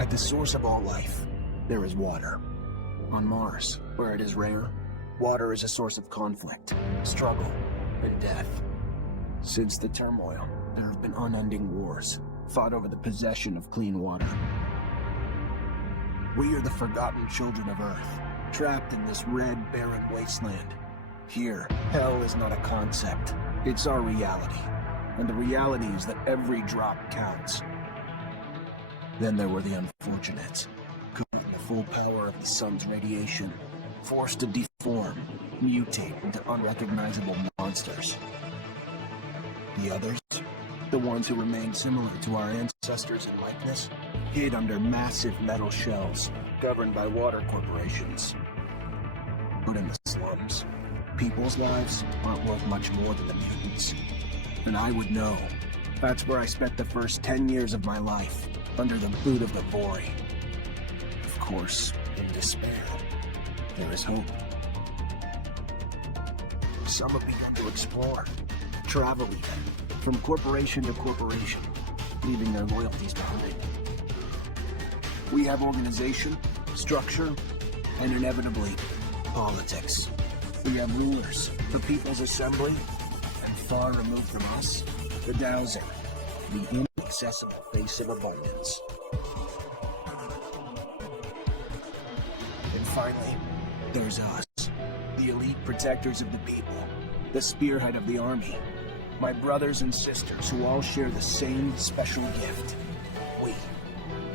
At the source of all life, there is water. On Mars, where it is rare, water is a source of conflict, struggle, and death. Since the turmoil, there have been unending wars, fought over the possession of clean water. We are the forgotten children of Earth, trapped in this red, barren wasteland. Here, hell is not a concept, it's our reality. And the reality is that every drop counts. Then there were the unfortunates, caught in the full power of the sun's radiation, forced to deform, mutate into unrecognizable monsters. The others, the ones who remained similar to our ancestors in likeness, hid under massive metal shells, governed by water corporations. But in the slums, people's lives aren't worth much more than the mutants. And I would know. That's where I spent the first 10 years of my life, under the boot of the Vori. Of course, in despair, there is hope. Some have begun to explore, travel even, from corporation to corporation, leaving their loyalties behind. We have organization, structure, and inevitably, politics. We have rulers, the People's Assembly, and far removed from us, the dowsing, the inaccessible face of abundance. And finally, there's us, the elite protectors of the people, the spearhead of the army, my brothers and sisters who all share the same special gift. We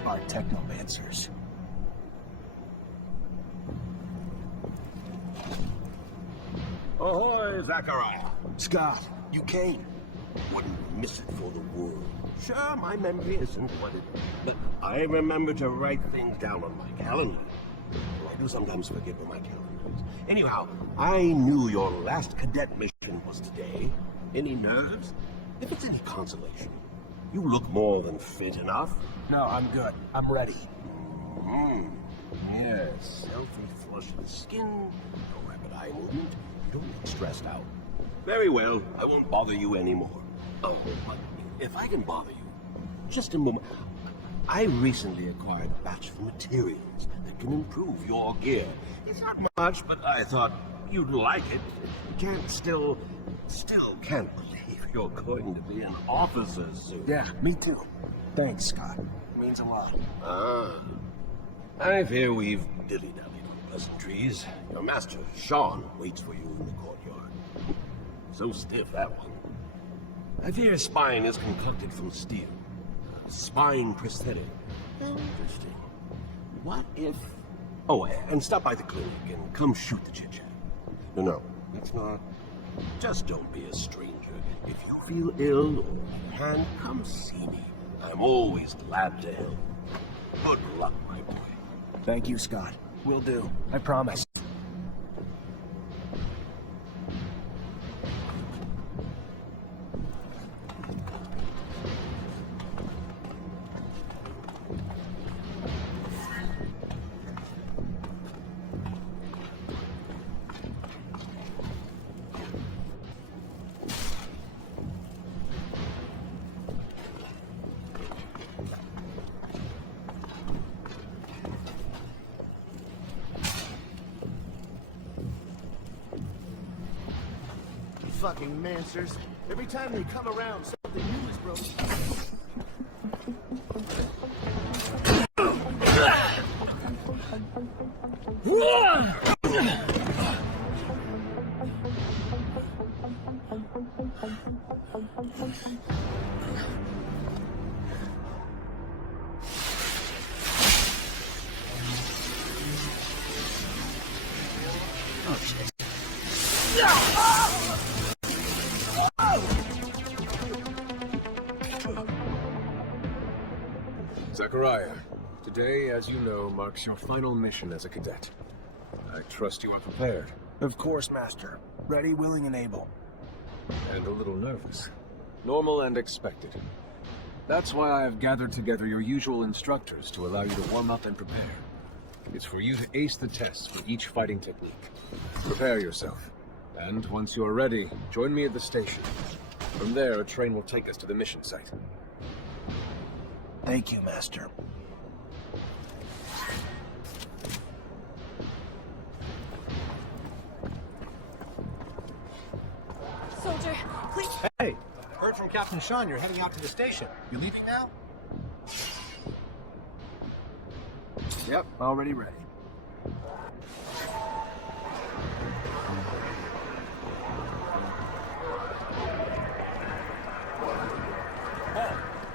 are Technomancers. Ahoy, Zachariah! Scott, you came. Wouldn't miss it for the world. Sure, my memory isn't what it... But I remember to write things down on my calendar. I do sometimes forget where my calendar is. Anyhow, I knew your last cadet mission was today. Any nerves? If it's any consolation, you look more than fit enough. No, I'm good. I'm ready. Yes, healthy flush of the skin, no rapid eye movement. Don't get stressed out. Very well, I won't bother you anymore. Oh, but if I can bother you, just a moment. I recently acquired a batch of materials that can improve your gear. It's not much, but I thought you'd like it. Still can't believe you're going to be an officer soon. Yeah, me too. Thanks, Scott. It means a lot. I fear we've dilly-dallied on pleasantries. Your master, Sean, waits for you in the courtyard. So stiff, that one. I fear his spine is concocted from steel. Spine prosthetic. Interesting. What if... Oh, and stop by the clinic and come shoot the chit-chat. No, it's not. Just don't be a stranger. If you feel ill or can, come see me. I'm always glad to help. Good luck, my boy. Thank you, Scott. Will do. I promise. Fucking Mancers. Every time they come around, something new is broken. Oh, shit. Zachariah, today, as you know, marks your final mission as a cadet. I trust you are prepared. Of course, Master. Ready, willing, and able. And a little nervous. Normal and expected. That's why I have gathered together your usual instructors to allow you to warm up and prepare. It's for you to ace the tests for each fighting technique. Prepare yourself. And once you are ready, join me at the station. From there, a train will take us to the mission site. Thank you, Master. from Captain Sean you're heading out to the station. You leaving now? Yep, already ready.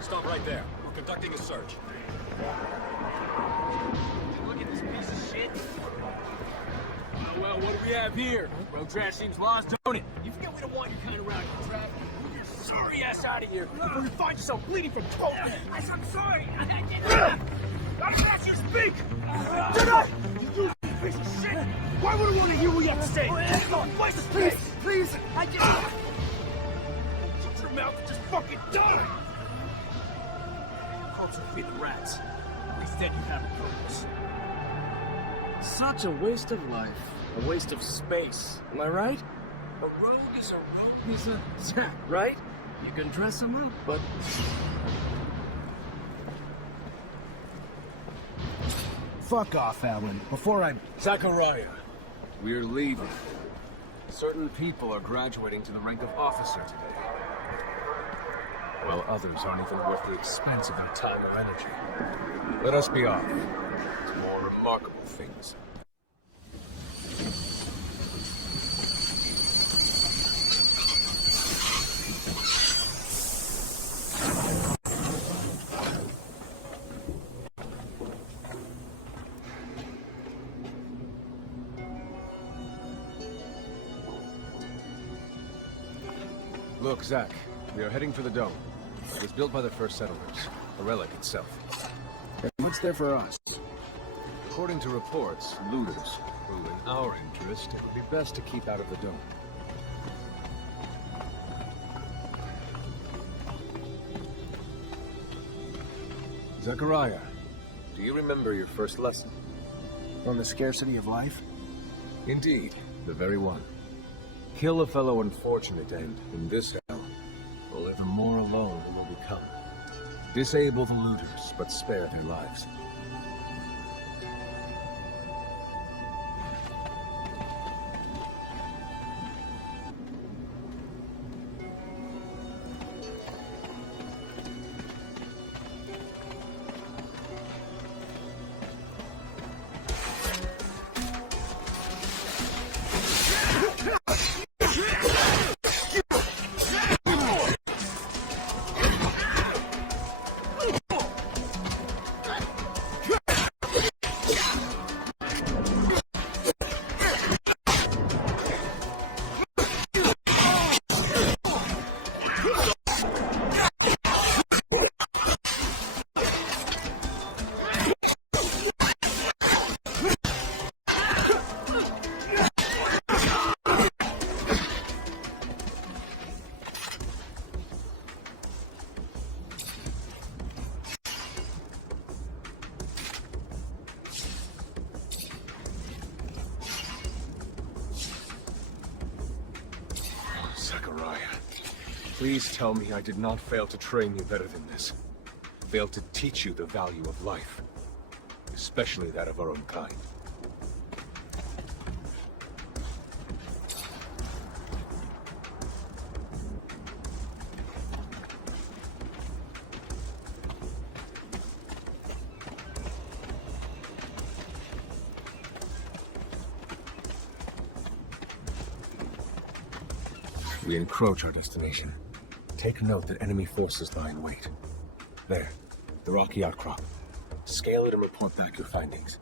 Stop right there. We're conducting a search. Look at this piece of shit. Well, what do we have here? Road trash seems lost, don't it? You forget we don't want your kind around here, Trav. Get your sorry ass out of here before you find yourself bleeding from coke. I'm sorry. I'm not your speak. Shut up! You piece of shit! Why would I want to hear what you have to say? Please, I just... Shut your mouth and just fucking die! Cops will feed the rats. Instead, you have a purpose. Such a waste of life. A waste of space. Am I right? A rogue is a rogue is a zap, right? You can dress him up, but... Fuck off, Alan, before I... Zachariah, we're leaving. Certain people are graduating to the rank of officer today, while others aren't even worth the expense of their time or energy. Let us be off to more remarkable things. Look, Zach, we are heading for the dome. It was built by the first settlers, a relic itself. What's there for us? According to reports, looters, who in our interest, it would be best to keep out of the dome. Zachariah, do you remember your first lesson? On the scarcity of life? Indeed, the very one. Kill a fellow unfortunate and, in this hell, will live the more alone he will become. Disable the looters, but spare their lives. Please tell me I did not fail to train you better than this. Failed to teach you the value of life. Especially that of our own kind. We encroach our destination. Take note that enemy forces lie in wait. There, the rocky outcrop. Scale it and report back your findings.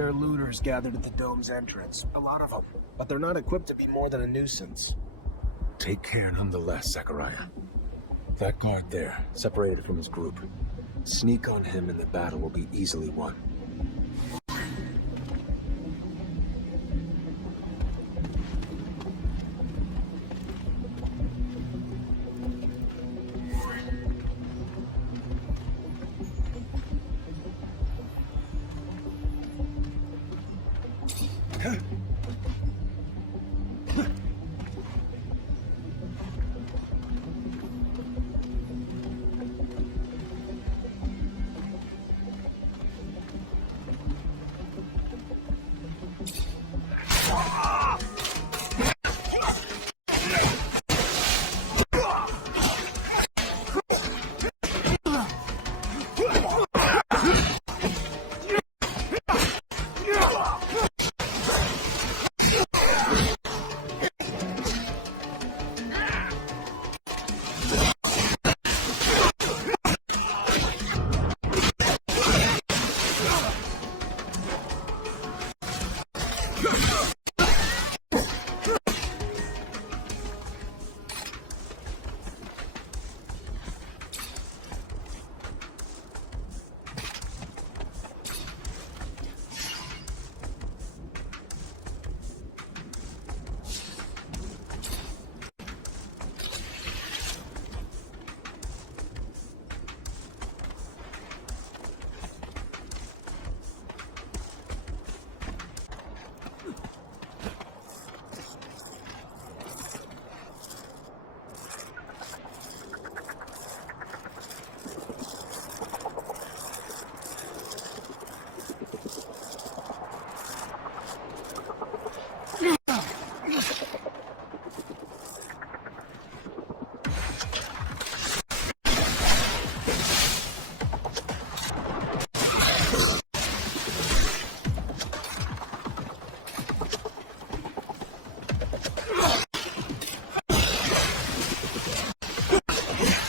There are looters gathered at the dome's entrance. A lot of them. But they're not equipped to be more than a nuisance. Take care nonetheless, Zachariah. That guard there, separated from his group. Sneak on him and the battle will be easily won.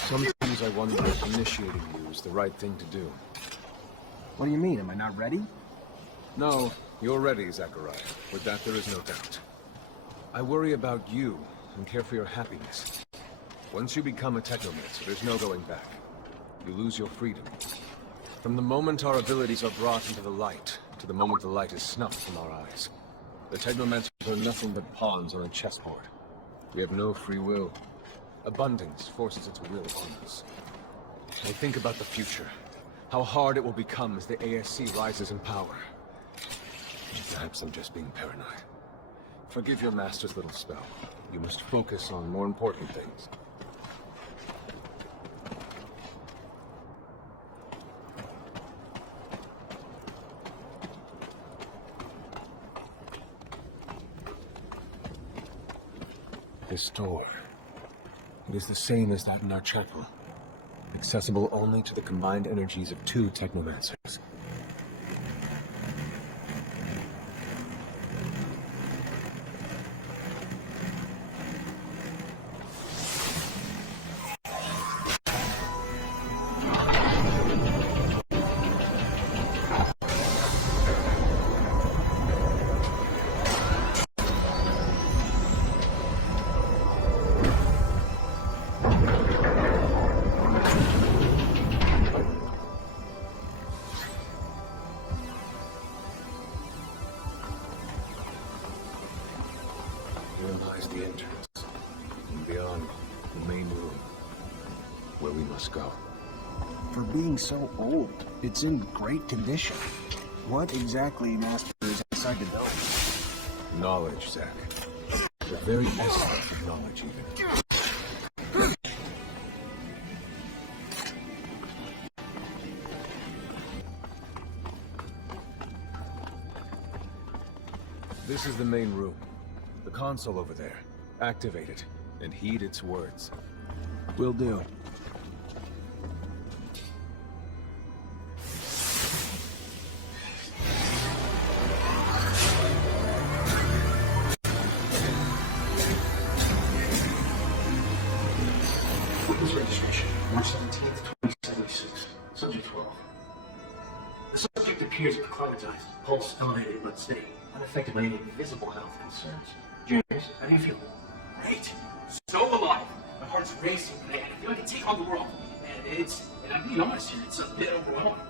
Sometimes I wonder if initiating you is the right thing to do. What do you mean? Am I not ready? No, you're ready, Zachariah. With that, there is no doubt. I worry about you and care for your happiness. Once you become a Technomancer, there's no going back. You lose your freedom. From the moment our abilities are brought into the light, to the moment the light is snuffed from our eyes. The Technomancers are nothing but pawns on a chessboard. We have no free will. Abundance forces its will on us. I think about the future. How hard it will become as the ASC rises in power. Perhaps I'm just being paranoid. Forgive your master's little spell. You must focus on more important things. This door. It is the same as that in our chapel. Accessible only to the combined energies of 2 Technomancers. Here lies the entrance, and beyond, the main room, where we must go. For being so old, it's in great condition. What exactly, Master, is inside the dome? Knowledge, Zach. The very essence of knowledge, even. This is the main room. The console over there. Activate it, and heed its words. Will do. Witness registration, March 17th, 2076. Subject 12. The subject appears appears acclimatized, pulse elevated but steady, unaffected by any visible health concerns. James, how do you feel? Great. So alive. My heart's racing. I feel like I can take on the world. And I'm being honest here, it's a bit overwhelming.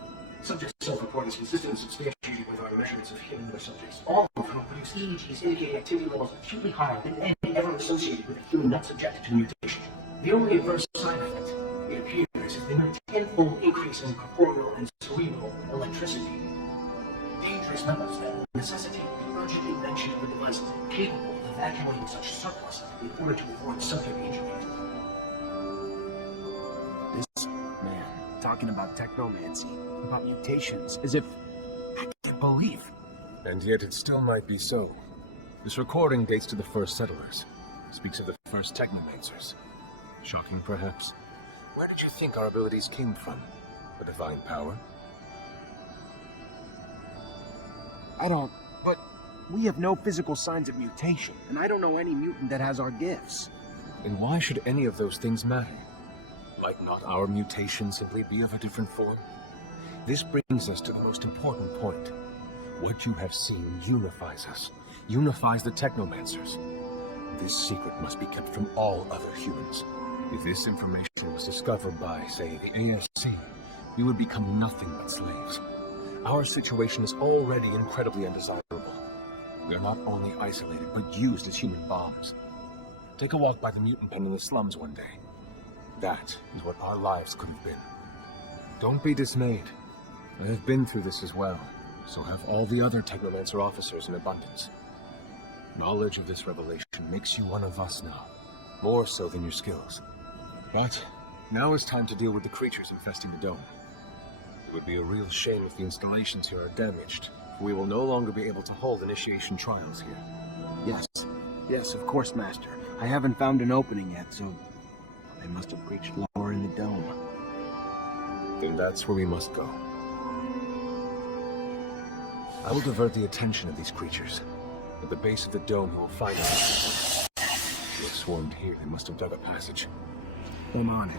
Subject self-report is consistent and substantiated with our measurements of human liver subjects. All of whom produce EEGs indicating activity levels acutely higher than any ever associated with a human not subjected to mutation. The only adverse side effect, it appears, has been a tenfold increase in corporeal and cerebral electricity. Dangerous levels that will necessitate the urgent invention of a device capable of evacuating such surplus in order to avoid subject injury. This man talking about technomancy, about mutations, as if I can't believe. And yet it still might be so. This recording dates to the first settlers. Speaks of the first Technomancers. Shocking, perhaps? Where did you think our abilities came from? A divine power? But we have no physical signs of mutation, and I don't know any mutant that has our gifts. And why should any of those things matter? Might not our mutation simply be of a different form? This brings us to the most important point. What you have seen unifies us, unifies the Technomancers. This secret must be kept from all other humans. If this information was discovered by, say, the ASC, we would become nothing but slaves. Our situation is already incredibly undesirable. We are not only isolated, but used as human bombs. Take a walk by the mutant pen in the slums one day. That is what our lives could have been. Don't be dismayed. I have been through this as well, so have all the other Technomancer officers in abundance. Knowledge of this revelation makes you one of us now, more so than your skills. But now is time to deal with the creatures infesting the dome. It would be a real shame if the installations here are damaged. We will no longer be able to hold initiation trials here. Yes, of course, Master. I haven't found an opening yet, so they must have breached lower in the dome. Then that's where we must go. I will divert the attention of these creatures. At the base of the dome, you will find us. They have swarmed here. They must have dug a passage. I'm on it.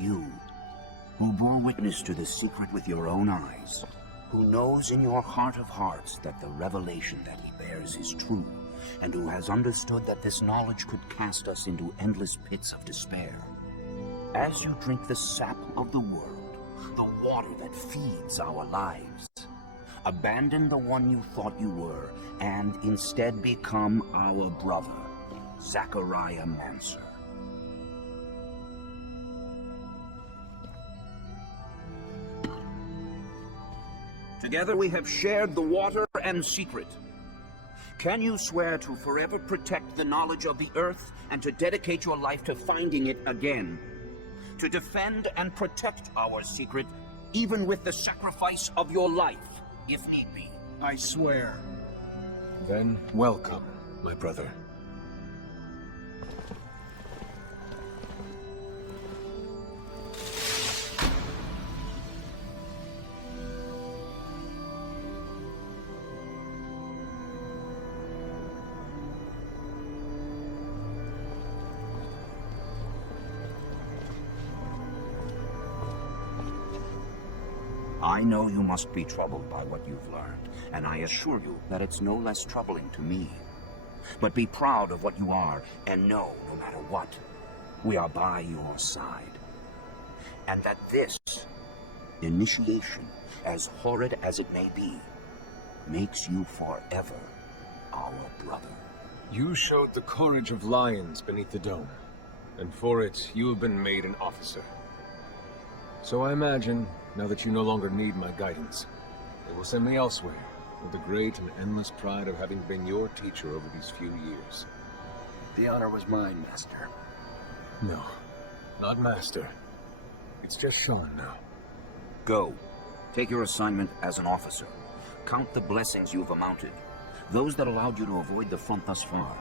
You, who bore witness to this secret with your own eyes, who knows in your heart of hearts that the revelation that he bears is true, and who has understood that this knowledge could cast us into endless pits of despair. As you drink the sap of the world, the water that feeds our lives, abandon the one you thought you were, and instead become our brother, Technomancer. Together we have shared the water and secret. Can you swear to forever protect the knowledge of the Earth and to dedicate your life to finding it again? To defend and protect our secret, even with the sacrifice of your life, if need be? I swear. Then, welcome, my brother. I know you must be troubled by what you've learned, and I assure you that it's no less troubling to me. But be proud of what you are, and know, no matter what, we are by your side. And that this initiation, as horrid as it may be, makes you forever our brother. You showed the courage of lions beneath the dome, and for it, you have been made an officer. So I imagine, now that you no longer need my guidance, they will send me elsewhere, with the great and endless pride of having been your teacher over these few years. The honor was mine, Master. No, not Master. It's just Sean now. Go. Take your assignment as an officer. Count the blessings you've amounted, those that allowed you to avoid the front thus far.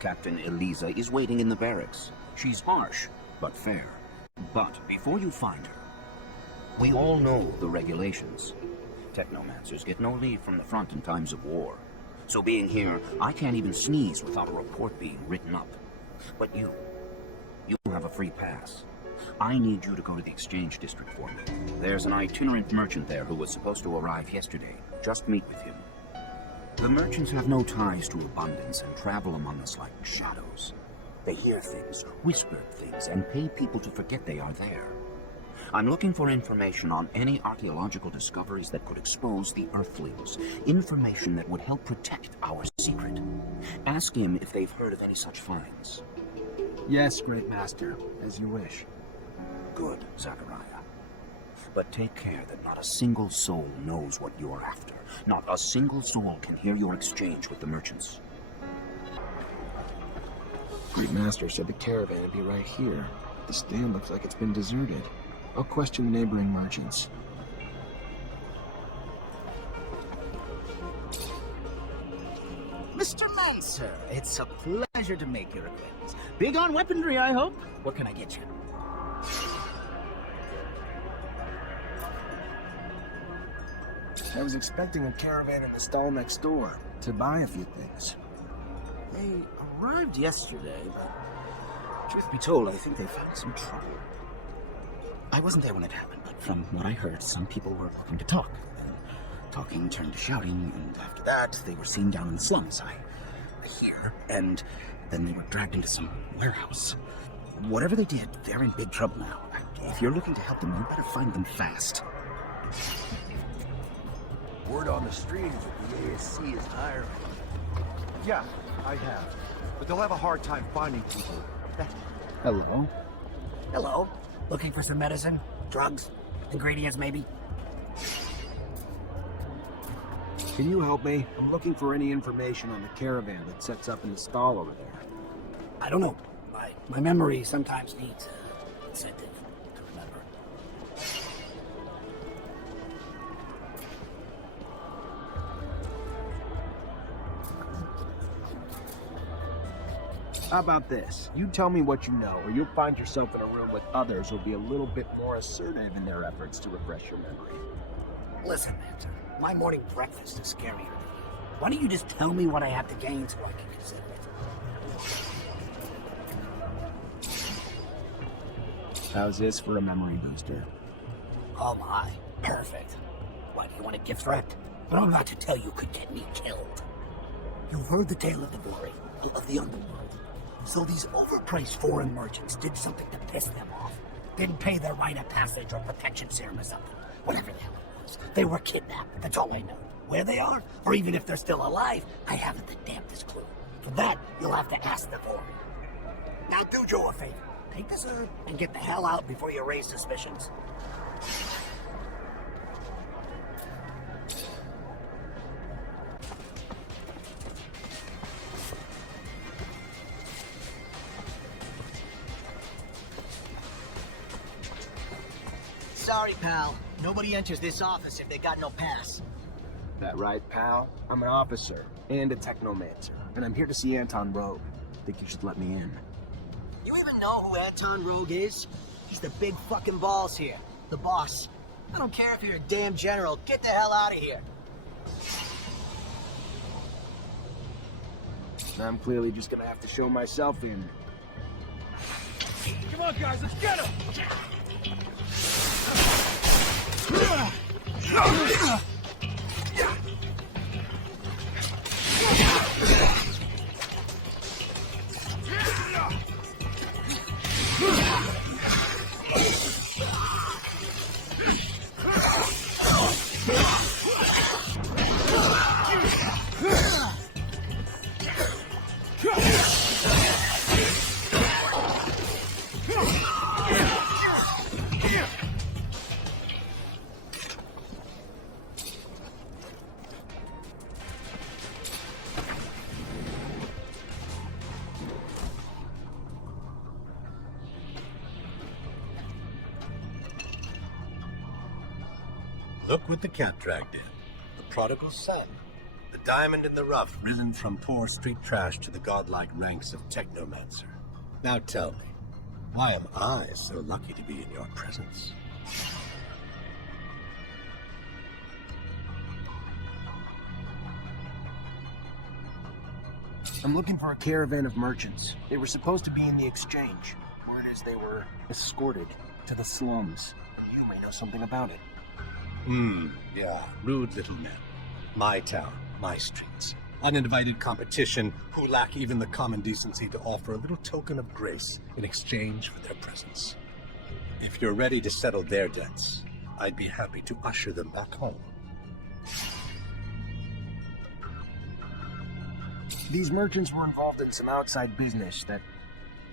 Captain Eliza is waiting in the barracks. She's harsh, but fair. But before you find her, we all know the regulations. Technomancers get no leave from the front in times of war. So being here, I can't even sneeze without a report being written up. But you have a free pass. I need you to go to the exchange district for me. There's an itinerant merchant there who was supposed to arrive yesterday. Just meet with him. The merchants have no ties to abundance and travel among us like shadows. They hear things, whisper things, and pay people to forget they are there. I'm looking for information on any archaeological discoveries that could expose the Earthlings. Information that would help protect our secret. Ask him if they've heard of any such finds. Yes, Great Master, as you wish. Good, Zachariah. But take care that not a single soul knows what you're after. Not a single soul can hear your exchange with the merchants. Great Master said the caravan would be right here. The stand looks like it's been deserted. I'll question the neighboring merchants. Mr. Mancer, it's a pleasure to make your acquaintance. Big on weaponry, I hope? What can I get you? I was expecting a caravan in the stall next door to buy a few things. They arrived yesterday, but truth be told, I think they found some trouble. I wasn't there when it happened, but from what I heard, some people were looking to talk. Then talking turned to shouting, and after that, they were seen down in the slums. I hear, and then they were dragged into some warehouse. Whatever they did, they're in big trouble now. If you're looking to help them, you better find them fast. Word on the street is that the ASC is hiring. Yeah, I have. But they'll have a hard time finding people. Hello? Hello. Looking for some medicine? Drugs? Ingredients, maybe? Can you help me? I'm looking for any information on the caravan that sets up in the stall over there. I don't know. My memory sometimes needs incentive to remember. How about this? You tell me what you know, or you'll find yourself in a room with others who'll be a little bit more assertive in their efforts to refresh your memory. Listen, Mancer, my morning breakfast is scarier than you. Why don't you just tell me what I have to gain so I can consider it? How's this for a memory booster? Oh my, perfect. Why, do you want a gift wrapped? What I'm about to tell you could get me killed. You've heard the tale of the glory, of the underworld. So these overpriced foreign merchants did something to piss them off. Didn't pay their rite of passage or protection serum or something. Whatever the hell it was. They were kidnapped, that's all I know. Where they are, or even if they're still alive, I haven't the damnedest clue. For that, you'll have to ask the glory. Now do Joe a favor. Take this herb and get the hell out before you raise suspicions. Sorry, pal. Nobody enters this office if they got no pass. That right, pal? I'm an officer and a Technomancer, and I'm here to see Anton Rogue. Think you should let me in. You even know who Anton Rogue is? He's the big fucking balls here. The boss. I don't care if you're a damn general. Get the hell out of here. I'm clearly just gonna have to show myself in. Come on, guys, let's get him! Look what the cat dragged in. The prodigal son. The diamond in the rough, risen from poor street trash to the godlike ranks of Technomancer. Now tell me, why am I so lucky to be in your presence? I'm looking for a caravan of merchants. They were supposed to be in the exchange. Word is they were escorted to the slums. And you may know something about it. Yeah, rude little men. My town, my streets. Uninvited competition who lack even the common decency to offer a little token of grace in exchange for their presence. If you're ready to settle their debts, I'd be happy to usher them back home. These merchants were involved in some outside business that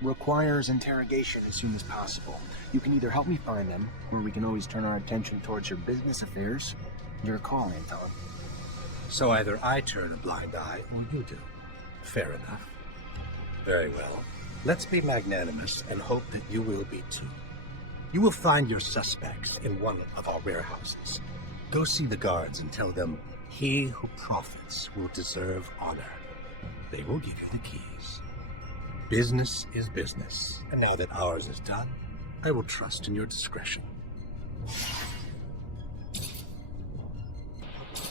requires interrogation as soon as possible. You can either help me find them, or we can always turn our attention towards your business affairs. Your call, Anton. So either I turn a blind eye, or you do. Fair enough. Very well. Let's be magnanimous and hope that you will be too. You will find your suspects in one of our warehouses. Go see the guards and tell them, he who profits will deserve honor. They will give you the keys. Business is business, and now that ours is done, I will trust in your discretion.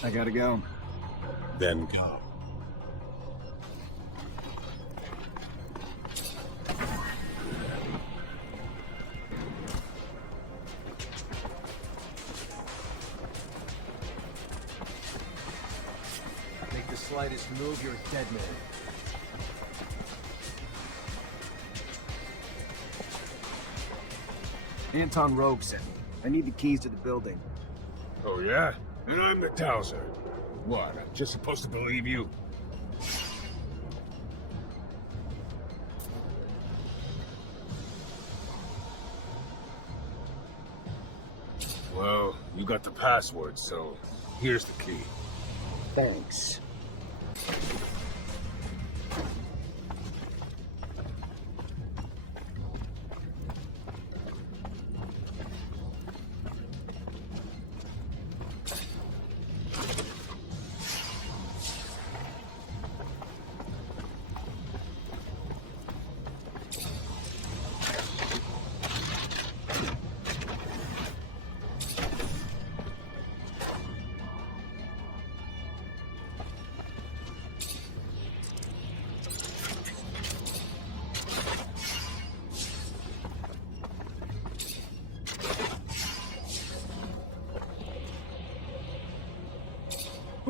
I gotta go. Then go. Make the slightest move, you're a dead man. Anton Rogue sent me. I need the keys to the building. Oh, yeah? And I'm the Towser. What, I'm just supposed to believe you? Well, you got the password, so here's the key. Thanks.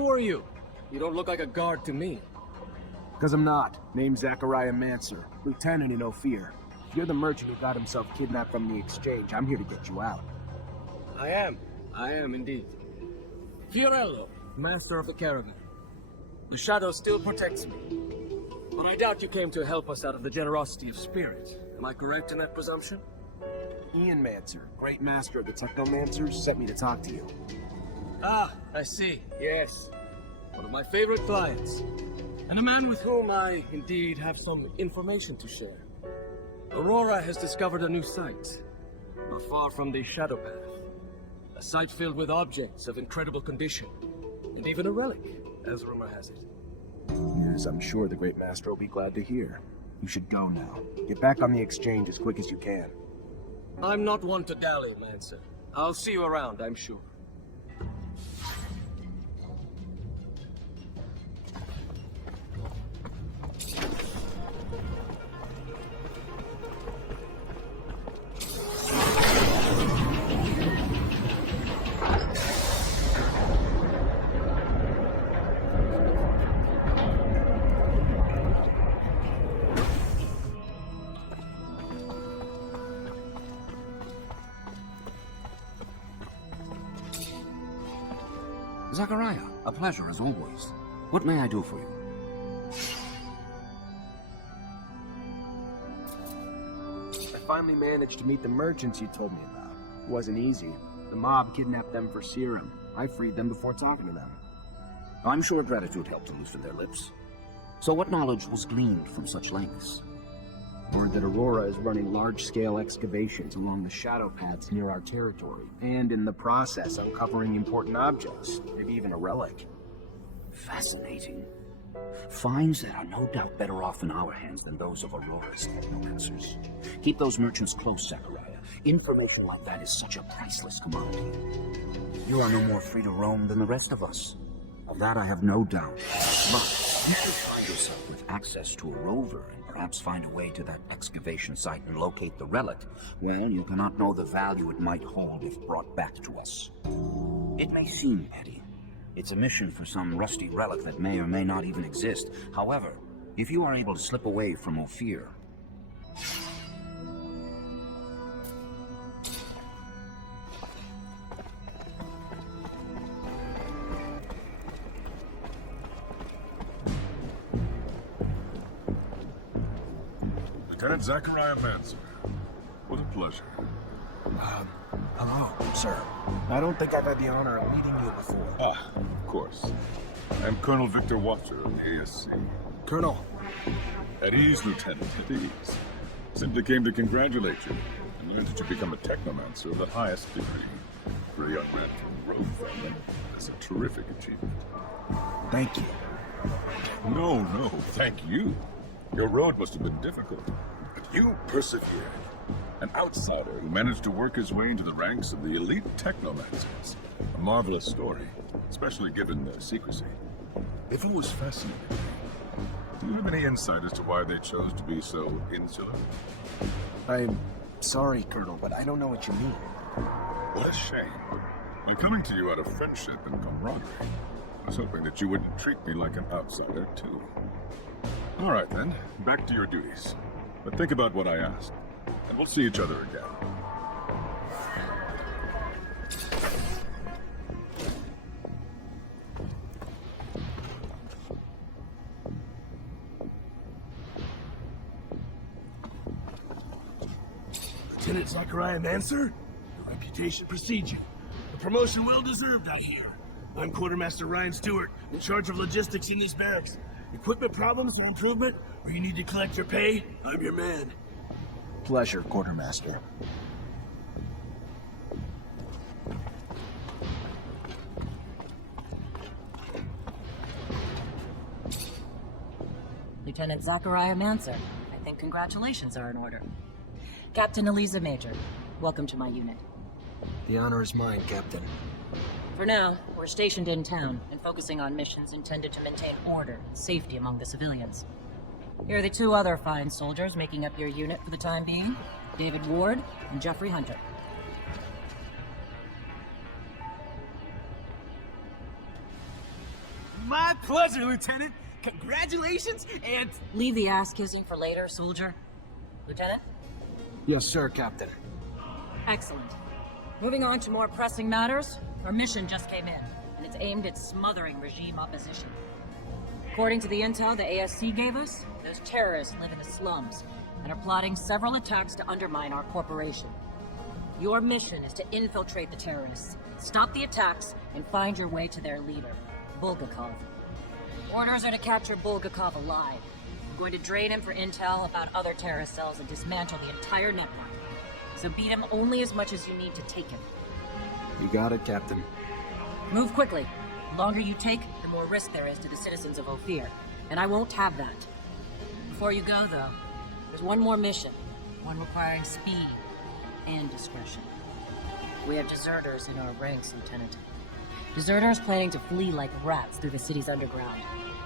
Who are you? You don't look like a guard to me. Because I'm not. Name's Zachariah Mancer, lieutenant in Ophir. If you're the merchant who got himself kidnapped from the exchange, I'm here to get you out. I am indeed. Fiorello, master of the caravan. The shadow still protects me. But I doubt you came to help us out of the generosity of spirit. Am I correct in that presumption? Ian Mancer, great master of the Technomancers, sent me to talk to you. Ah, I see. Yes. One of my favorite clients. And a man with whom I, indeed, have some information to share. Aurora has discovered a new site. Not far from the Shadow Path. A site filled with objects of incredible condition. And even a relic, as rumor has it. Yes, I'm sure the great master will be glad to hear. You should go now. Get back on the exchange as quick as you can. I'm not one to dally, Mancer. I'll see you around, I'm sure. Zachariah, a pleasure as always. What may I do for you? I finally managed to meet the merchants you told me about. It wasn't easy. The mob kidnapped them for serum. I freed them before talking to them. I'm sure gratitude helped to loosen their lips. So what knowledge was gleaned from such lengths? Word that Aurora is running large-scale excavations along the shadow paths near our territory, and in the process uncovering important objects, maybe even a relic. Fascinating. Finds that are no doubt better off in our hands than those of Aurora's Technomancers. Keep those merchants close, Zachariah. Information like that is such a priceless commodity. You are no more free to roam than the rest of us. Of that I have no doubt. But you should find yourself with access to a rover and perhaps find a way to that excavation site and locate the relic. Well, you cannot know the value it might hold if brought back to us. It may seem petty. It's a mission for some rusty relic that may or may not even exist. However, if you are able to slip away from Ophir, Lieutenant Zachariah Mancer. What a pleasure. Hello, sir. I don't think I've had the honor of meeting you before. Ah, of course. I'm Colonel Victor Watcher of the ASC. Colonel. At ease, Lieutenant, at ease. Simply came to congratulate you and learn that you become a Technomancer of the highest degree. For a young man from the Rogue family, that's a terrific achievement. Thank you. No, thank you. Your road must have been difficult, but you persevered. An outsider who managed to work his way into the ranks of the elite Technomancers. A marvelous story, especially given their secrecy. If it was fascinating, do you have any insight as to why they chose to be so insular? I'm sorry, Colonel, but I don't know what you mean. What a shame. I'm coming to you out of friendship and camaraderie. I was hoping that you wouldn't treat me like an outsider, too. All right, then. Back to your duties. But think about what I asked, and we'll see each other again. Lieutenant Zachariah Mancer? Your reputation precedes you. A promotion well deserved, I hear. I'm Quartermaster Ryan Stewart, in charge of logistics in these barracks. Equipment problems or improvement, or you need to collect your pay, I'm your man. Pleasure, Quartermaster. Lieutenant Zachariah Mancer. I think congratulations are in order. Captain Eliza Major, welcome to my unit. The honor is mine, Captain. For now, we're stationed in town and focusing on missions intended to maintain order and safety among the civilians. Here are the two other fine soldiers making up your unit for the time being, David Ward and Jeffrey Hunter. My pleasure, Lieutenant. Congratulations, and... Leave the ass-kissing for later, soldier. Lieutenant? Yes, sir, Captain. Excellent. Moving on to more pressing matters, our mission just came in, and it's aimed at smothering regime opposition. According to the intel the ASC gave us, those terrorists live in the slums and are plotting several attacks to undermine our corporation. Your mission is to infiltrate the terrorists, stop the attacks, and find your way to their leader, Bulgakov. Orders are to capture Bulgakov alive. I'm going to drain him for intel about other terrorist cells and dismantle the entire network. So beat him only as much as you need to take him. You got it, Captain. Move quickly. The longer you take, the more risk there is to the citizens of Ophir. And I won't have that. Before you go, though, there's one more mission. One requiring speed and discretion. We have deserters in our ranks, Lieutenant. Deserters planning to flee like rats through the city's underground.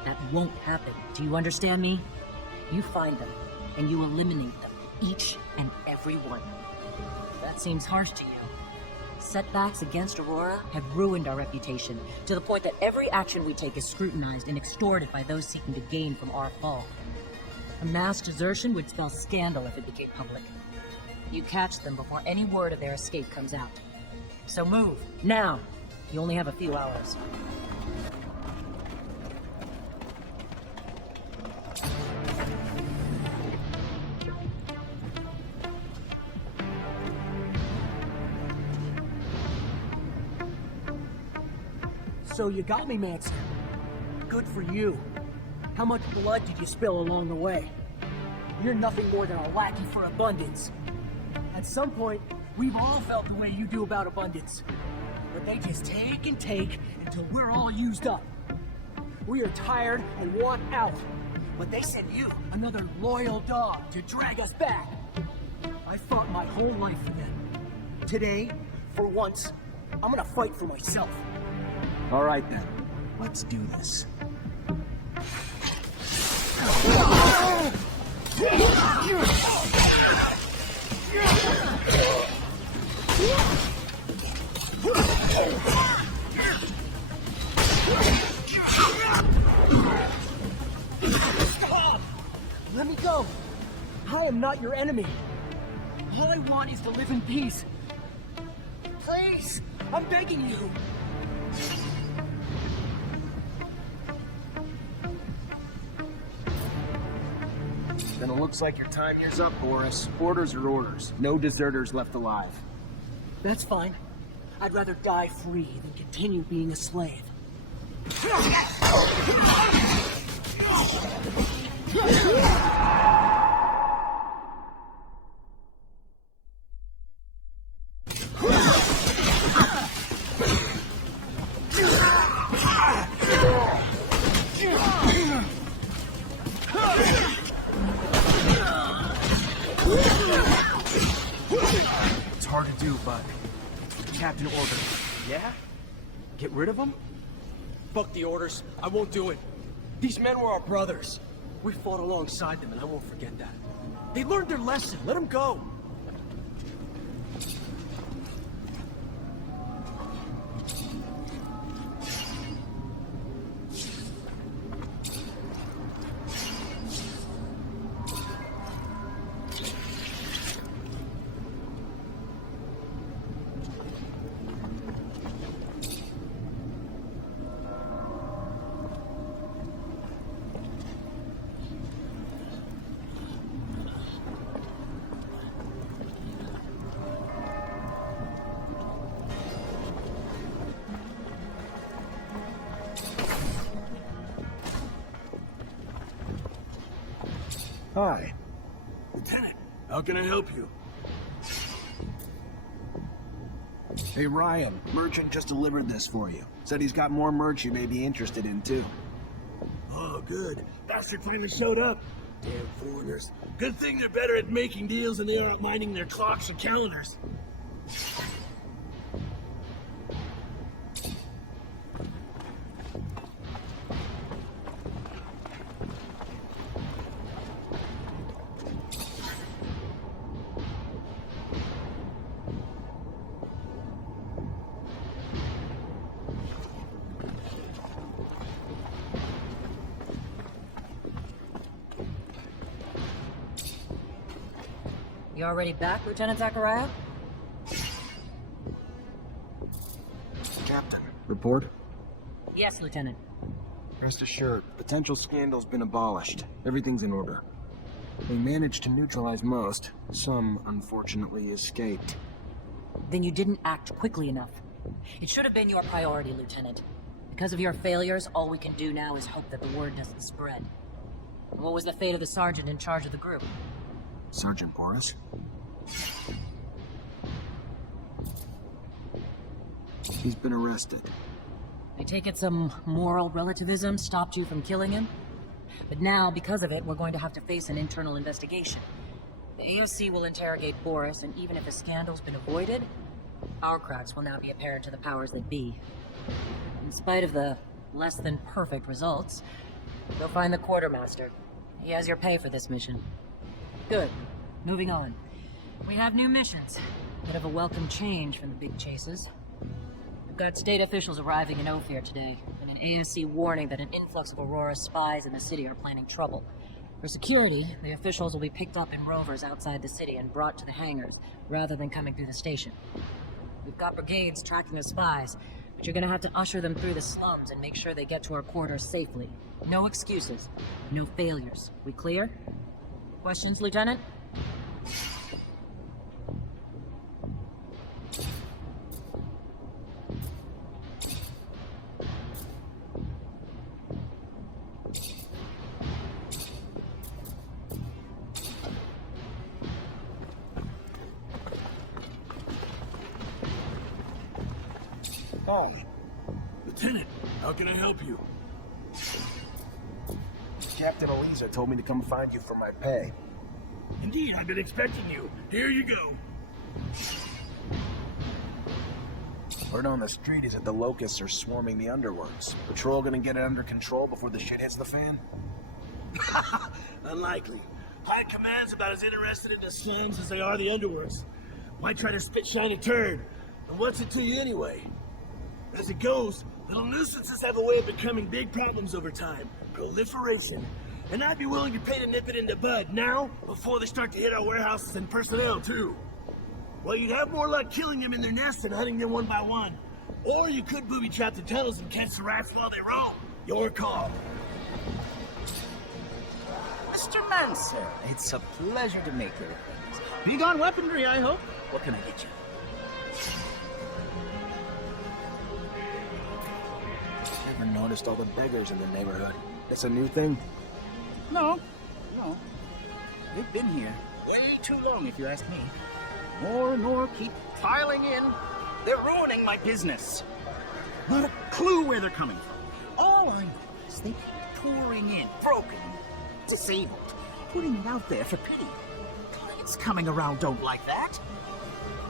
That won't happen. Do you understand me? You find them, and you eliminate them. Each and every one. That seems harsh to you. Setbacks against Aurora have ruined our reputation, to the point that every action we take is scrutinized and extorted by those seeking to gain from our fall. A mass desertion would spell scandal if it became public. You catch them before any word of their escape comes out. So move, now! You only have a few hours. So you got me, Manson. Good for you. How much blood did you spill along the way? You're nothing more than a lackey for abundance. At some point, we've all felt the way you do about abundance. But they just take and take until we're all used up. We are tired and want out. But they send you, another loyal dog, to drag us back. I fought my whole life for them. Today, for once, I'm gonna fight for myself. All right, then. Let's do this. Stop! Let me go. I am not your enemy. All I want is to live in peace. Please, I'm begging you. Then it looks like your time here's up, Boris. Orders are orders. No deserters left alive. That's fine. I'd rather die free than continue being a slave. It's hard to do, but Captain ordered. Yeah? Get rid of them? Fuck the orders. I won't do it. These men were our brothers. We fought alongside them, and I won't forget that. They learned their lesson. Let them go. Hi. Lieutenant, how can I help you? Hey, Ryan. Merchant just delivered this for you. Said he's got more merch you may be interested in, too. Oh, good. Bastard finally showed up. Damn foreigners. Good thing they're better at making deals than they are at minding their clocks and calendars. already back, Lieutenant Zachariah? Captain, report? Yes, Lieutenant. Rest assured, potential scandal's been abolished. Everything's in order. We managed to neutralize most. Some, unfortunately, escaped. Then you didn't act quickly enough. It should have been your priority, Lieutenant. Because of your failures, all we can do now is hope that the word doesn't spread. What was the fate of the sergeant in charge of the group? Sergeant Boris? He's been arrested. I take it some moral relativism stopped you from killing him? But now, because of it, we're going to have to face an internal investigation. The AOC will interrogate Boris, and even if a scandal's been avoided, our cracks will now be apparent to the powers that be. In spite of the less than perfect results, you'll find the quartermaster. He has your pay for this mission. Good. Moving on. We have new missions. Bit of a welcome change from the big chases. We've got state officials arriving in Ophir today, and an ASC warning that an influx of Aurora spies in the city are planning trouble. For security, the officials will be picked up in rovers outside the city and brought to the hangars, rather than coming through the station. We've got brigades tracking the spies, but you're gonna have to usher them through the slums and make sure they get to our quarters safely. No excuses. No failures. We clear? Questions, Lieutenant? Oh, Lieutenant, how can I help you? Captain Eliza told me to come find you for my pay. Indeed, I've been expecting you. Here you go. Word on the street is that the locusts are swarming the underworlds. Patrol gonna get it under control before the shit hits the fan? Unlikely. High Command's about as interested in the slums as they are the underworlds. Why try to spit shiny turd? And what's it to you anyway? As it goes, little nuisances have a way of becoming big problems over time. Proliferation. And I'd be willing to pay to nip it in the bud now, before they start to hit our warehouses and personnel too. Well, you'd have more luck killing them in their nests than hunting them one by one. Or you could booby-trap the tunnels and catch the rats while they roam. Your call. Mr. Mancer, it's a pleasure to make your acquaintance. Big on weaponry, I hope. What can I get you? Never noticed all the beggars in the neighborhood. It's a new thing? No. They've been here way too long, if you ask me. More and more keep piling in. They're ruining my business. Not a clue where they're coming from. All I know is they keep pouring in, broken, disabled, putting it out there for pity. Clients coming around don't like that.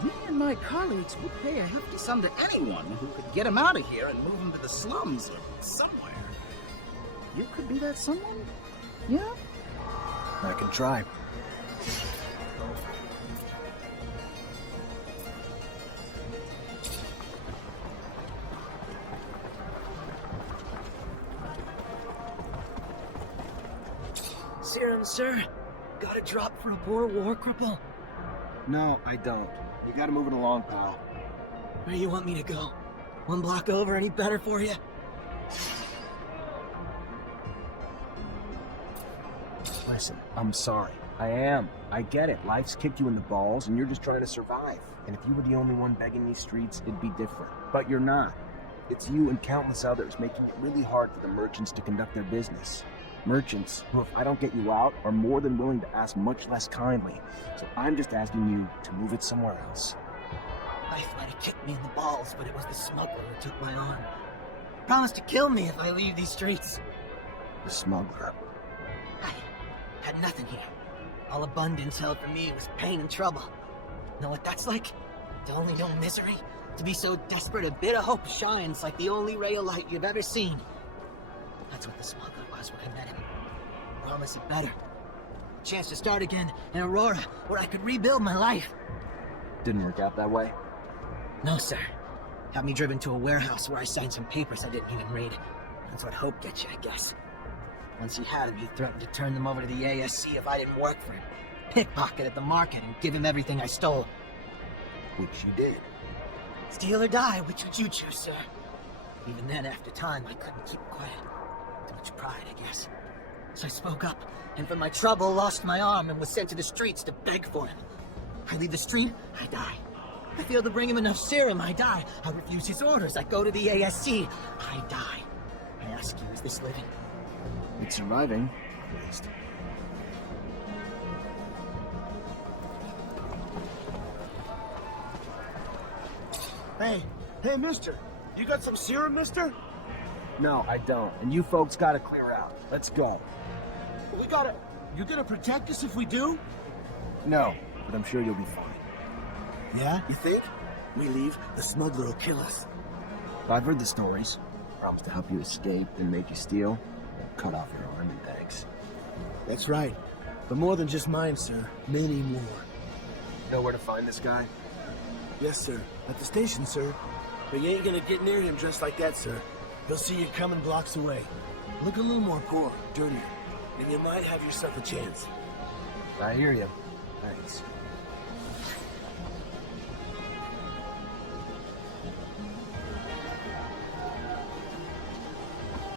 Me and my colleagues would pay a hefty sum to anyone who could get them out of here and move them to the slums or somewhere. You could be that someone? Yeah? I can try. Serum, sir. Got a drop for a poor war cripple? No, I don't. You gotta move it along, pal. Where do you want me to go? One block over, any better for you? Listen, I'm sorry. I am. I get it. Life's kicked you in the balls, and you're just trying to survive. And if you were the only one begging these streets, it'd be different. But you're not. It's you and countless others making it really hard for the merchants to conduct their business. Merchants who, if I don't get you out, are more than willing to ask much less kindly. So I'm just asking you to move it somewhere else. Life might have kicked me in the balls, but it was the smuggler who took my arm. Promised to kill me if I leave these streets. The smuggler. I had nothing here. All abundance held for me was pain and trouble. Know what that's like? To only know misery? To be so desperate a bit of hope shines like the only ray of light you've ever seen. That's what the smuggler was when I met him. Promise of better. A chance to start again in Aurora, where I could rebuild my life. Didn't work out that way. No, sir. Got me driven to a warehouse where I signed some papers I didn't even read. That's what hope gets you, I guess. Once you had them, you threatened to turn them over to the ASC if I didn't work for him. pickpocket at the market and give him everything I stole. Which you did. Steal or die, which would you choose, sir? Even then, after time, I couldn't keep quiet. Too much pride, I guess. So I spoke up, and for my trouble, lost my arm and was sent to the streets to beg for him. I leave the street, I die. I fail to bring him enough serum, I die. I refuse his orders, I go to the ASC, I die. I ask you, is this living? It's surviving, at least. Hey, mister. You got some serum, mister? No, I don't. And you folks gotta clear out. Let's go. You gonna protect us if we do? No, but I'm sure you'll be fine. Yeah? You think? We leave, the smuggler will kill us. I've heard the stories. Promised to help you escape, then make you steal. Cut off your arm and thanks. That's right. But more than just mine, sir. Many more. Know where to find this guy? Yes, sir. At the station, sir. But you ain't gonna get near him dressed like that, sir. He'll see you coming blocks away. Look a little more poor, dirtier, and you might have yourself a chance. I hear you. Thanks.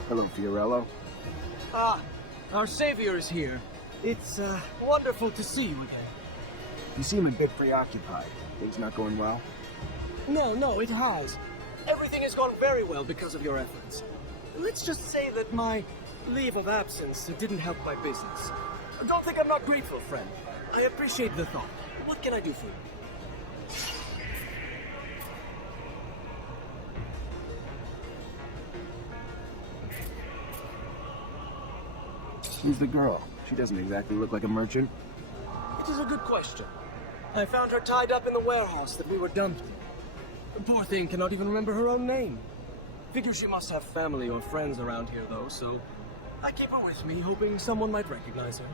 Hello, Fiorello. Ah, our savior is here. It's, wonderful to see you again. You seem a bit preoccupied. Things not going well? No, it has. Everything has gone very well because of your efforts. Let's just say that my leave of absence didn't help my business. Don't think I'm not grateful, friend. I appreciate the thought. What can I do for you? Who's the girl? She doesn't exactly look like a merchant. It is a good question. I found her tied up in the warehouse that we were dumped in. The poor thing cannot even remember her own name. Figure she must have family or friends around here, though, so I keep her with me, hoping someone might recognize her.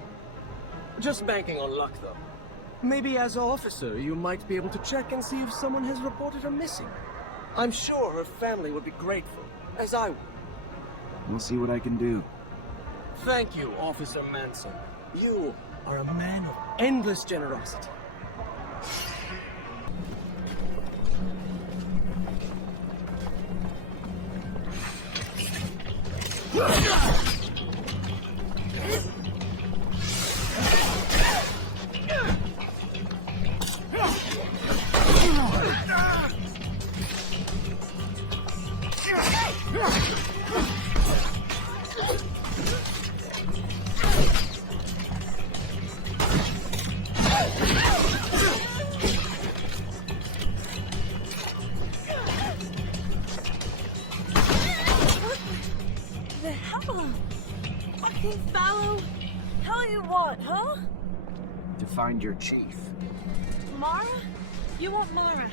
Just banking on luck, though. Maybe as an officer, you might be able to check and see if someone has reported her missing. I'm sure her family would be grateful, as I would. We'll see what I can do. Thank you, Officer Manson. You are a man of endless generosity. The hell? Fucking fallow? Hell you want, huh? To find your chief. Mara? You want Mara?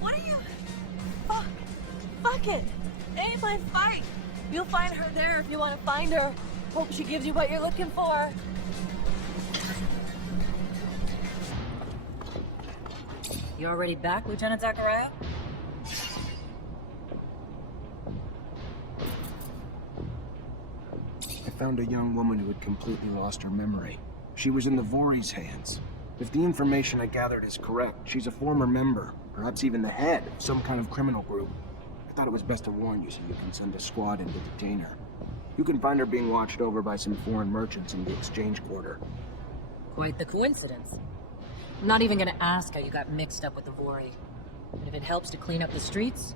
What are you? Fuck it. It ain't my fight. You'll find her there if you want to find her. Hope she gives you what you're looking for. You already back, Lieutenant Zachariah? I found a young woman who had completely lost her memory. She was in the Vori's hands. If the information I gathered is correct, she's a former member, perhaps even the head of some kind of criminal group. I thought it was best to warn you so you can send a squad in to detain her. You can find her being watched over by some foreign merchants in the exchange quarter. Quite the coincidence. I'm not even gonna ask how you got mixed up with the Vori. But if it helps to clean up the streets,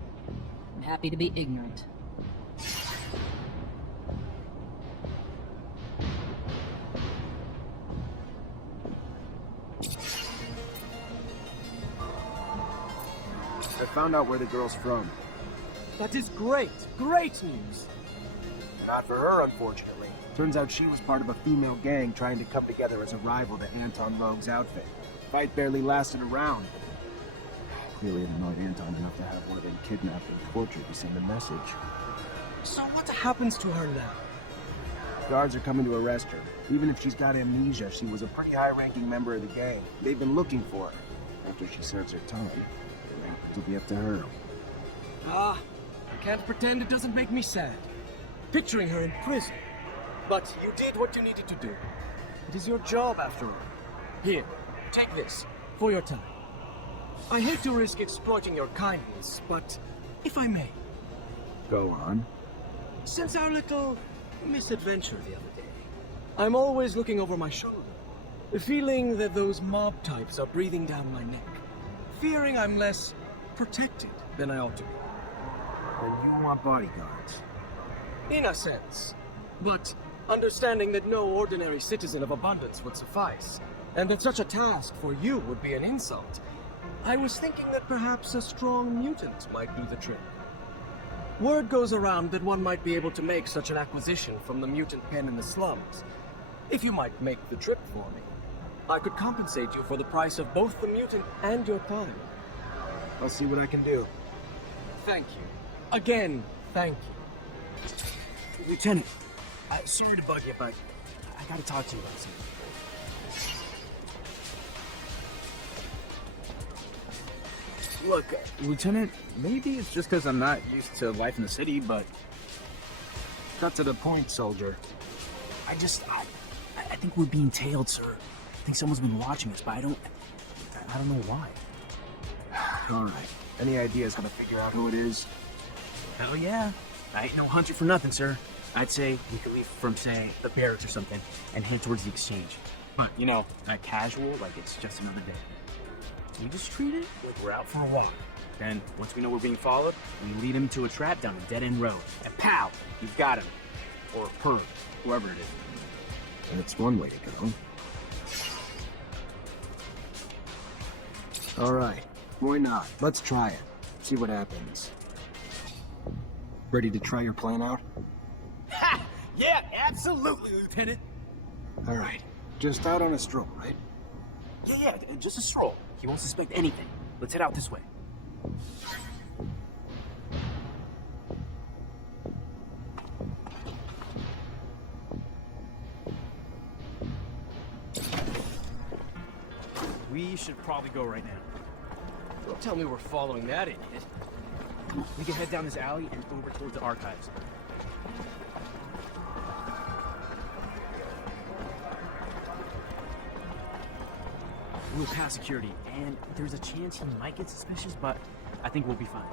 I'm happy to be ignorant. I found out where the girl's from. That is great. Great news. Not for her, unfortunately. Turns out she was part of a female gang trying to come together as a rival to Anton Rogue's outfit. Fight barely lasted a round. Clearly it annoyed Anton enough to have one of them kidnapped and tortured to send a message. So what happens to her now? Guards are coming to arrest her. Even if she's got amnesia, she was a pretty high-ranking member of the gang. They've been looking for her. After she serves her time, it'll be up to her. Ah, I can't pretend it doesn't make me sad. Picturing her in prison. But you did what you needed to do. It is your job, after all. Here, take this, for your time. I hate to risk exploiting your kindness, but if I may. Go on. Since our little misadventure the other day, I'm always looking over my shoulder, feeling that those mob types are breathing down my neck, fearing I'm less protected than I ought to be. Then you want bodyguards. In a sense, but understanding that no ordinary citizen of abundance would suffice, and that such a task for you would be an insult, I was thinking that perhaps a strong mutant might do the trick. Word goes around that one might be able to make such an acquisition from the mutant pen in the slums. If you might make the trip for me, I could compensate you for the price of both the mutant and your time. I'll see what I can do. Thank you. Again, thank you. Lieutenant, sorry to bug you, but I gotta talk to you about something. Look, Lieutenant, maybe it's just because I'm not used to life in the city, but... Cut to the point, soldier. I think we're being tailed, sir. I think someone's been watching us, but I don't know why. All right. Any ideas how to figure out who it is? Hell yeah. I ain't no hunter for nothing, sir. I'd say we could leave from, say, the barracks or something, and head towards the exchange. But, you know, not casual, like it's just another day. We just treat it like we're out for a walk. Then, once we know we're being followed, we lead him to a trap down a dead-end road. And pow! You've got him. Or her, whoever it is. That's one way to go. All right. Why not? Let's try it. See what happens. Ready to try your plan out? Ha! Yeah, absolutely, Lieutenant! All right. Just out on a stroll, right? Yeah, just a stroll. He won't suspect anything. Let's head out this way. We should probably go right now. Don't tell me we're following that idiot. We can head down this alley and over towards the archives. We'll pass security, and there's a chance he might get suspicious, but I think we'll be fine.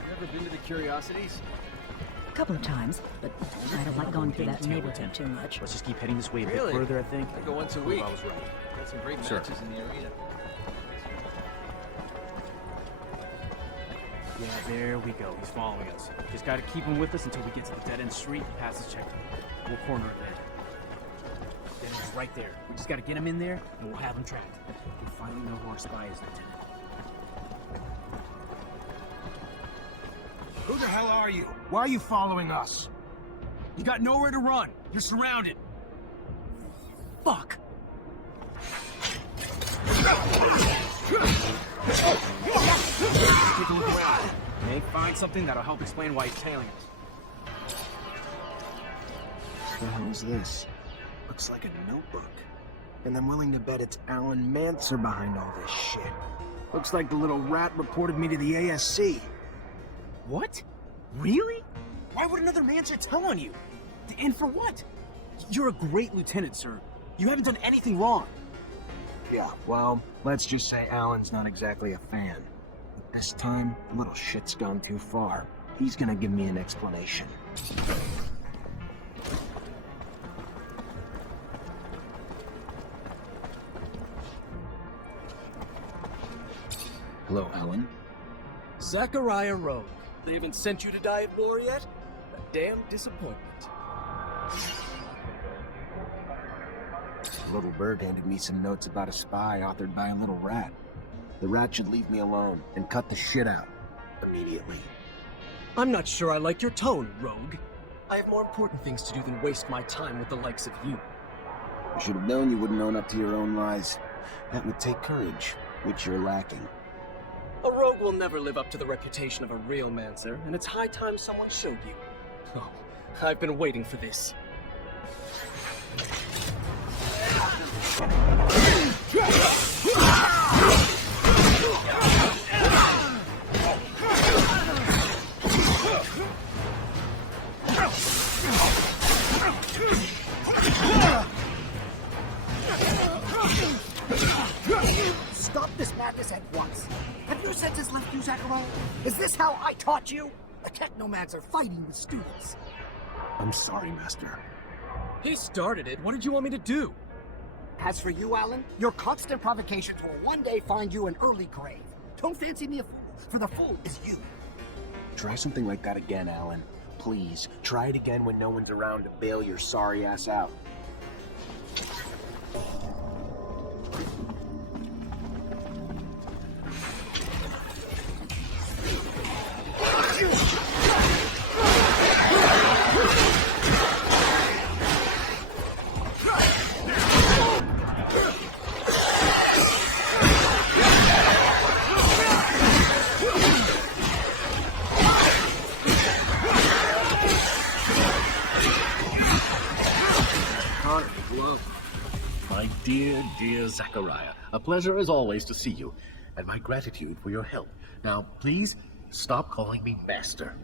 You ever been to the Curiosities? A couple of times, but I don't like going through that neighborhood too much. Let's just keep heading this way a Really? bit further, I think. I go once a week. I was right. Got some great Sure. matches in the arena. Yeah, there we go. He's following us. Just gotta keep him with us until we get to the dead-end street past his checkpoint. We'll corner it there. Dead end's right there. We just gotta get him in there, and we'll have him tracked. We'll finally know who our spy is, Lieutenant. Who the hell are you? Why are you following us? You got nowhere to run. You're surrounded. Fuck! Take a look around. May find something that'll help explain why he's tailing us. What the hell is this? Looks like a notebook. And I'm willing to bet it's Mentorship behind all this shit. Looks like the little rat reported me to the ASC. What? Really? Why would another Mancher tell on you? And for what? You're a great lieutenant, sir. You haven't done anything wrong. Yeah, well, let's just say Alan's not exactly a fan. But this time, the little shit's gone too far. He's gonna give me an explanation. Hello, Alan. Zachariah Rogue. They haven't sent you to die at war yet? A damn disappointment. The little bird handed me some notes about a spy authored by a little rat. The rat should leave me alone and cut the shit out. Immediately. I'm not sure I like your tone, Rogue. I have more important things to do than waste my time with the likes of you. You should have known you wouldn't own up to your own lies. That would take courage, which you're lacking. A rogue will never live up to the reputation of a real mancer, and it's high time someone showed you. Oh, I've been waiting for this. Stop this madness at once. Have your senses left you, Zachariah? Is this how I taught you? A Technomancer fighting with students. I'm sorry, Master. He started it. What did you want me to do? As for you, Alan, your constant provocations will one day find you an early grave. Don't fancy me a fool, for the fool is you. Try something like that again, Alan. Please, try it again when no one's around to bail your sorry ass out. My dear, dear Zachariah, a pleasure as always to see you, and my gratitude for your help. Now, please, stop calling me Master.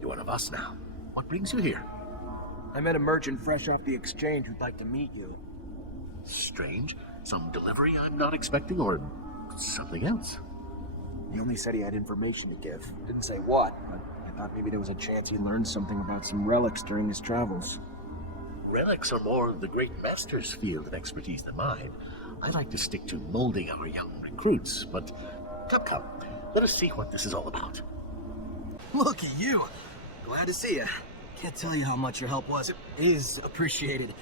You're one of us now. What brings you here? I met a merchant fresh off the exchange who'd like to meet you. Strange. Some delivery I'm not expecting, or something else? He only said he had information to give. Didn't say what, but I thought maybe there was a chance he learned something about some relics during his travels. Relics are more the great master's field of expertise than mine. I like to stick to molding our young recruits, but come, let us see what this is all about. Look at you. Glad to see you. Can't tell you how much your help was. It is appreciated.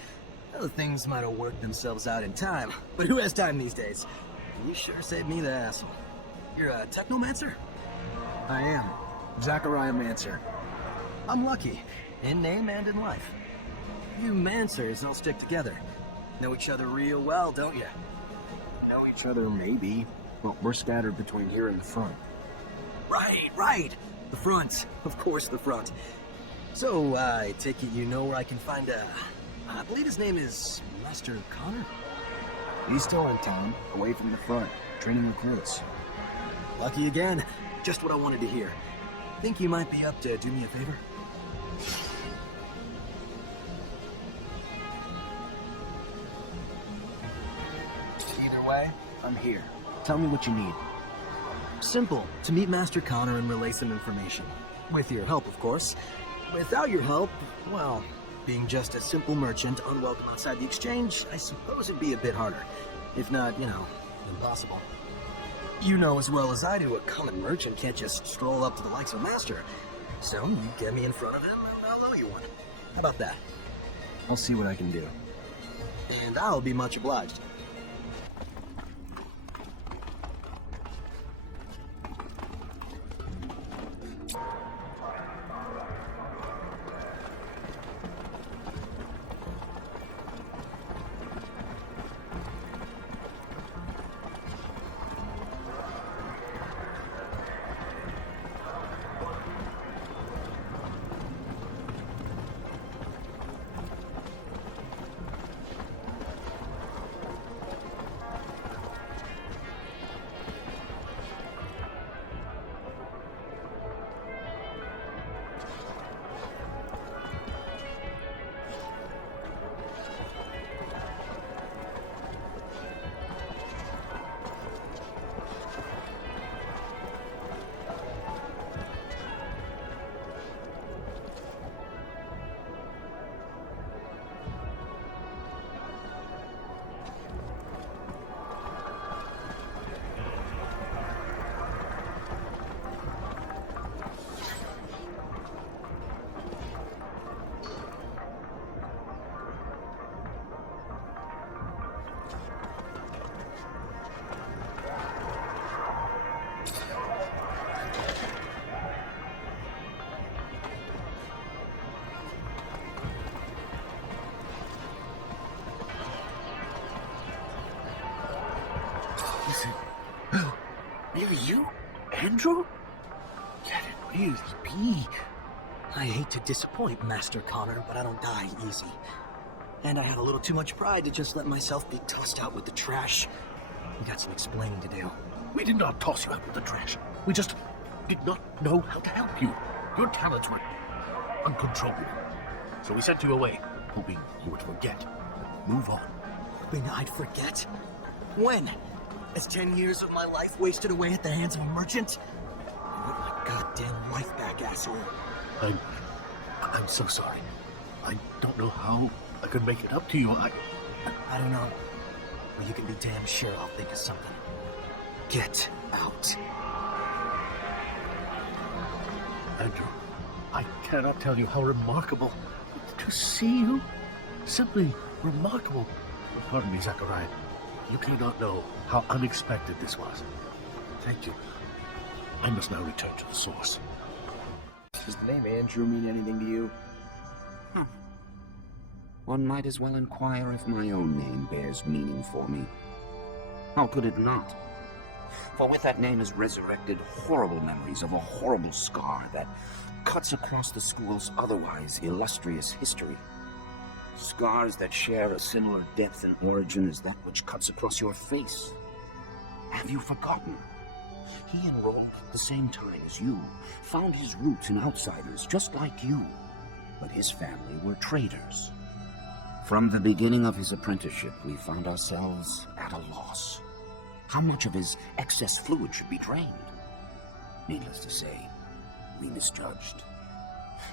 Other things might have worked themselves out in time, but who has time these days? You sure saved me the hassle. You're a Technomancer? I am. Zachariah Mancer. I'm lucky, in name and in life. You Mancers all stick together. Know each other real well, don't you? Know each other, maybe, but we're scattered between here and the front. Right. The front. Of course, the front. So, I take it you know where I can find I believe his name is Master Connor? He's still in town, away from the front, training recruits. Lucky again. Just what I wanted to hear. Think you might be up to do me a favor? Either way, I'm here. Tell me what you need. Simple. To meet Master Connor and relay some information. With your help, of course. Without your help, well, being just a simple merchant, unwelcome outside the exchange, I suppose it'd be a bit harder. If not, impossible. You know as well as I do, a common merchant can't just stroll up to the likes of Master. So, you get me in front of him, and I'll owe you one. How about that? I'll see what I can do. And I'll be much obliged. Really, you? Andrew? Can it really be? I hate to disappoint, Master Connor, but I don't die easy. And I have a little too much pride to just let myself be tossed out with the trash. We got some explaining to do. We did not toss you out with the trash. We just did not know how to help you. Your talents were uncontrollable. So we sent you away, hoping you would forget. Move on. Hoping I'd forget? When? As 10 years of my life wasted away at the hands of a merchant? I want my goddamn life back, asshole. I'm so sorry. I don't know how I could make it up to you. I don't know. But you can be damn sure I'll think of something. Get out. Andrew, I cannot tell you how remarkable to see you. Simply remarkable. Pardon me, Zachariah. You cannot know how unexpected this was. Thank you. I must now return to the source. Does the name Andrew mean anything to you? One might as well inquire if my own name bears meaning for me. How could it not? For with that name is resurrected horrible memories of a horrible scar that cuts across the school's otherwise illustrious history. Scars that share a similar depth and origin as that which cuts across your face. Have you forgotten? He enrolled at the same time as you, found his roots in outsiders just like you, but his family were traitors. From the beginning of his apprenticeship, we found ourselves at a loss. How much of his excess fluid should be drained? Needless to say, we misjudged.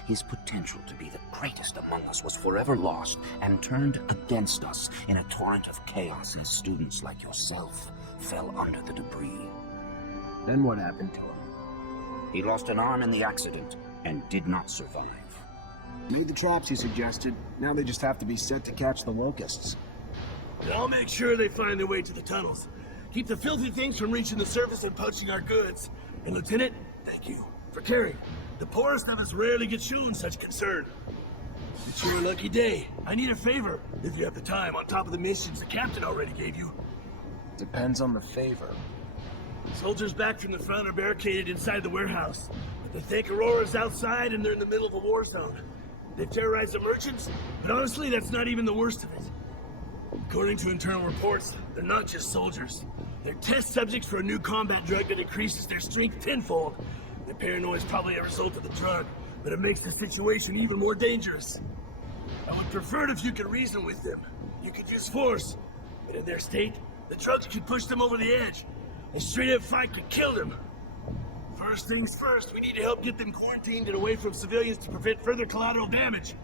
His potential to be the greatest among us was forever lost and turned against us in a torrent of chaos as students like yourself fell under the debris. Then what happened to him? He lost an arm in the accident and did not survive. Made the traps he suggested. Now they just have to be set to catch the locusts. And I'll make sure they find their way to the tunnels. Keep the filthy things from reaching the surface and poaching our goods. And Lieutenant, thank you for caring. The poorest of us rarely get shown such concern. It's your lucky day. I need a favor, if you have the time, on top of the missions the captain already gave you. Depends on the favor. Soldiers back from the front are barricaded inside the warehouse. But they think Aurora's outside and they're in the middle of a war zone. They've terrorized the merchants, but honestly, that's not even the worst of it. According to internal reports, they're not just soldiers. They're test subjects for a new combat drug that increases their strength tenfold. Their paranoia is probably a result of the drug, but it makes the situation even more dangerous. I would prefer it if you could reason with them. You could use force, but in their state, the drugs could push them over the edge. A straight-up fight could kill them. First things first, we need to help get them quarantined and away from civilians to prevent further collateral damage.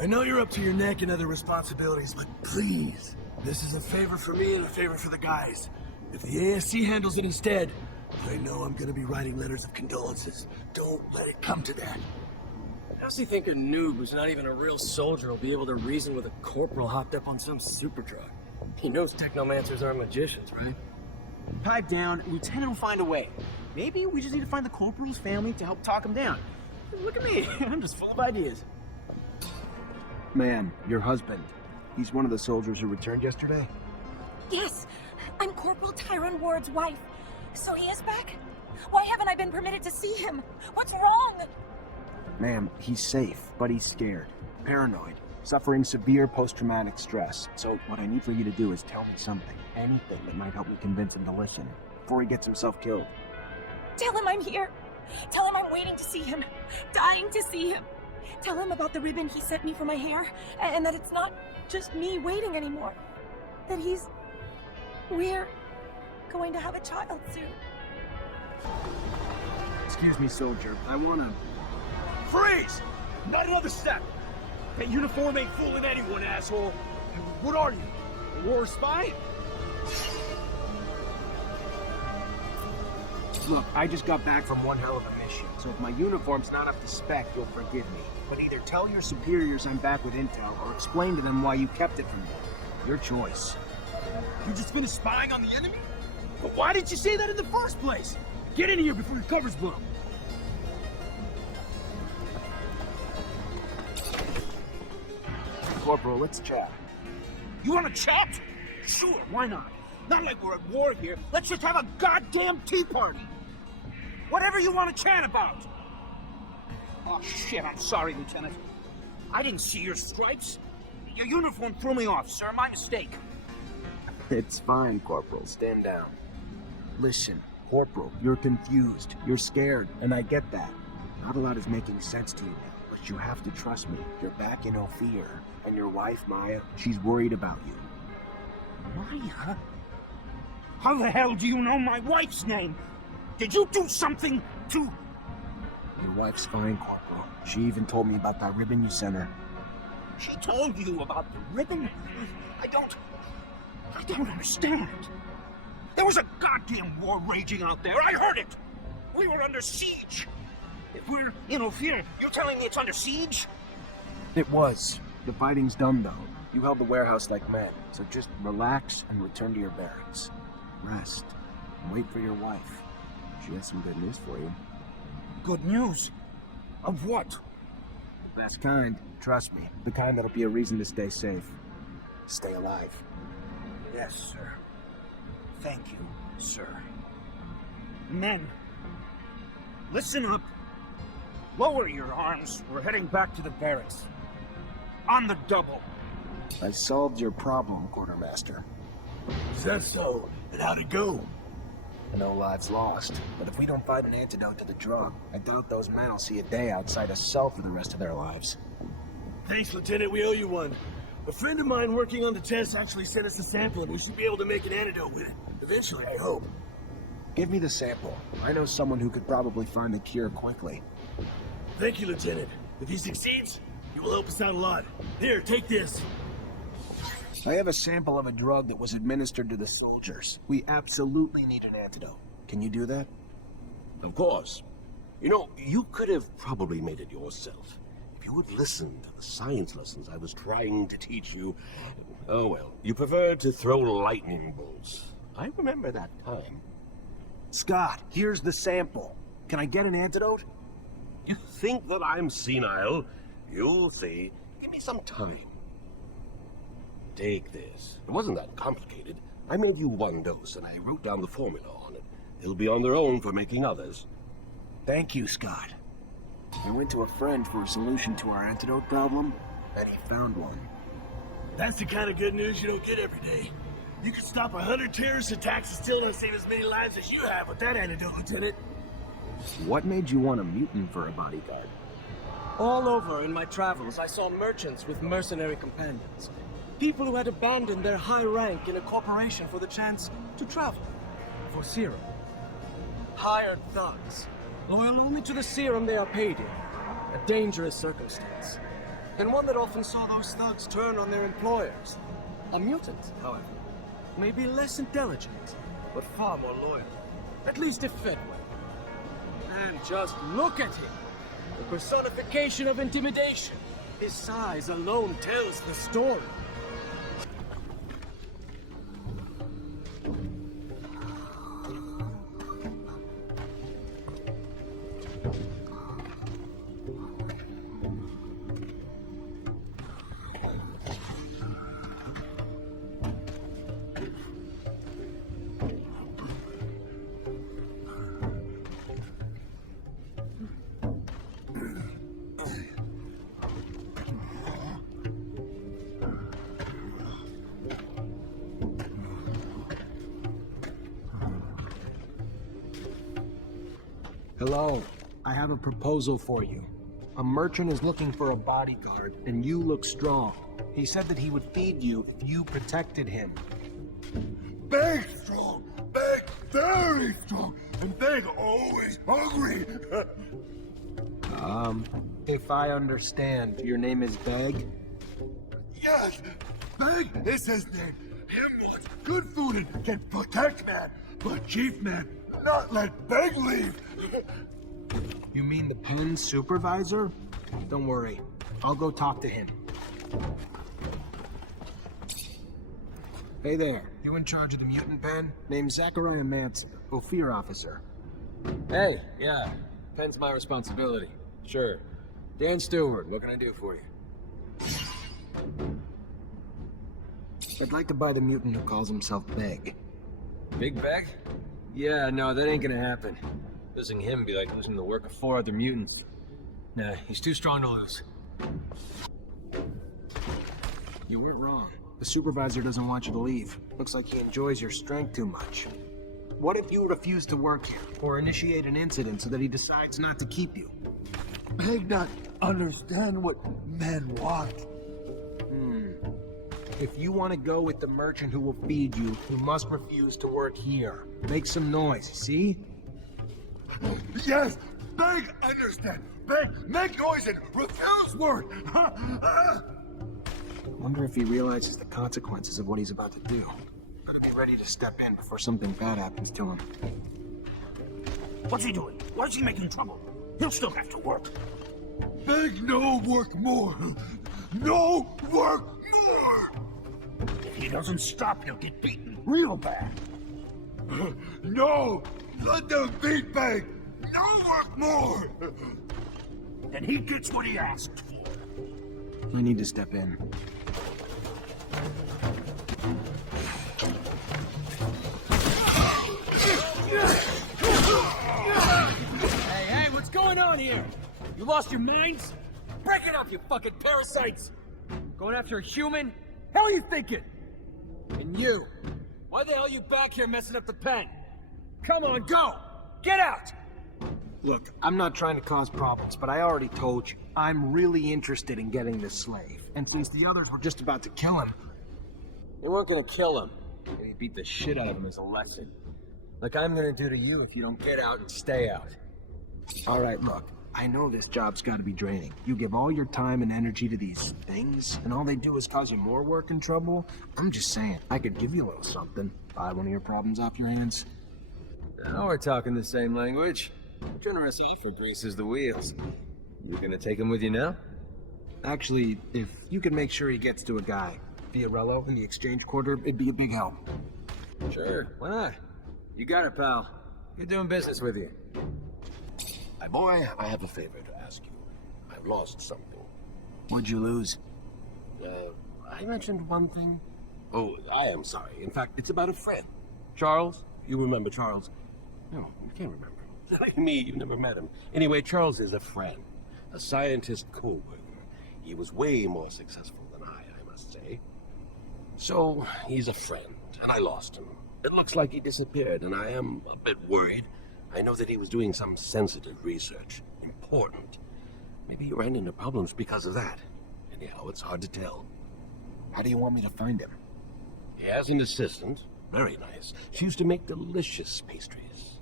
I know you're up to your neck in other responsibilities, but please, this is a favor for me and a favor for the guys. If the ASC handles it instead, I know I'm gonna be writing letters of condolences. Don't let it come to that. How's he think a noob who's not even a real soldier will be able to reason with a corporal hopped up on some super drug? He knows Technomancers aren't magicians, right? Pipe down, Lieutenant will find a way. Maybe we just need to find the corporal's family to help talk him down. Look at me, I'm just full of ideas. Man, your husband. He's one of the soldiers who returned yesterday? Yes, I'm Corporal Tyrone Ward's wife. So he is back? Why haven't I been permitted to see him? What's wrong? Ma'am, he's safe, but he's scared. Paranoid. Suffering severe post-traumatic stress. So what I need for you to do is tell me something. Anything that might help me convince him to listen. Before he gets himself killed. Tell him I'm here. Tell him I'm waiting to see him. Dying to see him. Tell him about the ribbon he sent me for my hair. And that it's not just me waiting anymore. That we're going to have a child soon. Excuse me, soldier. I wanna... Freeze! Not another step! That uniform ain't fooling anyone, asshole. What are you? A war spy? Look, I just got back from one hell of a mission, so if my uniform's not up to spec, you'll forgive me. But either tell your superiors I'm back with intel, or explain to them why you kept it from them. Your choice. You just finished spying on the enemy? But why didn't you say that in the first place? Get in here before your cover's blown. Corporal, let's chat. You wanna chat? Sure, why not? Not like we're at war here. Let's just have a goddamn tea party. Whatever you want to chat about. Oh shit, I'm sorry, Lieutenant. I didn't see your stripes. Your uniform threw me off, sir. My mistake. It's fine, Corporal. Stand down. Listen, Corporal, you're confused. You're scared, and I get that. Not a lot is making sense to you now, but you have to trust me. You're back in Ophir, and your wife, Maya, she's worried about you. Maya? How the hell do you know my wife's name? Did you do something to... Your wife's fine, Corporal. She even told me about that ribbon you sent her. She told you about the ribbon? I don't understand. There was a goddamn war raging out there. I heard it. We were under siege. If we're interfering, you're telling me it's under siege? It was. The fighting's done, though. You held the warehouse like men, so just relax and return to your barracks. Rest. And wait for your wife. She has some good news for you. Good news? Of what? The best kind. Trust me. The kind that'll be a reason to stay safe. Stay alive. Yes, sir. Thank you, sir. Men, listen up. Lower your arms. We're heading back to the barracks. On the double. I solved your problem, Quartermaster. Is that so? And how'd it go? No lives lost. But if we don't find an antidote to the drug, I doubt those men will see a day outside a cell for the rest of their lives. Thanks, Lieutenant. We owe you one. A friend of mine working on the test actually sent us a sample, and we should be able to make an antidote with it. Eventually, I hope. Give me the sample. I know someone who could probably find a cure quickly. Thank you, Lieutenant. If he succeeds, he will help us out a lot. Here, take this. I have a sample of a drug that was administered to the soldiers. We absolutely need an antidote. Can you do that? Of course. You know, you could have probably made it yourself. If you had listened to the science lessons I was trying to teach you. Oh well, you preferred to throw lightning bolts. I remember that time. Scott, here's the sample. Can I get an antidote? You think that I'm senile? You'll see. Give me some time. Take this. It wasn't that complicated. I made you one dose, and I wrote down the formula on it. They'll be on their own for making others. Thank you, Scott. I went to a friend for a solution to our antidote problem, and he found one. That's the kind of good news you don't get every day. You could stop 100 terrorist attacks and still not save as many lives as you have with that antidote, Lieutenant. What made you want a mutant for a bodyguard? All over in my travels, I saw merchants with mercenary companions. People who had abandoned their high rank in a corporation for the chance to travel. For serum. Hired thugs. Loyal only to the serum they are paid in. A dangerous circumstance. And one that often saw those thugs turn on their employers. A mutant, however, may be less intelligent, but far more loyal. At least if fed well. And just look at him. The personification of intimidation. His size alone tells the story. Hello. I have a proposal for you. A merchant is looking for a bodyguard, and you look strong. He said that he would feed you if you protected him. Big strong, big, very strong, and big always hungry. If I understand, your name is Beg? Yes, Big is his name. Him wants good food and can protect man, but chief man not let Beg leave. You mean the pen supervisor? Don't worry. I'll go talk to him. Hey there. You in charge of the mutant pen? Name's Zachariah Manson, Ophir officer. Hey, yeah. Pen's my responsibility. Sure. Dan Stewart, what can I do for you? I'd like to buy the mutant who calls himself Beg. Big Beg? Yeah, no, that ain't gonna happen. Losing him would be like losing the work of 4 other mutants. Nah, he's too strong to lose. You weren't wrong. The supervisor doesn't want you to leave. Looks like he enjoys your strength too much. What if you refuse to work here, or initiate an incident so that he decides not to keep you? Beg not understand what men want. If you want to go with the merchant who will feed you, you must refuse to work here. Make some noise, see? Yes! Beg, understand! Beg, make noise and refuse work! Wonder if he realizes the consequences of what he's about to do. Better be ready to step in before something bad happens to him. What's he doing? Why is he making trouble? He'll still have to work. Beg no work more! No work more! If he doesn't stop, he'll get beaten real bad. No! Let them beat Beg! No work more! Then he gets what he asked for. I need to step in. Hey, what's going on here? You lost your minds? Break it up, you fucking parasites! Going after a human? Hell you thinking? And you? Why the hell are you back here messing up the pen? Come on, go! Get out! Look, I'm not trying to cause problems, but I already told you, I'm really interested in getting this slave. And since the others were just about to kill him... They weren't gonna kill him. They beat the shit out of him as a lesson. Like I'm gonna do to you if you don't get out and stay out. Alright, look, I know this job's gotta be draining. You give all your time and energy to these things, and all they do is cause you more work and trouble. I'm just saying, I could give you a little something. Buy one of your problems off your hands. Now we're talking the same language. Generous offer greases the wheels. You gonna take him with you now? Actually, if you could make sure he gets to a guy, Fiorello, in the exchange quarter, it'd be a big help. Sure, why not? You got it, pal. Good doing business with you. My boy, I have a favor to ask you. I've lost something. What'd you lose? I mentioned one thing. Oh, I am sorry. In fact, it's about a friend. Charles? You remember Charles? No, you can't remember. Like me, you never met him. Anyway, Charles is a friend. A scientist co-worker. He was way more successful than I must say. So, he's a friend, and I lost him. It looks like he disappeared, and I am a bit worried. I know that he was doing some sensitive research. Important. Maybe he ran into problems because of that. Anyhow, it's hard to tell. How do you want me to find him? He has an assistant. Very nice. She used to make delicious pastries.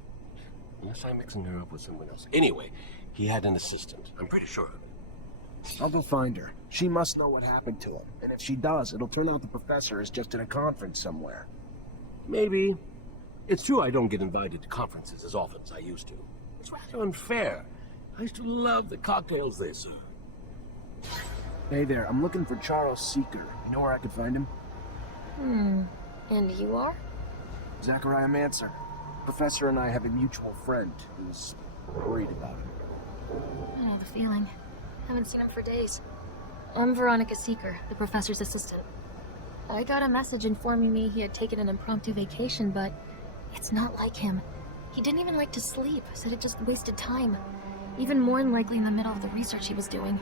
Unless I'm mixing her up with someone else. Anyway, he had an assistant. I'm pretty sure of it. I'll go find her. She must know what happened to him. And if she does, it'll turn out the professor is just at a conference somewhere. Maybe. It's true I don't get invited to conferences as often as I used to. It's rather unfair. I used to love the cocktails they serve. Hey there, I'm looking for Charles Seeker. You know where I could find him? And you are? Zachariah Mancer. Professor and I have a mutual friend who's worried about him. I know the feeling. Haven't seen him for days. I'm Veronica Seeker, the professor's assistant. I got a message informing me he had taken an impromptu vacation, but it's not like him. He didn't even like to sleep, said it just wasted time. Even more than likely in the middle of the research he was doing.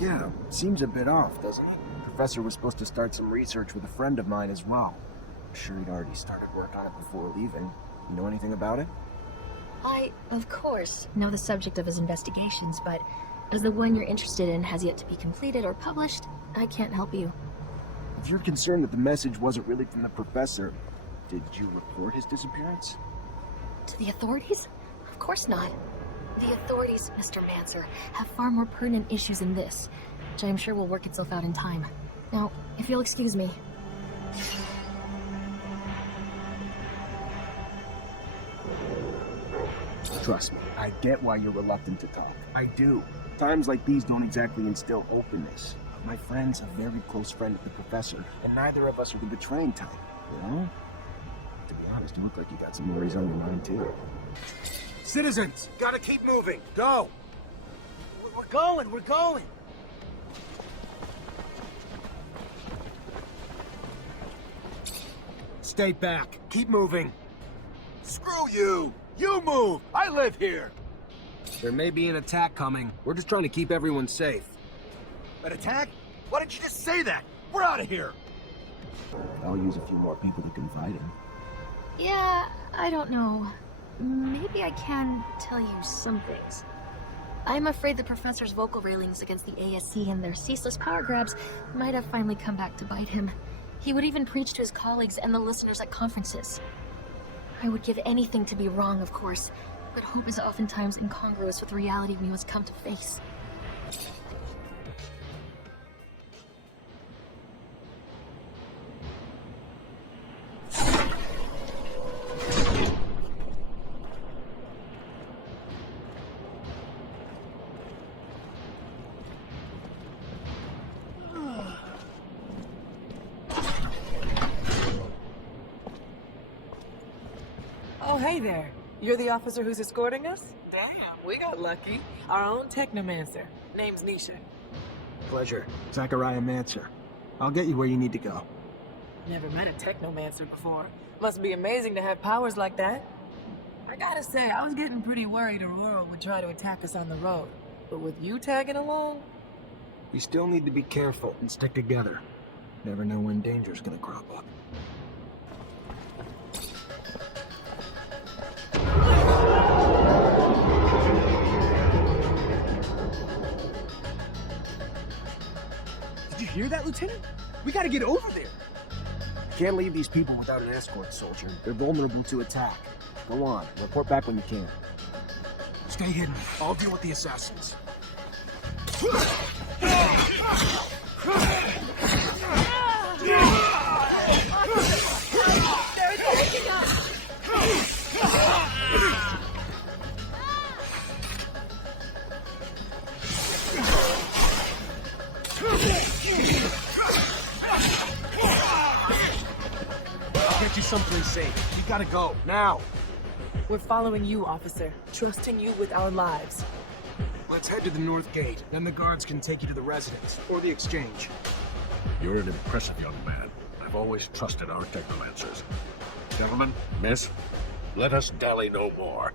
Yeah, seems a bit off, doesn't he? The professor was supposed to start some research with a friend of mine as well. I'm sure he'd already started work on it before leaving. You know anything about it? I, of course, know the subject of his investigations, but as the one you're interested in has yet to be completed or published, I can't help you. If you're concerned that the message wasn't really from the professor, did you report his disappearance? To the authorities? Of course not. The authorities, Mr. Mancer, have far more pertinent issues than this, which I'm sure will work itself out in time. Now, if you'll excuse me. Trust me, I get why you're reluctant to talk. I do. Times like these don't exactly instill openness. My friend's a very close friend of the professor, and neither of us are the betraying type, you know? To be honest, you look like you got some worries on your mind, too. Citizens, gotta keep moving. Go! We're going! Stay back. Keep moving. Screw you! You move! I live here! There may be an attack coming. We're just trying to keep everyone safe. An attack? Why didn't you just say that? We're out of here! I'll use a few more people to confide in. Yeah, I don't know. Maybe I can tell you some things. I'm afraid the professor's vocal railings against the ASC and their ceaseless power grabs might have finally come back to bite him. He would even preach to his colleagues and the listeners at conferences. I would give anything to be wrong, of course, but hope is oftentimes incongruous with reality we must come to face. Oh, hey there. You're the officer who's escorting us? Damn, we got lucky. Our own Technomancer. Name's Nisha. Pleasure. Zachariah Mancer. I'll get you where you need to go. Never met a Technomancer before. Must be amazing to have powers like that. I gotta say, I was getting pretty worried Aurora would try to attack us on the road. But with you tagging along... We still need to be careful and stick together. Never know when danger's gonna crop up. Did you hear that, Lieutenant? We gotta get over there. Can't leave these people without an escort, soldier. They're vulnerable to attack. Go on, report back when you can. Stay hidden. I'll deal with the assassins. Get you someplace safe. You gotta go, now. We're following you, officer. Trusting you with our lives. Let's head to the north gate. Then the guards can take you to the residence, or the exchange. You're an impressive young man. I've always trusted our Technomancers. Gentlemen, miss, let us dally no more.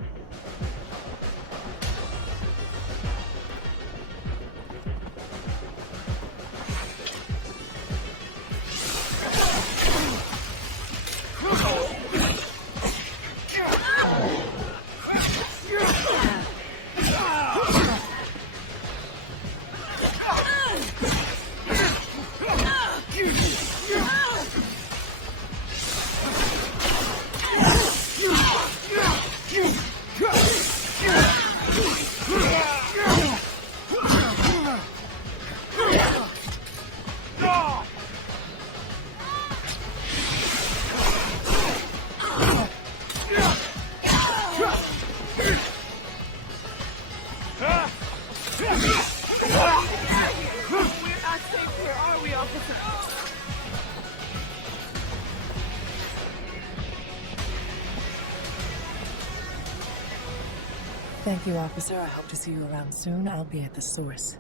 Thank you, officer. I hope to see you around soon. I'll be at the source.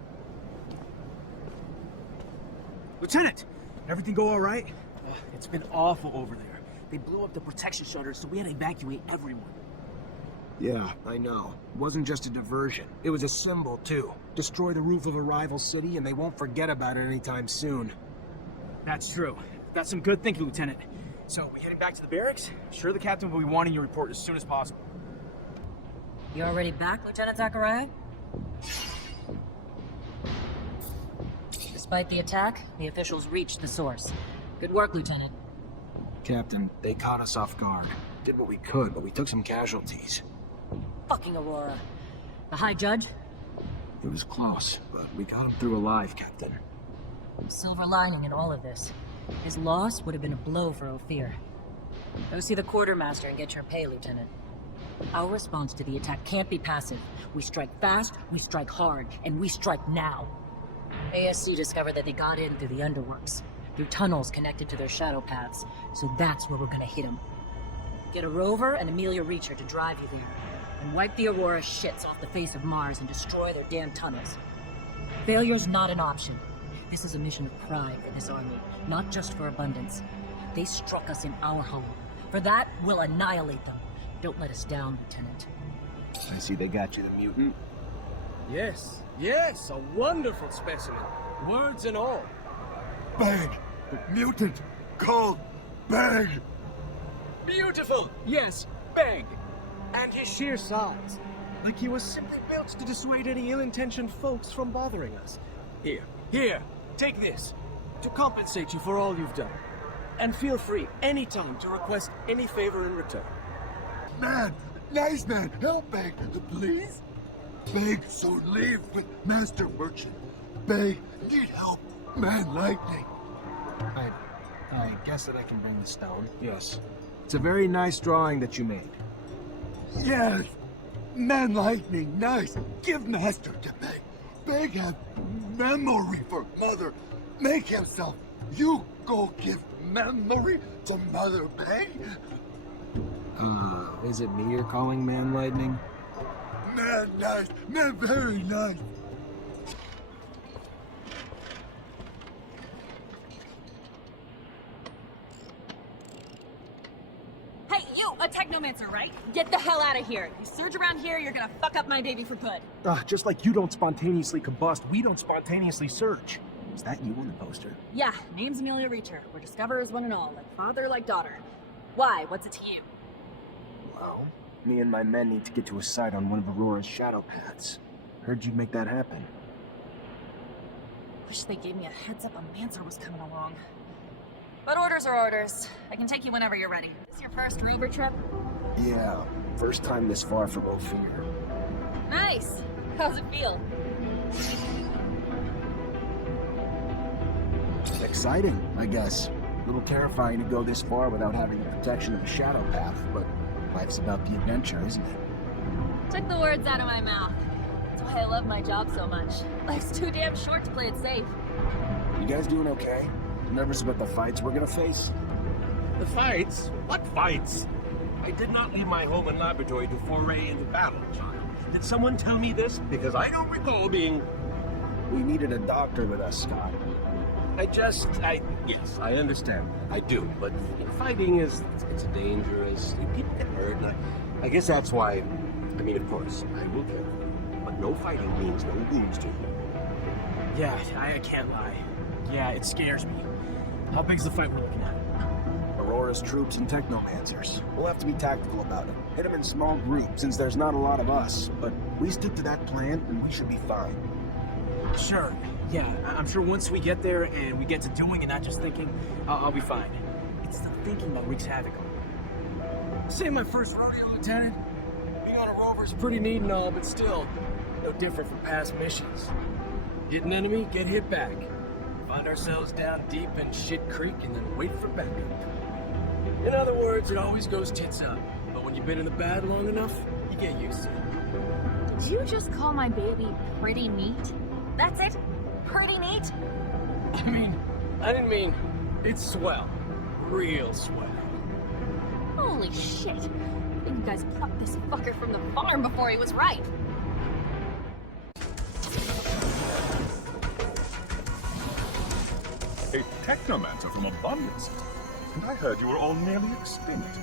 Lieutenant! Everything go all right? It's been awful over there. They blew up the protection shutters, so we had to evacuate everyone. Yeah, I know. It wasn't just a diversion. It was a symbol, too. Destroy the roof of a rival city, and they won't forget about it anytime soon. That's true. That's some good thinking, Lieutenant. So, we heading back to the barracks? Sure the captain will be wanting your report as soon as possible. You already back, Lieutenant Zachariah? Despite the attack, the officials reached the source. Good work, Lieutenant. Captain, they caught us off guard. Did what we could, but we took some casualties. Fucking Aurora. The High Judge? It was close, but we got him through alive, Captain. Silver lining in all of this. His loss would have been a blow for Ophir. Go see the quartermaster and get your pay, Lieutenant. Our response to the attack can't be passive. We strike fast, we strike hard, and we strike now. ASC discovered that they got in through the underworks, through tunnels connected to their shadow paths, so that's where we're gonna hit them. Get a rover and Amelia Reacher to drive you there, and wipe the Aurora shits off the face of Mars and destroy their damn tunnels. Failure's not an option. This is a mission of pride for this army, not just for abundance. They struck us in our home. For that, we'll annihilate them. Don't let us down, Lieutenant. I see they got you the mutant. Yes, yes, a wonderful specimen. Words and all. Bang! Mutant! Called Bang! Beautiful! Yes, Bang! And his sheer size. Like he was simply built to dissuade any ill-intentioned folks from bothering us. Here, take this. To compensate you for all you've done. And feel free, anytime, to request any favor in return. Man, nice man, help beg, please. Beg, so leave with Master Merchant. Beg, need help, man lightning. I guess that I can bring the stone. Yes. It's a very nice drawing that you made. Yes, man lightning, nice. Give Master to Beg. Beg have memory for Mother. Make himself. You go give memory to Mother Beg. Is it me you're calling Man Lightning? Man nice, man very nice. Hey, you, a Technomancer, right? Get the hell out of here. You surge around here, you're gonna fuck up my baby for good. Just like you don't spontaneously combust, we don't spontaneously surge. Is that you on the poster? Yeah, name's Amelia Reacher. We're discoverers one and all, like father, like daughter. Why? What's it to you? Well, me and my men need to get to a site on one of Aurora's shadow paths. Heard you'd make that happen. Wish they gave me a heads up a Mancer was coming along. But orders are orders. I can take you whenever you're ready. Is this your first rover trip? Yeah, first time this far from Ophir. Nice! How's it feel? Exciting, I guess. A little terrifying to go this far without having the protection of a shadow path, but life's about the adventure, isn't it? Took the words out of my mouth. That's why I love my job so much. Life's too damn short to play it safe. You guys doing okay? Nervous about the fights we're gonna face? The fights? What fights? I did not leave my home and laboratory to foray into battle, child. Did someone tell me this? Because I don't recall being... We needed a doctor with us, Scott. Yes, I understand. I do, but fighting it's dangerous. People get hurt, and I guess that's why, I mean, of course, I will care for you, but no fighting means no wounds to you. Yeah, I can't lie. Yeah, it scares me. How big's the fight we're looking at? Aurora's troops and Technomancers. We'll have to be tactical about it. Hit them in small groups, since there's not a lot of us. But we stick to that plan, and we should be fine. Sure. Yeah, I'm sure once we get there and we get to doing and not just thinking, I'll be fine. It's the thinking that wreaks havoc on me. This ain't my first rodeo, Lieutenant. Being on a rover's pretty neat and all, but still, no different from past missions. Hit an enemy, get hit back. Find ourselves down deep in Shit Creek and then wait for backup. In other words, it always goes tits up. But when you've been in the bad long enough, you get used to it. Did you just call my baby pretty neat? That's it? Pretty neat? I didn't mean, it's swell. Real swell. Holy shit. I think you guys plucked this fucker from the farm before he was ripe. A Technomancer from Abundance. And I heard you were all nearly extinct.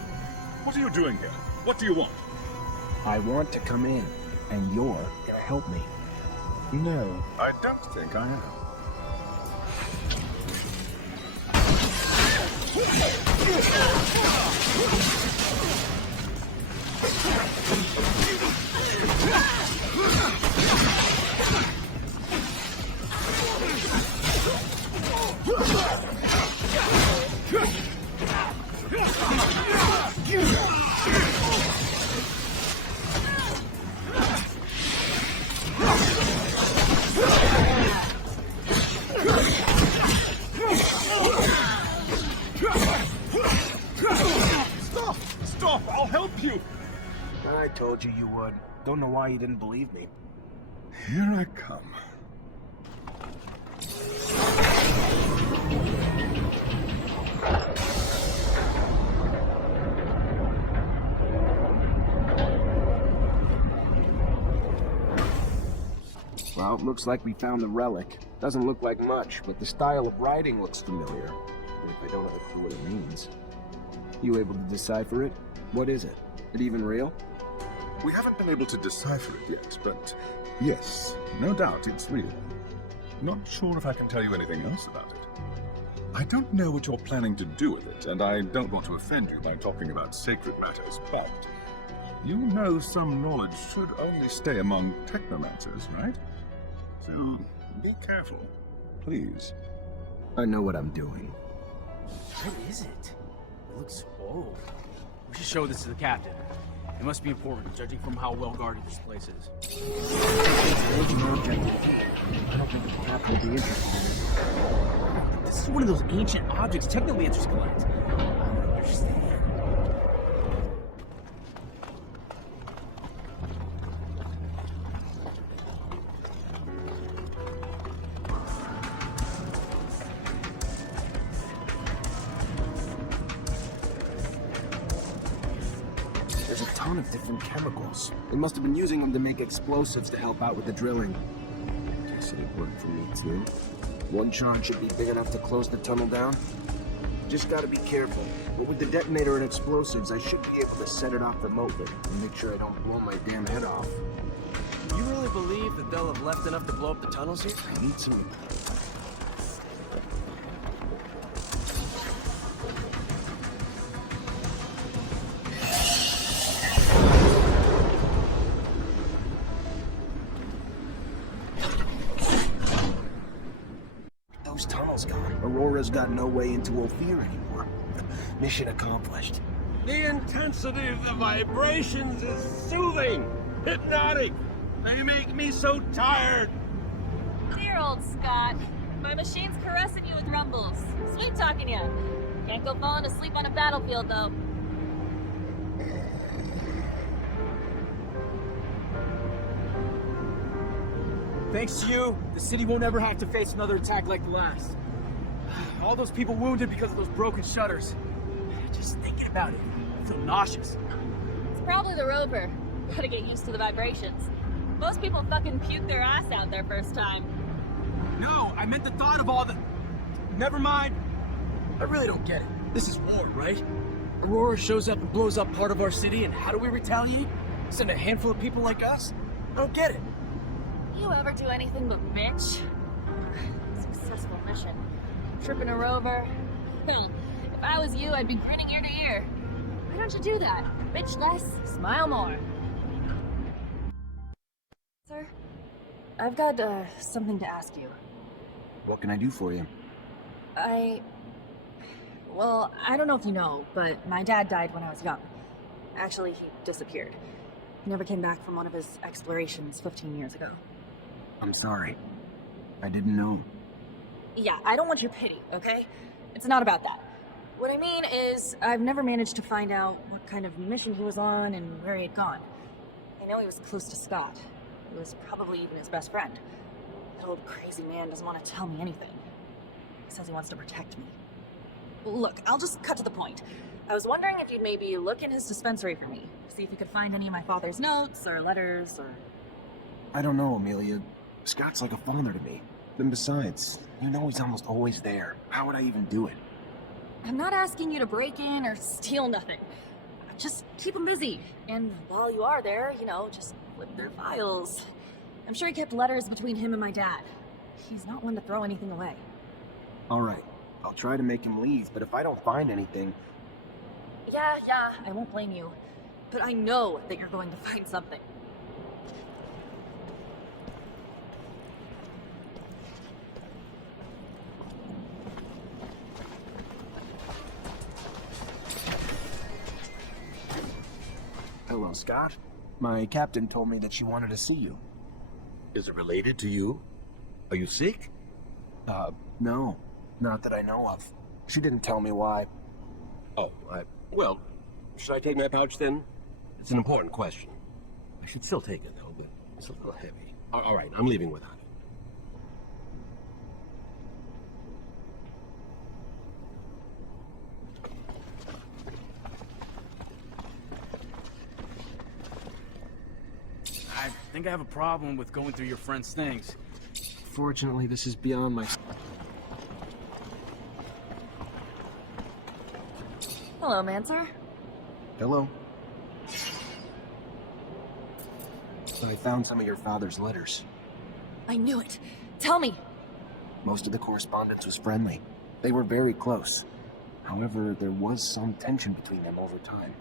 What are you doing here? What do you want? I want to come in, and you're gonna help me. No, I don't think I am. Stop! I'll help you! I told you you would. Don't know why you didn't believe me. Here I come. Well, it looks like we found the relic. Doesn't look like much, but the style of writing looks familiar. Even if I don't have a clue what it means. You able to decipher it? What is it? It even real? We haven't been able to decipher it yet, but yes, no doubt it's real. Not sure if I can tell you anything else about it. I don't know what you're planning to do with it, and I don't want to offend you by talking about sacred matters, but you know some knowledge should only stay among Technomancers, right? So be careful, please. I know what I'm doing. What is it? It looks old. We should show this to the captain. It must be important, judging from how well guarded this place is. It's an ancient object. I don't think the captain would be interested in it. This is one of those ancient objects Technomancers collect. I don't understand. There's a ton of different chemicals. They must have been using them to make explosives to help out with the drilling. Guess it worked for me too. One charge should be big enough to close the tunnel down. Just gotta be careful. But with the detonator and explosives, I should be able to set it off remotely and make sure I don't blow my damn head off. You really believe that they'll have left enough to blow up the tunnels here? I need some... Those tunnels gone. Aurora's got no way into Ophir anymore. Mission accomplished. The intensity of the vibrations is soothing, hypnotic. They make me so tired. Dear old Scott. My machine's caressing you with rumbles. Sweet talking you. Can't go falling asleep on a battlefield, though. Thanks to you, the city won't ever have to face another attack like the last. All those people wounded because of those broken shutters. Just thinking about it, I feel nauseous. It's probably the rover. Gotta get used to the vibrations. Most people fucking puke their ass out their first time. No, I meant the thought of all the... Never mind. I really don't get it. This is war, right? Aurora shows up and blows up part of our city, and how do we retaliate? Send a handful of people like us? I don't get it. You ever do anything but bitch? Successful mission. Tripping a rover. Hell, if I was you, I'd be grinning ear to ear. Why don't you do that? Bitch less, smile more. Sir, I've got, something to ask you. What can I do for you? Well, I don't know if you know, but my dad died when I was young. Actually, he disappeared. He never came back from one of his explorations 15 years ago. I'm sorry. I didn't know. Yeah, I don't want your pity, okay? It's not about that. What I mean is, I've never managed to find out what kind of mission he was on and where he had gone. I know he was close to Scott. He was probably even his best friend. That old crazy man doesn't want to tell me anything. He says he wants to protect me. Look, I'll just cut to the point. I was wondering if you'd maybe look in his dispensary for me. See if you could find any of my father's notes or letters or... I don't know, Amelia. Scott's like a father to me. And besides, you know he's almost always there. How would I even do it? I'm not asking you to break in or steal nothing. Just keep him busy. And while you are there, you know, just flip their files. I'm sure he kept letters between him and my dad. He's not one to throw anything away. All right. I'll try to make him leave, but if I don't find anything... Yeah, I won't blame you. But I know that you're going to find something. Hello, Scott. My captain told me that she wanted to see you. Is it related to you? Are you sick? No. Not that I know of. She didn't tell me why. Oh, well, should I take my pouch then? It's an important question. I should still take it though, but it's a little heavy. All right, I'm leaving without it. I think I have a problem with going through your friend's things. Fortunately, this is beyond my... Hello, Mancer. Hello. I found some of your father's letters. I knew it. Tell me. Most of the correspondence was friendly. They were very close. However, there was some tension between them over time.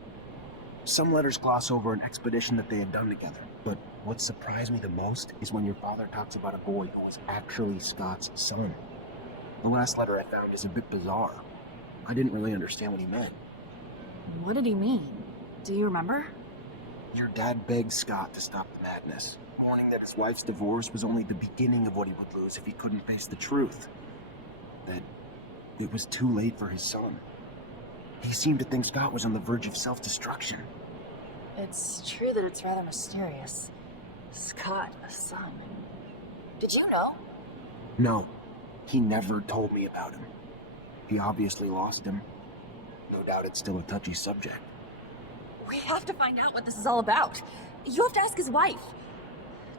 Some letters gloss over an expedition that they had done together, but what surprised me the most is when your father talks about a boy who was actually Scott's son. The last letter I found is a bit bizarre. I didn't really understand what he meant. What did he mean? Do you remember? Your dad begged Scott to stop the madness, warning that his wife's divorce was only the beginning of what he would lose if he couldn't face the truth. That it was too late for his son. He seemed to think Scott was on the verge of self-destruction. It's true that it's rather mysterious. Scott, a son. Did you know? No, he never told me about him. He obviously lost him. No doubt it's still a touchy subject. We have to find out what this is all about. You have to ask his wife.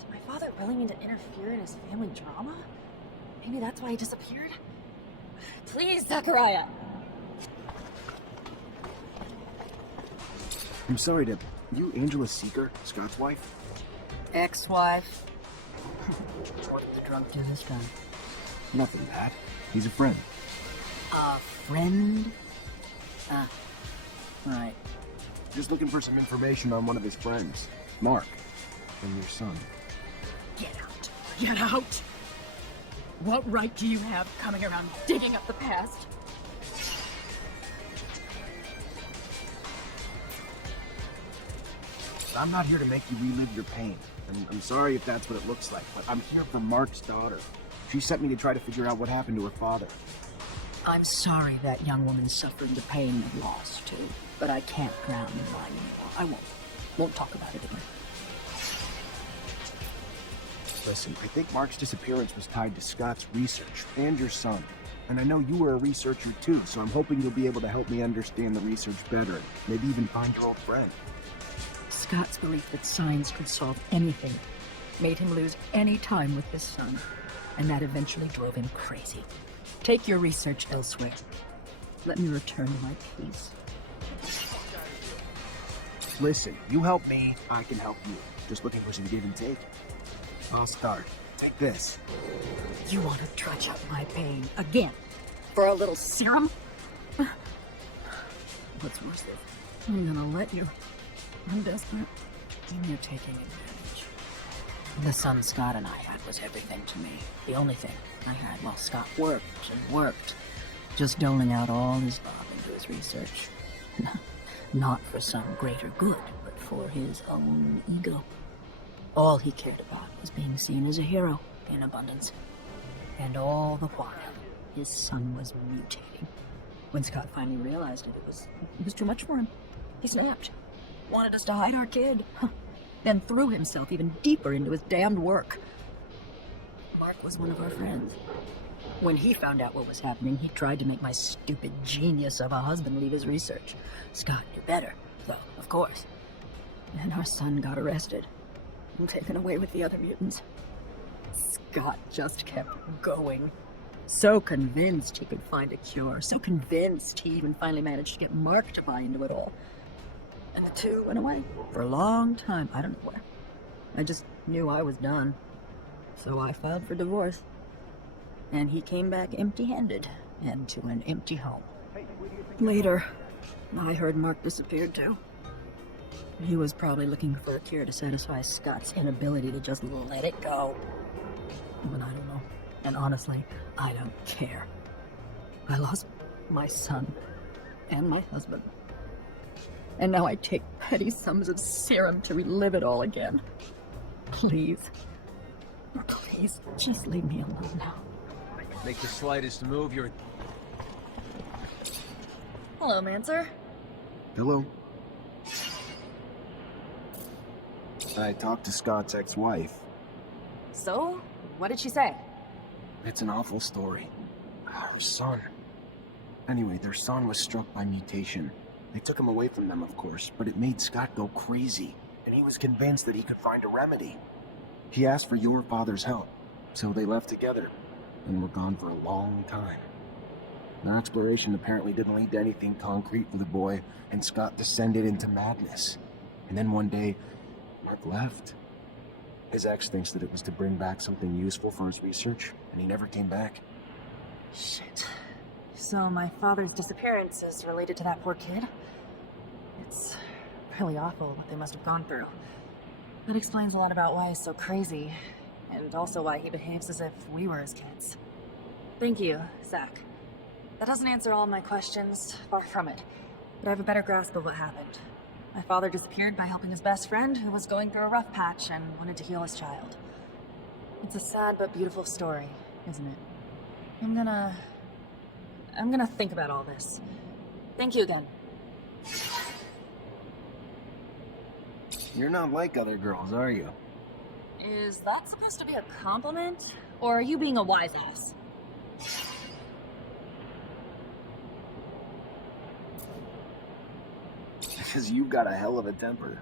Did my father really mean to interfere in his family drama? Maybe that's why he disappeared? Please, Zachariah! I'm sorry to... You Angela Seeker, Scott's wife? Ex-wife. What did the drunk do this time? Nothing bad. He's a friend. A friend? Ah, right. Just looking for some information on one of his friends, Mark, and your son. Get out. Get out! What right do you have coming around digging up the past? I'm not here to make you relive your pain. I'm sorry if that's what it looks like, but I'm here for Mark's daughter. She sent me to try to figure out what happened to her father. I'm sorry that young woman suffered the pain of loss, too. But I can't drown in lying anymore. I won't talk about it again. Listen, I think Mark's disappearance was tied to Scott's research and your son. And I know you were a researcher too, so I'm hoping you'll be able to help me understand the research better. Maybe even find your old friend. Scott's belief that signs could solve anything made him lose any time with his son, and that eventually drove him crazy. Take your research elsewhere. Let me return to my peace. Listen, you help me, I can help you. Just looking for some give and take. I'll start. Take this. You want to trudge up my pain again? For a little serum? What's worse, I'm gonna let you. I'm desperate. And you're taking advantage. The son Scott and I had was everything to me. The only thing I had while Scott worked and worked. Just doling out all his love into his research. Not for some greater good, but for his own ego. All he cared about was being seen as a hero in abundance. And all the while, his son was mutating. When Scott finally realized it, it was too much for him. He snapped. Wanted us to hide our kid. Then threw himself even deeper into his damned work. Mark was one of our friends. When he found out what was happening, he tried to make my stupid genius of a husband leave his research. Scott knew better, though, of course. And our son got arrested and taken away with the other mutants. Scott just kept going. So convinced he could find a cure. So convinced he even finally managed to get Mark to buy into it all. And the two went away for a long time. I don't know where. I just knew I was done. So I filed for divorce. And he came back empty-handed and to an empty home. Later, I heard Mark disappeared too. He was probably looking for a cure to satisfy Scott's inability to just let it go. But I don't know. And honestly, I don't care. I lost my son and my husband. And now I take petty sums of serum to relive it all again. Please. Please, just leave me alone now. Make the slightest move, you're... Hello, Mancer. Hello. I talked to Scott's ex-wife. So, what did she say? It's an awful story. Her son. Anyway, their son was struck by mutation. They took him away from them, of course, but it made Scott go crazy, and he was convinced that he could find a remedy. He asked for your father's help, so they left together, and were gone for a long time. Their exploration apparently didn't lead to anything concrete for the boy, and Scott descended into madness. And then one day, Mark left. His ex thinks that it was to bring back something useful for his research, and he never came back. Shit. So my father's disappearance is related to that poor kid? It's really awful what they must have gone through. That explains a lot about why he's so crazy, and also why he behaves as if we were his kids. Thank you, Zach. That doesn't answer all my questions, far from it. But I have a better grasp of what happened. My father disappeared by helping his best friend, who was going through a rough patch and wanted to heal his child. It's a sad but beautiful story, isn't it? I'm gonna think about all this. Thank you again. You're not like other girls, are you? Is that supposed to be a compliment? Or are you being a wise ass? Because you've got a hell of a temper.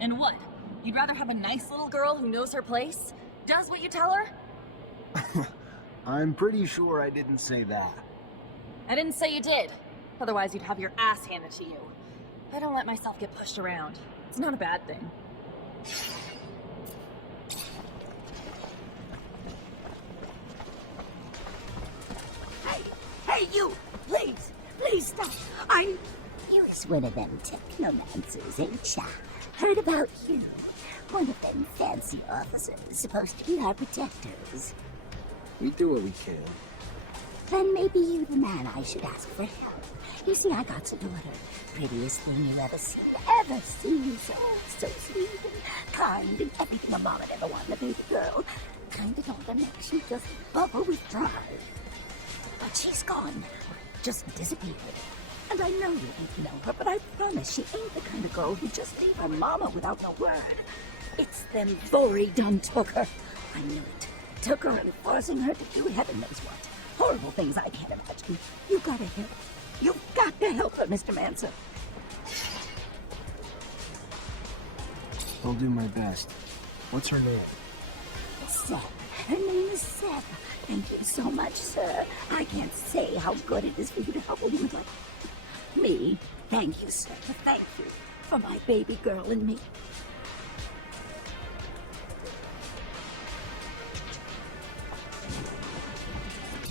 And what? You'd rather have a nice little girl who knows her place? Does what you tell her? I'm pretty sure I didn't say that. I didn't say you did. Otherwise you'd have your ass handed to you. I don't let myself get pushed around. It's not a bad thing. Hey, you! Please! Please stop! You're one of them Technomancers, ain't ya? Heard about you. One of them fancy officers supposed to be our protectors. We do what we can. Then maybe you the man I should ask for help. You see, I got a daughter. Prettiest thing you ever seen. So sweet and kind and everything a mom would ever want in a baby girl. Kind of daughter makes you just bubble with joy. But she's gone now. Just disappeared. And I know you ain't know her, but I promise she ain't the kind of girl who just leave her mama without no word. It's them Vory done took her. I knew it. Took her and forcing her to do heaven knows what. Horrible things I can't imagine. You gotta help. You've got to help her, Mr. Mancer. I'll do my best. What's her name? Sarah. Her name is Sarah. Thank you so much, sir. I can't say how good it is for you to help a woman like me. Thank you, sir. Thank you for my baby girl and me.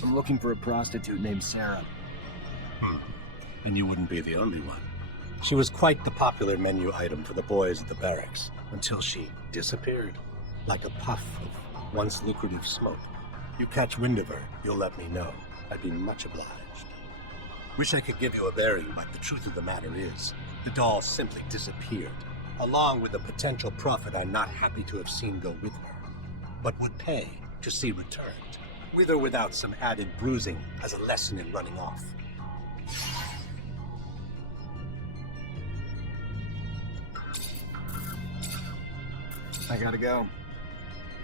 I'm looking for a prostitute named Sarah. And you wouldn't be the only one. She was quite the popular menu item for the boys at the barracks, until she disappeared, like a puff of once lucrative smoke. You catch wind of her, you'll let me know. I'd be much obliged. Wish I could give you a bearing, but the truth of the matter is, the doll simply disappeared, along with a potential profit I'm not happy to have seen go with her, but would pay to see returned, with or without some added bruising as a lesson in running off. I gotta go.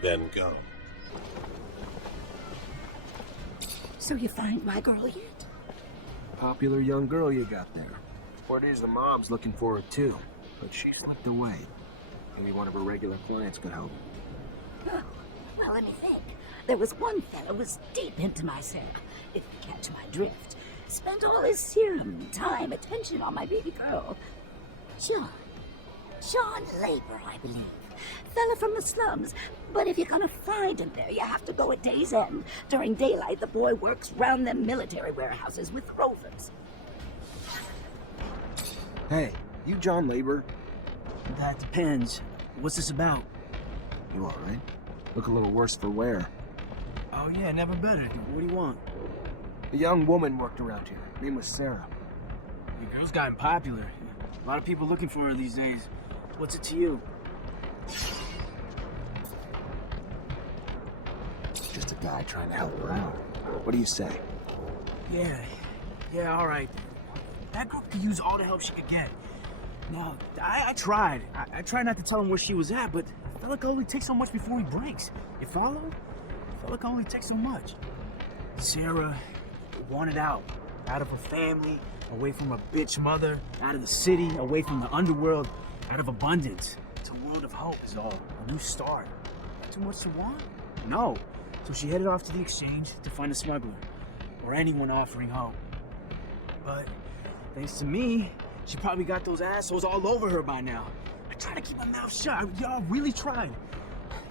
Then go. So you find my girl yet? Popular young girl you got there. Word is the mom's looking for her too, but she slipped away. Maybe one of her regular clients could help. Oh, well, let me think. There was one fellow was deep into my Sarah, if you catch my drift. Spent all his serum, time, attention on my baby girl. John Labor, I believe. Fella from the slums. But if you're gonna find him there, you have to go at day's end. During daylight, the boy works round them military warehouses with rovers. Hey, you John Labor? That depends. What's this about? You alright? Look a little worse for wear. Oh yeah, never better. What do you want? A young woman worked around here. Name was Sarah. The girl's gotten popular. A lot of people looking for her these days. What's it to you? Just a guy trying to help her out. What do you say? Yeah, alright. That girl could use all the help she could get. Now, I tried. I tried not to tell him where she was at, but I felt like it only takes so much before he breaks. You follow? I felt like it only takes so much. Sarah wanted out of her family, away from her bitch mother, out of the city, away from the underworld, out of abundance. It's a world of hope is all. A new start. Not too much to want? No. So she headed off to the exchange to find a smuggler, or anyone offering hope. But thanks to me, she probably got those assholes all over her by now. I tried to keep my mouth shut. Y'all really tried.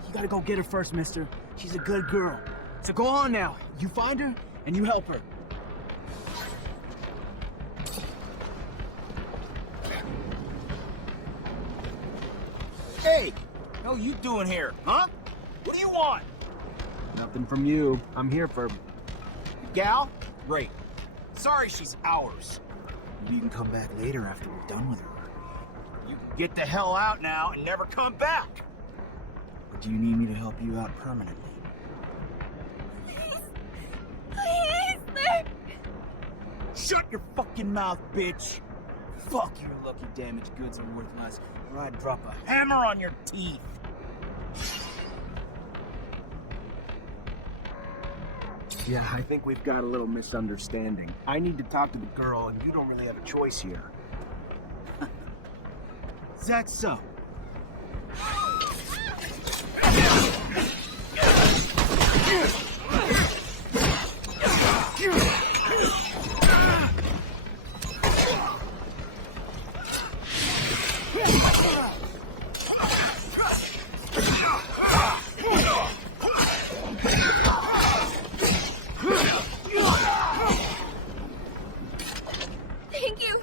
You gotta go get her first, mister. She's a good girl. So go on now. You find her, and you help her. Hey! What are you doing here, huh? What do you want? Nothing from you. I'm here for... Gal? Great. Sorry she's ours. You can come back later after we're done with her. You can get the hell out now and never come back! Or do you need me to help you out permanently? Please, sir! Shut your fucking mouth, bitch! Fuck your lucky damaged goods are worth less, or I'd drop a hammer on your teeth! Yeah, I think we've got a little misunderstanding. I need to talk to the girl, and you don't really have a choice here. Is that so? Thank you.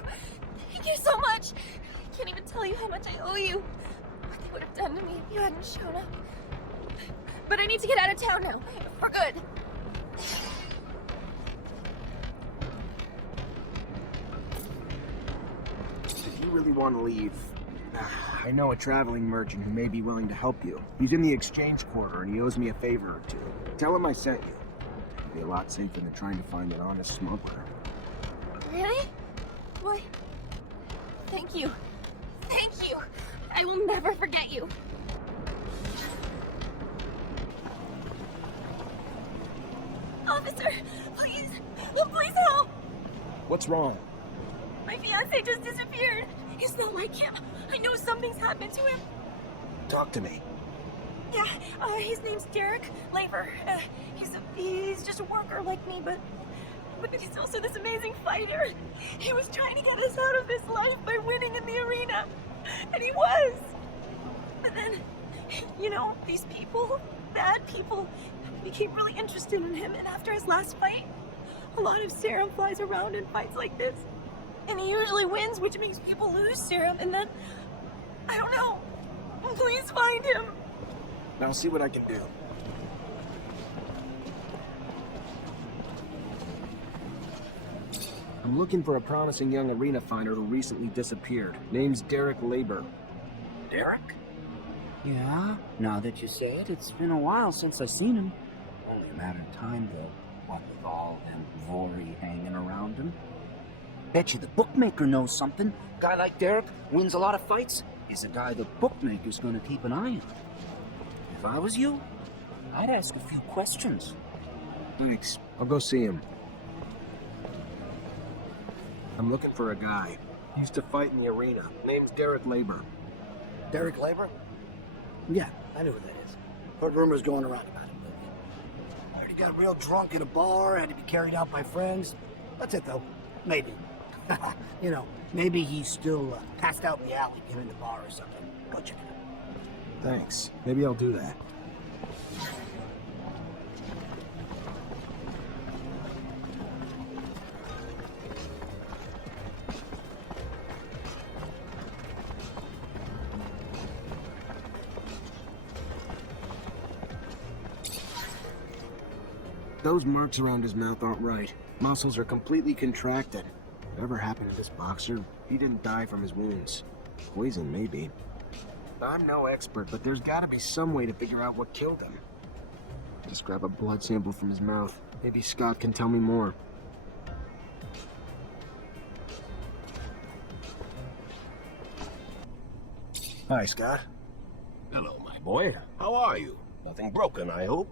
Thank you so much. I can't even tell you how much I owe you. What they would have done to me if you hadn't shown up. But I need to get out of town now. For good. If you really want to leave, I know a traveling merchant who may be willing to help you. He's in the exchange quarter and he owes me a favor or two. Tell him I sent you. It'll be a lot safer than trying to find an honest smuggler. Really? Why? Thank you. Thank you. I will never forget you. Officer, please. Please help. What's wrong? My fiancé just disappeared. He's not like him. I know something's happened to him. Talk to me. Yeah, his name's Derek Labor. He's just a worker like me, but he's also this amazing fighter. He was trying to get us out of this life by winning in the arena. And he was. But then, you know, these people, bad people, became really interested in him. And after his last fight, a lot of serum flies around in fights like this. And he usually wins, which makes people lose serum. And then, I don't know. Please find him. I'll see what I can do. I'm looking for a promising young arena fighter who recently disappeared. Name's Derek Labor. Derek? Yeah, now that you say it, it's been a while since I've seen him. Only a matter of time, though, what with all them Vori hanging around him. Bet you the bookmaker knows something. Guy like Derek wins a lot of fights. He's a guy the bookmaker's gonna keep an eye on. If I was you, I'd ask a few questions. Thanks. I'll go see him. I'm looking for a guy. He used to fight in the arena. Name's Derek Labor. Derek Labor? Yeah, I know who that is. Heard rumors going around about him. I heard he got real drunk at a bar, had to be carried out by friends. That's it, though. Maybe. You know, maybe he's still passed out in the alley behind the bar or something. Go check it out. Thanks. Maybe I'll do that. Those marks around his mouth aren't right. Muscles are completely contracted. Whatever happened to this boxer, he didn't die from his wounds. Poison, maybe. I'm no expert, but there's gotta be some way to figure out what killed him. Just grab a blood sample from his mouth. Maybe Scott can tell me more. Hi, Scott. Hello, my boy. How are you? Nothing broken, I hope?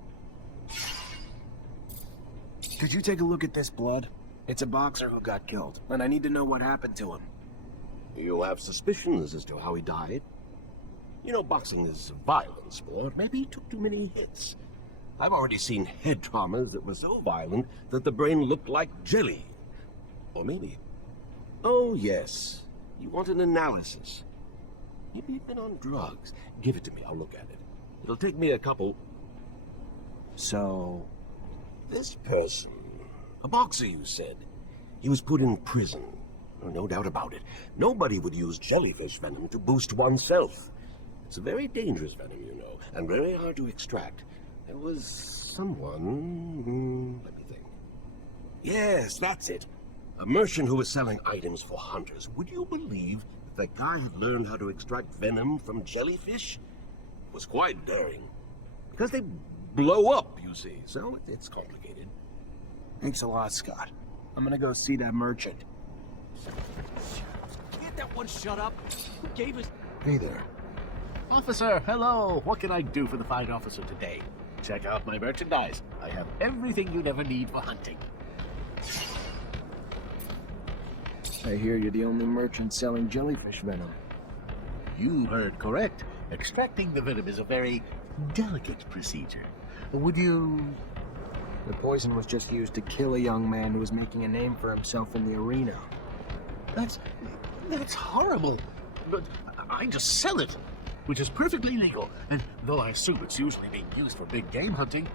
Could you take a look at this blood? It's a boxer who got killed, and I need to know what happened to him. You have suspicions as to how he died? You know, boxing is a violent sport. Maybe he took too many hits. I've already seen head traumas that were so violent that the brain looked like jelly. Or maybe... Oh, yes. You want an analysis. Maybe you've been on drugs. Give it to me, I'll look at it. It'll take me a couple... So... This person... A boxer, you said. He was put in prison. Oh, no doubt about it. Nobody would use jellyfish venom to boost oneself. It's a very dangerous venom, you know, and very hard to extract. There was someone... let me think. Yes, that's it. A merchant who was selling items for hunters. Would you believe that guy had learned how to extract venom from jellyfish? It was quite daring. Because they blow up, you see, so it's complicated. Thanks a lot, Scott. I'm gonna go see that merchant. Can't that one shut up? Who gave us... Hey there. Officer, hello. What can I do for the fine officer today? Check out my merchandise. I have everything you'd ever need for hunting. I hear you're the only merchant selling jellyfish venom. You heard correct. Extracting the venom is a very delicate procedure. Would you... The poison was just used to kill a young man who was making a name for himself in the arena. That's horrible. But I just sell it, which is perfectly legal. And though I assume it's usually being used for big game hunting,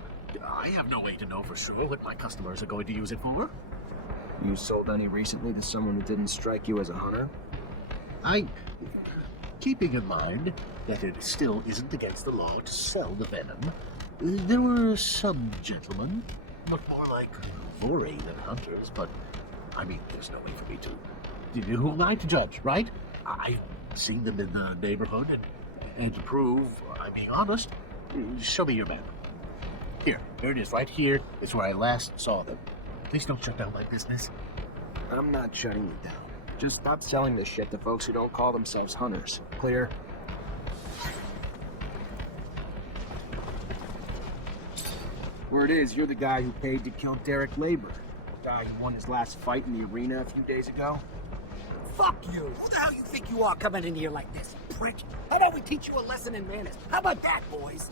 I have no way to know for sure what my customers are going to use it for. You sold any recently to someone who didn't strike you as a hunter? Keeping in mind that it still isn't against the law to sell the venom, there were some gentlemen, much more like Vori than hunters, but I mean, there's no way for me to... Who am I to judge, right? I've seen them in the neighborhood, and to prove I'm being honest, show me your map. Here it is, right here. It's where I last saw them. Please don't shut down my business. I'm not shutting you down. Just stop selling this shit to folks who don't call themselves hunters. Clear? Word is, you're the guy who paid to kill Derek Labor. The guy who won his last fight in the arena a few days ago. Fuck you! Who the hell you think you are coming in here like this, prick? How about we teach you a lesson in manners? How about that, boys?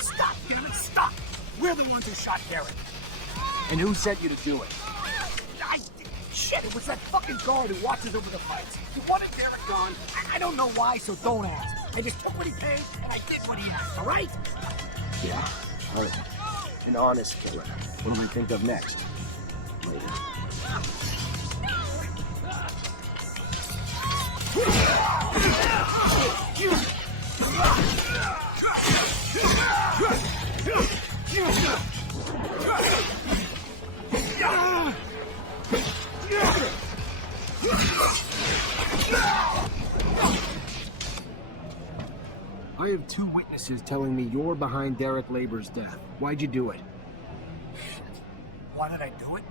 Stop, damn it, stop! We're the ones who shot Derek. And who sent you to do it? Shit, it was that fucking guard who watches over the fights. He wanted Derek gone. I don't know why, so don't ask. I just took what he paid, and I did what he asked, all right? Yeah, heard. An honest killer. What do we think of next? Later. I have 2 witnesses telling me you're behind Derek Labor's death. Why'd you do it? Why did I do it?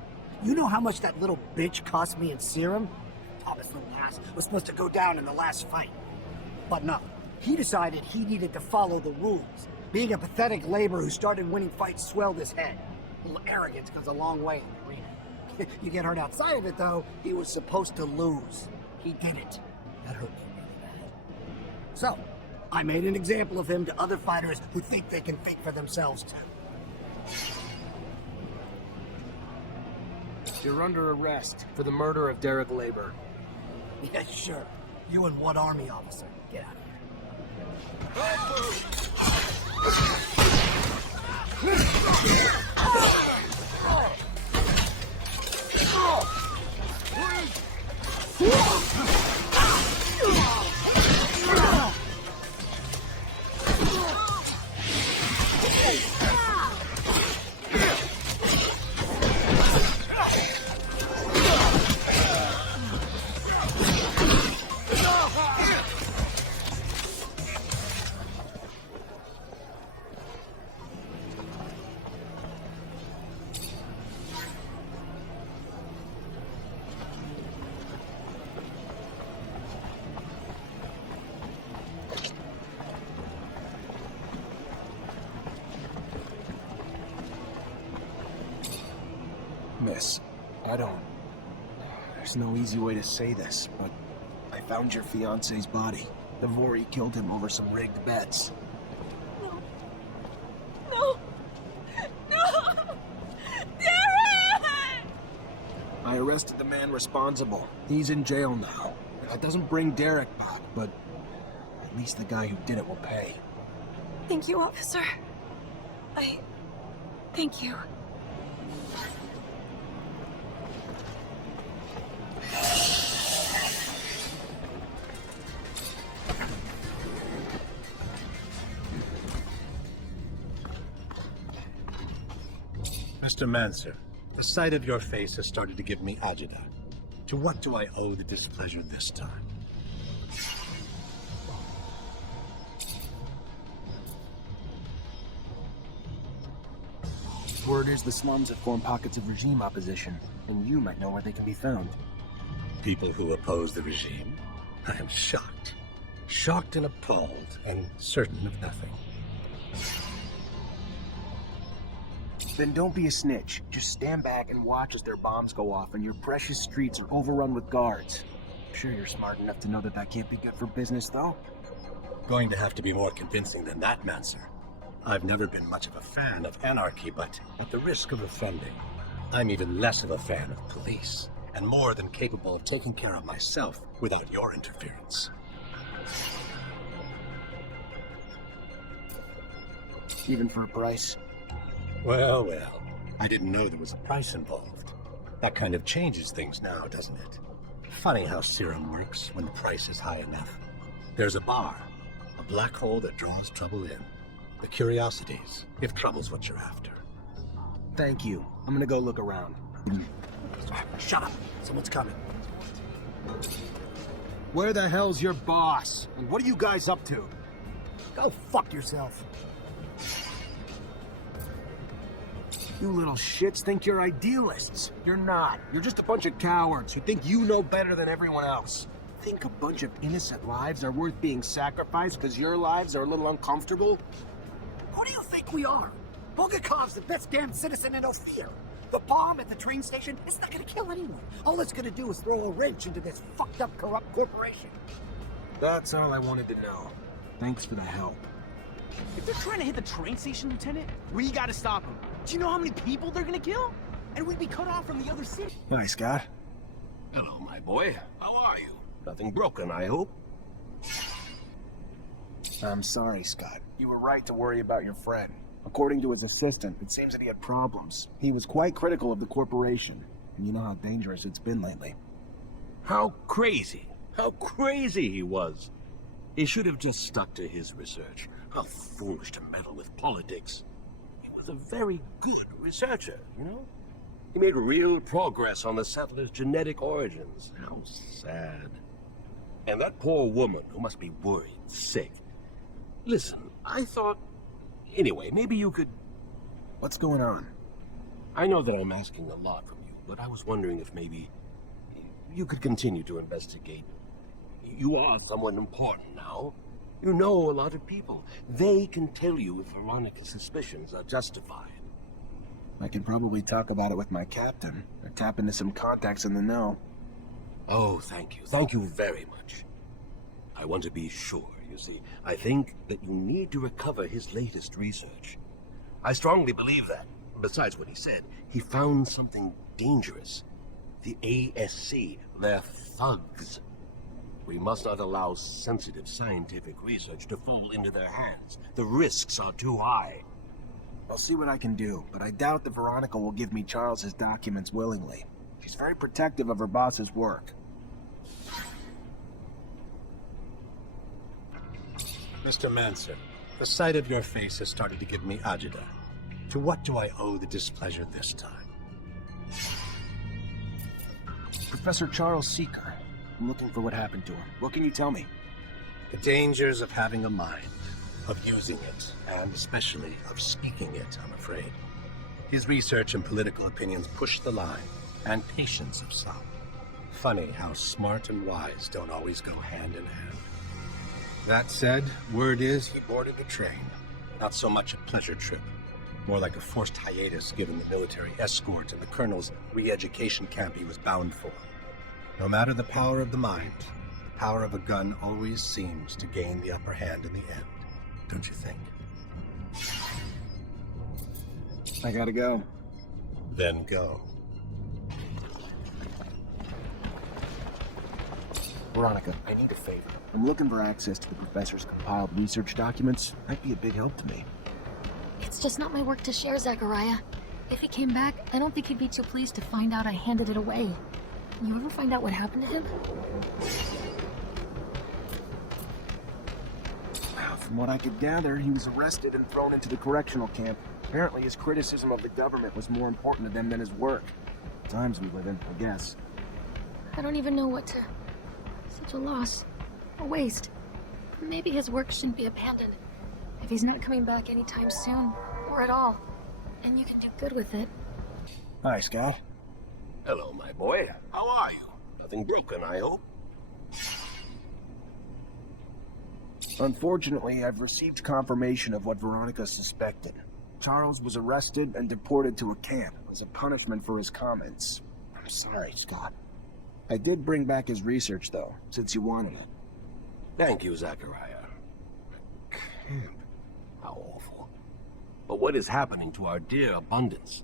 You know how much that little bitch cost me in serum? Thomas little ass was supposed to go down in the last fight. But no, he decided he needed to follow the rules. Being a pathetic laborer who started winning fights swelled his head. A little arrogance goes a long way in the arena. You get hurt outside of it, though, he was supposed to lose. He did it. That hurt me really bad. So, I made an example of him to other fighters who think they can think for themselves, too. You're under arrest for the murder of Derek Labor. Yeah, sure. You and what army officer? Get out of Miss, there's no easy way to say this, but I found your fiancé's body. The Vori killed him over some rigged bets. No! Derek! I arrested the man responsible. He's in jail now. That doesn't bring Derek back, but at least the guy who did it will pay. Thank you, officer. Thank you. Mr. Mancer, the sight of your face has started to give me agita. To what do I owe the displeasure this time? Word is the slums have formed pockets of regime opposition, and you might know where they can be found. People who oppose the regime? I am shocked. Shocked and appalled, and certain of nothing. Then don't be a snitch. Just stand back and watch as their bombs go off and your precious streets are overrun with guards. I'm sure you're smart enough to know that that can't be good for business, though. Going to have to be more convincing than that, Mancer. I've never been much of a fan of anarchy, but at the risk of offending, I'm even less of a fan of police, and more than capable of taking care of myself without your interference. Even for a price? Well, well. I didn't know there was a price involved. That kind of changes things now, doesn't it? Funny how serum works when the price is high enough. There's a bar, a black hole that draws trouble in. The curiosities, if trouble's what you're after. Thank you. I'm gonna go look around. Shut up! Someone's coming. Where the hell's your boss? And what are you guys up to? Go fuck yourself. You little shits think you're idealists. You're not. You're just a bunch of cowards who think you know better than everyone else. Think a bunch of innocent lives are worth being sacrificed because your lives are a little uncomfortable? Who do you think we are? Bulgakov's the best damn citizen in Ophir. The bomb at the train station, it's not gonna kill anyone. All it's gonna do is throw a wrench into this fucked up, corrupt corporation. That's all I wanted to know. Thanks for the help. If they're trying to hit the train station, Lieutenant, we gotta stop them. Do you know how many people they're gonna kill? And we'd be cut off from the other city. Hi, Scott. Hello, my boy. How are you? Nothing broken, I hope? I'm sorry, Scott. You were right to worry about your friend. According to his assistant, it seems that he had problems. He was quite critical of the corporation. And you know how dangerous it's been lately. How crazy he was. He should have just stuck to his research. How foolish to meddle with politics. He was a very good researcher, you know? He made real progress on the settlers' genetic origins. How sad. And that poor woman who must be worried, sick. Listen, I thought... Anyway, maybe you could... What's going on? I know that I'm asking a lot from you, but I was wondering if maybe you could continue to investigate. You are someone important now. You know a lot of people. They can tell you if Veronica's suspicions are justified. I can probably talk about it with my captain, or tap into some contacts in the know. Oh, thank you. Thank you very much. I want to be sure, you see. I think that you need to recover his latest research. I strongly believe that. Besides what he said, he found something dangerous. The ASC, they're thugs. We must not allow sensitive scientific research to fall into their hands. The risks are too high. I'll see what I can do, but I doubt that Veronica will give me Charles's documents willingly. She's very protective of her boss's work. Mr. Mancer, the sight of your face has started to give me agita. To what do I owe the displeasure this time? Professor Charles Seeker. I'm looking for what happened to him. What can you tell me? The dangers of having a mind, of using it, and especially of speaking it, I'm afraid. His research and political opinions push the line, and patience of some. Funny how smart and wise don't always go hand in hand. That said, word is he boarded a train. Not so much a pleasure trip, more like a forced hiatus given the military escort and the colonel's re-education camp he was bound for. No matter the power of the mind, the power of a gun always seems to gain the upper hand in the end, don't you think? I gotta go. Then go. Veronica, I need a favor. I'm looking for access to the professor's compiled research documents. Might be a big help to me. It's just not my work to share, Zachariah. If he came back, I don't think he'd be too pleased to find out I handed it away. You ever find out what happened to him? From what I could gather, he was arrested and thrown into the correctional camp. Apparently his criticism of the government was more important to them than his work. Times we live in, I guess. I don't even know what to... Such a loss. A waste. Maybe his work shouldn't be abandoned. If he's not coming back anytime soon, or at all, and you can do good with it. Hi, Scott. Hello, my boy. How are you? Nothing broken, I hope? Unfortunately, I've received confirmation of what Veronica suspected. Charles was arrested and deported to a camp as a punishment for his comments. I'm sorry, Scott. I did bring back his research, though, since you wanted it. Thank you, Zachariah. Camp. How awful. But what is happening to our dear abundance?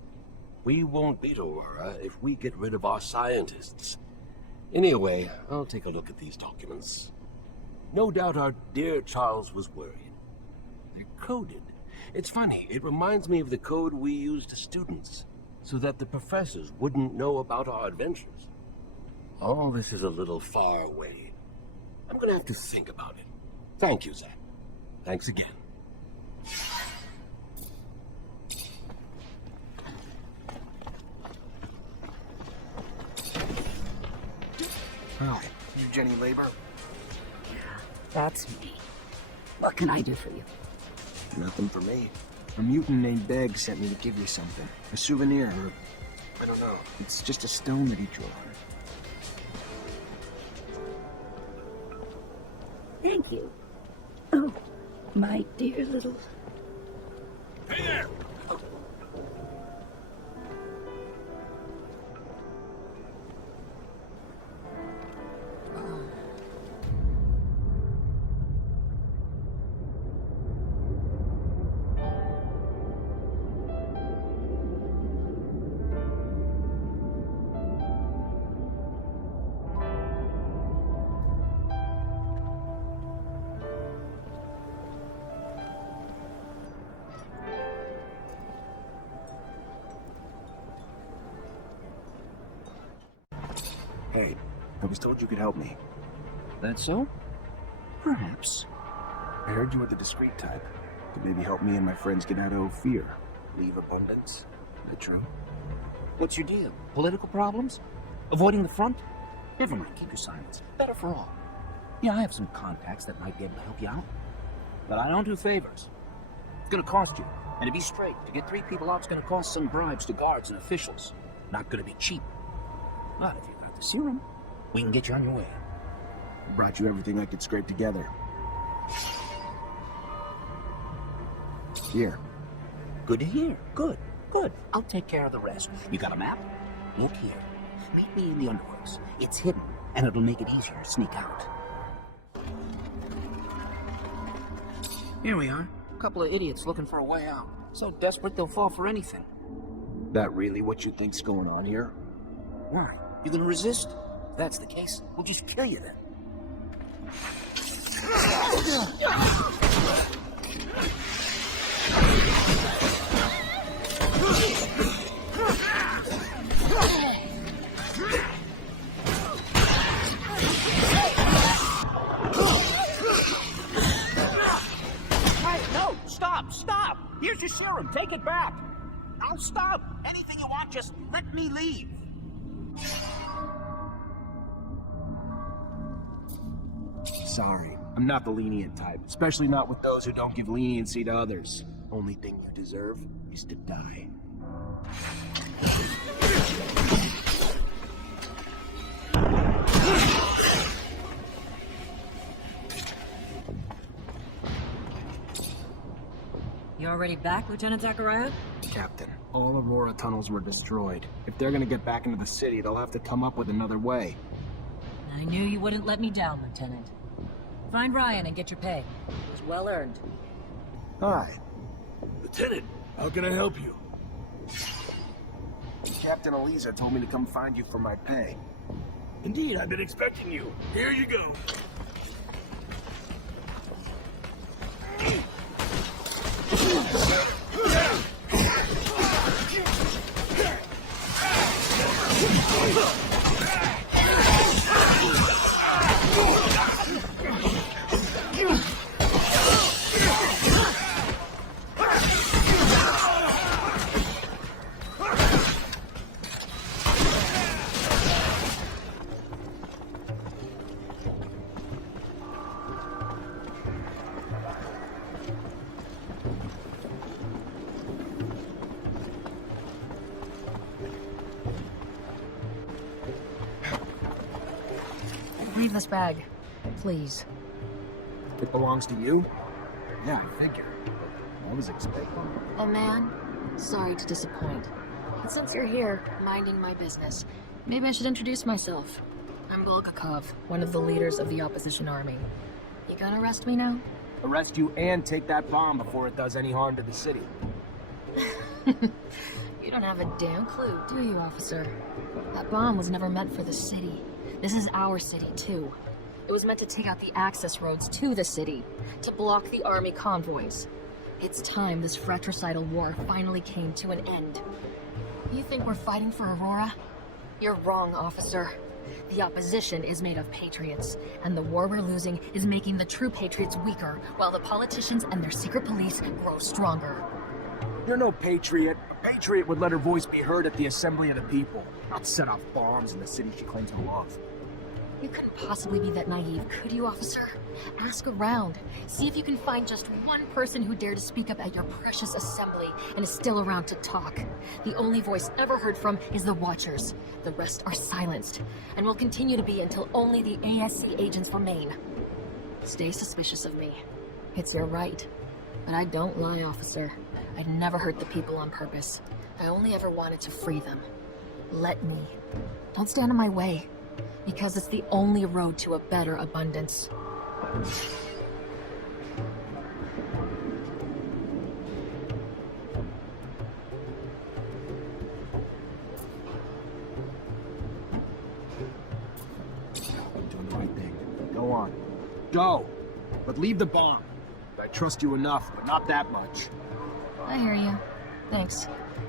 We won't beat Aurora if we get rid of our scientists. Anyway, I'll take a look at these documents. No doubt our dear Charles was worried. They're coded. It's funny, it reminds me of the code we used to students, so that the professors wouldn't know about our adventures. All this is a little far away. I'm gonna have to think about it. Thank you, Zach. Thanks again. Hi, you Jenny Labor? That's me. What can I do for you? Nothing for me. A mutant named Beg sent me to give you something. A souvenir, or... I don't know. It's just a stone that he drew on. Thank you. Oh, my dear little... Hey there! Hey, I was told you could help me. That so? Perhaps. I heard you were the discreet type. Could maybe help me and my friends get out of fear. Leave abundance. Is that true? What's your deal? Political problems? Avoiding the front? Never mind, keep your silence. Better for all. Yeah, I have some contacts that might be able to help you out. But I don't do favors. It's gonna cost you. And to be straight, to get 3 people out, it's gonna cost some bribes to guards and officials. Not gonna be cheap. But if you got the serum, we can get you on your way. I brought you everything I could scrape together. Here. Good to hear. Good. Good. I'll take care of the rest. You got a map? Look here. Meet me in the underworlds. It's hidden, and it'll make it easier to sneak out. Here we are. A couple of idiots looking for a way out. So desperate they'll fall for anything. That really what you think's going on here? Why? You gonna resist? If that's the case, we'll just kill you then. Hey, no! Stop! Stop! Here's your serum. Take it back. I'll stop. Anything you want, just let me leave. Sorry, I'm not the lenient type, especially not with those who don't give leniency to others. Only thing you deserve is to die. You already back, Lieutenant Zachariah? Captain, all Aurora tunnels were destroyed. If they're gonna get back into the city, they'll have to come up with another way. I knew you wouldn't let me down, Lieutenant. Find Ryan and get your pay. It was well earned. Hi. Lieutenant, how can I help you? Captain Eliza told me to come find you for my pay. Indeed, I've been expecting you. Here you go. Leave this bag, please. It belongs to you? Yeah, I figured. I was expecting. Oh man, sorry to disappoint. But since you're here, minding my business, maybe I should introduce myself. I'm Bulgakov, one of the leaders of the opposition army. You gonna arrest me now? Arrest you and take that bomb before it does any harm to the city. You don't have a damn clue, do you, officer? That bomb was never meant for the city. This is our city, too. It was meant to take out the access roads to the city, to block the army convoys. It's time this fratricidal war finally came to an end. You think we're fighting for Aurora? You're wrong, officer. The opposition is made of patriots, and the war we're losing is making the true patriots weaker, while the politicians and their secret police grow stronger. You're no patriot. A patriot would let her voice be heard at the assembly of the people, not set off bombs in the city she claims to love. You couldn't possibly be that naive, could you, officer? Ask around. See if you can find just one person who dared to speak up at your precious assembly and is still around to talk. The only voice ever heard from is the Watchers. The rest are silenced, and will continue to be until only the ASC agents remain. Stay suspicious of me. It's your right. But I don't lie, officer. I'd never hurt the people on purpose. I only ever wanted to free them. Let me. Don't stand in my way. Because it's the only road to a better abundance. I'm doing the right thing. Go on. Go! But leave the bomb. I trust you enough, but not that much. I hear you. Thanks.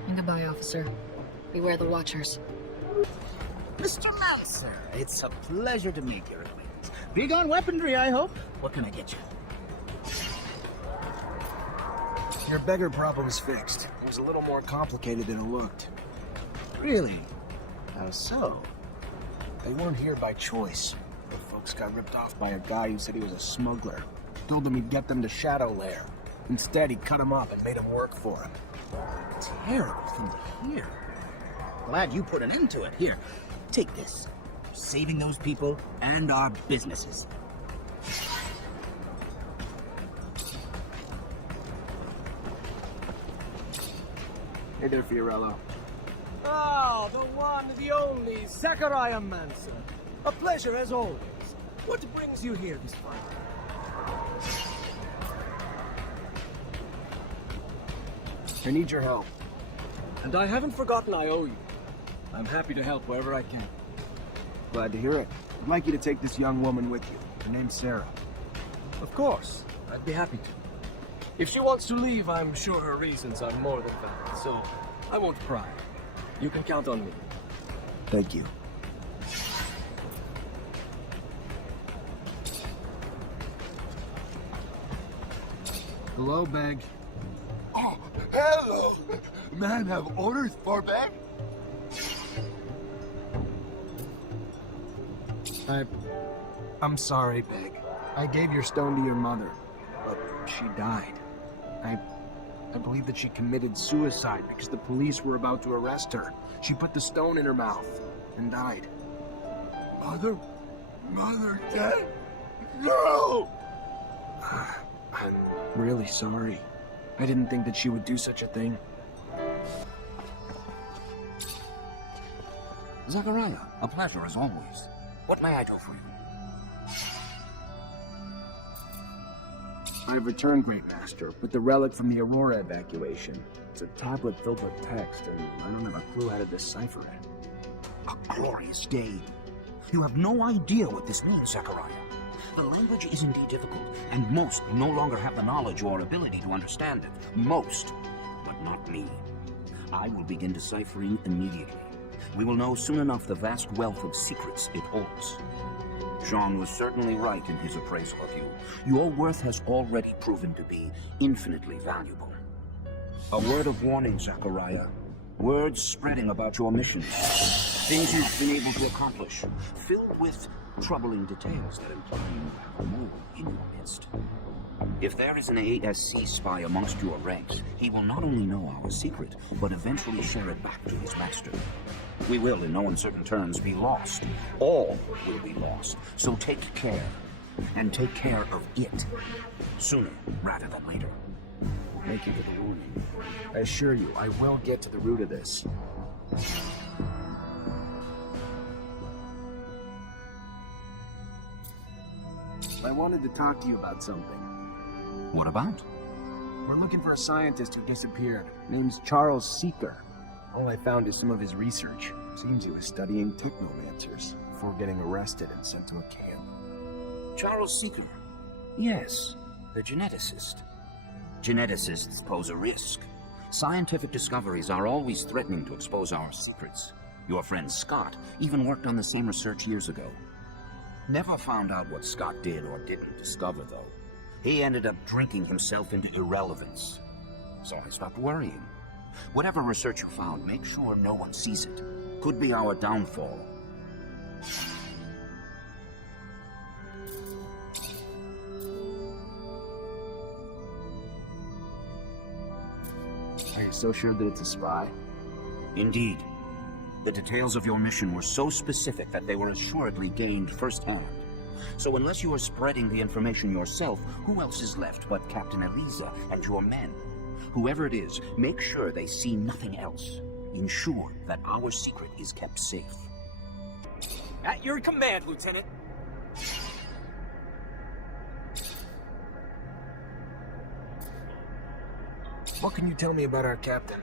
And goodbye, officer. Beware the Watchers. Mr. Mancer, it's a pleasure to make your acquaintance. Big on weaponry, I hope. What can I get you? Your beggar problem's fixed. It was a little more complicated than it looked. Really? How so? They weren't here by choice. The folks got ripped off by a guy who said he was a smuggler. Told them he'd get them to Shadow Lair. Instead, he cut them up and made them work for him. Terrible thing to hear. Glad you put an end to it. Here, take this. Saving those people and our businesses. Hey there, Fiorello. Oh, the one, the only, Zachariah Mancer. A pleasure as always. What brings you here this Friday? I need your help. And I haven't forgotten I owe you. I'm happy to help wherever I can. Glad to hear it. I'd like you to take this young woman with you. Her name's Sarah. Of course. I'd be happy to. If she wants to leave, I'm sure her reasons are more than valid, so I won't pry. You can count on me. Thank you. Hello, Beg. Oh, hello! Man, have orders for Beg? I'm sorry, Beg. I gave your stone to your mother, but she died. I believe that she committed suicide because the police were about to arrest her. She put the stone in her mouth and died. Mother dead? No! I'm really sorry. I didn't think that she would do such a thing. Zachariah, a pleasure as always. What may I do for you? I've returned, Great Master, with the relic from the Aurora evacuation. It's a tablet filled with text, and I don't have a clue how to decipher it. A glorious day. You have no idea what this means, Zachariah. The language is indeed difficult, and most no longer have the knowledge or ability to understand it. Most, but not me. I will begin deciphering immediately. We will know soon enough the vast wealth of secrets it holds. Jean was certainly right in his appraisal of you. Your worth has already proven to be infinitely valuable. A word of warning, Zachariah. Words spreading about your missions. Things you've been able to accomplish, filled with troubling details that imply you have more in your midst. If there is an ASC spy amongst your ranks, he will not only know our secret, but eventually share it back to his master. We will, in no uncertain terms, be lost. All will be lost. So take care, and take care of it. Sooner rather than later. Thank you for the warning. I assure you, I will get to the root of this. I wanted to talk to you about something. What about? We're looking for a scientist who disappeared. Name's Charles Seeker. All I found is some of his research. Seems he was studying Technomancers before getting arrested and sent to a camp. Charles Seeker. Yes, the geneticist. Geneticists pose a risk. Scientific discoveries are always threatening to expose our secrets. Your friend Scott even worked on the same research years ago. Never found out what Scott did or didn't discover, though. He ended up drinking himself into irrelevance. So I stopped worrying. Whatever research you found, make sure no one sees it. Could be our downfall. Are you so sure that it's a spy? Indeed. The details of your mission were so specific that they were assuredly gained firsthand. So unless you are spreading the information yourself, who else is left but Captain Eliza and your men? Whoever it is, make sure they see nothing else. Ensure that our secret is kept safe. At your command, Lieutenant. What can you tell me about our captain?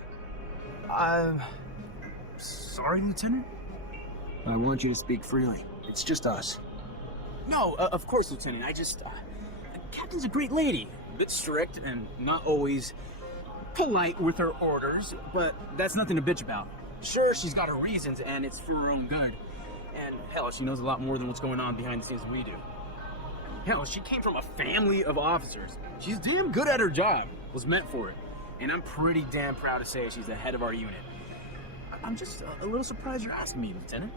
Sorry, Lieutenant? I want you to speak freely. It's just us. No, of course, Lieutenant. Captain's a great lady. A bit strict and not always polite with her orders, but that's nothing to bitch about. Sure, she's got her reasons, and it's for her own good. And hell, she knows a lot more than what's going on behind the scenes than we do. Hell, she came from a family of officers. She's damn good at her job. Was meant for it. And I'm pretty damn proud to say she's the head of our unit. I'm just a little surprised you're asking me, Lieutenant.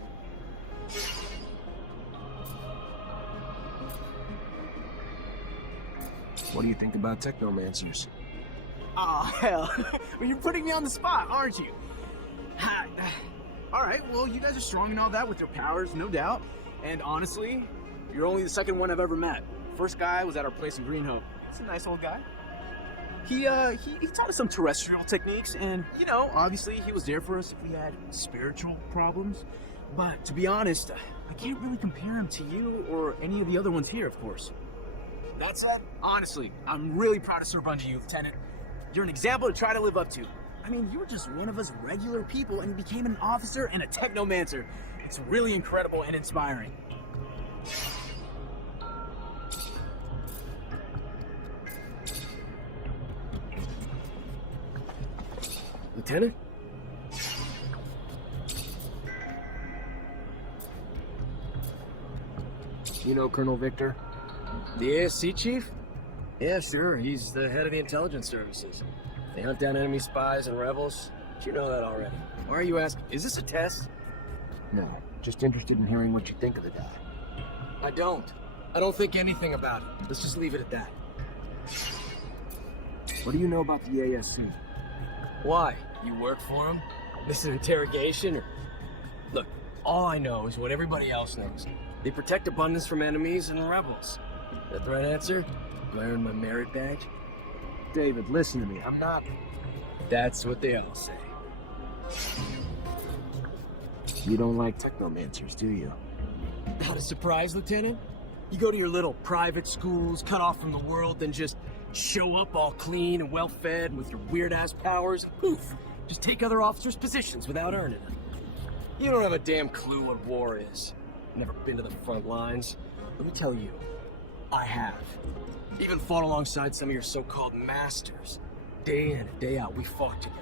What do you think about Technomancers? Aw, hell. Well, you're putting me on the spot, aren't you? Alright, well, you guys are strong and all that with your powers, no doubt. And honestly, you're only the second one I've ever met. First guy was at our place in Green Hope. He's a nice old guy. He taught us some terrestrial techniques, and, you know, obviously he was there for us if we had spiritual problems. But, to be honest, I can't really compare him to you or any of the other ones here, of course. That said, honestly, I'm really proud to serve under you, Lieutenant. You're an example to try to live up to. I mean, you were just one of us regular people, and you became an officer and a Technomancer. It's really incredible and inspiring. Lieutenant? You know Colonel Victor? The ASC chief? Yeah, sure. He's the head of the intelligence services. They hunt down enemy spies and rebels. You know that already. Why are you asking? Is this a test? No, just interested in hearing what you think of the guy. I don't. I don't think anything about it. Let's just leave it at that. What do you know about the ASC? Why? You work for him? This is an interrogation? Or... Look, all I know is what everybody else knows. They protect abundance from enemies and rebels. That the right answer? Do I earn my merit badge? David, listen to me. I'm not... That's what they all say. You don't like Technomancers, do you? Not a surprise, Lieutenant? You go to your little private schools, cut off from the world, then just show up all clean and well-fed with your weird-ass powers, and poof, just take other officers' positions without earning them. You don't have a damn clue what war is. Never been to the front lines. Let me tell you, I have. Even fought alongside some of your so-called masters. Day in and day out, we fought together.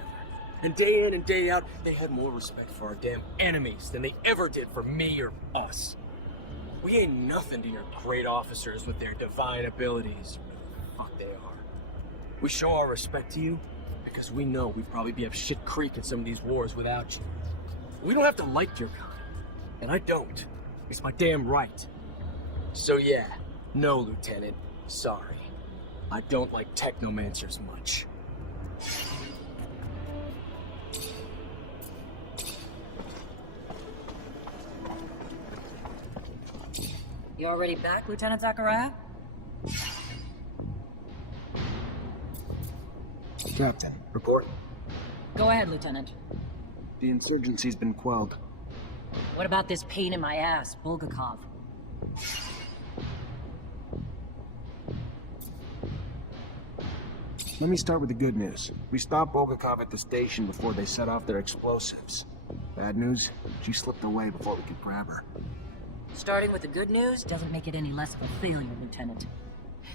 And day in and day out, they had more respect for our damn enemies than they ever did for me or us. We ain't nothing to your great officers with their divine abilities, whatever the fuck they are. We show our respect to you because we know we'd probably be up shit creek in some of these wars without you. We don't have to like your kind, and I don't. It's my damn right. So yeah, no, Lieutenant, sorry. I don't like Technomancers much. You already back, Lieutenant Zachariah? Captain, report. Go ahead, Lieutenant. The insurgency's been quelled. What about this pain in my ass, Bulgakov? Let me start with the good news. We stopped Bulgakov at the station before they set off their explosives. Bad news? She slipped away before we could grab her. Starting with the good news doesn't make it any less of a failure, Lieutenant.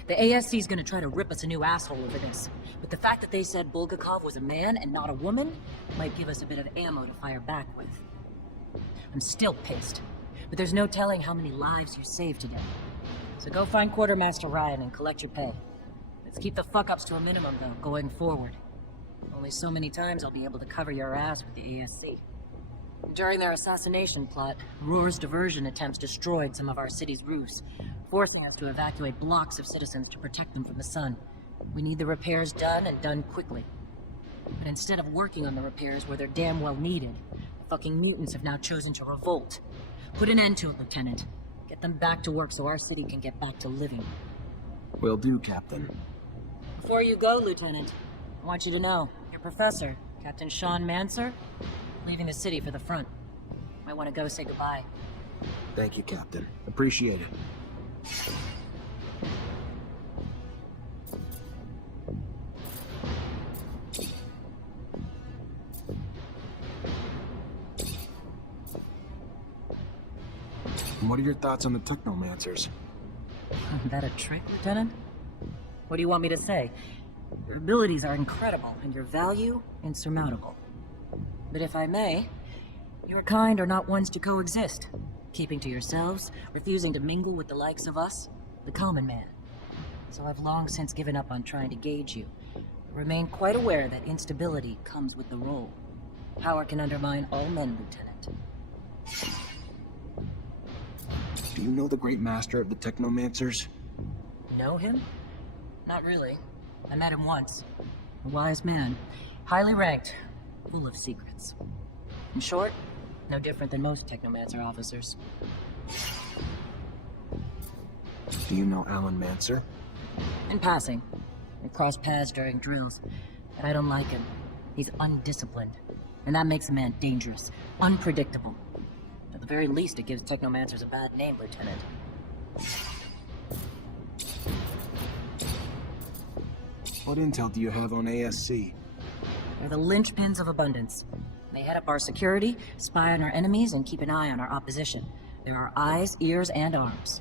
The ASC's gonna try to rip us a new asshole over this, but the fact that they said Bulgakov was a man and not a woman might give us a bit of ammo to fire back with. I'm still pissed, but there's no telling how many lives you saved today. So go find Quartermaster Ryan and collect your pay. Let's keep the fuck-ups to a minimum, though, going forward. Only so many times I'll be able to cover your ass with the ASC. During their assassination plot, Roar's diversion attempts destroyed some of our city's roofs, forcing us to evacuate blocks of citizens to protect them from the sun. We need the repairs done, and done quickly. But instead of working on the repairs where they're damn well needed, the fucking mutants have now chosen to revolt. Put an end to it, Lieutenant. Get them back to work so our city can get back to living. Will do, Captain. Before you go, Lieutenant, I want you to know, your professor, Captain Sean Mancer, leaving the city for the front. Might want to go say goodbye. Thank you, Captain. Appreciate it. And what are your thoughts on the Technomancers? That a trick, Lieutenant? What do you want me to say? Your abilities are incredible, and your value, insurmountable. But if I may, your kind are not ones to coexist. Keeping to yourselves, refusing to mingle with the likes of us, the common man. So I've long since given up on trying to gauge you, but remain quite aware that instability comes with the role. Power can undermine all men, Lieutenant. Do you know the Great Master of the Technomancers? Know him? Not really. I met him once. A wise man, highly ranked, full of secrets. In short, no different than most Technomancer officers. Do you know Alan Mancer? In passing. We crossed paths during drills, but I don't like him. He's undisciplined, and that makes a man dangerous, unpredictable. At the very least, it gives Technomancers a bad name, Lieutenant. What intel do you have on ASC? They're the linchpins of abundance. They head up our security, spy on our enemies, and keep an eye on our opposition. They're our eyes, ears, and arms.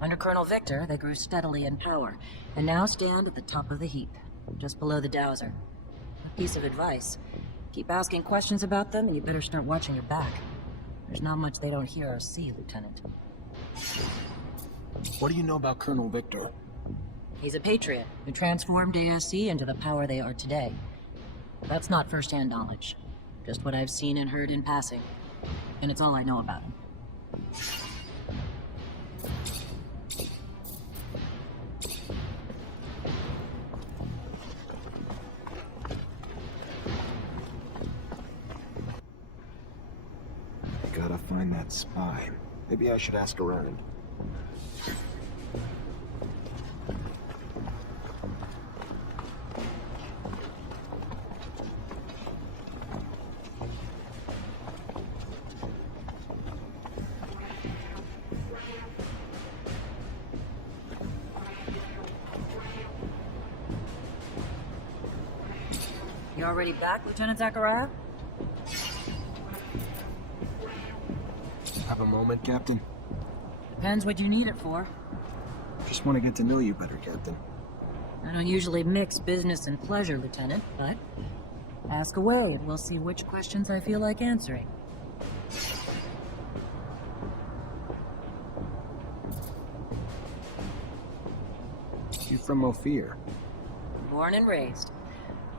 Under Colonel Victor, they grew steadily in power, and now stand at the top of the heap, just below the Dowser. A piece of advice. Keep asking questions about them, and you better start watching your back. There's not much they don't hear or see, Lieutenant. What do you know about Colonel Victor? He's a patriot who transformed ASC into the power they are today. That's not first-hand knowledge. Just what I've seen and heard in passing. And it's all I know about him. I gotta find that spy. Maybe I should ask around. You already back, Lieutenant Zachariah? Have a moment, Captain? Depends what you need it for. Just want to get to know you better, Captain. I don't usually mix business and pleasure, Lieutenant, but ask away and we'll see which questions I feel like answering. You from Ophir? Born and raised.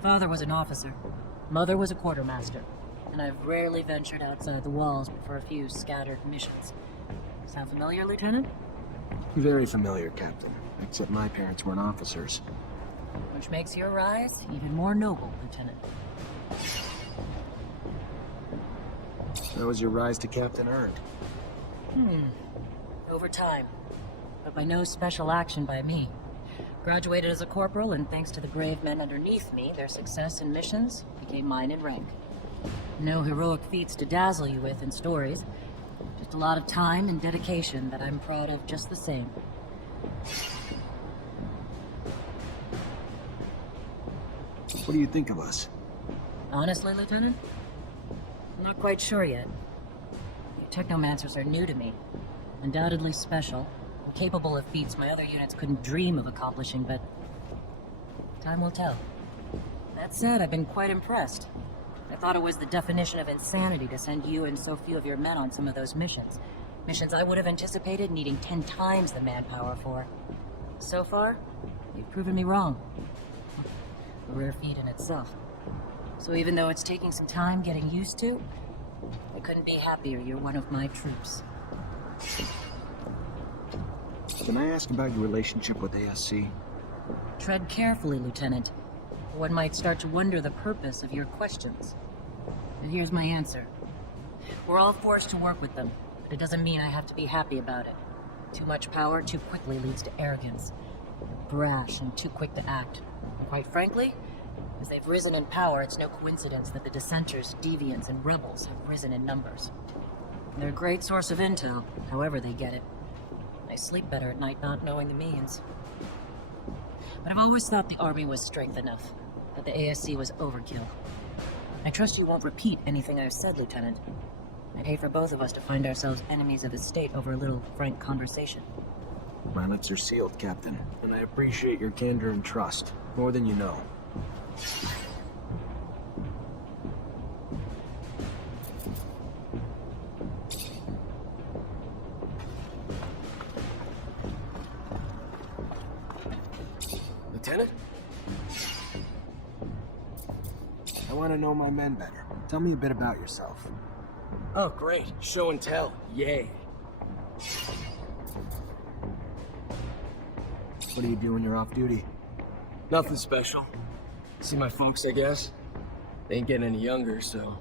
Father was an officer. Mother was a quartermaster. And I've rarely ventured outside the walls but for a few scattered missions. Sound familiar, Lieutenant? Very familiar, Captain. Except my parents weren't officers. Which makes your rise even more noble, Lieutenant. How was your rise to Captain earned? Over time. But by no special action by me. Graduated as a corporal, and thanks to the brave men underneath me, their success in missions became mine in rank. No heroic feats to dazzle you with in stories. Just a lot of time and dedication that I'm proud of just the same. What do you think of us? Honestly, Lieutenant? I'm not quite sure yet. You Technomancers are new to me. Undoubtedly special, and capable of feats my other units couldn't dream of accomplishing, but time will tell. That said, I've been quite impressed. I thought it was the definition of insanity to send you and so few of your men on some of those missions. Missions I would have anticipated needing 10 times the manpower for. So far, you've proven me wrong. A rare feat in itself. So even though it's taking some time getting used to, I couldn't be happier you're one of my troops. Can I ask about your relationship with ASC? Tread carefully, Lieutenant. One might start to wonder the purpose of your questions. And here's my answer. We're all forced to work with them, but it doesn't mean I have to be happy about it. Too much power too quickly leads to arrogance. They're brash and too quick to act. And quite frankly, as they've risen in power, it's no coincidence that the dissenters, deviants, and rebels have risen in numbers. They're a great source of intel, however they get it. I sleep better at night not knowing the means. But I've always thought the army was strength enough, that the ASC was overkill. I trust you won't repeat anything I've said, Lieutenant. I'd hate for both of us to find ourselves enemies of the state over a little frank conversation. My lips are sealed, Captain, and I appreciate your candor and trust, more than you know. Lieutenant? I want to know my men better. Tell me a bit about yourself. Oh, great. Show and tell. Yay. What do you do when you're off duty? Nothing special. See my folks, I guess. They ain't getting any younger, so...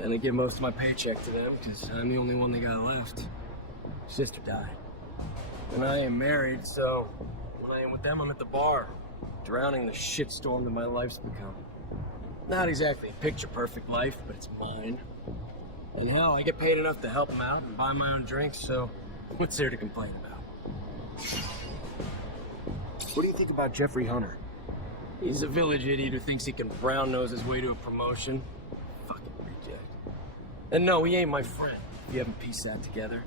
And I give most of my paycheck to them, because I'm the only one they got left. Sister died. And I am married, so... When I am with them, I'm at the bar. Drowning the shitstorm that my life's become. Not exactly a picture-perfect life, but it's mine. And hell, I get paid enough to help them out and buy my own drinks, so... What's there to complain about? What do you think about Jeffrey Hunter? He's a village idiot who thinks he can brown-nose his way to a promotion. Fucking reject. And no, he ain't my friend, if you haven't pieced that together.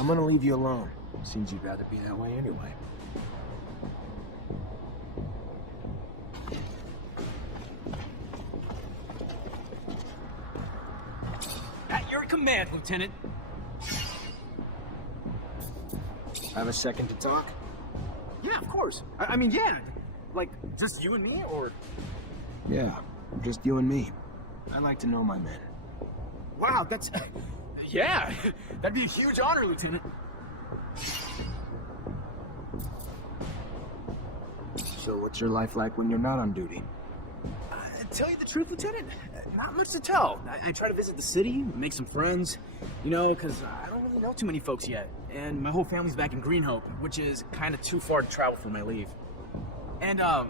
I'm gonna leave you alone. Seems you'd rather be that way anyway. At your command, Lieutenant. Have a second to talk? Yeah, of course. I mean, yeah. Like, just you and me, or... Yeah, just you and me. I'd like to know my men. Wow, that's... Yeah, that'd be a huge honor, Lieutenant. So what's your life like when you're not on duty? Tell you the truth, Lieutenant, not much to tell. I try to visit the city, make some friends, you know, because I don't really know too many folks yet. And my whole family's back in Green Hope, which is kind of too far to travel for my leave. And, oh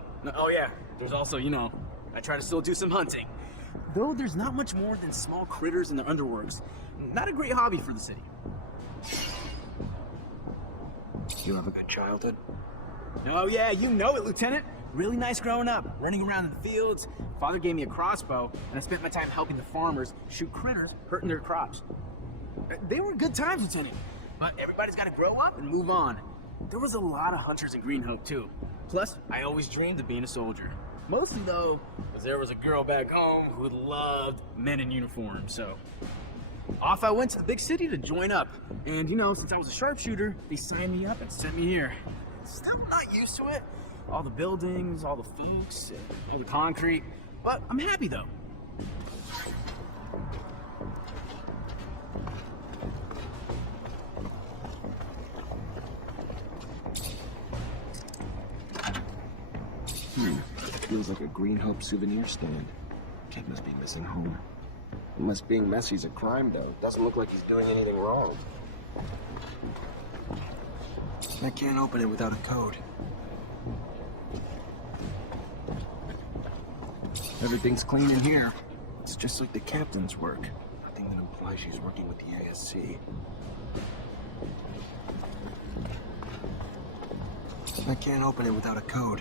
yeah, there's also, you know, I try to still do some hunting. Though there's not much more than small critters in the underworlds. Not a great hobby for the city. You have a good childhood? Oh yeah, you know it, Lieutenant. Really nice growing up, running around in the fields. Father gave me a crossbow, and I spent my time helping the farmers shoot critters hurting their crops. They were good times, Lieutenant, but everybody's got to grow up and move on. There was a lot of hunters in Green Hope, too. Plus, I always dreamed of being a soldier. Mostly, though, because there was a girl back home who loved men in uniform, so... Off I went to the big city to join up. And, you know, since I was a sharpshooter, they signed me up and sent me here. Still not used to it. All the buildings, all the folks, all the concrete. But I'm happy, though. Feels like a Green Hope souvenir stand. Kid must be missing home. Unless being messy's a crime, though. Doesn't look like he's doing anything wrong. I can't open it without a code. Everything's clean in here. It's just like the captain's work. Nothing that implies she's working with the ASC. I can't open it without a code.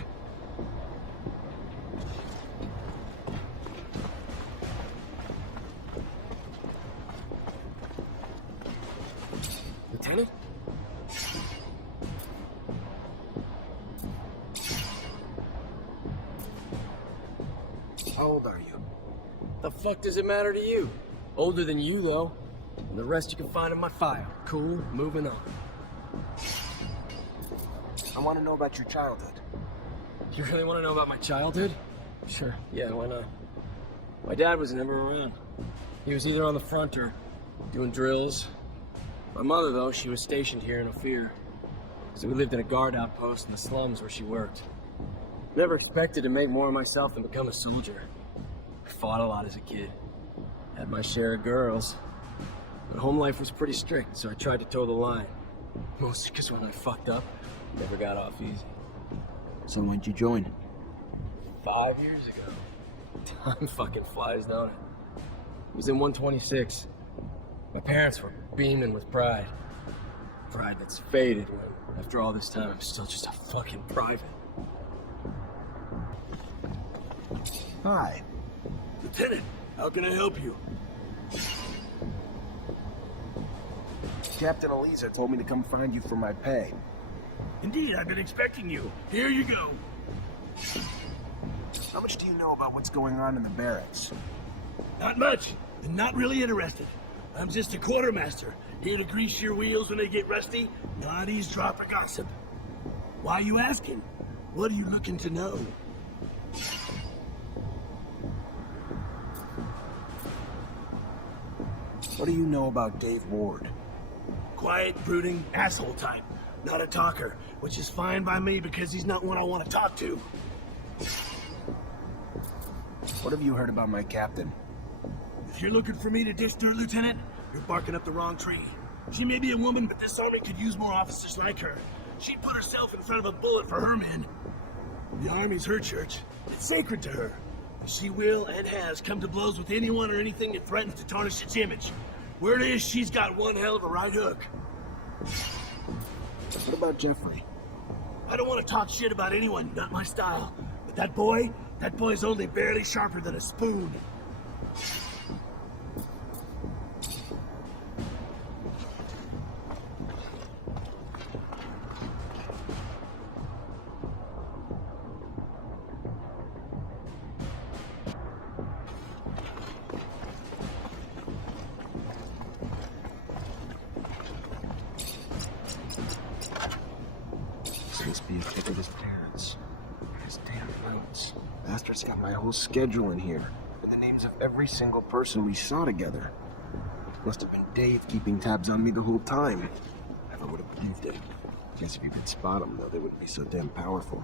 Lieutenant? How old are you? The fuck does it matter to you? Older than you, though. And the rest you can find in my file. Cool, moving on. I want to know about your childhood. You really want to know about my childhood? Sure, yeah, why not? My dad was never around. He was either on the front or doing drills. My mother, though, she was stationed here in Ophir. So we lived in a guard outpost in the slums where she worked. Never expected to make more of myself than become a soldier. I fought a lot as a kid. Had my share of girls. But home life was pretty strict, so I tried to toe the line. Mostly because when I fucked up, I never got off easy. So when'd you join? 5 years ago. Time fucking flies, don't it? It was in 126. My parents were beaming with pride. Pride that's faded when, after all this time, I'm still just a fucking private. Hi. Lieutenant, how can I help you? Captain Eliza told me to come find you for my pay. Indeed, I've been expecting you. Here you go. How much do you know about what's going on in the barracks? Not much, and not really interested. I'm just a quartermaster, here to grease your wheels when they get rusty, not eavesdrop or gossip. Why are you asking? What are you looking to know? What do you know about Dave Ward? Quiet, brooding, asshole type. Not a talker, which is fine by me because he's not one I want to talk to. What have you heard about my captain? If you're looking for me to dish dirt, Lieutenant, you're barking up the wrong tree. She may be a woman, but this army could use more officers like her. She put herself in front of a bullet for her men. The army's her church. It's sacred to her. She will and has come to blows with anyone or anything that threatens to tarnish its image. Word is, she's got one hell of a right hook. What about Jeffrey? I don't want to talk shit about anyone, not my style. But that boy's only barely sharper than a spoon. Must be a kid with his parents. His damn notes. Bastard's got my whole schedule in here, and the names of every single person we saw together. Must have been Dave keeping tabs on me the whole time. Never would have believed it. Guess if you could spot them, though, they wouldn't be so damn powerful.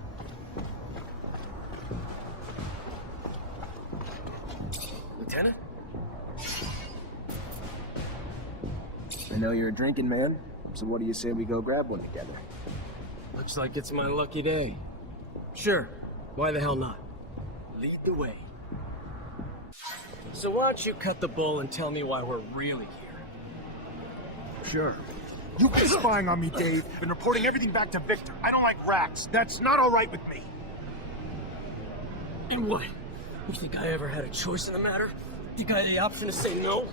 Lieutenant? I know you're a drinking man, so what do you say we go grab one together? Looks like it's my lucky day. Sure, why the hell not? Lead the way. So why don't you cut the bull and tell me why we're really here? Sure. You've been spying on me, Dave. Been reporting everything back to Victor. I don't like rats. That's not all right with me. And what? You think I ever had a choice in the matter? Think I had the option to say no?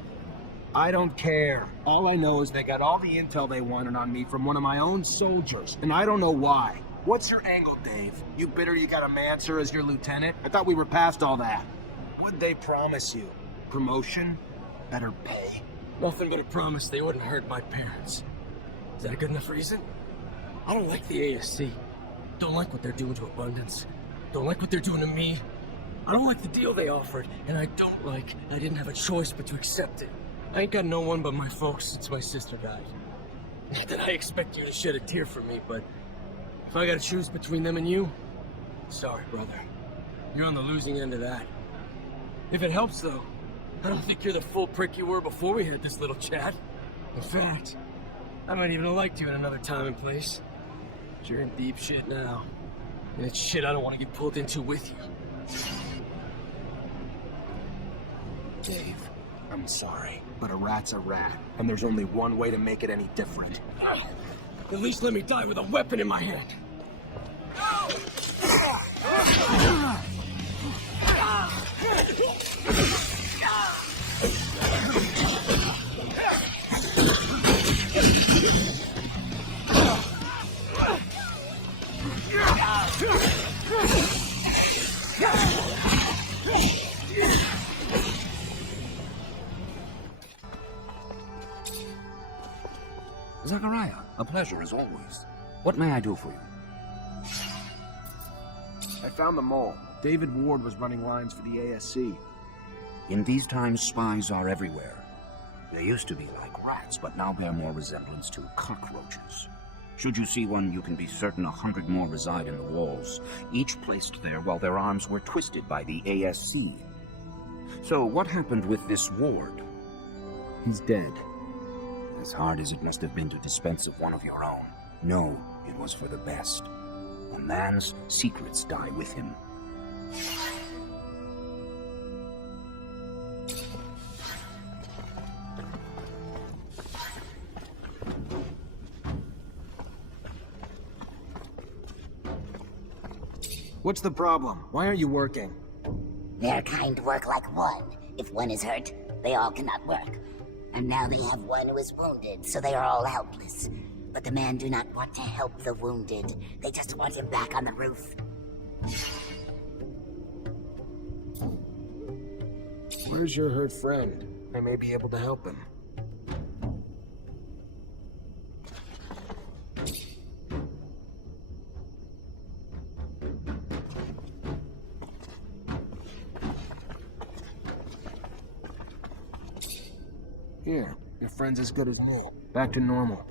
I don't care. All I know is they got all the intel they wanted on me from one of my own soldiers, and I don't know why. What's your angle, Dave? You bitter you got a Mancer as your lieutenant? I thought we were past all that. What'd they promise you? Promotion? Better pay? Nothing but a promise they wouldn't hurt my parents. Is that a good enough reason? I don't like the ASC. Don't like what they're doing to Abundance. Don't like what they're doing to me. I don't like the deal they offered, and I don't like I didn't have a choice but to accept it. I ain't got no one but my folks since my sister died. Not that I expect you to shed a tear for me, but if I gotta choose between them and you, sorry, brother. You're on the losing end of that. If it helps, though, I don't think you're the full prick you were before we had this little chat. In fact, I might even have liked you in another time and place. But you're in deep shit now. And it's shit I don't want to get pulled into with you. Dave, I'm sorry, but a rat's a rat, and there's only one way to make it any different. At least let me die with a weapon in my hand. Zachariah, a pleasure as always. What may I do for you? I found the mole. David Ward was running lines for the ASC. In these times, spies are everywhere. They used to be like rats, but now bear more resemblance to cockroaches. Should you see one, you can be certain 100 more reside in the walls, each placed there while their arms were twisted by the ASC. So what happened with this Ward? He's dead. As hard as it must have been to dispense of one of your own, no, it was for the best. A man's secrets die with him. What's the problem? Why aren't you working? Their kind work like one. If one is hurt, they all cannot work. And now they have one who is wounded, so they are all helpless. But the men do not want to help the wounded. They just want him back on the roof. Where's your hurt friend? I may be able to help him. Here, your friend's as good as new. Back to normal.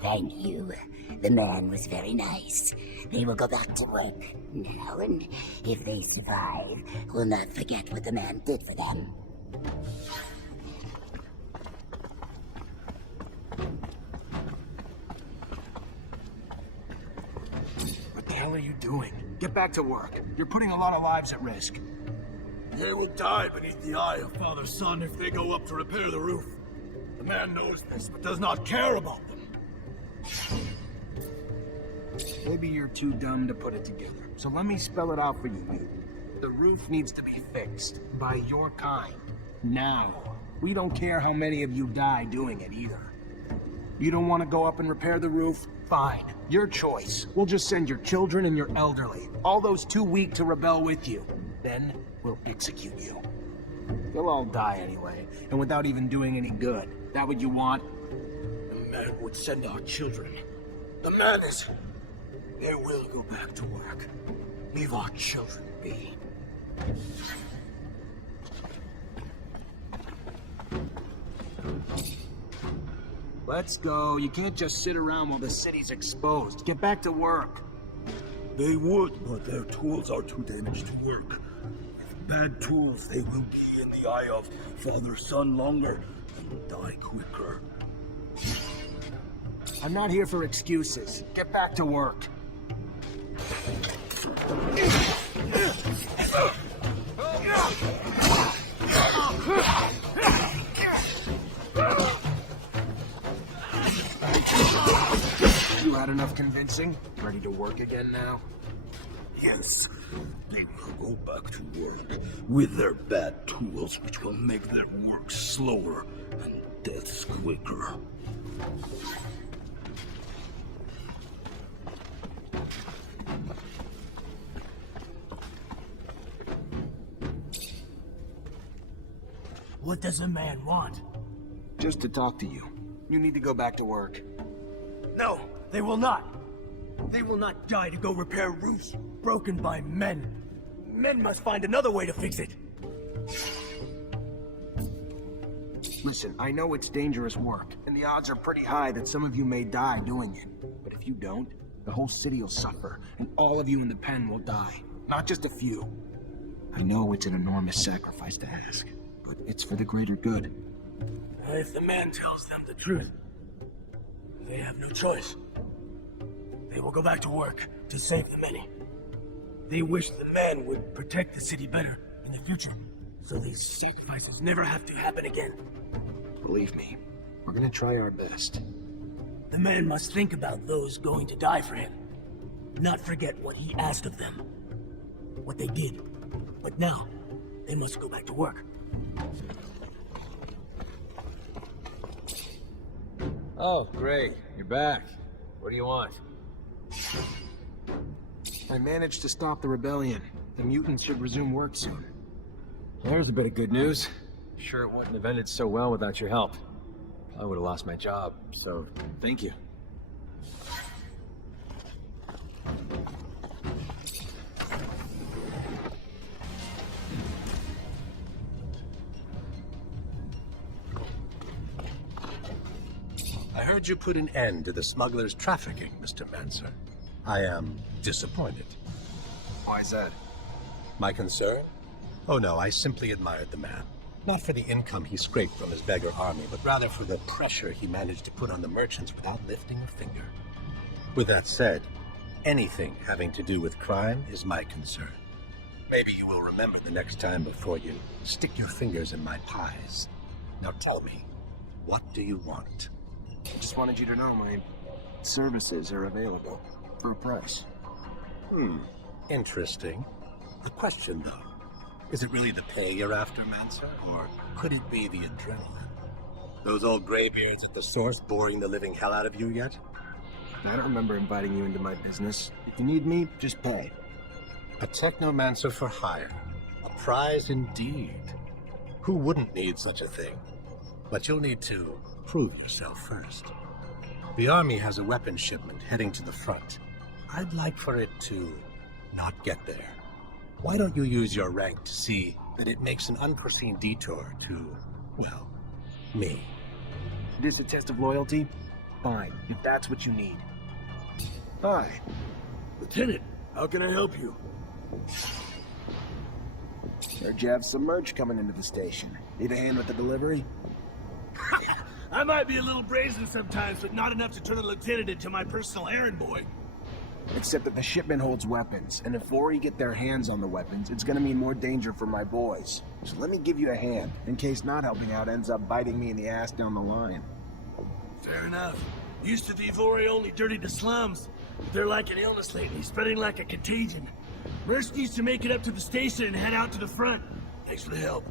Thank you. The man was very nice. They will go back to work now, and if they survive, will not forget what the man did for them. What the hell are you doing? Get back to work. You're putting a lot of lives at risk. They will die beneath the eye of Father Son if they go up to repair the roof. The man knows this, but does not care about them. Maybe you're too dumb to put it together. So let me spell it out for you, mate. The roof needs to be fixed. By your kind. Now. We don't care how many of you die doing it either. You don't want to go up and repair the roof? Fine. Your choice. We'll just send your children and your elderly. All those too weak to rebel with you. Then we'll execute you. They'll all die anyway, and without even doing any good. That what you want? The man would send our children. The man is... They will go back to work. Leave our children be. Let's go. You can't just sit around while the city's exposed. Get back to work. They would, but their tools are too damaged to work. With bad tools, they will be in the eye of Father-Son longer and will die quicker. I'm not here for excuses. Get back to work. You had enough convincing? Ready to work again now? Yes. They will go back to work with their bad tools, which will make their work slower and deaths quicker. What does a man want? Just to talk to you. You need to go back to work. No, they will not. They will not die to go repair roofs broken by men. Men must find another way to fix it. Listen, I know it's dangerous work, and the odds are pretty high that some of you may die doing it. But if you don't, the whole city will suffer, and all of you in the pen will die. Not just a few. I know it's an enormous sacrifice to ask, but it's for the greater good. If the man tells them the truth, they have no choice. They will go back to work to save the many. They wish the man would protect the city better in the future, so these sacrifices never have to happen again. Believe me, we're gonna try our best. The man must think about those going to die for him. Not forget what he asked of them. What they did. But now, they must go back to work. Oh, great. You're back. What do you want? I managed to stop the rebellion. The mutants should resume work soon. There's a bit of good news. Sure it wouldn't have ended so well without your help. I would have lost my job, so thank you. I heard you put an end to the smugglers' trafficking, Mr. Mancer. I am disappointed. Why is that? My concern? Oh no, I simply admired the man. Not for the income he scraped from his beggar army, but rather for the pressure he managed to put on the merchants without lifting a finger. With that said, anything having to do with crime is my concern. Maybe you will remember the next time before you stick your fingers in my pies. Now tell me, what do you want? I just wanted you to know my services are available for a price. Interesting. The question, though, is it really the pay you're after, Mancer, or could it be the adrenaline? Those old graybeards at the source boring the living hell out of you yet? I don't remember inviting you into my business. If you need me, just pay. A Technomancer for hire. A prize indeed. Who wouldn't need such a thing? But you'll need to prove yourself first. The army has a weapons shipment heading to the front. I'd like for it to not get there. Why don't you use your rank to see that it makes an unforeseen detour to, well, me? This a test of loyalty? Fine, if that's what you need. Hi. Lieutenant, how can I help you? Heard you have some merch coming into the station. Need a hand with the delivery? I might be a little brazen sometimes, but not enough to turn a lieutenant into my personal errand boy. Except that the shipment holds weapons, and if 4E get their hands on the weapons, it's gonna mean more danger for my boys. So let me give you a hand, in case not helping out ends up biting me in the ass down the line. Fair enough. Used to be Vori only dirty to slums. They're like an illness lately, spreading like a contagion. Merch needs to make it up to the station and head out to the front. Thanks for the help.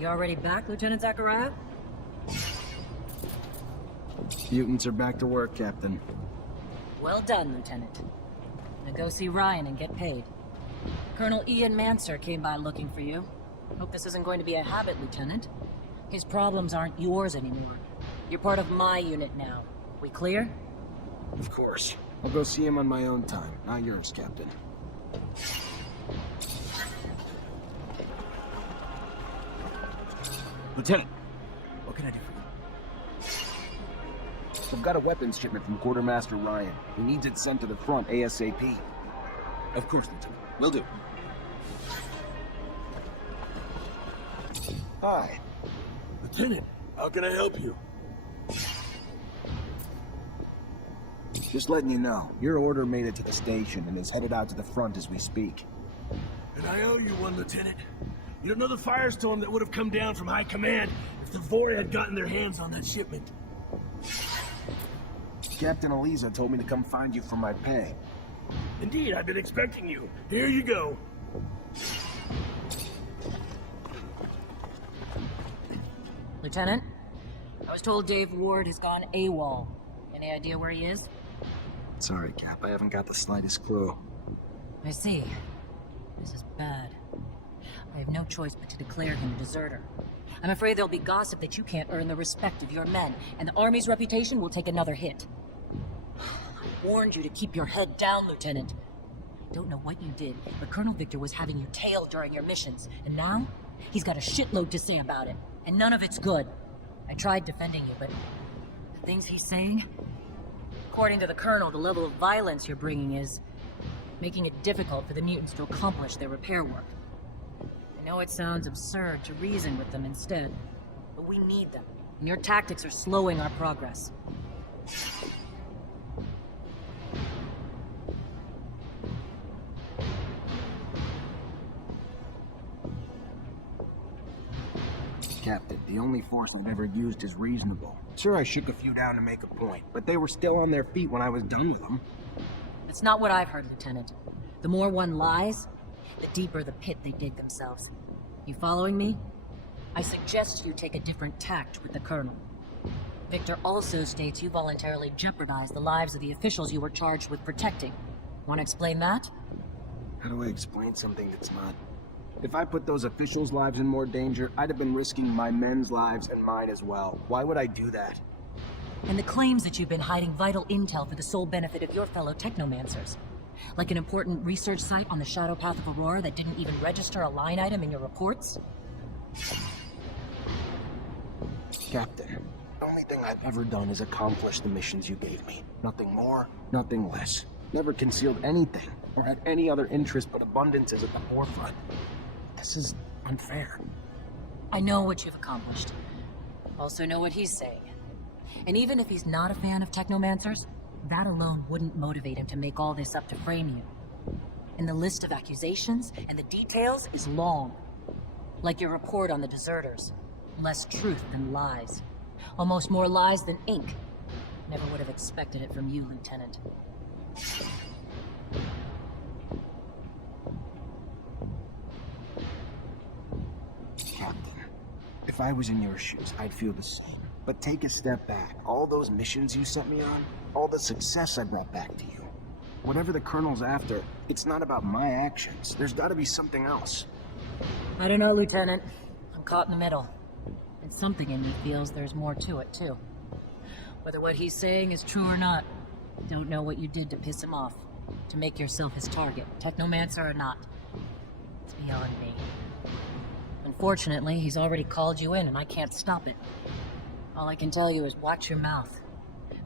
You already back, Lieutenant Zachariah? Mutants are back to work, Captain. Well done, Lieutenant. Now go see Ryan and get paid. Colonel Ian Mancer came by looking for you. Hope this isn't going to be a habit, Lieutenant. His problems aren't yours anymore. You're part of my unit now. We clear? Of course. I'll go see him on my own time, not yours, Captain. Lieutenant, what can I do for you? I've got a weapons shipment from Quartermaster Ryan. He needs it sent to the front ASAP. Of course, Lieutenant. Will do. Hi. Lieutenant, how can I help you? Just letting you know, your order made it to the station and is headed out to the front as we speak. And I owe you one, Lieutenant. You don't know the firestorm that would have come down from High Command if the Vori had gotten their hands on that shipment. Captain Eliza told me to come find you for my pay. Indeed, I've been expecting you. Here you go. Lieutenant, I was told Dave Ward has gone AWOL. Any idea where he is? Sorry, Cap, I haven't got the slightest clue. I see. This is bad. I have no choice but to declare him a deserter. I'm afraid there'll be gossip that you can't earn the respect of your men, and the Army's reputation will take another hit. I warned you to keep your head down, Lieutenant. I don't know what you did, but Colonel Victor was having you tailed during your missions, and now he's got a shitload to say about it, and none of it's good. I tried defending you, but the things he's saying... According to the Colonel, the level of violence you're bringing is making it difficult for the mutants to accomplish their repair work. I know it sounds absurd to reason with them instead, but we need them, and your tactics are slowing our progress. Captain, the only force I've ever used is reasonable. Sure, I shook a few down to make a point, but they were still on their feet when I was done with them. That's not what I've heard, Lieutenant. The more one lies, the deeper the pit they dig themselves. You following me? I suggest you take a different tact with the Colonel. Victor also states you voluntarily jeopardized the lives of the officials you were charged with protecting. Want to explain that? How do I explain something that's not... If I put those officials' lives in more danger, I'd have been risking my men's lives and mine as well. Why would I do that? And the claims that you've been hiding vital intel for the sole benefit of your fellow Technomancers. Like an important research site on the shadow path of Aurora that didn't even register a line item in your reports? Captain, the only thing I've ever done is accomplish the missions you gave me. Nothing more, nothing less. Never concealed anything, or had any other interest but abundance as at the forefront. This is unfair. I know what you've accomplished. Also know what he's saying. And even if he's not a fan of Technomancers, that alone wouldn't motivate him to make all this up to frame you. And the list of accusations and the details is long. Like your report on the deserters. Less truth than lies. Almost more lies than ink. Never would have expected it from you, Lieutenant. Captain, if I was in your shoes, I'd feel the same. But take a step back. All those missions you sent me on, all the success I brought back to you. Whatever the Colonel's after, it's not about my actions. There's gotta be something else. I don't know, Lieutenant. I'm caught in the middle. And something in me feels there's more to it, too. Whether what he's saying is true or not, don't know what you did to piss him off. To make yourself his target, Technomancer or not. It's beyond me. Unfortunately, he's already called you in and I can't stop it. All I can tell you is watch your mouth.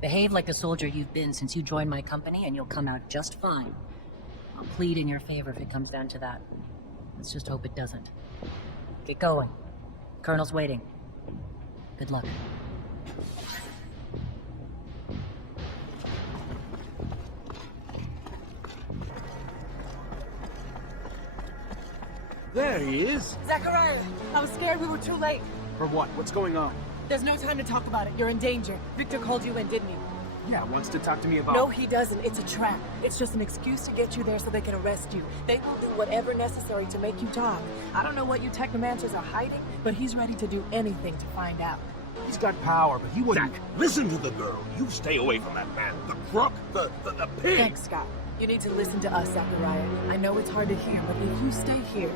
Behave like the soldier you've been since you joined my company and you'll come out just fine. I'll plead in your favor if it comes down to that. Let's just hope it doesn't. Get going. Colonel's waiting. Good luck. There he is. Zachariah, I was scared we were too late. For what? What's going on? There's no time to talk about it. You're in danger. Victor called you in, didn't he? Yeah, wants to talk to me about... No, he doesn't. It's a trap. It's just an excuse to get you there so they can arrest you. They will do whatever necessary to make you talk. I don't know what you Technomancers are hiding, but he's ready to do anything to find out. He's got power, but he wouldn't... Zach, listen to the girl. You stay away from that man. The crook, the pig. Thanks, Scott. You need to listen to us, Zachariah. I know it's hard to hear, but if you stay here,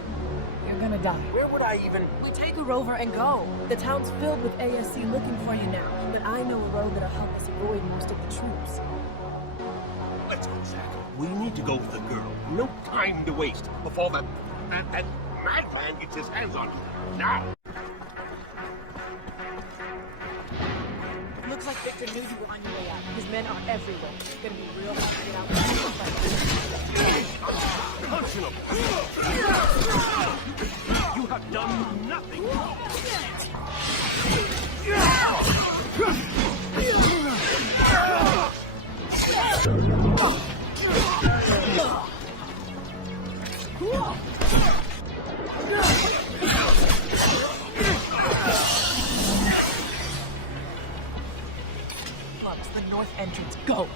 you're gonna die. Where would I even... We take a rover and go. The town's filled with ASC looking for you now, but I know a road that'll help us avoid most of the troops. Let's go, Zach. We need to go with the girl. No time to waste before that madman gets his hands on her. Now! Looks like Victor knew you were on your way out. His men are everywhere. It's gonna be real hard to get out. Punching him! You have done nothing wrong! Flux, the north entrance, go!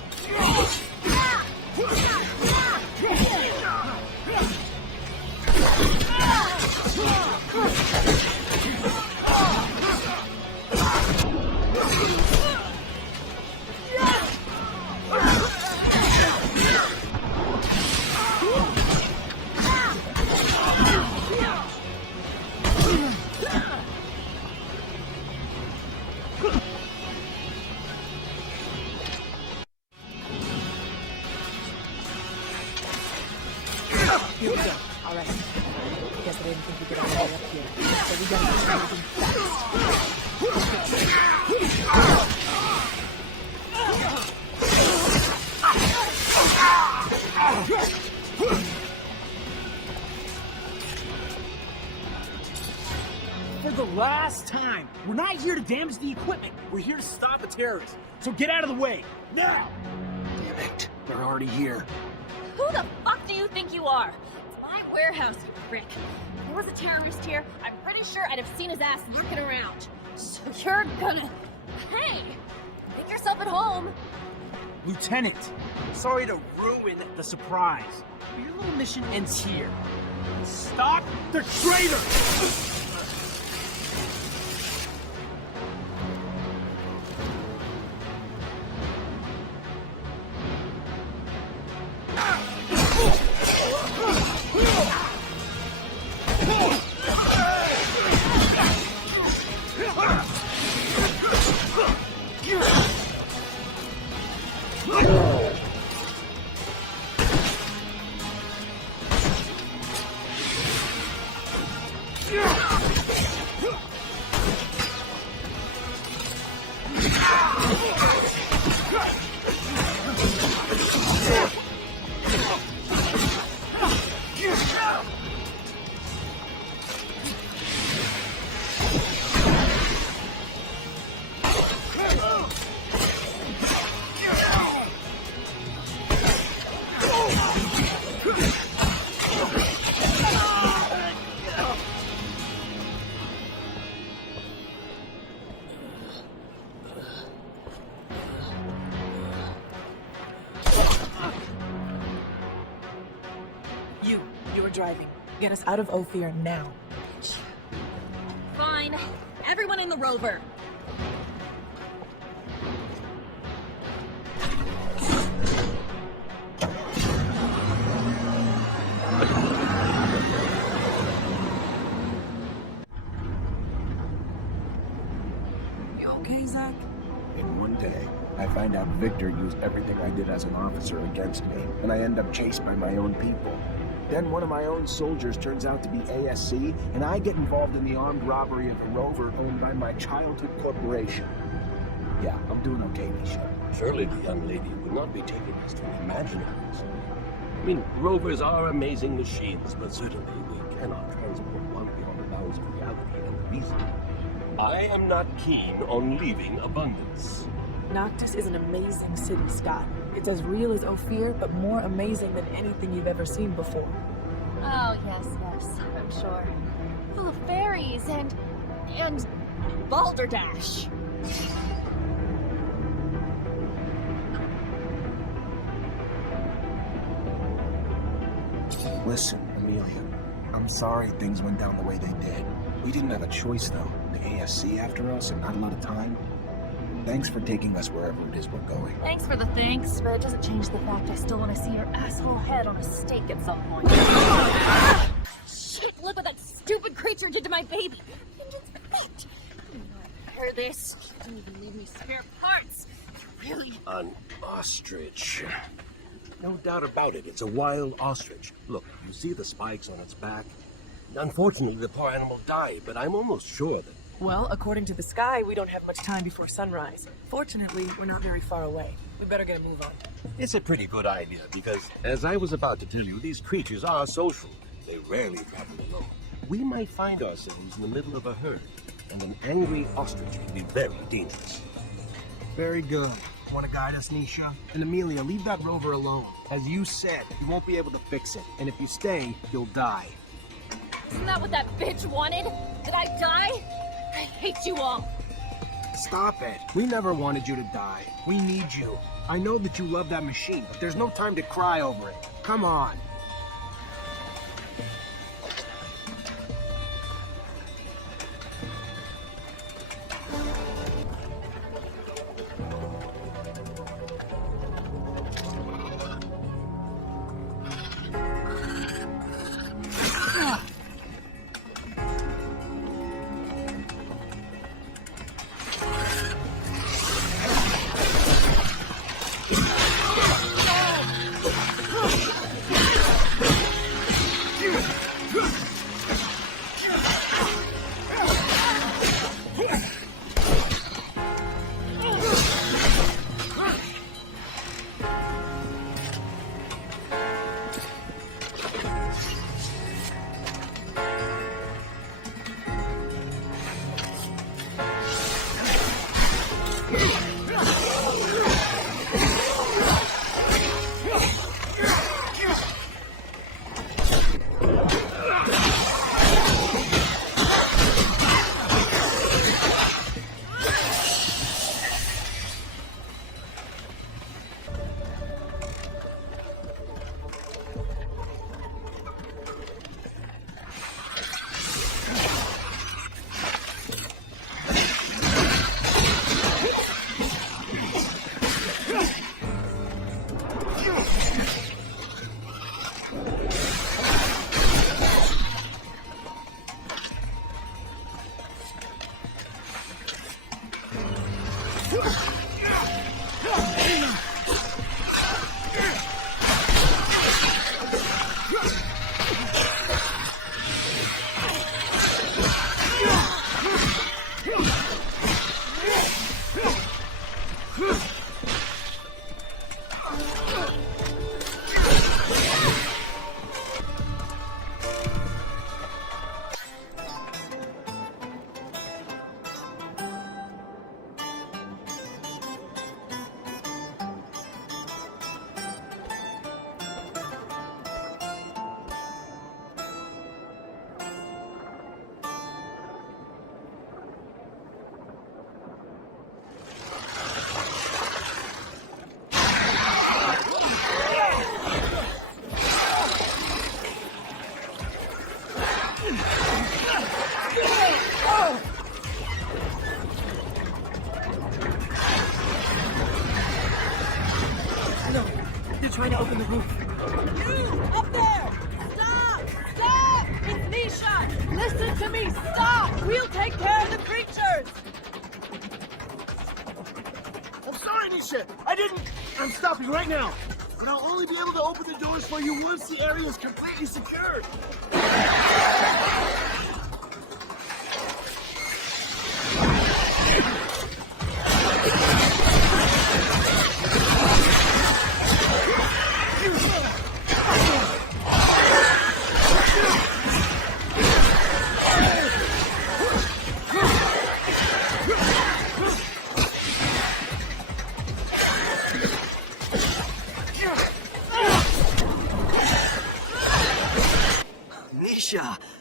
Here we go. All right. I guess I didn't think we could all the way up here. So we gotta do something For the last time, we're not here to damage the equipment. We're here to stop the terrorists. So get out of the way, now! Damn it, they're already here. Who the fuck do you think you are? It's my warehouse, you prick. If there was a terrorist here, I'm pretty sure I'd have seen his ass lurking around. So you're gonna... Hey! Make yourself at home. Lieutenant, sorry to ruin the surprise. But your little mission ends here. Stop the traitor! You are driving. Get us out of Ophir now. Fine. Everyone in the rover. You okay, Zach? In one day, I find out Victor used everything I did as an officer against me, and I end up chased by my own people. Then one of my own soldiers turns out to be ASC, and I get involved in the armed robbery of a rover owned by my childhood corporation. Yeah, I'm doing okay, Misha. Surely the young lady would not be taking us to imaginaries. I mean, rovers are amazing machines, but certainly we cannot transport one beyond the bounds of reality and reason. I am not keen on leaving abundance. Noctis is an amazing city, Scott. It's as real as Ophir, but more amazing than anything you've ever seen before. Oh, yes, I'm sure. Full of fairies and balderdash. Listen, Amelia, I'm sorry things went down the way they did. We didn't have a choice, though. The ASC after us and not a lot of time. Thanks for taking us wherever it is we're going. Thanks for the thanks, but it doesn't change the fact I still want to see your asshole head on a stake at some point. Shit, look what that stupid creature did to my baby. And it's pet. I heard this. It didn't even leave me spare parts. Really? An ostrich. No doubt about it, it's a wild ostrich. Look, you see the spikes on its back? Unfortunately, the poor animal died, but I'm almost sure that... Well, according to the sky, we don't have much time before sunrise. Fortunately, we're not very far away. We better get a move on. It's a pretty good idea, because, as I was about to tell you, these creatures are social. They rarely travel alone. We might find ourselves in the middle of a herd, and an angry ostrich can be very dangerous. Very good. Want to guide us, Nisha? And Amelia, leave that rover alone. As you said, you won't be able to fix it. And if you stay, you'll die. Isn't that what that bitch wanted? Did I die? I hate you all. Stop it. We never wanted you to die. We need you. I know that you love that machine, but there's no time to cry over it. Come on. Trying to open the roof. You! Up there! Stop! Stop! It's Nisha! Listen to me! Stop! We'll take care of the creatures! I'm sorry, Nisha. I didn't. I'm stopping right now. But I'll only be able to open the doors for you once the area is completely secured.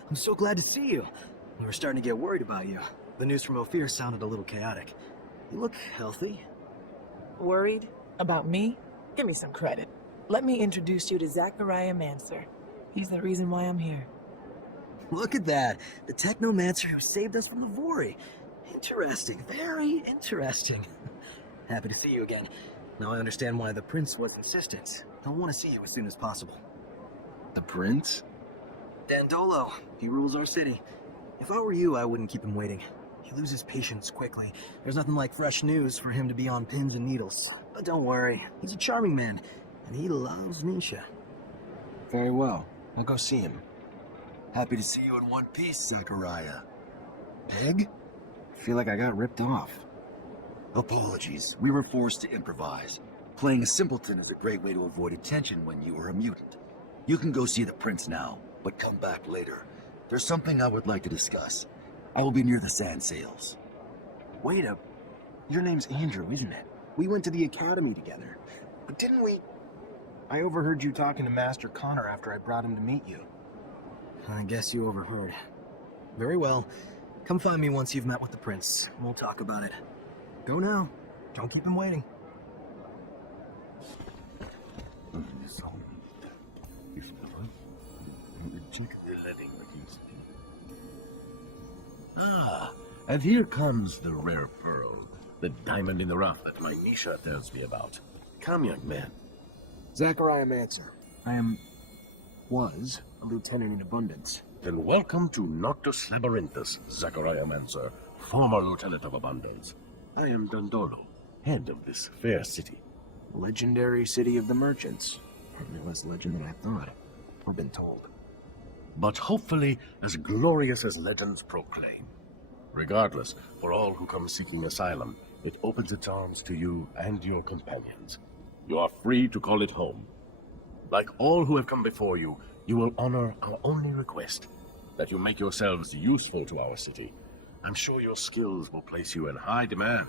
I'm so glad to see you. We were starting to get worried about you. The news from Ophir sounded a little chaotic. You look healthy. Worried? About me? Give me some credit. Let me introduce you to Zachariah Mancer. He's the reason why I'm here. Look at that! The Technomancer who saved us from the Vori. Interesting. Very interesting. Happy to see you again. Now I understand why the Prince was insistent. I want to see you as soon as possible. The Prince? Dandolo. He rules our city. If I were you, I wouldn't keep him waiting. He loses patience quickly. There's nothing like fresh news for him to be on pins and needles. But don't worry, he's a charming man, and he loves Nisha. Very well. I'll go see him. Happy to see you in one piece, Zachariah. Pig? I feel like I got ripped off. Apologies. We were forced to improvise. Playing a simpleton is a great way to avoid attention when you are a mutant. You can go see the Prince now, but come back later. There's something I would like to discuss. I will be near the sand sails. Wait up. Your name's Andrew, isn't it? We went to the academy together. But didn't we... I overheard you talking to Master Connor after I brought him to meet you. I guess you overheard. Very well. Come find me once you've met with the prince. We'll talk about it. Go now. Don't keep him waiting. Ah, and here comes the rare pearl, the diamond in the rough that my Nisha tells me about. Come, young man. Zachariah Mancer. was a lieutenant in Abundance. Then welcome to Noctus Labyrinthus, Zachariah Mancer, former lieutenant of Abundance. I am Dandolo, head of this fair city. Legendary city of the merchants. Probably less legend than I thought, or been told. But hopefully as glorious as legends proclaim. Regardless, for all who come seeking asylum, it opens its arms to you and your companions. You are free to call it home. Like all who have come before you, you will honor our only request, that you make yourselves useful to our city. I'm sure your skills will place you in high demand.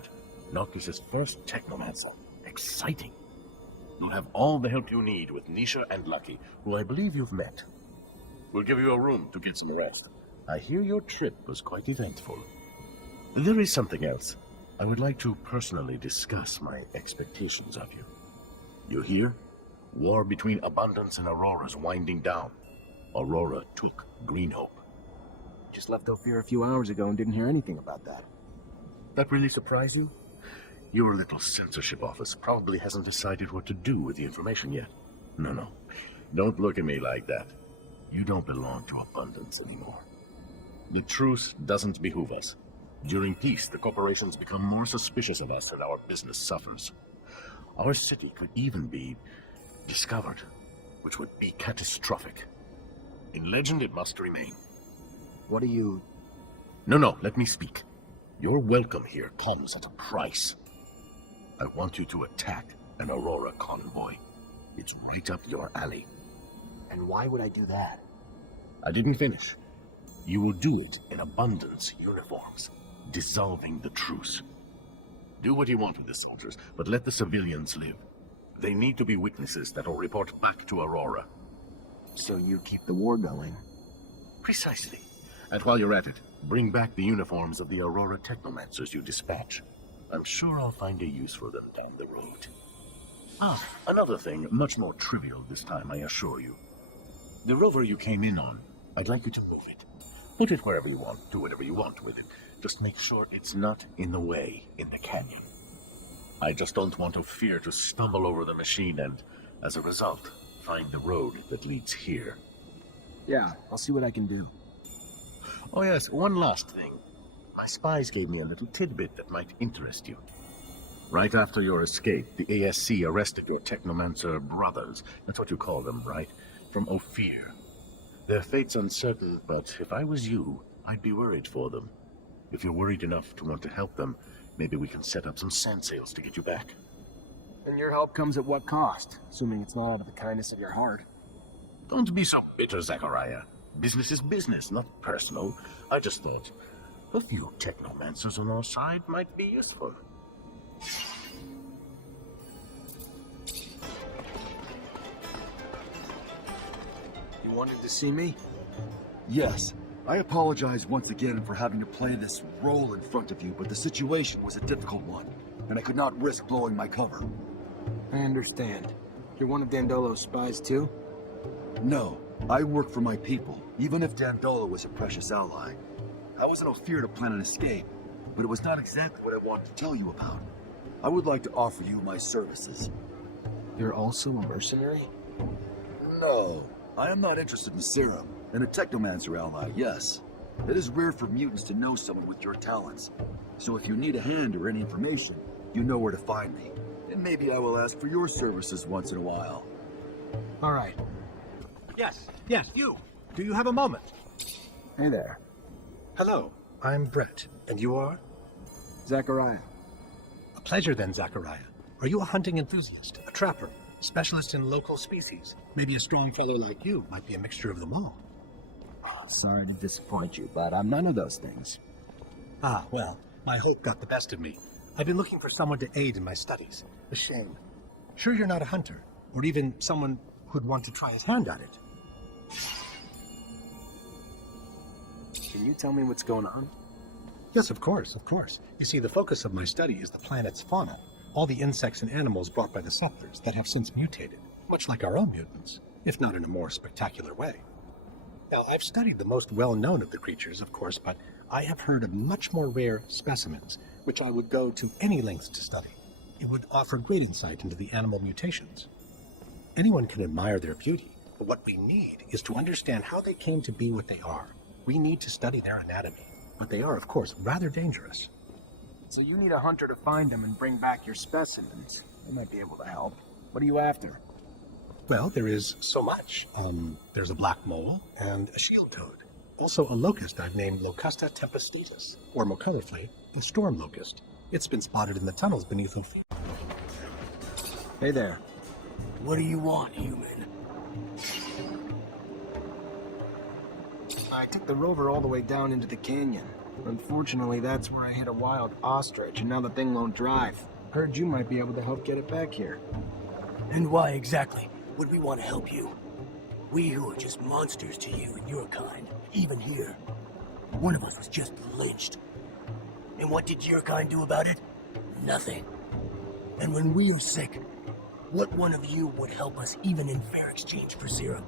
Noctis' first Technomancer. Exciting. You'll have all the help you need with Nisha and Lucky, who I believe you've met. We'll give you a room to get some rest. I hear your trip was quite eventful. There is something else. I would like to personally discuss my expectations of you. You hear? War between Abundance and Aurora's winding down. Aurora took Green Hope. Just left Ophir a few hours ago and didn't hear anything about that. That really surprised you? Your little censorship office probably hasn't decided what to do with the information yet. No. Don't look at me like that. You don't belong to Abundance anymore. The truce doesn't behoove us. During peace, the corporations become more suspicious of us and our business suffers. Our city could even be discovered, which would be catastrophic. In legend, it must remain. What are you... No, let me speak. Your welcome here comes at a price. I want you to attack an Aurora convoy. It's right up your alley. And why would I do that? I didn't finish. You will do it in Abundance uniforms, dissolving the truce. Do what you want with the soldiers, but let the civilians live. They need to be witnesses that will report back to Aurora. So you keep the war going? Precisely. And while you're at it, bring back the uniforms of the Aurora Technomancers you dispatch. I'm sure I'll find a use for them down the road. Another thing, much more trivial this time, I assure you. The rover you came in on, I'd like you to move it. Put it wherever you want, do whatever you want with it. Just make sure it's not in the way in the canyon. I just don't want Ophir to stumble over the machine and, as a result, find the road that leads here. Yeah, I'll see what I can do. Oh yes, one last thing. My spies gave me a little tidbit that might interest you. Right after your escape, the ASC arrested your Technomancer brothers. That's what you call them, right? From Ophir. Their fate's uncertain, but if I was you, I'd be worried for them. If you're worried enough to want to help them, maybe we can set up some sand sails to get you back. And your help comes at what cost? Assuming it's not out of the kindness of your heart. Don't be so bitter, Zachariah. Business is business, not personal. I just thought a few Technomancers on our side might be useful. You wanted to see me? Yes. I apologize once again for having to play this role in front of you, but the situation was a difficult one, and I could not risk blowing my cover. I understand. You're one of Dandolo's spies, too? No. I work for my people, even if Dandolo was a precious ally. I was in Ophir to plan an escape, but it was not exactly what I wanted to tell you about. I would like to offer you my services. You're also a mercenary? No. I am not interested in serum. And a Technomancer ally, yes. It is rare for mutants to know someone with your talents. So if you need a hand or any information, you know where to find me. And maybe I will ask for your services once in a while. All right. Yes, you. Do you have a moment? Hey there. Hello, I'm Brett. And you are? Zachariah. A pleasure then, Zachariah. Are you a hunting enthusiast, a trapper, specialist in local species? Maybe a strong fellow like you might be a mixture of them all. Sorry to disappoint you, but I'm none of those things. Well, my hope got the best of me. I've been looking for someone to aid in my studies. A shame. Sure you're not a hunter, or even someone who'd want to try his hand at it. Can you tell me what's going on? Yes, of course, of course. You see, the focus of my study is the planet's fauna. All the insects and animals brought by the settlers that have since mutated, much like our own mutants, if not in a more spectacular way. Now, I've studied the most well-known of the creatures, of course, but I have heard of much more rare specimens, which I would go to any lengths to study. It would offer great insight into the animal mutations. Anyone can admire their beauty, but what we need is to understand how they came to be what they are. We need to study their anatomy, but they are, of course, rather dangerous. So you need a hunter to find them and bring back your specimens. They might be able to help. What are you after? Well, there is so much. There's a black mole and a shield toad. Also a locust I've named Locusta tempestutis, or more colorfully, the storm locust. It's been spotted in the tunnels beneath Ophi. Hey there. What do you want, human? I took the rover all the way down into the canyon. Unfortunately, that's where I hit a wild ostrich, and now the thing won't drive. Heard you might be able to help get it back here. And why exactly would we want to help you? We who are just monsters to you and your kind, even here. One of us was just lynched. And what did your kind do about it? Nothing. And when we are sick, what one of you would help us even in fair exchange for zero?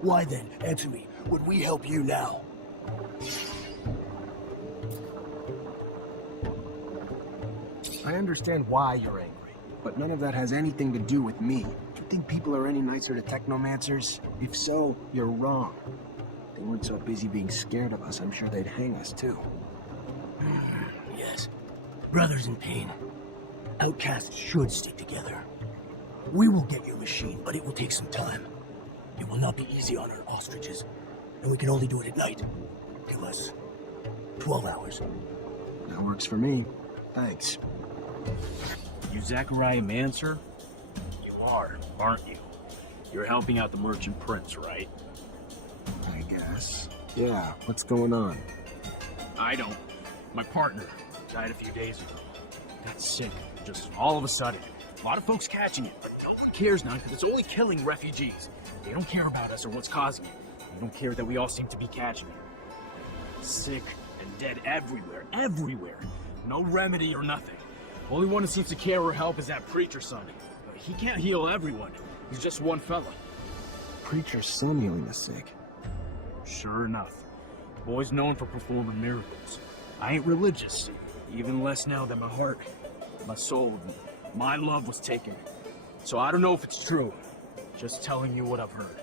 Why then, answer me, would we help you now? I understand why you're angry, but none of that has anything to do with me. Do you think people are any nicer to Technomancers? If so, you're wrong. If they weren't so busy being scared of us, I'm sure they'd hang us too. Yes. Brothers in pain. Outcasts should stick together. We will get your machine, but it will take some time. It will not be easy on our ostriches, and we can only do it at night. Give us 12 hours. That works for me. Thanks. You Zachariah Mancer? You are, aren't you? You're helping out the merchant prince, right? I guess. Yeah, what's going on? I don't. My partner died a few days ago. Got sick, just all of a sudden. A lot of folks catching it, but no one cares now because it's only killing refugees. They don't care about us or what's causing it. They don't care that we all seem to be catching it. Sick and dead everywhere, everywhere. No remedy or nothing. Only one who seems to care or help is that preacher's son. But he can't heal everyone. He's just one fella. Preacher's son healing the sick. Sure enough. Boy's known for performing miracles. I ain't religious, even less now that my heart, my soul, my love was taken. So I don't know if it's true. Just telling you what I've heard.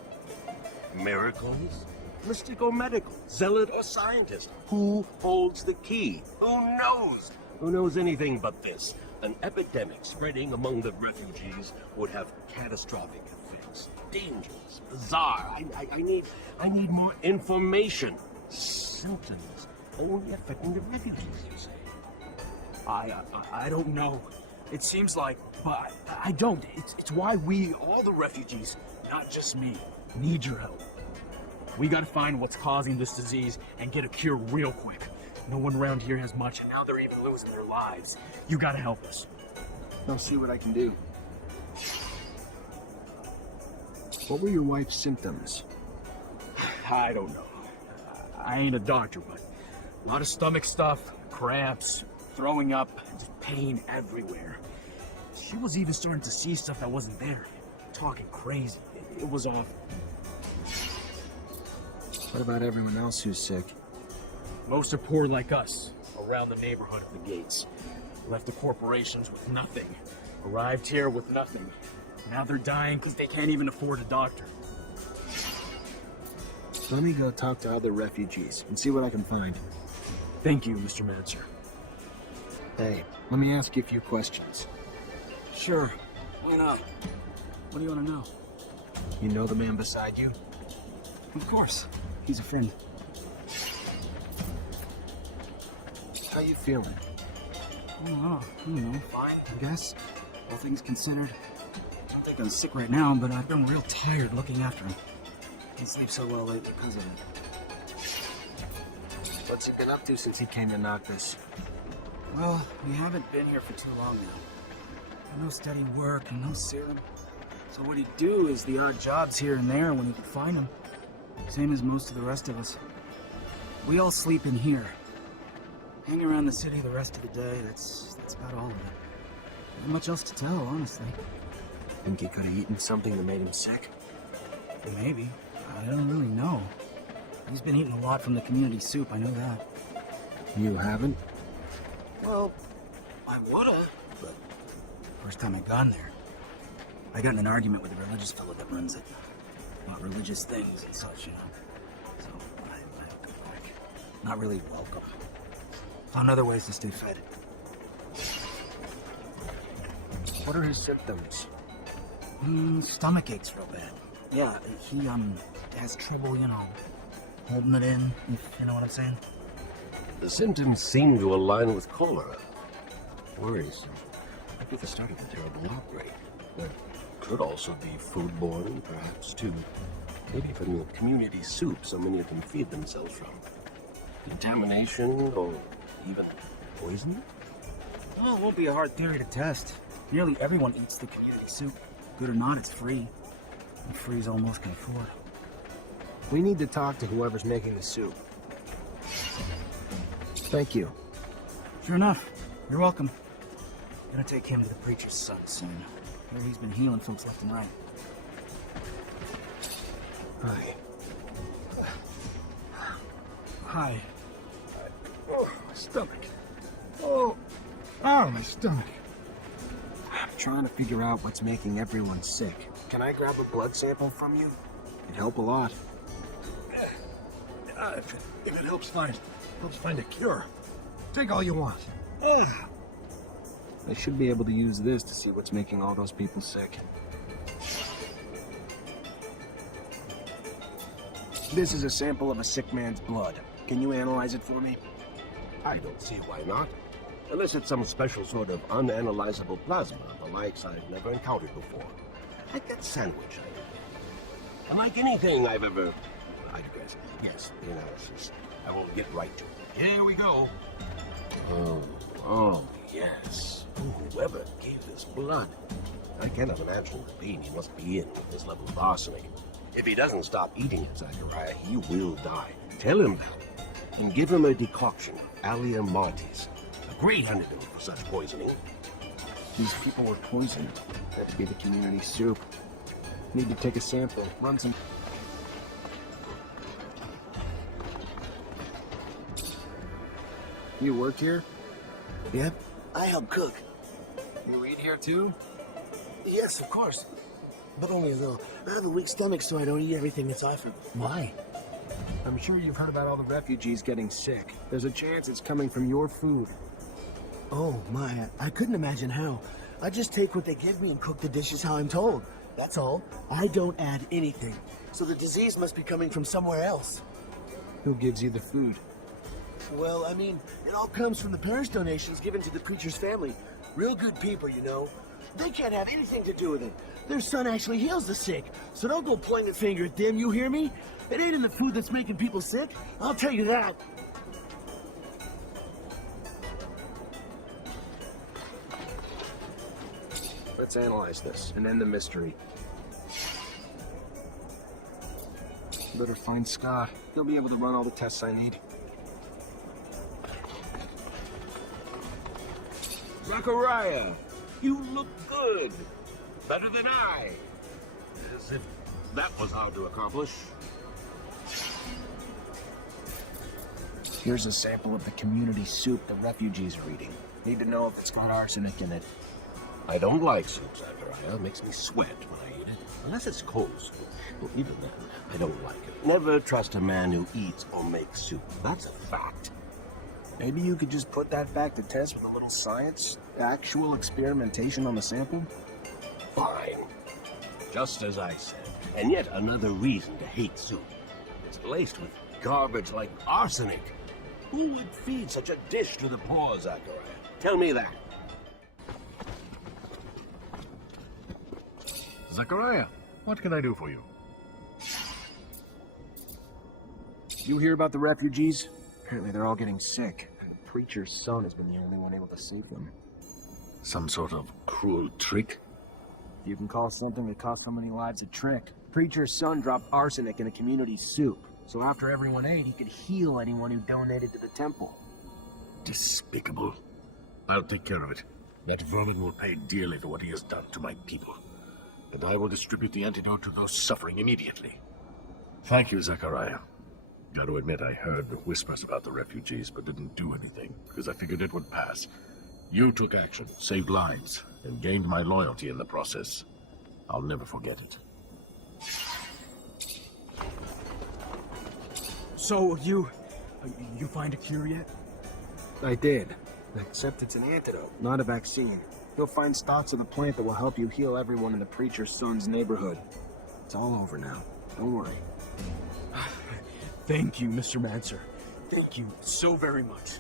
Miracles? Mystic or medical? Zealot or scientist? Who holds the key? Who knows? Who knows anything but this? An epidemic spreading among the refugees would have catastrophic effects. Dangerous, bizarre. I need more information. Symptoms only affecting the refugees, you say? I don't know. It seems like, but I don't. It's why we, all the refugees, not just me, need your help. We gotta find what's causing this disease and get a cure real quick. No one around here has much, and now they're even losing their lives. You gotta help us. I'll see what I can do. What were your wife's symptoms? I don't know. I ain't a doctor, but a lot of stomach stuff, cramps, throwing up, just pain everywhere. She was even starting to see stuff that wasn't there. Talking crazy. It was awful. What about everyone else who's sick? Most are poor like us, around the neighborhood of the gates. Left the corporations with nothing. Arrived here with nothing. Now they're dying because they can't even afford a doctor. Let me go talk to other refugees and see what I can find. Thank you, Mr. Mancer. Hey, let me ask you a few questions. Sure. Why not? What do you want to know? You know the man beside you? Of course. He's a friend. How you feeling? Oh, fine, I guess. All things considered. I don't think I'm sick right now, but I've been real tired looking after him. Didn't sleep so well lately because of it. What's he been up to since he came to knock this? Well, we haven't been here for too long now. No steady work and no serum. So what he'd do is the odd jobs here and there when he could find them. Same as most of the rest of us. We all sleep in here. Hang around the city the rest of the day, that's about all of it. Not much else to tell, honestly. Think he could have eaten something that made him sick? Maybe. I don't really know. He's been eating a lot from the community soup, I know that. You haven't? Well, I would've, but first time I'd gone there, I got in an argument with the religious fellow that runs it. About religious things and such, you know. So, I don't go back. Not really welcome. Found other ways to stay fed. What are his symptoms? Stomach aches real bad. Yeah, he, has trouble, you know, holding it in, if you know what I'm saying. The symptoms seem to align with cholera. Worrisome. Might be the start of a terrible outbreak. There could also be foodborne, perhaps, too. Maybe from the community soup so many of them feed themselves from. Contamination, or even poison? Well, it won't be a hard theory to test. Nearly everyone eats the community soup. Good or not, it's free. And free's all most can afford. We need to talk to whoever's making the soup. Thank you. Sure enough. You're welcome. Gonna take him to the preacher's son soon. Hear he's been healing folks left and right. Hi. Hi. Oh, my stomach. Oh, my stomach. I'm trying to figure out what's making everyone sick. Can I grab a blood sample from you? It'd help a lot. If it helps find a cure, take all you want. I should be able to use this to see what's making all those people sick. This is a sample of a sick man's blood. Can you analyze it for me? I don't see why not. Unless it's some special sort of unanalyzable plasma, the likes I've never encountered before. Like that sandwich I ate. Unlike anything I've ever... I digress. Yes, the analysis. I will get right to it. Here we go. Oh, yes. Whoever gave this blood. I cannot imagine the pain he must be in with this level of arsenic. If he doesn't stop eating it, Zachariah, he will die. Tell him that. And give him a decoction, Allia Martis. A great antidote for such poisoning. These people were poisoned. That to be the community soup. Need to take a sample. Run some... You work here? Yep, I help cook. You eat here too? Yes, of course. But only a little. I have a weak stomach, so I don't eat everything that's offered. Why? I'm sure you've heard about all the refugees getting sick. There's a chance it's coming from your food. Oh, my. I couldn't imagine how. I just take what they give me and cook the dishes how I'm told. That's all. I don't add anything. So the disease must be coming from somewhere else. Who gives you the food? Well, I mean, it all comes from the parish donations given to the preacher's family. Real good people, you know. They can't have anything to do with it. Their son actually heals the sick. So don't go pointing a finger at them, you hear me? It ain't in the food that's making people sick. I'll tell you that. Let's analyze this and end the mystery. Better find Scott. He'll be able to run all the tests I need. Zachariah, you look good. Better than I. As if that was hard to accomplish. Here's a sample of the community soup the refugees are eating. Need to know if it's got arsenic in it. I don't like soup, Zachariah. It makes me sweat when I eat it. Unless it's cold soup. Well, even then, I don't like it. Never trust a man who eats or makes soup. That's a fact. Maybe you could just put that back to test with a little science? Actual experimentation on the sample? Fine. Just as I said. And yet another reason to hate soup. It's laced with garbage like arsenic. Who would feed such a dish to the poor, Zachariah? Tell me that. Zachariah, what can I do for you? You hear about the refugees? Apparently they're all getting sick. Preacher's son has been the only one able to save them. Some sort of cruel trick? You can call something that cost so many lives a trick. Preacher's son dropped arsenic in a community soup, so after everyone ate, he could heal anyone who donated to the temple. Despicable. I'll take care of it. That vermin will pay dearly for what he has done to my people. And I will distribute the antidote to those suffering immediately. Thank you, Zachariah. Gotta admit, I heard whispers about the refugees, but didn't do anything, because I figured it would pass. You took action, saved lives, and gained my loyalty in the process. I'll never forget it. So, you find a cure yet? I did. Except it's an antidote, not a vaccine. You'll find stocks of the plant that will help you heal everyone in the Preacher's son's neighborhood. It's all over now. Don't worry. Thank you, Mr. Mancer. Thank you so very much.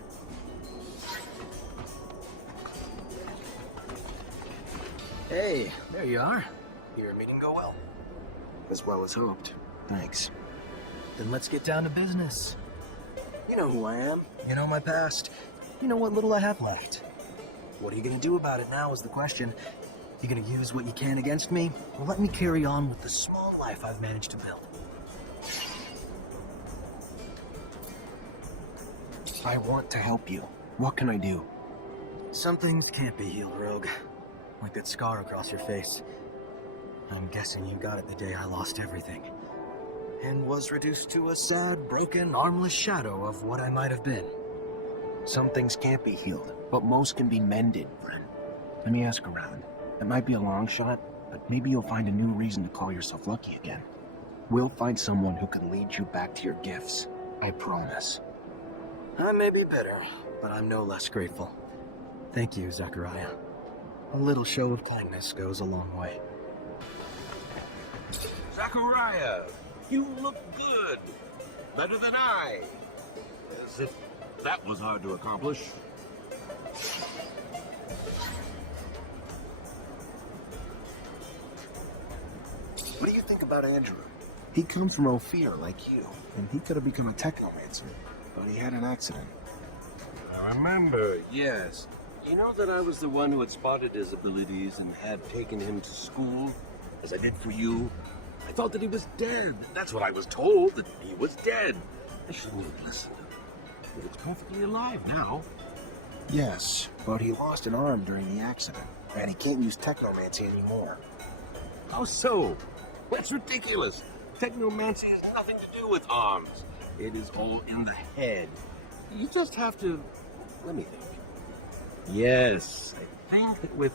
Hey, there you are. Your meeting go well. As well as hoped. Thanks. Then let's get down to business. You know who I am. You know my past. You know what little I have left. What are you gonna do about it now is the question. You gonna use what you can against me, or let me carry on with the small life I've managed to build? I want to help you. What can I do? Some things can't be healed, Rogue. Like that scar across your face. I'm guessing you got it the day I lost everything. And was reduced to a sad, broken, armless shadow of what I might have been. Some things can't be healed, but most can be mended, friend. Let me ask around. It might be a long shot, but maybe you'll find a new reason to call yourself lucky again. We'll find someone who can lead you back to your gifts. I promise. I may be bitter, but I'm no less grateful. Thank you, Zachariah. A little show of kindness goes a long way. Zachariah, you look good. Better than I. As if that was hard to accomplish. What do you think about Andrew? He comes from Ophir, like you, and he could have become a Technomancer, but he had an accident. I remember, yes. You know that I was the one who had spotted his abilities and had taken him to school, as I did for you? I thought that he was dead. That's what I was told, that he was dead. I shouldn't have listened. But it's perfectly alive now. Yes, but he lost an arm during the accident, and he can't use Technomancy anymore. How so? That's ridiculous. Technomancy has nothing to do with arms. It is all in the head. You just have to... Let me think. Yes, I think that with...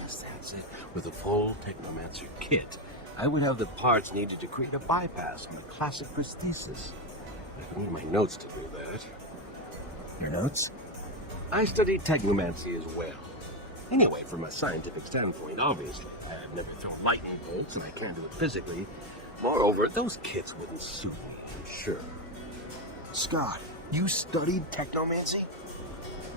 Yes, that's it. With a full Technomancer kit, I would have the parts needed to create a bypass on the classic prosthesis. I can read my notes to do that. Your notes? I studied Technomancy as well. Anyway, from a scientific standpoint, obviously. I've never thrown lightning bolts, and I can't do it physically. Moreover, those kits wouldn't suit me, I'm sure. Scott, you studied Technomancy?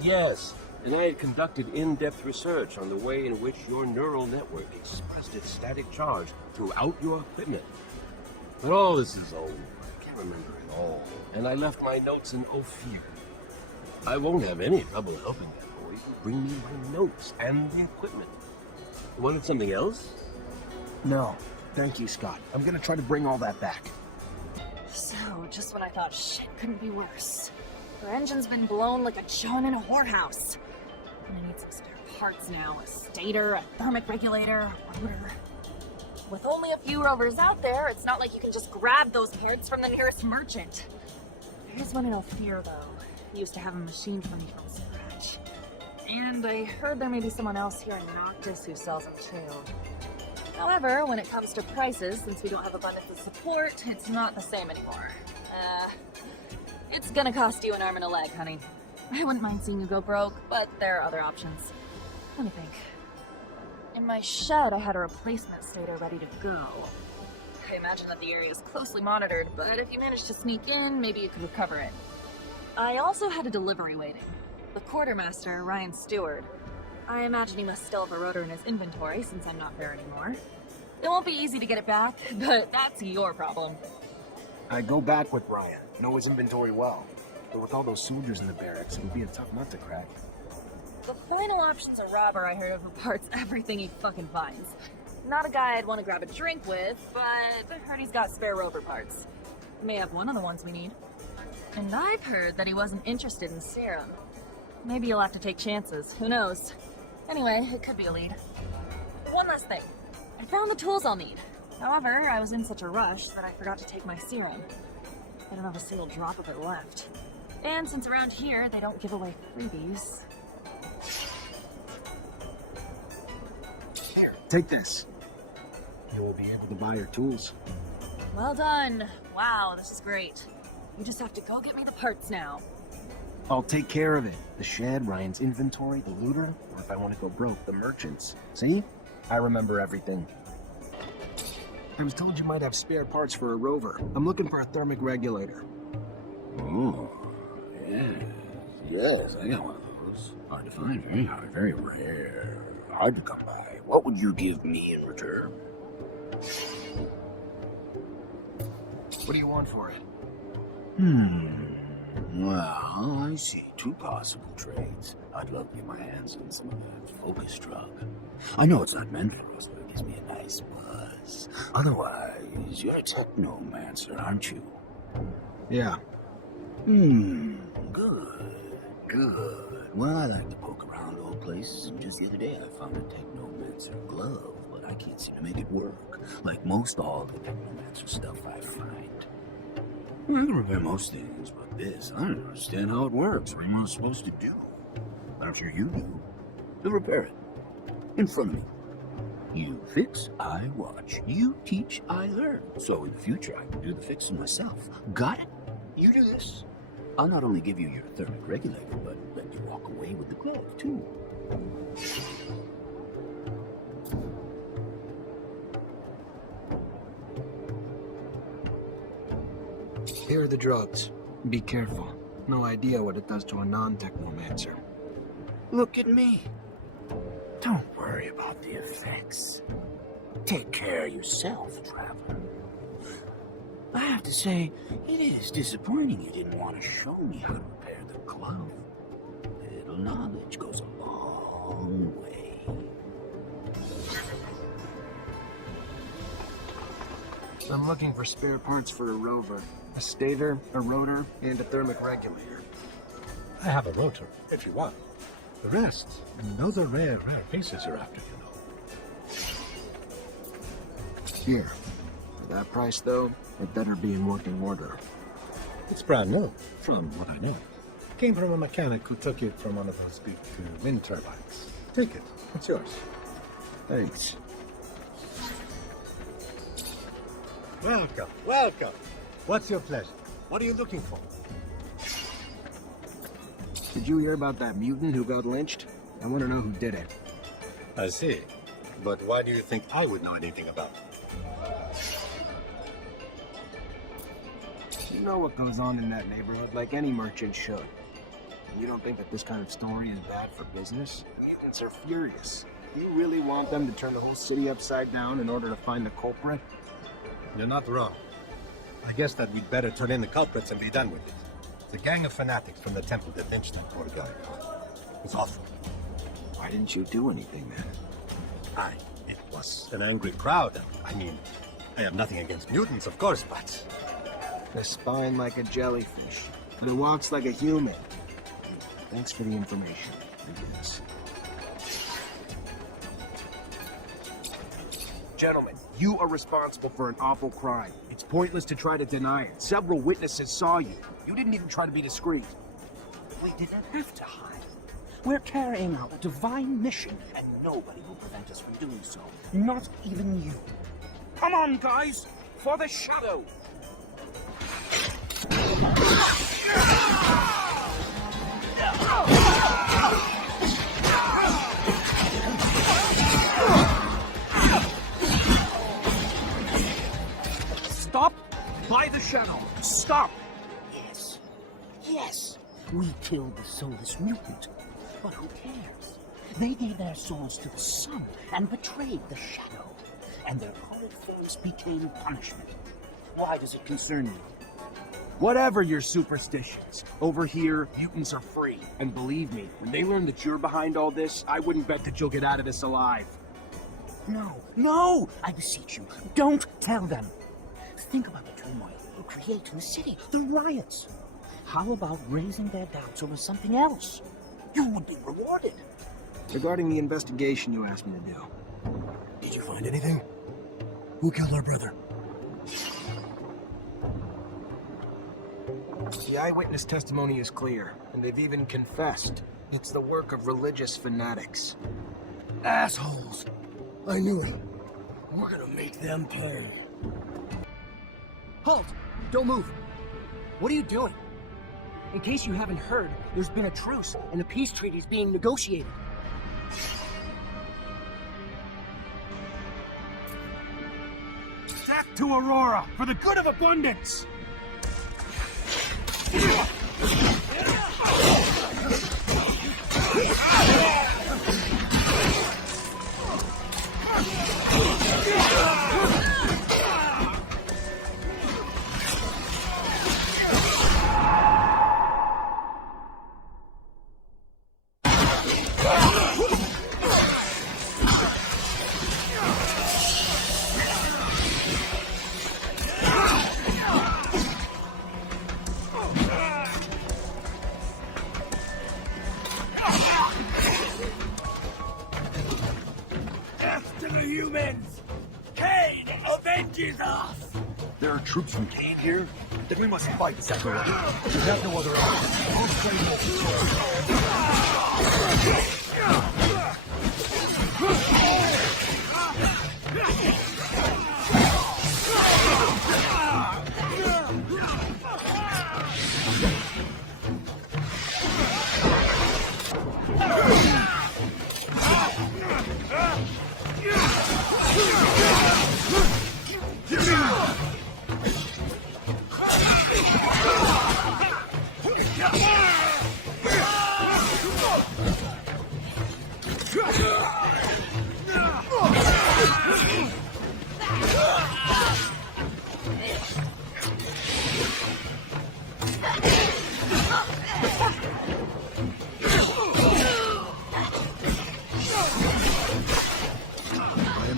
Yes, and I had conducted in-depth research on the way in which your neural network expressed its static charge throughout your equipment. But all this is old. I can't remember it all. And I left my notes in Ophir. I won't have any trouble helping that boy bring me my notes and the equipment. You wanted something else? No. Thank you, Scott. I'm gonna try to bring all that back. So, just when I thought shit couldn't be worse. Her engine's been blown like a John in a whorehouse. And I need some spare parts now. A stator, a thermic regulator, a rotor. With only a few rovers out there, it's not like you can just grab those parts from the nearest merchant. There is one in Ophir, though. He used to have a machine for me from scratch. And I heard there may be someone else here in Noctis who sells them too. However, when it comes to prices, since we don't have abundance of support, it's not the same anymore. It's gonna cost you an arm and a leg, honey. I wouldn't mind seeing you go broke, but there are other options. Let me think. In my shed, I had a replacement stator ready to go. I imagine that the area is closely monitored, but if you manage to sneak in, maybe you could recover it. I also had a delivery waiting. The quartermaster, Ryan Stewart. I imagine he must still have a rotor in his inventory since I'm not there anymore. It won't be easy to get it back, but that's your problem. I go back with Ryan. Know his inventory well. but with all those soldiers in the barracks, it would be a tough nut to crack. The final option's a robber I heard of who parts everything he fucking finds. Not a guy I'd want to grab a drink with, but I heard he's got spare rover parts. May have one of the ones we need. And I've heard that he wasn't interested in serum. Maybe you'll have to take chances, who knows? Anyway, it could be a lead. One last thing. I found the tools I'll need. However, I was in such a rush that I forgot to take my serum. I don't have a single drop of it left. And since around here they don't give away freebies... Here, take this. You will be able to buy your tools. Well done. Wow, this is great. You just have to go get me the parts now. I'll take care of it. The shed, Ryan's inventory, the looter, or if I want to go broke, the merchants. See? I remember everything. I was told you might have spare parts for a rover. I'm looking for a thermic regulator. Oh, yes, I got one of those. Hard to find, very hard, very rare. Hard to come by. What would you give me in return? What do you want for it? Well, I see two possible trades. I'd love to get my hands on some of that focus drug. I know it's not mental, so it gives me a nice buzz. Otherwise, you're a Technomancer, aren't you? Yeah. Good. Well, I like to poke around old places, and just the other day I found a Technomancer glove, but I can't seem to make it work. Like most all the Technomancer stuff I find. I can repair most things, but this, I don't understand how it works. What am I supposed to do? After you do, to repair it. In front of me. You fix, I watch. You teach, I learn. So in the future, I can do the fixing myself. Got it? You do this. I'll not only give you your thermic regulator, but let you walk away with the glove, too. Here are the drugs. Be careful. No idea what it does to a non-Technomancer. Look at me. Don't worry about the effects. Take care of yourself, traveler. I have to say, it is disappointing you didn't want to show me how to repair the glove. Little knowledge goes a long way. I'm looking for spare parts for a rover. A stator, a rotor, and a thermic regulator. I have a rotor, if you want. The rest, and those are rare pieces you're after, you know. Here. For that price, though, it better be in working order. It's brand new, from what I know. Came from a mechanic who took it from one of those big wind turbines. Take it. It's yours. Thanks. Welcome, welcome. What's your pleasure? What are you looking for? Did you hear about that mutant who got lynched? I want to know who did it. I see. But why do you think I would know anything about it? You know what goes on in that neighborhood like any merchant should. And you don't think that this kind of story is bad for business? Mutants are furious. Do you really want them to turn the whole city upside down in order to find the culprit? You're not wrong. I guess that we'd better turn in the culprits and be done with it. It's a gang of fanatics from the temple that lynched that poor guy. It's awful. Why didn't you do anything then? It was an angry crowd. I mean, I have nothing against mutants, of course, but... A spine like a jellyfish, but it walks like a human. Thanks for the information, I guess. Gentlemen, you are responsible for an awful crime. It's pointless to try to deny it. Several witnesses saw you. You didn't even try to be discreet. We didn't have to hide. We're carrying out a divine mission, and nobody will prevent us from doing so. Not even you. Come on, guys! For the shadow! Stop! By the shadow! Stop! Yes, we killed the soulless mutant. But who cares? They gave their souls to the sun and betrayed the shadow. And their horrid forms became punishment. Why does it concern you? Whatever your superstitions, over here, mutants are free. And believe me, when they learn that you're behind all this, I wouldn't bet that you'll get out of this alive. No, no! I beseech you, don't tell them. Think about the turmoil you create in the city, the riots. How about raising their doubts over something else? You would be rewarded. Regarding the investigation you asked me to do. Did you find anything? Who killed our brother? The eyewitness testimony is clear, and they've even confessed. It's the work of religious fanatics. Assholes! I knew it. We're gonna make them pay. Halt! Don't move! What are you doing? In case you haven't heard, there's been a truce, and a peace treaty is being negotiated. Back to Aurora, for the good of abundance! There are troops from Cain here? Then we must fight, Zachariah. We have no other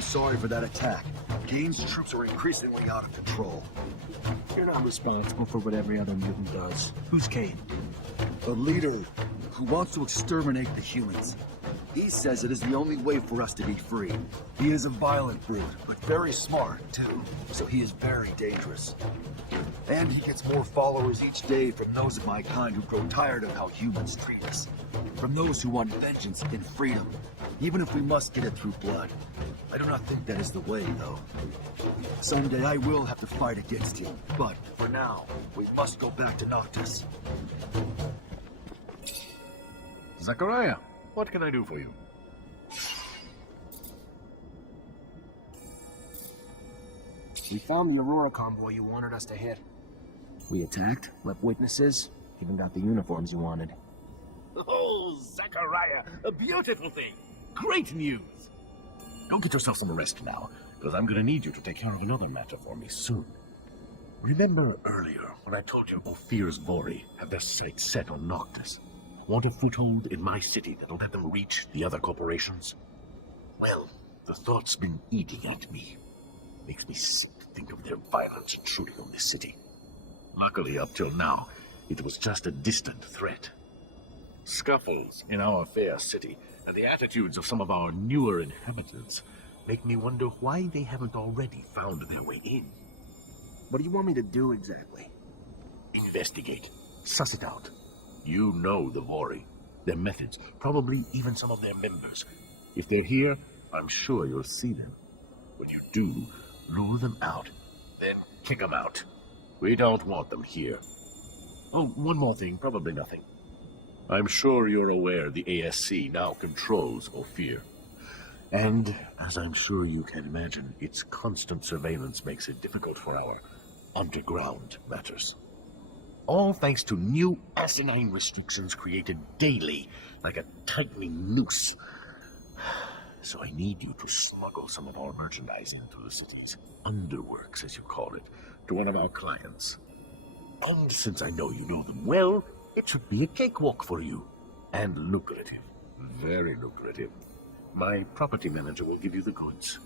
Sorry for that attack. Cain's troops are increasingly out of control. You're not responsible for what every other mutant does. Who's Cain? A leader who wants to exterminate the humans. He says it is the only way for us to be free. He is a violent brute, but very smart, too. So he is very dangerous. And he gets more followers each day from those of my kind who grow tired of how humans treat us. From those who want vengeance and freedom, even if we must get it through blood. I do not think that is the way, though. Someday I will have to fight against him, but for now, we must go back to Noctis. Zachariah, what can I do for you? We found the Aurora convoy you wanted us to hit. We attacked, left witnesses, even got the uniforms you wanted. Oh, Zachariah, a beautiful thing. Great news. Go get yourself some rest now, because I'm going to need you to take care of another matter for me soon. Remember earlier when I told you Ophir's Vori have their sights set on Noctis? Want a foothold in my city that'll let them reach the other corporations? Well, the thought's been eating at me. Makes me sick to think of their violence intruding on this city. Luckily, up till now, it was just a distant threat. Scuffles in our fair city and the attitudes of some of our newer inhabitants make me wonder why they haven't already found their way in. What do you want me to do exactly? Investigate. Suss it out. You know the Vori, their methods, probably even some of their members. If they're here, I'm sure you'll see them. When you do, lure them out, then kick them out. We don't want them here. Oh, one more thing, probably nothing. I'm sure you're aware the ASC now controls Ophir. And, as I'm sure you can imagine, its constant surveillance makes it difficult for our underground matters. All thanks to new asinine restrictions created daily, like a tightening noose. So I need you to smuggle some of our merchandise into the city's underworks, as you call it, to one of our clients. And since I know you know them well, it should be a cakewalk for you. And lucrative. Very lucrative. My property manager will give you the goods.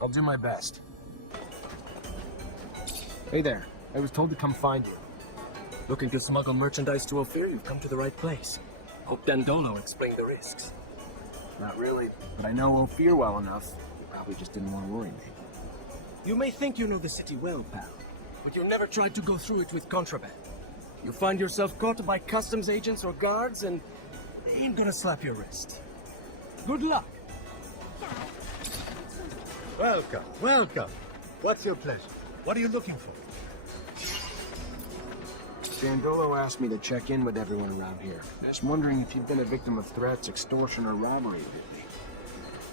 I'll do my best. Hey there. I was told to come find you. Looking to smuggle merchandise to Ophir? You've come to the right place. Hope Dandolo explained the risks. Not really, but I know Ophir well enough. You probably just didn't want to worry me. You may think you know the city well, pal, but you've never tried to go through it with contraband. You find yourself caught by customs agents or guards, and they ain't gonna slap your wrist. Good luck. Welcome, welcome. What's your pleasure? What are you looking for? Dandolo asked me to check in with everyone around here. Just wondering if you've been a victim of threats, extortion, or robbery lately.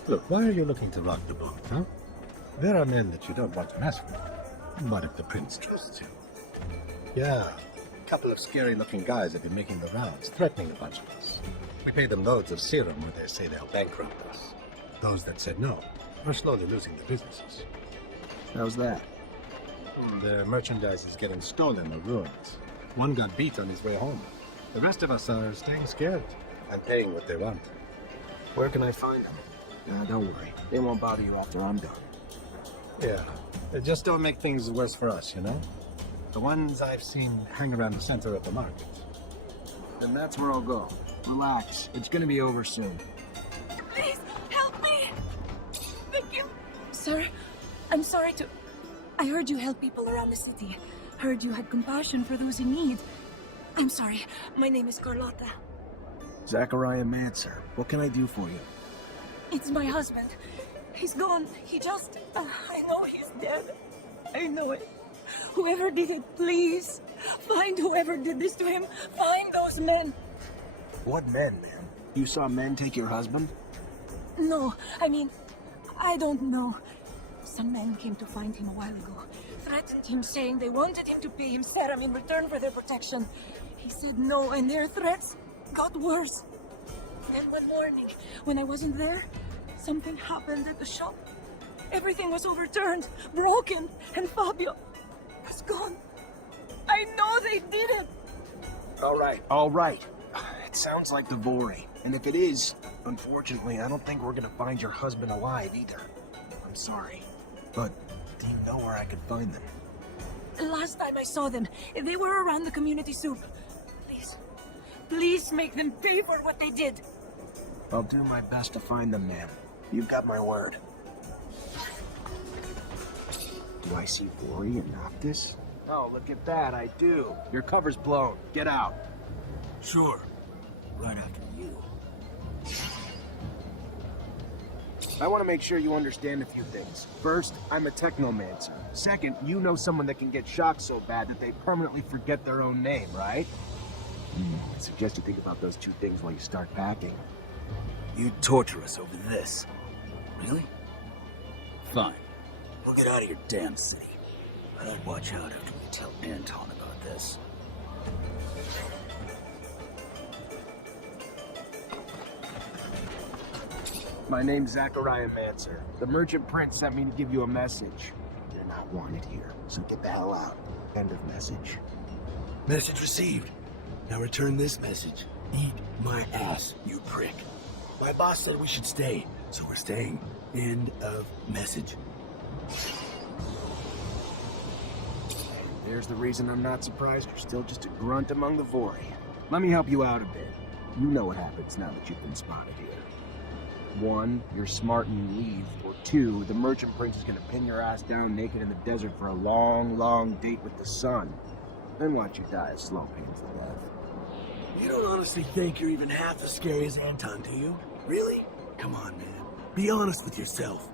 Look, why are you looking to rock the boat, huh? There are men that you don't want to mess with. What if the prince trusts you? Yeah, a couple of scary-looking guys have been making the rounds, threatening a bunch of us. We pay them loads of serum when they say they'll bankrupt us. Those that said no are slowly losing their businesses. How's that? Their merchandise is getting stolen or ruined. One got beat on his way home. The rest of us are staying scared and paying what they want. Where can I find them? Don't worry. They won't bother you after I'm done. Yeah, just don't make things worse for us, you know? The ones I've seen hang around the center of the market. Then that's where I'll go. Relax. It's gonna be over soon. Please, help me! Thank you. Sir, I'm sorry to... I heard you help people around the city. Heard you had compassion for those in need. I'm sorry. My name is Carlotta. Zachariah Mancer. What can I do for you? It's my husband. He's gone. He just... I know he's dead. I know it. Whoever did it, please. Find whoever did this to him. Find those men. What men, ma'am? You saw men take your husband? No, I mean, I don't know. Some men came to find him a while ago. Threatened him, saying they wanted him to pay him serum in return for their protection. He said no, and their threats got worse. Then one morning, when I wasn't there, something happened at the shop. Everything was overturned, broken, and Fabio was gone. I know they did it! All right. It sounds like the Vori. And if it is, unfortunately, I don't think we're gonna find your husband alive either. I'm sorry. But do you know where I could find them? Last time I saw them, they were around the community soup. Please make them pay for what they did. I'll do my best to find them, ma'am. You've got my word. Do I see Gloria and Noctis? Oh, look at that, I do. Your cover's blown. Get out. Sure. Right after you. I want to make sure you understand a few things. First, I'm a Technomancer. Second, you know someone that can get shocked so bad that they permanently forget their own name, right? I suggest you think about those two things while you start packing. You torture us over this. Really? Fine. We'll get out of your damn city. But I'd watch out after we tell Anton about this. My name's Zachariah Mancer. The merchant prince sent me to give you a message. You're not wanted here, so get the hell out. End of message. Message received. Now return this message. Eat my ass, you prick. My boss said we should stay, so we're staying. End of message. There's the reason I'm not surprised you're still just a grunt among the Vori. Let me help you out a bit. You know what happens now that you've been spotted here. 1, you're smart and you leave. Or 2, the merchant prince is gonna pin your ass down naked in the desert for a long, long date with the sun. Then watch you die a slow painful death. You don't honestly think you're even half as scary as Anton, do you? Really? Come on, man. Be honest with yourself.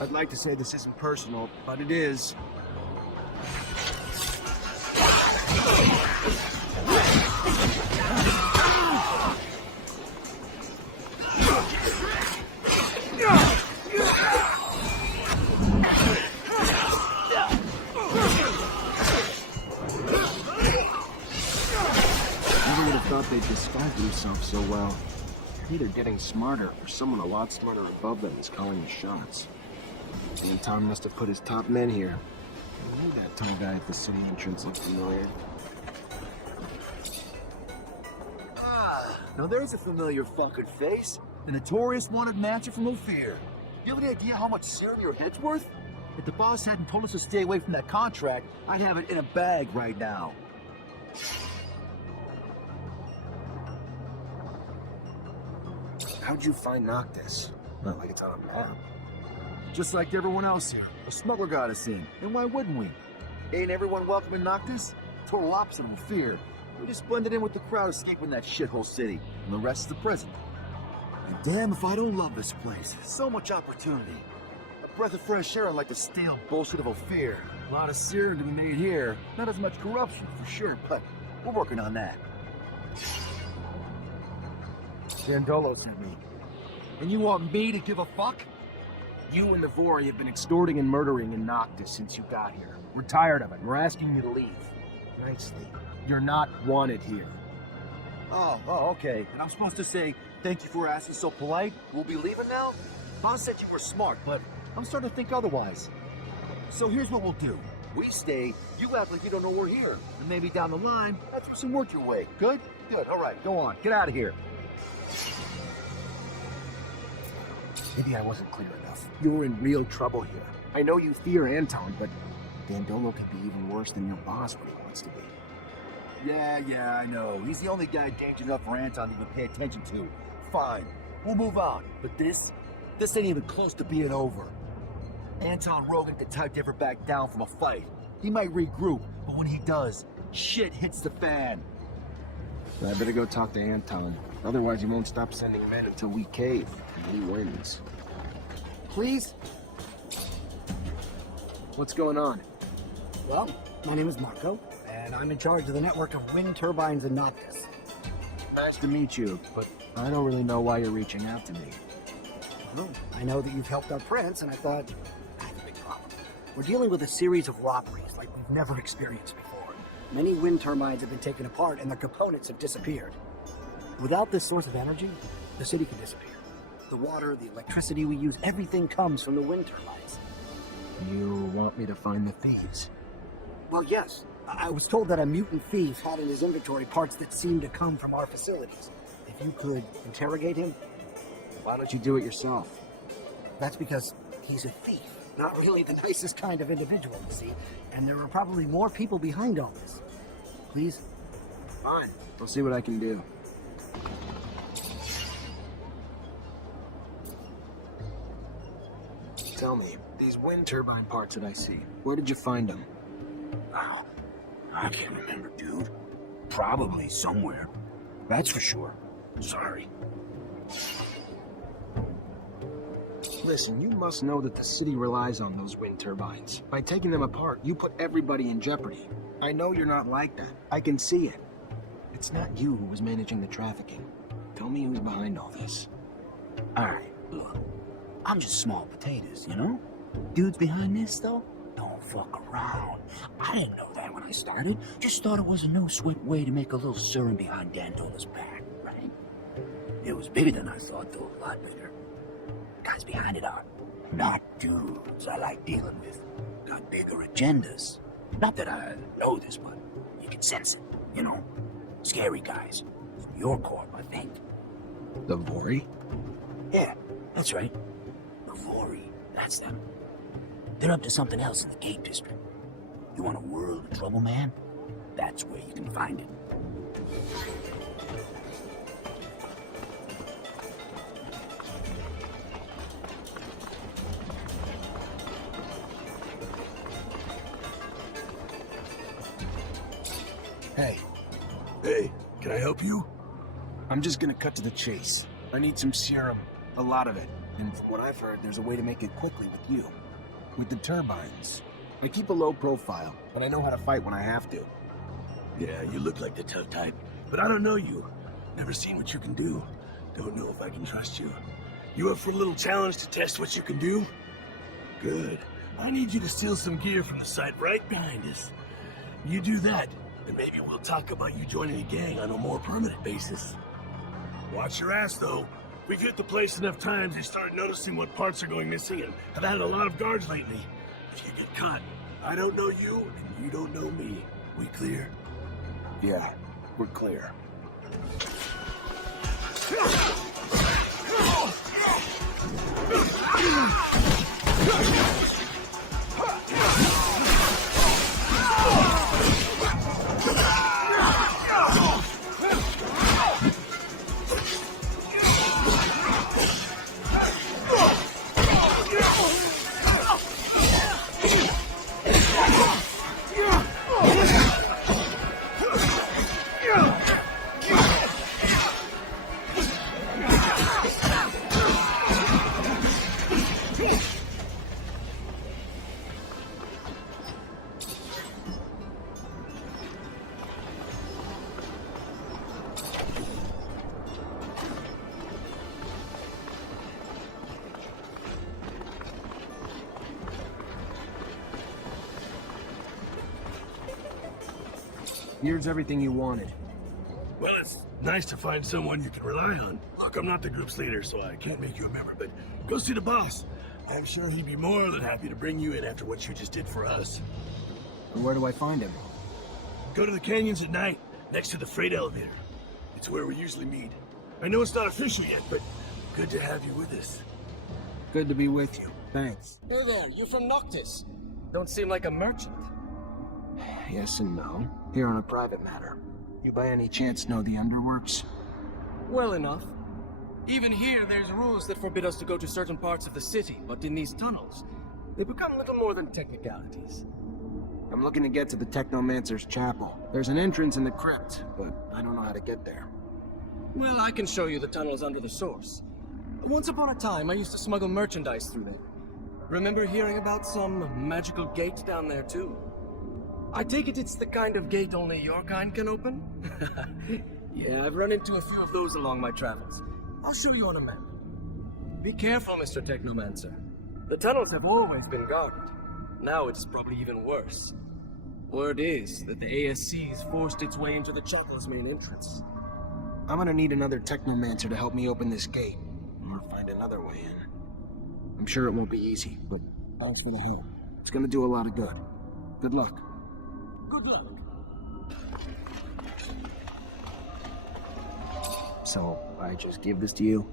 I'd like to say this isn't personal, but it is. Thought they'd disguise themselves so well. They're either getting smarter or someone a lot smarter above them is calling the shots. Anton must have put his top men here. I knew that tall guy at the city entrance looked familiar. Now there's a familiar fucking face. The notorious wanted matcher from Ophir. You have any idea how much serum your head's worth? If the boss hadn't told us to stay away from that contract, I'd have it in a bag right now. How'd you find Noctis? Not like it's on a map. Just like everyone else here. A smuggler got us in, and why wouldn't we? Ain't everyone welcome in Noctis? Total opposite of Ophir. We just blended in with the crowd escaping that shithole city, and the rest is the present. And damn if I don't love this place. So much opportunity. A breath of fresh air unlike the stale bullshit of Ophir. A lot of serum to be made here. Not as much corruption, for sure, but we're working on that. Dandolo sent me. And you want me to give a fuck? You and the Vori have been extorting and murdering in Noctis since you got here. We're tired of it. We're asking you to leave. Nicely. You're not wanted here. Oh, okay. And I'm supposed to say, thank you for asking so polite? We'll be leaving now? Boss said you were smart, but I'm starting to think otherwise. So here's what we'll do. We stay, you act like you don't know we're here. And maybe down the line, that's throw some work your way. Good? Good. All right, go on. Get out of here. Maybe I wasn't clear enough. You're in real trouble here. I know you fear Anton, but Dandolo can be even worse than your boss when he wants to be. Yeah, I know. He's the only guy dangerous enough for Anton to even pay attention to. Fine. We'll move on. But this ain't even close to being over. Anton Rogan the type to ever back down from a fight. He might regroup, but when he does, shit hits the fan. I better go talk to Anton. Otherwise, he won't stop sending men until we cave, and he wins. Please? What's going on? Well, my name is Marco, and I'm in charge of the network of wind turbines in Noctis. Nice to meet you, but I don't really know why you're reaching out to me. Well, I know that you've helped our prince, and I thought, I have a big problem. We're dealing with a series of robberies like we've never experienced before. Many wind turbines have been taken apart, and their components have disappeared. Without this source of energy, the city can disappear. The water, the electricity we use, everything comes from the wind turbines. You want me to find the thieves? Well, yes. I was told that a mutant thief had in his inventory parts that seem to come from our facilities. If you could interrogate him. Why don't you do it yourself? That's because he's a thief. Not really the nicest kind of individual, you see. And there are probably more people behind all this. Please? Fine. I'll see what I can do. Tell me, these wind turbine parts that I see, where did you find them? Oh, I can't remember, dude. Probably somewhere. That's for sure. Sorry. Listen, you must know that the city relies on those wind turbines. By taking them apart, you put everybody in jeopardy. I know you're not like that. I can see it. It's not you who was managing the trafficking. Tell me who's behind all this. Alright, look. I'm just small potatoes, you know? Dudes behind this, though? Don't fuck around. I didn't know that when I started. Just thought it was a no-sweat way to make a little serum behind Dandola's back, right? It was bigger than I thought, though. A lot bigger. Guys behind it are not dudes I like dealing with. Got bigger agendas. Not that I know this, but you can sense it, you know? Scary guys. From your corp, I think. The Vori? Yeah, that's right. The Vori. That's them. They're up to something else in the Gate District. You want a world of trouble, man? That's where you can find it. Hey. Hey, can I help you? I'm just gonna cut to the chase. I need some serum. A lot of it. And from what I've heard, there's a way to make it quickly with you. With the turbines. I keep a low profile, but I know how to fight when I have to. Yeah, you look like the tough type, but I don't know you. Never seen what you can do. Don't know if I can trust you. You up for a little challenge to test what you can do? Good. I need you to steal some gear from the site right behind us. You do that, and maybe we'll talk about you joining a gang on a more permanent basis. Watch your ass, though. We've hit the place enough times they start noticing what parts are going missing and have added a lot of guards lately. If you get caught, I don't know you, and you don't know me. We clear? Yeah, we're clear. Here's everything you wanted. Well, it's nice to find someone you can rely on. Look, I'm not the group's leader, so I can't make you a member, but go see the boss. I'm sure he'd be more than happy to bring you in after what you just did for us. And where do I find him? Go to the canyons at night, next to the freight elevator. It's where we usually meet. I know it's not official yet, but good to have you with us. Good to be with you. Thanks. Hey there, you from Noctis? Don't seem like a merchant. Yes and no. Here on a private matter. You by any chance know the underworks? Well enough. Even here, there's rules that forbid us to go to certain parts of the city, but in these tunnels, they become little more than technicalities. I'm looking to get to the Technomancer's chapel. There's an entrance in the crypt, but I don't know how to get there. Well, I can show you the tunnels under the source. Once upon a time, I used to smuggle merchandise through them. Remember hearing about some magical gate down there, too? I take it it's the kind of gate only your kind can open? Yeah, I've run into a few of those along my travels. I'll show you on a map. Be careful, Mr. Technomancer. The tunnels have always been guarded. Now it's probably even worse. Word is that the ASC's forced its way into the chapel's main entrance. I'm gonna need another Technomancer to help me open this gate, or find another way in. I'm sure it won't be easy, but thanks for the help. It's gonna do a lot of good. Good luck. Good luck. So, I just give this to you?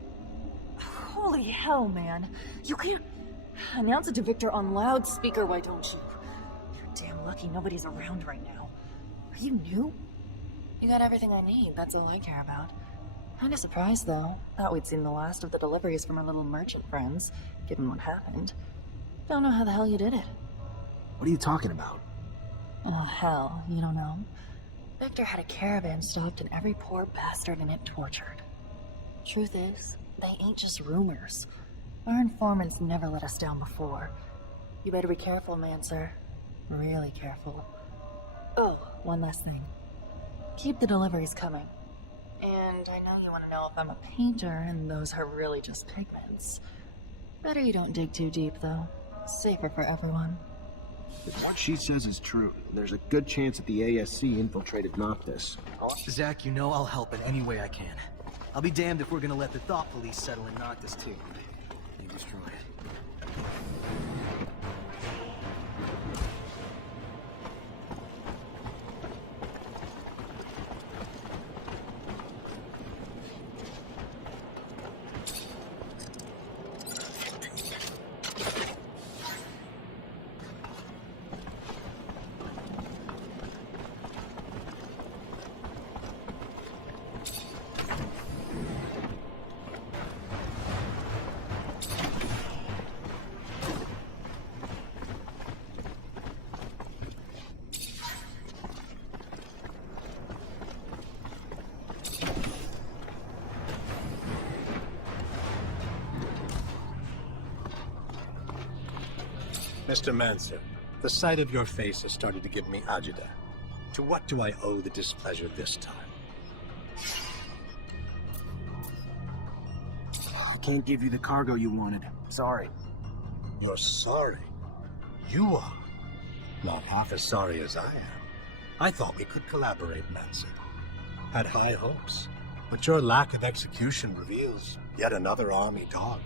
Holy hell, man. You can't announce it to Victor on loudspeaker, why don't you? You're damn lucky nobody's around right now. Are you new? You got everything I need, that's all I care about. Kinda surprised, though. Thought we'd seen the last of the deliveries from our little merchant friends, given what happened. Don't know how the hell you did it. What are you talking about? Oh, hell, you don't know. Victor had a caravan stopped and every poor bastard in it tortured. Truth is, they ain't just rumors. Our informants never let us down before. You better be careful, Mancer. Really careful. Oh, one last thing. Keep the deliveries coming. And I know you want to know if I'm a painter, and those are really just pigments. Better you don't dig too deep, though. Safer for everyone. If what she says is true, there's a good chance that the ASC infiltrated Noctis. Zach, you know I'll help in any way I can. I'll be damned if we're gonna let the Thought Police settle in Noctis too. You destroy it. Mr. Mancer, the sight of your face has started to give me agita. To what do I owe the displeasure this time? I can't give you the cargo you wanted. Sorry. You're sorry? You are? Not half as sorry as I am. I thought we could collaborate, Mancer. Had high hopes. But your lack of execution reveals yet another army dog.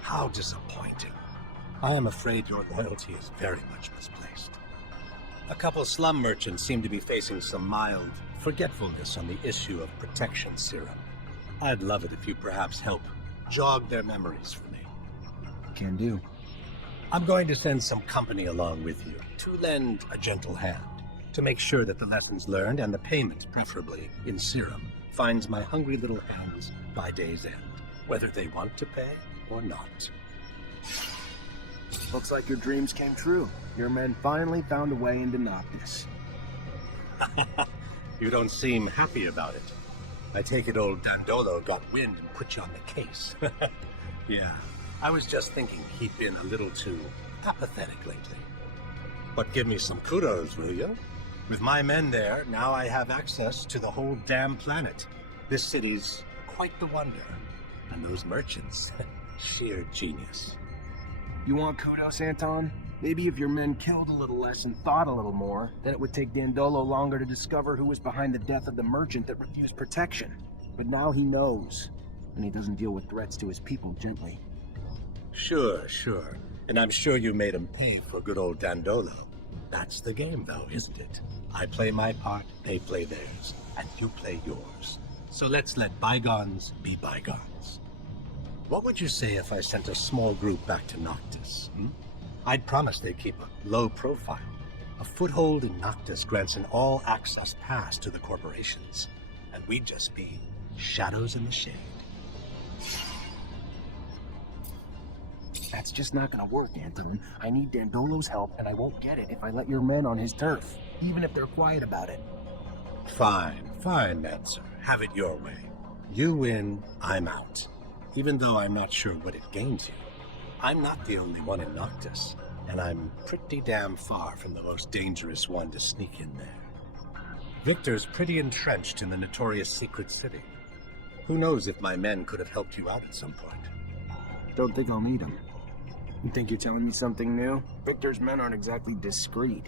How disappointing. I am afraid your loyalty is very much misplaced. A couple slum merchants seem to be facing some mild forgetfulness on the issue of protection serum. I'd love it if you perhaps help jog their memories for me. Can do. I'm going to send some company along with you to lend a gentle hand, to make sure that the lessons learned and the payment, preferably in serum, finds my hungry little hands by day's end, whether they want to pay or not. Looks like your dreams came true. Your men finally found a way into Noctis. You don't seem happy about it. I take it old Dandolo got wind and put you on the case. Yeah, I was just thinking he'd been a little too apathetic lately. But give me some kudos, will you? With my men there, now I have access to the whole damn planet. This city's quite the wonder. And those merchants, sheer genius. You want kudos, Anton? Maybe if your men killed a little less and thought a little more, then it would take Dandolo longer to discover who was behind the death of the merchant that refused protection. But now he knows, and he doesn't deal with threats to his people gently. Sure. And I'm sure you made him pay for good old Dandolo. That's the game, though, isn't it? I play my part, they play theirs, and you play yours. So let's let bygones be bygones. What would you say if I sent a small group back to Noctis? I'd promise they'd keep a low profile. A foothold in Noctis grants an all-access pass to the corporations, and we'd just be shadows in the shade. That's just not gonna work, Anton. I need Dandolo's help, and I won't get it if I let your men on his turf, even if they're quiet about it. Fine, Mancer. Have it your way. You win, I'm out. Even though I'm not sure what it gains you. I'm not the only one in Noctis, and I'm pretty damn far from the most dangerous one to sneak in there. Victor's pretty entrenched in the notorious secret city. Who knows if my men could have helped you out at some point. Don't think I'll need them. You think you're telling me something new? Victor's men aren't exactly discreet.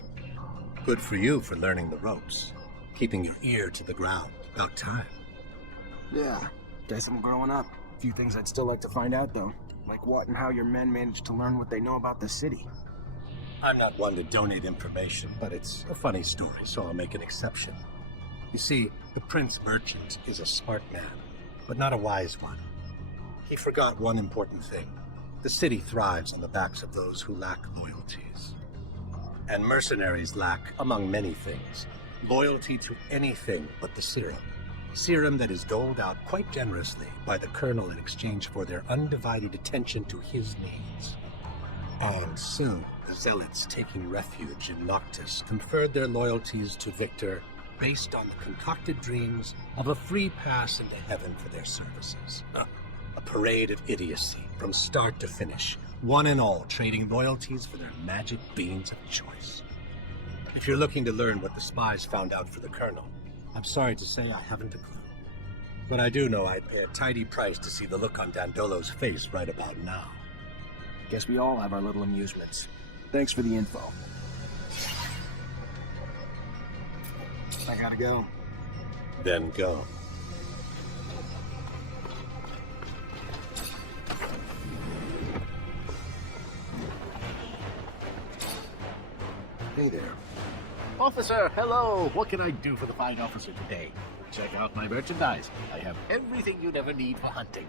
Good for you for learning the ropes. Keeping your ear to the ground. About time. Yeah, guess I'm growing up. A few things I'd still like to find out, though. Like what and how your men managed to learn what they know about the city. I'm not one to donate information, but it's a funny story, so I'll make an exception. You see, the Prince Merchant is a smart man, but not a wise one. He forgot one important thing. The city thrives on the backs of those who lack loyalties. And mercenaries lack, among many things, loyalty to anything but the serum. Serum that is doled out quite generously by the Colonel in exchange for their undivided attention to his needs. And soon, the Zealots taking refuge in Noctis conferred their loyalties to Victor based on the concocted dreams of a free pass into heaven for their services. A parade of idiocy from start to finish, one and all trading loyalties for their magic beans of choice. If you're looking to learn what the spies found out for the Colonel, I'm sorry to say I haven't a clue. But I do know I'd pay a tidy price to see the look on Dandolo's face right about now. Guess we all have our little amusements. Thanks for the info. I gotta go. Then go. Hey there. Officer, hello! What can I do for the fine officer today? Check out my merchandise. I have everything you'd ever need for hunting.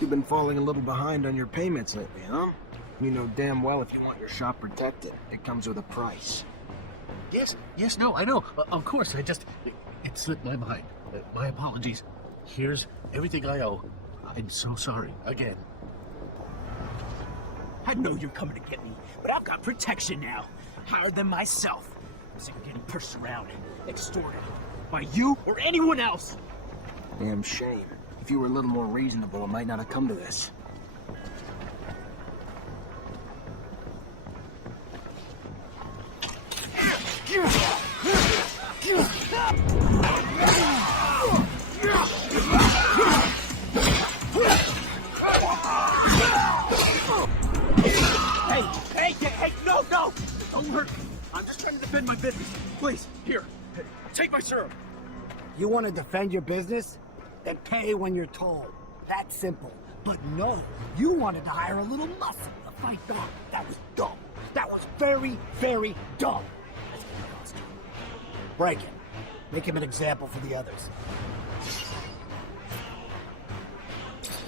You've been falling a little behind on your payments lately, huh? You know damn well if you want your shop protected, it comes with a price. Yes, no, I know. Of course, it slipped my mind. My apologies. Here's everything I owe. I'm so sorry, again. I know you're coming to get me, but I've got protection now. Higher than myself. I'm sick of getting pushed around and extorted by you or anyone else. Damn shame. If you were a little more reasonable, it might not have come to this. Hey, no! Don't hurt me. I'm just trying to defend my business. Please, here, take my syrup. You want to defend your business? Then pay when you're told. That's simple. But no, you wanted to hire a little muscle to fight back. That was dumb. That was very, very dumb. That's gonna cost you. Break him. Make him an example for the others.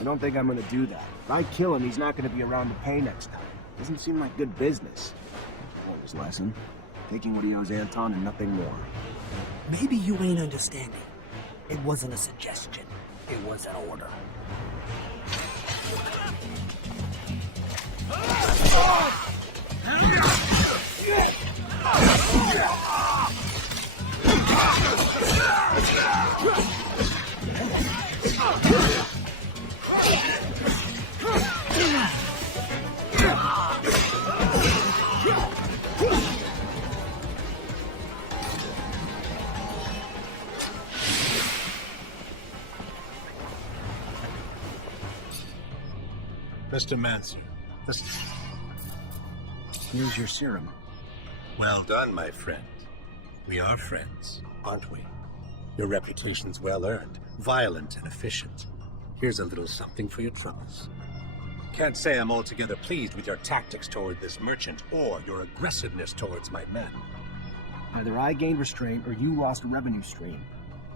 I don't think I'm gonna do that. If I kill him, he's not gonna be around to pay next time. Doesn't seem like good business. Learned his lesson. Taking what he owes Anton and nothing more. Maybe you ain't understanding. It wasn't a suggestion. It was an order. Mr. Mancer, here's your serum. Well done, my friend. We are friends, aren't we? Your reputation's well earned, violent and efficient. Here's a little something for your troubles. Can't say I'm altogether pleased with your tactics toward this merchant or your aggressiveness towards my men. Either I gained restraint or you lost a revenue stream.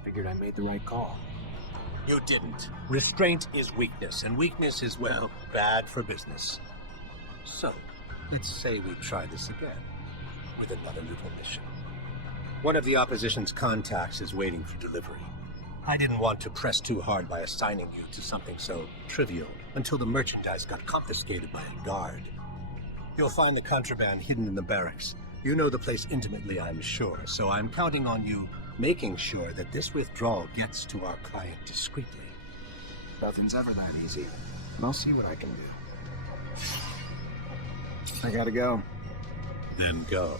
Figured I made the right call. You didn't. Restraint is weakness, and weakness is, well, bad for business. So, let's say we try this again, with another little mission. One of the opposition's contacts is waiting for delivery. I didn't want to press too hard by assigning you to something so trivial until the merchandise got confiscated by a guard. You'll find the contraband hidden in the barracks. You know the place intimately, I'm sure, so I'm counting on you making sure that this withdrawal gets to our client discreetly. Nothing's ever that easy. I'll see what I can do. I gotta go. Then go.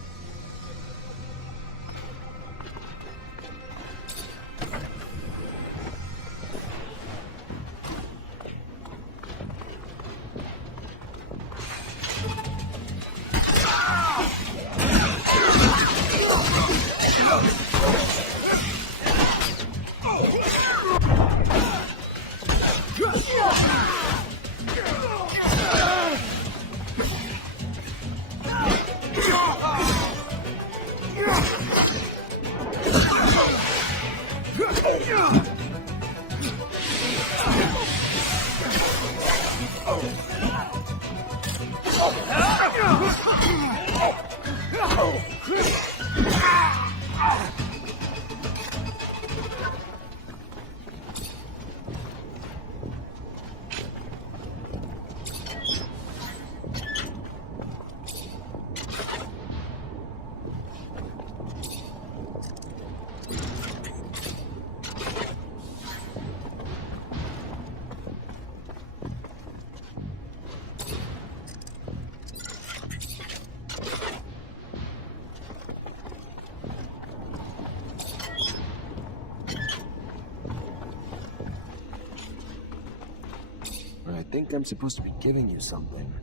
I think I'm supposed to be giving you something.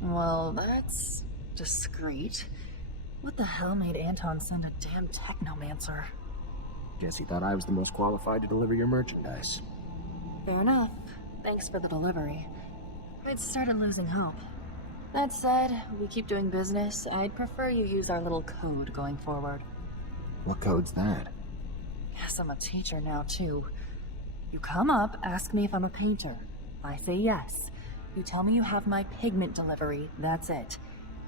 Well, that's discreet. What the hell made Anton send a damn Technomancer? Guess he thought I was the most qualified to deliver your merchandise. Fair enough. Thanks for the delivery. I'd started losing hope. That said, we keep doing business. I'd prefer you use our little code going forward. What code's that? Yes, I'm a teacher now, too. You come up, ask me if I'm a painter. I say yes. You tell me you have my pigment delivery, that's it.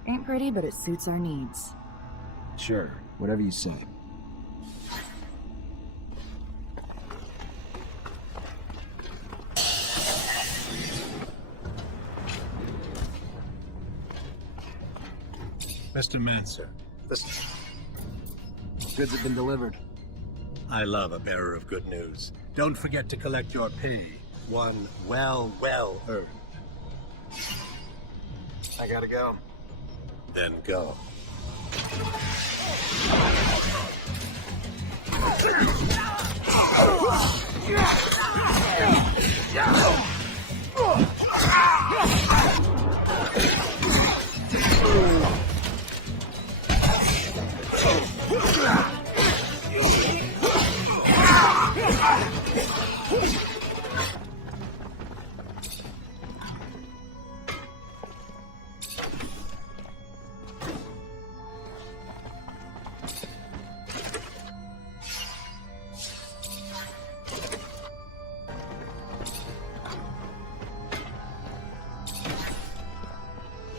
Ain't pretty, but it suits our needs. Sure, whatever you say. Mr. Mancer, goods have been delivered. I love a bearer of good news. Don't forget to collect your pay. One well earned. I gotta go. Then go.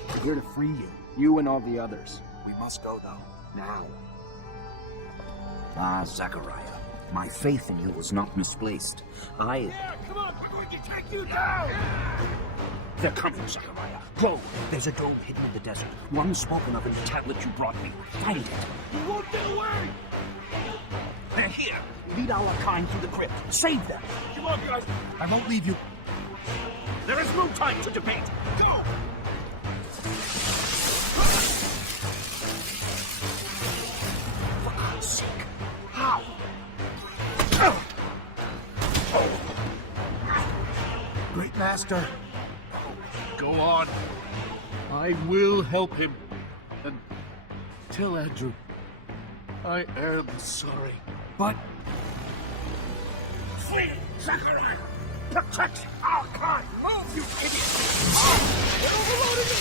We're here to free you. You and all the others. We must go, though. Now. Ah, Zachariah. My faith in you was not misplaced. Yeah, come on, we're going to take you down! They're coming, Zachariah. Go! There's a dome hidden in the desert. One spoken of in the tablet you brought me. Find it. You won't get away! They're here. Lead our kind through the crypt. Save them. Come on, guys. I won't leave you. There is no time to debate. Go! For God's sake. How? Great Master. Go on. I will help him. And tell Andrew, I am sorry. But... Flee, Zachariah! Protect our kind! Move, you idiot! They're overloading me!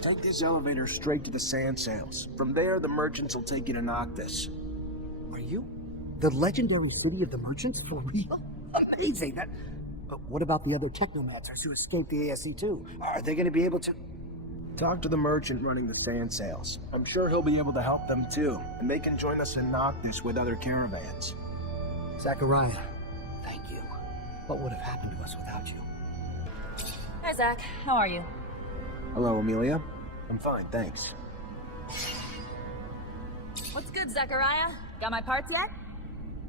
Take this elevator straight to the sand sails. From there, the merchants will take you to Noctis. Are you the legendary city of the merchants for real? Amazing. But what about the other Technomancers who escaped the ASC too? Are they going to be able to... Talk to the merchant running the sand sails. I'm sure he'll be able to help them too, and they can join us in Noctis with other caravans. Zachariah, thank you. What would have happened to us without you? Hi, Zach. How are you? Hello, Amelia. I'm fine, thanks. What's good, Zachariah? Got my parts yet?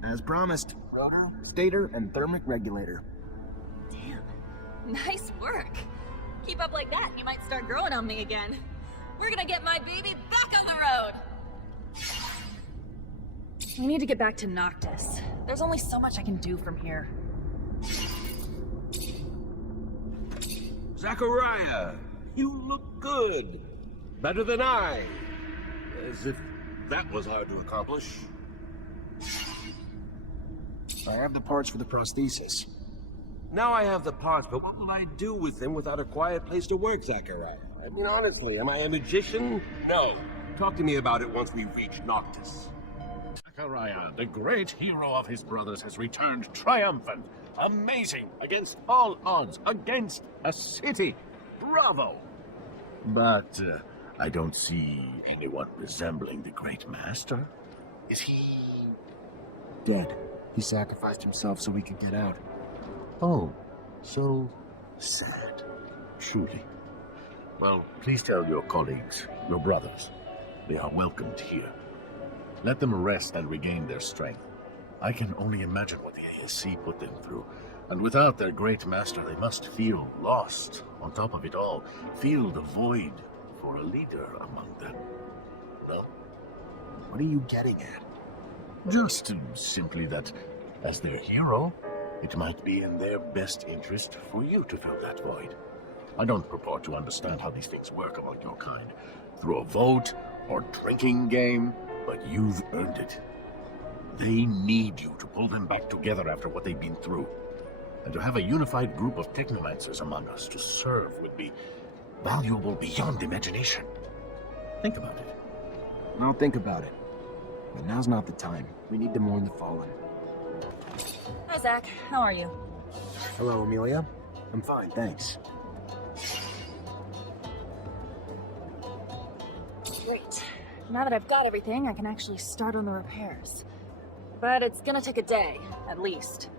As promised, rotor, stator, and thermic regulator. Damn. Nice work. Keep up like that, you might start growing on me again. We're gonna get my baby back on the road! We need to get back to Noctis. There's only so much I can do from here. Zachariah, you look good. Better than I. As if that was hard to accomplish. I have the parts for the prosthesis. Now I have the parts, but what will I do with them without a quiet place to work, Zachariah? I mean, honestly, am I a magician? No. Talk to me about it once we reach Noctis. Zachariah, the great hero of his brothers, has returned triumphant. Amazing, against all odds, against a city. Bravo! But I don't see anyone resembling the great master. Is he... dead? He sacrificed himself so we could get out. Oh, so sad. Truly. Well, please tell your colleagues, your brothers, they are welcomed here. Let them rest and regain their strength. I can only imagine what the ASC put them through. And without their great master, they must feel lost. On top of it all, feel the void for a leader among them. No? What are you getting at? Just simply that, as their hero, it might be in their best interest for you to fill that void. I don't purport to understand how these things work among your kind, through a vote or drinking game, but you've earned it. They need you to pull them back together after what they've been through. And to have a unified group of Technomancers among us to serve would be valuable beyond imagination. Think about it. I'll think about it. But now's not the time. We need to mourn the fallen. Hi, Zach. How are you? Hello, Amelia. I'm fine, thanks. Great. Now that I've got everything, I can actually start on the repairs. But it's gonna take a day, at least.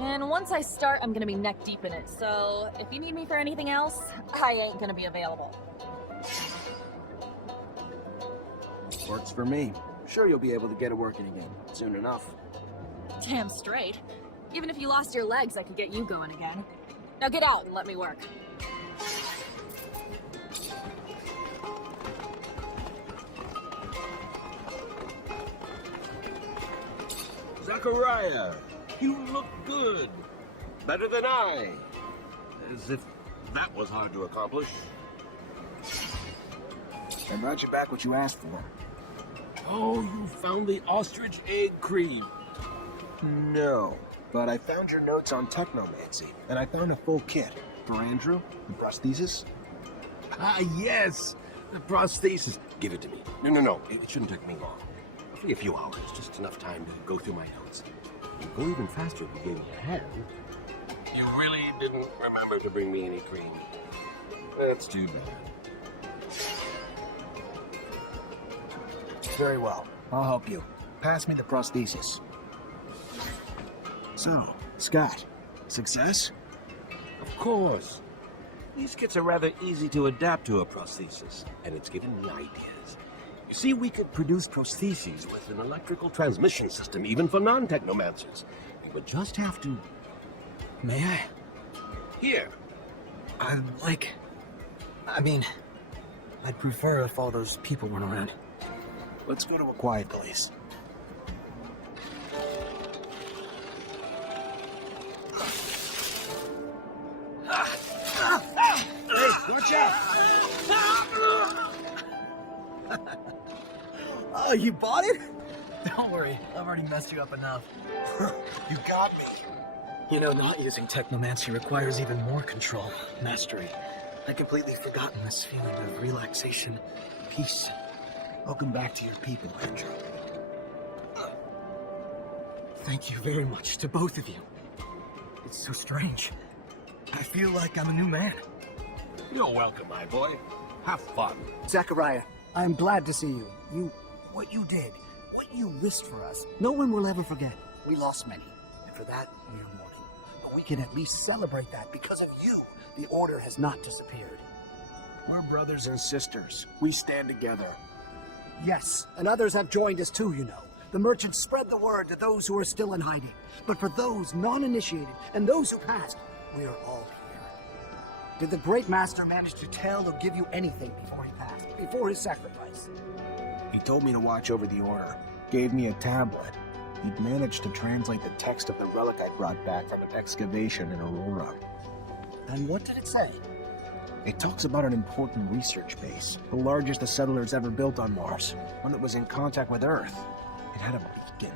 And once I start, I'm gonna be neck deep in it, so if you need me for anything else, I ain't gonna be available. Works for me. Sure you'll be able to get it working again, soon enough. Damn straight. Even if you lost your legs, I could get you going again. Now get out and let me work. Zachariah, you look good. Better than I. As if that was hard to accomplish. I brought you back what you asked for. Oh, you found the ostrich egg cream. No, but I found your notes on Technomancy, and I found a full kit. For Andrew, the prosthesis. Ah, yes! The prosthesis. Give it to me. No. It shouldn't take me long. Maybe a few hours, just enough time to go through my notes. You'd go even faster if you gave me a hand. You really didn't remember to bring me any cream. That's too bad. Very well. I'll help you. Pass me the prosthesis. So, Scott, success? Of course. These kits are rather easy to adapt to a prosthesis, and it's given me ideas. You see, we could produce prostheses with an electrical transmission system, even for non-technomancers. We would just have to... May I? Here. I'd prefer if all those people weren't around. Let's go to a quiet place. Hey, watch out! Oh, you bought it? Don't worry, I've already messed you up enough. You got me. You know, not using Technomancy requires even more control, mastery. I'd completely forgotten this feeling of relaxation, peace. Welcome back to your people, Andrew. Thank you very much to both of you. It's so strange. I feel like I'm a new man. You're welcome, my boy. Have fun. Zachariah, I'm glad to see you. What you did, what you risked for us, no one will ever forget. We lost many, and for that, we are mourning. But we can at least celebrate that because of you, the Order has not disappeared. We're brothers and sisters. We stand together. Yes, and others have joined us too, you know. The merchants spread the word to those who are still in hiding. But for those non-initiated and those who passed, we are all here. Did the Great Master manage to tell or give you anything before he passed, before his sacrifice? He told me to watch over the Order. Gave me a tablet. He'd managed to translate the text of the relic I brought back from an excavation in Aurora. And what did it say? It talks about an important research base, the largest the settlers ever built on Mars, one that was in contact with Earth. It had a beacon.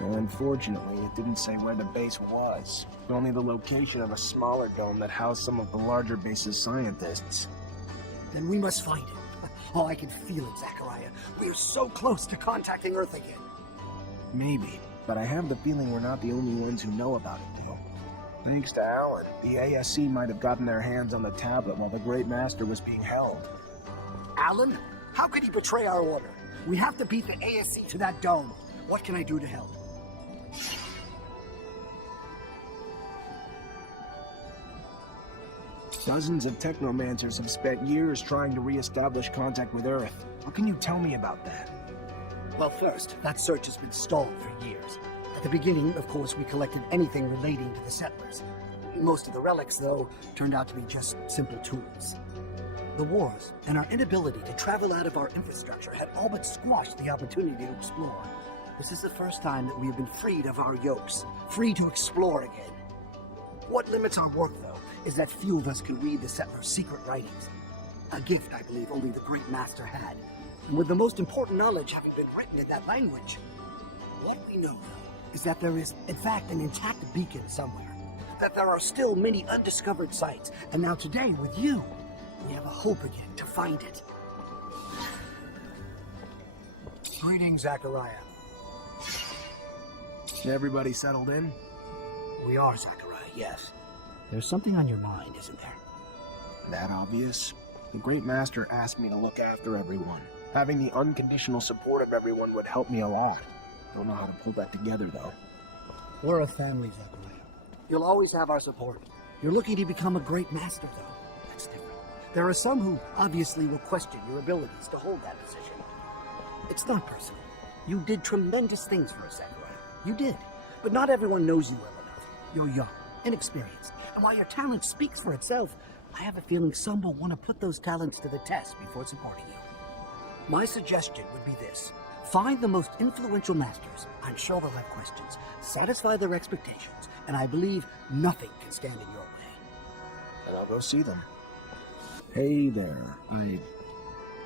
Well, unfortunately, it didn't say where the base was, only the location of a smaller dome that housed some of the larger base's scientists. Then we must find it. Oh, I can feel it, Zachariah. We're so close to contacting Earth again. Maybe, but I have the feeling we're not the only ones who know about it, though. Thanks to Alan, the ASC might have gotten their hands on the tablet while the Great Master was being held. Alan? How could he betray our order? We have to beat the ASC to that dome. What can I do to help? Dozens of Technomancers have spent years trying to re-establish contact with Earth. What can you tell me about that? Well, first, that search has been stalled for years. At the beginning, of course, we collected anything relating to the settlers. Most of the relics, though, turned out to be just simple tools. The wars and our inability to travel out of our infrastructure had all but squashed the opportunity to explore. This is the first time that we have been freed of our yokes, free to explore again. What limits our work, though, is that few of us can read the settlers' secret writings. A gift, I believe, only the Great Master had. And with the most important knowledge having been written in that language, what we know, though, is that there is, in fact, an intact beacon somewhere. That there are still many undiscovered sites. And now today, with you, we have a hope again to find it. Greetings, Zachariah. Everybody settled in? We are, Zachariah, yes. There's something on your mind, isn't there? That obvious? The Great Master asked me to look after everyone. Having the unconditional support of everyone would help me along. Don't know how to pull that together, though. We're a family, Zachariah. You'll always have our support. You're looking to become a Great Master, though. That's different. There are some who obviously will question your abilities to hold that position. It's not personal. You did tremendous things for us, Zachariah. You did. But not everyone knows you well enough. You're young, inexperienced, and while your talent speaks for itself, I have a feeling some will want to put those talents to the test before supporting you. My suggestion would be this. Find the most influential masters. I'm sure they'll have questions. Satisfy their expectations, and I believe nothing can stand in your way. And I'll go see them. Hey there.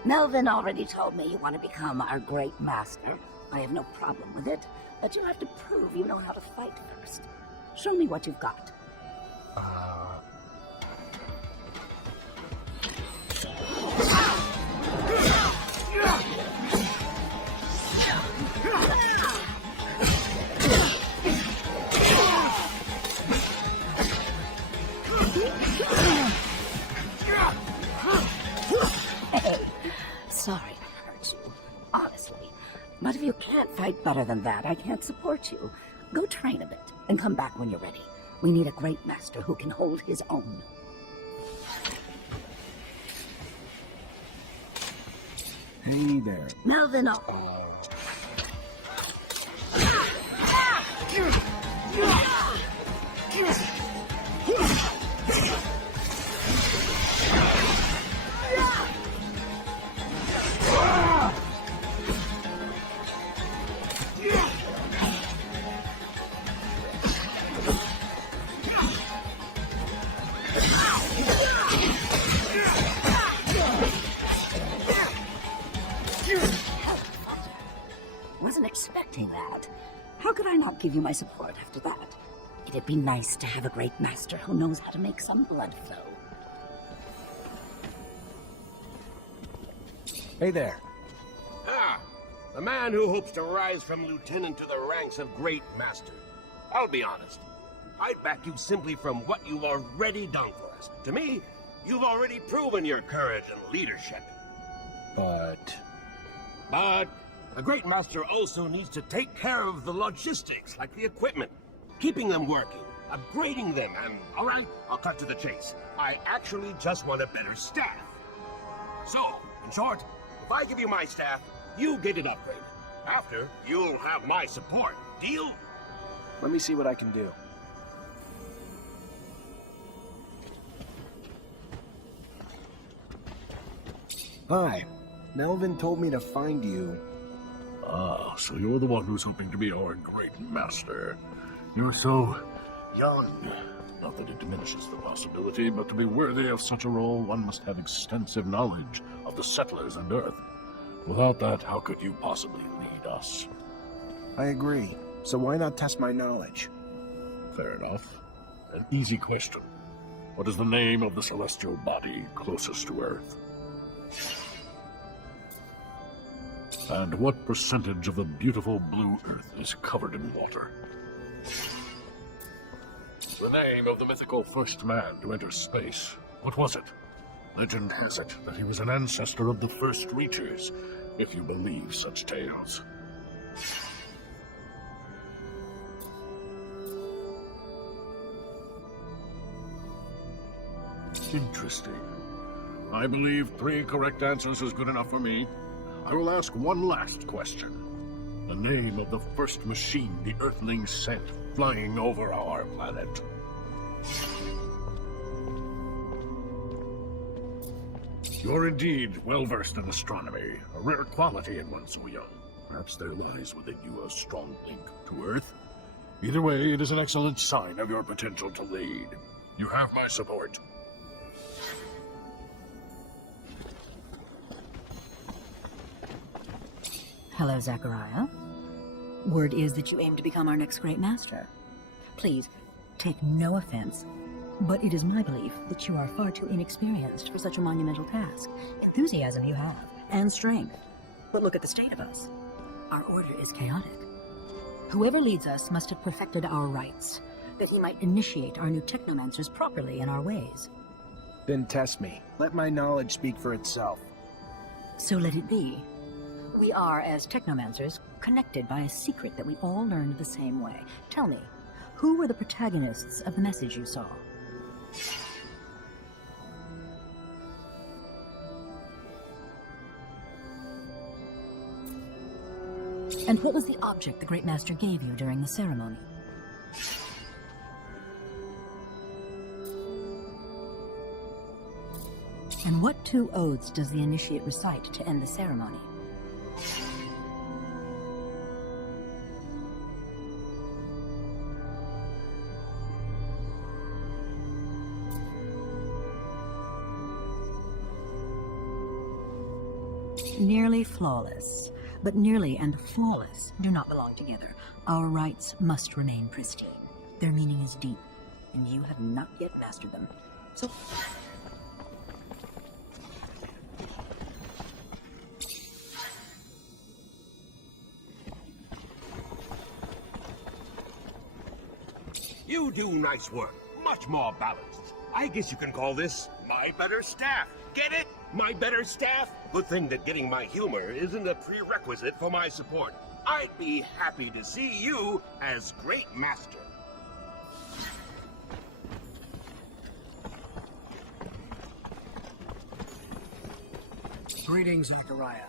Melvin already told me you want to become our great master. I have no problem with it, but you'll have to prove you know how to fight first. Show me what you've got. Sorry to hurt you, honestly. But if you can't fight better than that, I can't support you. Go train a bit, and come back when you're ready. We need a great master who can hold his own. Hey there. Melvin, wasn't expecting that. How could I not give you my support after that? It'd be nice to have a great master who knows how to make some blood flow. Hey there. Ah, the man who hopes to rise from lieutenant to the ranks of great master. I'll be honest. I'd back you simply from what you've already done for us. To me, you've already proven your courage and leadership. But a great master also needs to take care of the logistics, like the equipment, keeping them working, upgrading them, and, all right, I'll cut to the chase. I actually just want a better staff. So, in short, if I give you my staff, you get it upgraded. After, you'll have my support. Deal? let me see what I can do. Hi. Melvin told me to find you. Ah, so you're the one who's hoping to be our great master. You're so young. Not that it diminishes the possibility, but to be worthy of such a role, one must have extensive knowledge of the settlers and Earth. Without that, how could you possibly lead us? I agree. So why not test my knowledge? Fair enough. An easy question. What is the name of the celestial body closest to Earth? And what percentage of the beautiful blue Earth is covered in water? The name of the mythical first man to enter space. What was it? Legend has it that he was an ancestor of the first Reachers, if you believe such tales. Interesting. I believe 3 correct answers is good enough for me. I will ask one last question. The name of the first machine the Earthlings sent flying over our planet. You're indeed well-versed in astronomy, a rare quality in one so young. Perhaps there lies within you a strong link to Earth. Either way, it is an excellent sign of your potential to lead. You have my support. Hello, Zachariah. Word is that you aim to become our next great master. Please, take no offense, but it is my belief that you are far too inexperienced for such a monumental task. Enthusiasm you have, and strength. But look at the state of us. Our order is chaotic. Whoever leads us must have perfected our rites, that he might initiate our new Technomancers properly in our ways. Then test me. Let my knowledge speak for itself. So let it be. We are, as Technomancers, connected by a secret that we all learned the same way. Tell me, who were the protagonists of the message you saw? And what was the object the Great Master gave you during the ceremony? And what 2 oaths does the initiate recite to end the ceremony? Nearly flawless. But nearly and flawless do not belong together. Our rites must remain pristine. Their meaning is deep, and you have not yet mastered them. So... You do nice work. Much more balanced. I guess you can call this my better staff. Get it? My better staff? Good thing that getting my humor isn't a prerequisite for my support. I'd be happy to see you as Great Master. Greetings, Zachariah.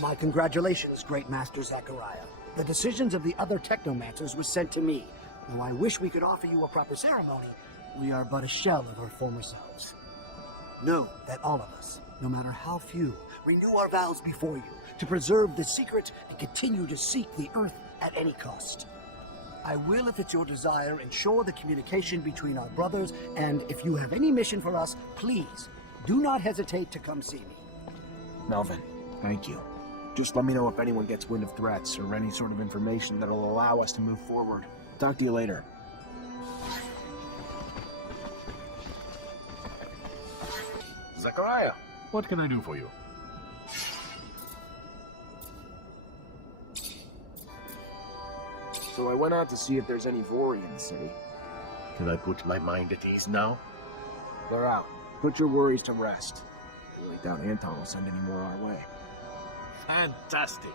My congratulations, Great Master Zachariah. The decisions of the other Technomancers were sent to me. Though I wish we could offer you a proper ceremony, we are but a shell of our former selves. Know that all of us, no matter how few, renew our vows before you to preserve the secret and continue to seek the Earth at any cost. I will, if it's your desire, ensure the communication between our brothers, and if you have any mission for us, please, do not hesitate to come see me. Melvin, thank you. Just let me know if anyone gets wind of threats or any sort of information that'll allow us to move forward. Talk to you later. Zachariah, what can I do for you? So I went out to see if there's any Vori in the city. Can I put my mind at ease now? They're out. Put your worries to rest. I really doubt Anton will send any more our way. Fantastic.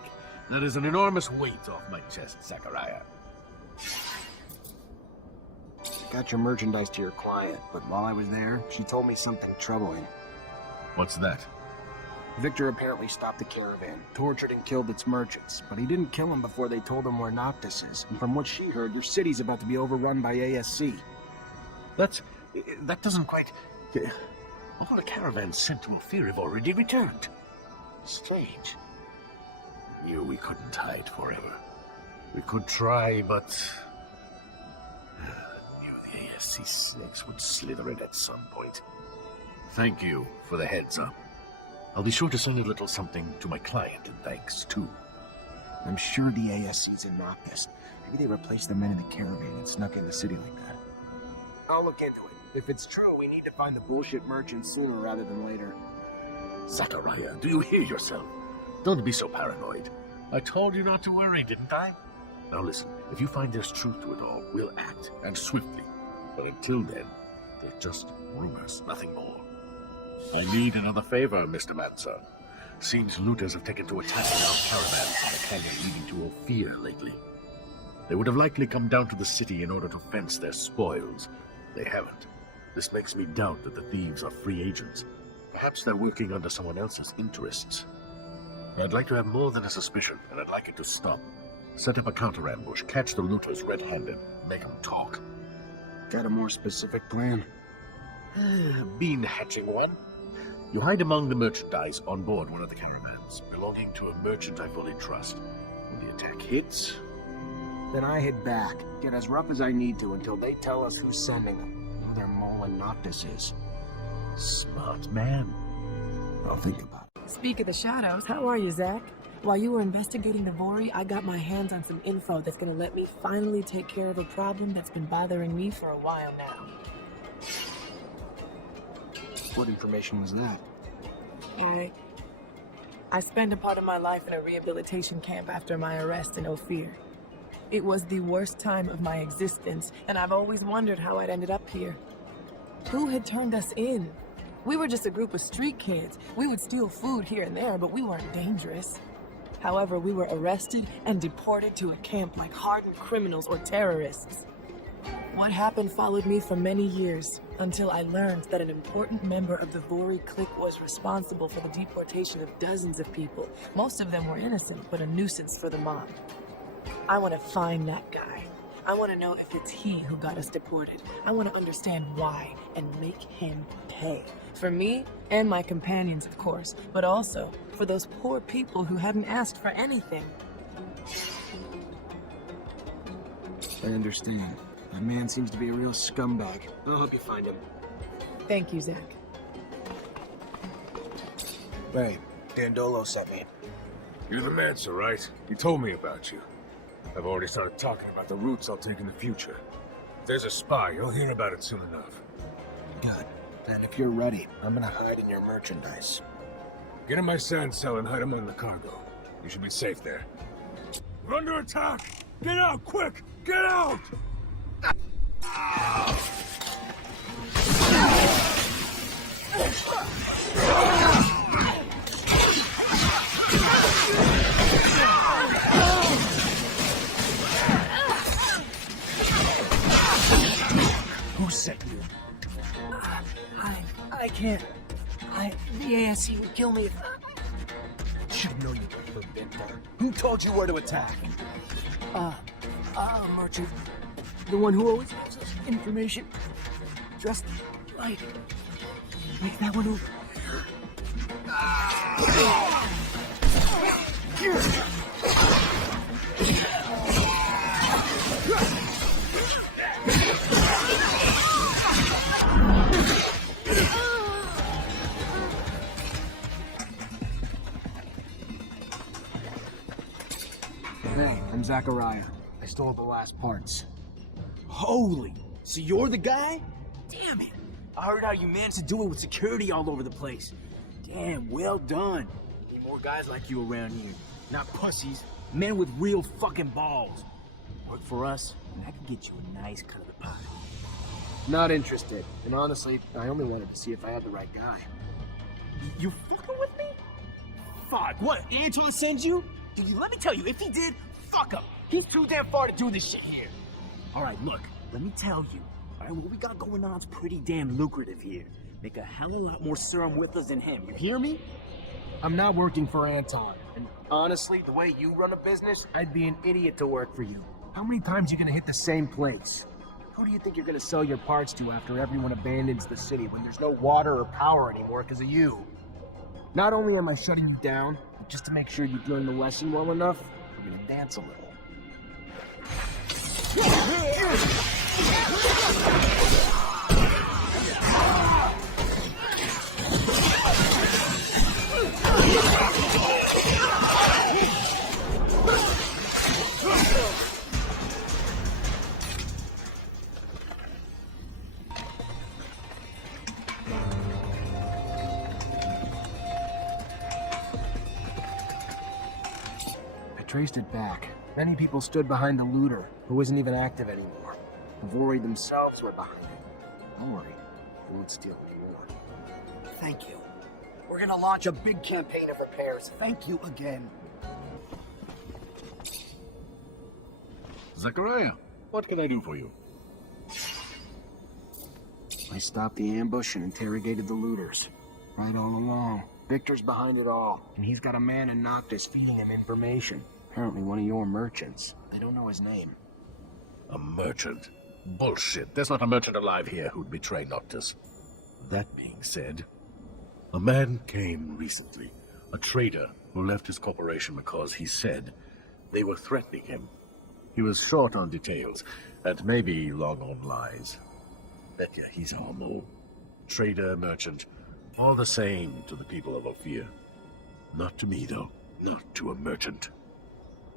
That is an enormous weight off my chest, Zachariah. Got your merchandise to your client, but while I was there, she told me something troubling. What's that? Victor apparently stopped the caravan, tortured and killed its merchants, but he didn't kill them before they told him where Noctis is. And from what she heard, your city's about to be overrun by ASC. That doesn't quite... All the caravans sent to Ophir have already returned. Strange. Knew we couldn't hide forever. We could try, but... Knew the ASC snakes would slither in at some point. Thank you for the heads up. I'll be sure to send a little something to my client in thanks, too. I'm sure the ASC's in Noctis. Maybe they replaced the men in the caravan and snuck in the city like that. I'll look into it. If it's true, we need to find the bullshit merchants sooner rather than later. Zachariah, do you hear yourself? Don't be so paranoid. I told you not to worry, didn't I? Now listen, if you find there's truth to it all, we'll act, and swiftly. But until then, they're just rumors, nothing more. I need another favor, Mr. Mancer. Seems looters have taken to attacking our caravans on the canyon leading to Ophir lately. They would have likely come down to the city in order to fence their spoils. They haven't. This makes me doubt that the thieves are free agents. Perhaps they're working under someone else's interests. I'd like to have more than a suspicion, and I'd like it to stop. Set up a counter-ambush, catch the looters red-handed, make them talk. Got a more specific plan? Bean hatching one. You hide among the merchandise on board one of the caravans, belonging to a merchant I fully trust. When the attack hits... Then I head back, get as rough as I need to until they tell us who's sending them, who their mole in Noctis is. Smart man. I'll think about it. Speak of the shadows, how are you, Zach? While you were investigating the Vori, I got my hands on some info that's gonna let me finally take care of a problem that's been bothering me for a while now. What information was that? I spent a part of my life in a rehabilitation camp after my arrest in Ophir. It was the worst time of my existence, and I've always wondered how I'd ended up here. Who had turned us in? We were just a group of street kids. We would steal food here and there, but we weren't dangerous. However, we were arrested and deported to a camp like hardened criminals or terrorists. What happened followed me for many years, until I learned that an important member of the Vori clique was responsible for the deportation of dozens of people. Most of them were innocent, but a nuisance for the mob. I want to find that guy. I want to know if it's he who got us deported. I want to understand why and make him pay. For me and my companions, of course, but also for those poor people who hadn't asked for anything. I understand. That man seems to be a real scumbag. I'll help you find him. Thank you, Zach. Hey, Dandolo sent me. You're the Mancer, right? He told me about you. I've already started talking about the routes I'll take in the future. If there's a spy, you'll hear about it soon enough. Good. And if you're ready, I'm gonna hide in your merchandise. Get in my sand cell and hide him in the cargo. You should be safe there. We're under attack! Get out, quick! Get out! Who sent you? I can't. The ASC would kill me if... Should know you were forbidden. Who told you where to attack? A merchant. The one who always gives us information. Just like that one who... Hey, I'm Zachariah. I stole the last parts. Holy! So you're the guy? Damn it! I heard how you managed to do it with security all over the place. Damn, well done. Need more guys like you around here. Not pussies, men with real fucking balls. Work for us, and I can get you a nice cut of the pie. Not interested. And honestly, I only wanted to see if I had the right guy. You fucking with me? Fuck, what, Anton sends you? Dude, let me tell you, if he did, fuck him. He's too damn far to do this shit here. Alright, look, let me tell you. Alright, what we got going on is pretty damn lucrative here. Make a hell of a lot more serum with us than him, you hear me? I'm not working for Anton. And honestly, the way you run a business, I'd be an idiot to work for you. How many times are you gonna hit the same place? Who do you think you're gonna sell your parts to after everyone abandons the city when there's no water or power anymore because of you? Not only am I shutting you down, but just to make sure you've learned the lesson well enough, we're gonna dance a little. I traced it back. Many people stood behind the looter, who isn't even active anymore. The Vori themselves were behind it. Don't worry, they won't steal anymore. Thank you. We're gonna launch a big campaign of repairs. Thank you again. Zachariah, what can I do for you? I stopped the ambush and interrogated the looters. Right all along. Victor's behind it all, and he's got a man in Noctis feeding him information. Apparently one of your merchants. They don't know his name. A merchant? Bullshit. There's not a merchant alive here who'd betray Noctis. That being said, a man came recently. A trader who left his corporation because he said they were threatening him. He was short on details, and maybe long on lies. Bet ya he's our mole. Trader, merchant, all the same to the people of Ophir. Not to me, though. Not to a merchant.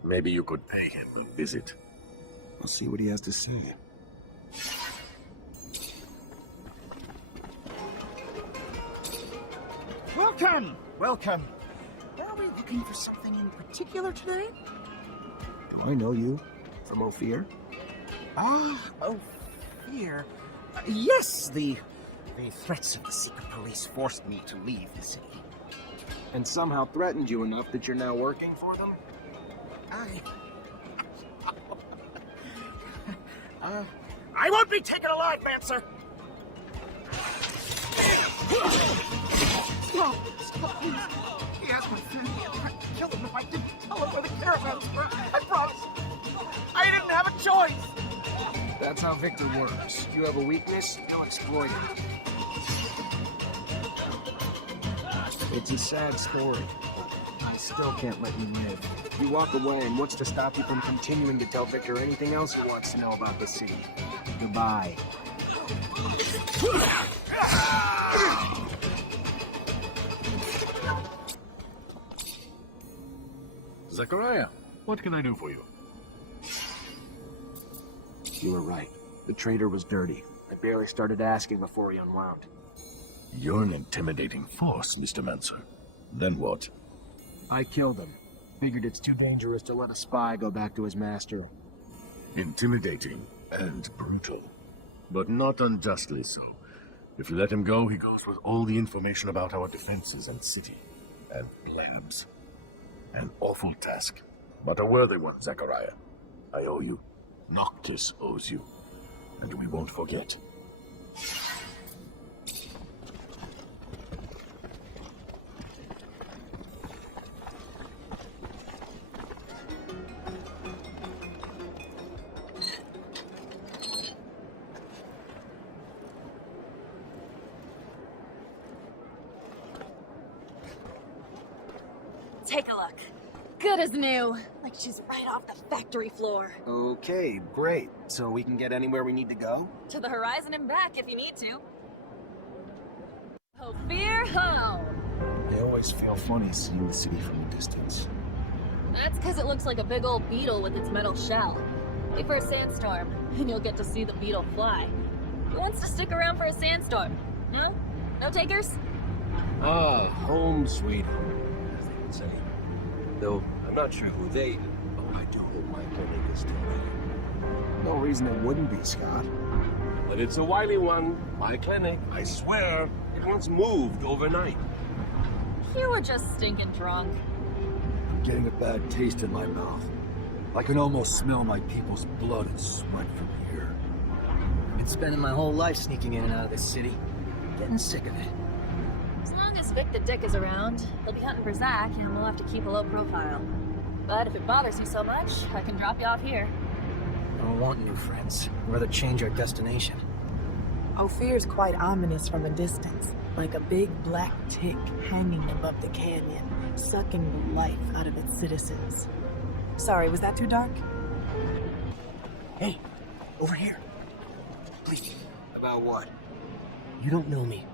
Maybe you could pay him a visit. I'll see what he has to say. Welcome! Welcome. Are we looking for something in particular today? Do I know you? From Ophir? Ophir? Yes, the threats of the secret police forced me to leave the city. And somehow threatened you enough that you're now working for them? I won't be taken alive, Mancer! Stop! Stop, please! He asked my family I'd kill him if I didn't tell him where the caravans were. I promise! I didn't have a choice! That's how Victor works. You have a weakness, he'll exploit it. It's a sad story. I still can't let you live. You walk away, and what's to stop you from continuing to tell Victor anything else he wants to know about the city? Goodbye. Zachariah, what can I do for you? You were right. The traitor was dirty. I barely started asking before he unwound. You're an intimidating force, Mr. Mancer. Then what? I killed him. Figured it's too dangerous to let a spy go back to his master. Intimidating and brutal. But not unjustly so. If you let him go, he goes with all the information about our defenses and city. And labs. An awful task, but a worthy one, Zachariah. I owe you. Noctis owes you. And we won't forget. Take a look. Good as new. Like she's right off the factory floor. Okay, great. So we can get anywhere we need to go? To the horizon and back if you need to. Ho fear ho! I always feel funny seeing the city from a distance. That's because it looks like a big old beetle with its metal shell. Wait for a sandstorm, and you'll get to see the beetle fly. Who wants to stick around for a sandstorm? No? No takers? Ah, home sweet home, as they would say. Though, I'm not sure who they... Oh, I do hope my clinic is still there. No reason it wouldn't be, Scott. But it's a wily one. My clinic, I swear, it once moved overnight. You were just stinking drunk. I'm getting a bad taste in my mouth. I can almost smell my people's blood and sweat from here. I've been spending my whole life sneaking in and out of this city. Getting sick of it. As long as Vic the Dick is around, he'll be hunting for Zach, and we'll have to keep a low profile. But if it bothers you so much, I can drop you off here. I don't want new friends. I'd rather change our destination. Ophir's quite ominous from a distance, like a big black tick hanging above the canyon, sucking the life out of its citizens. Sorry, was that too dark? Hey, over here. Please. About what? You don't know me,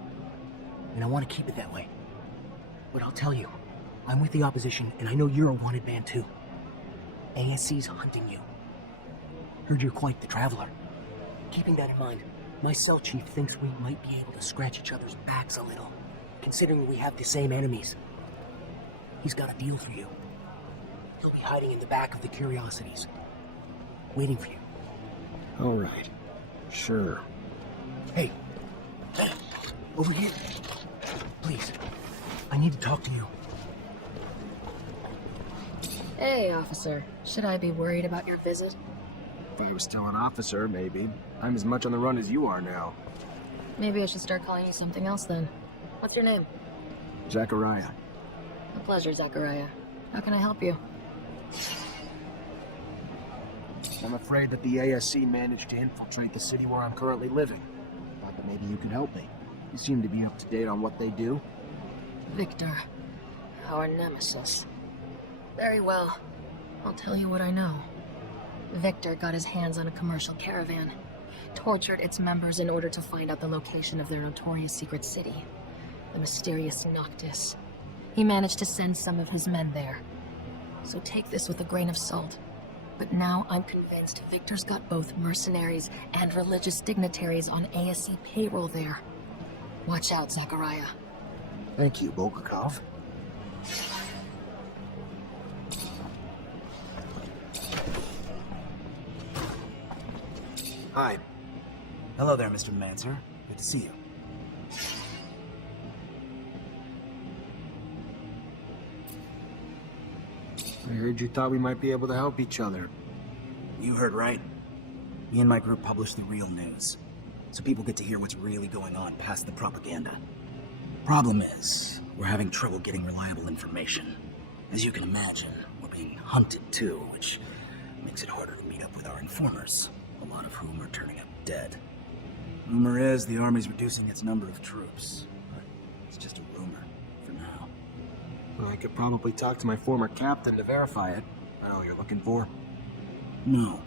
and I want to keep it that way. But I'll tell you, I'm with the opposition, and I know you're a wanted man too. ASC's hunting you. Heard you're quite the traveler. Keeping that in mind, my cell chief thinks we might be able to scratch each other's backs a little, considering we have the same enemies. He's got a deal for you. He'll be hiding in the back of the Curiosities, waiting for you. All right. Sure. Hey, over here. Please, I need to talk to you. Hey, officer. Should I be worried about your visit? If I was still an officer, maybe. I'm as much on the run as you are now. Maybe I should start calling you something else then. What's your name? Zachariah. A pleasure, Zachariah. How can I help you? I'm afraid that the ASC managed to infiltrate the city where I'm currently living. Thought that maybe you could help me. You seem to be up to date on what they do. Victor. Our nemesis. Very well. I'll tell you what I know. Victor got his hands on a commercial caravan, tortured its members in order to find out the location of their notorious secret city, the mysterious Noctis. He managed to send some of his men there. So take this with a grain of salt. But now I'm convinced Victor's got both mercenaries and religious dignitaries on ASC payroll there. Watch out, Zachariah. Thank you, Bulgakov. Hi. Hello there, Mr. Mancer. Good to see you. I heard you thought we might be able to help each other. You heard right. Me and my group publish the real news, so people get to hear what's really going on past the propaganda. Problem is, we're having trouble getting reliable information. As you can imagine, we're being hunted too, which makes it harder to meet up with our informers, a lot of whom are turning up dead. Rumor is the army's reducing its number of troops, but it's just a rumor for now. Well, I could probably talk to my former captain to verify it. I know what you're looking for. No.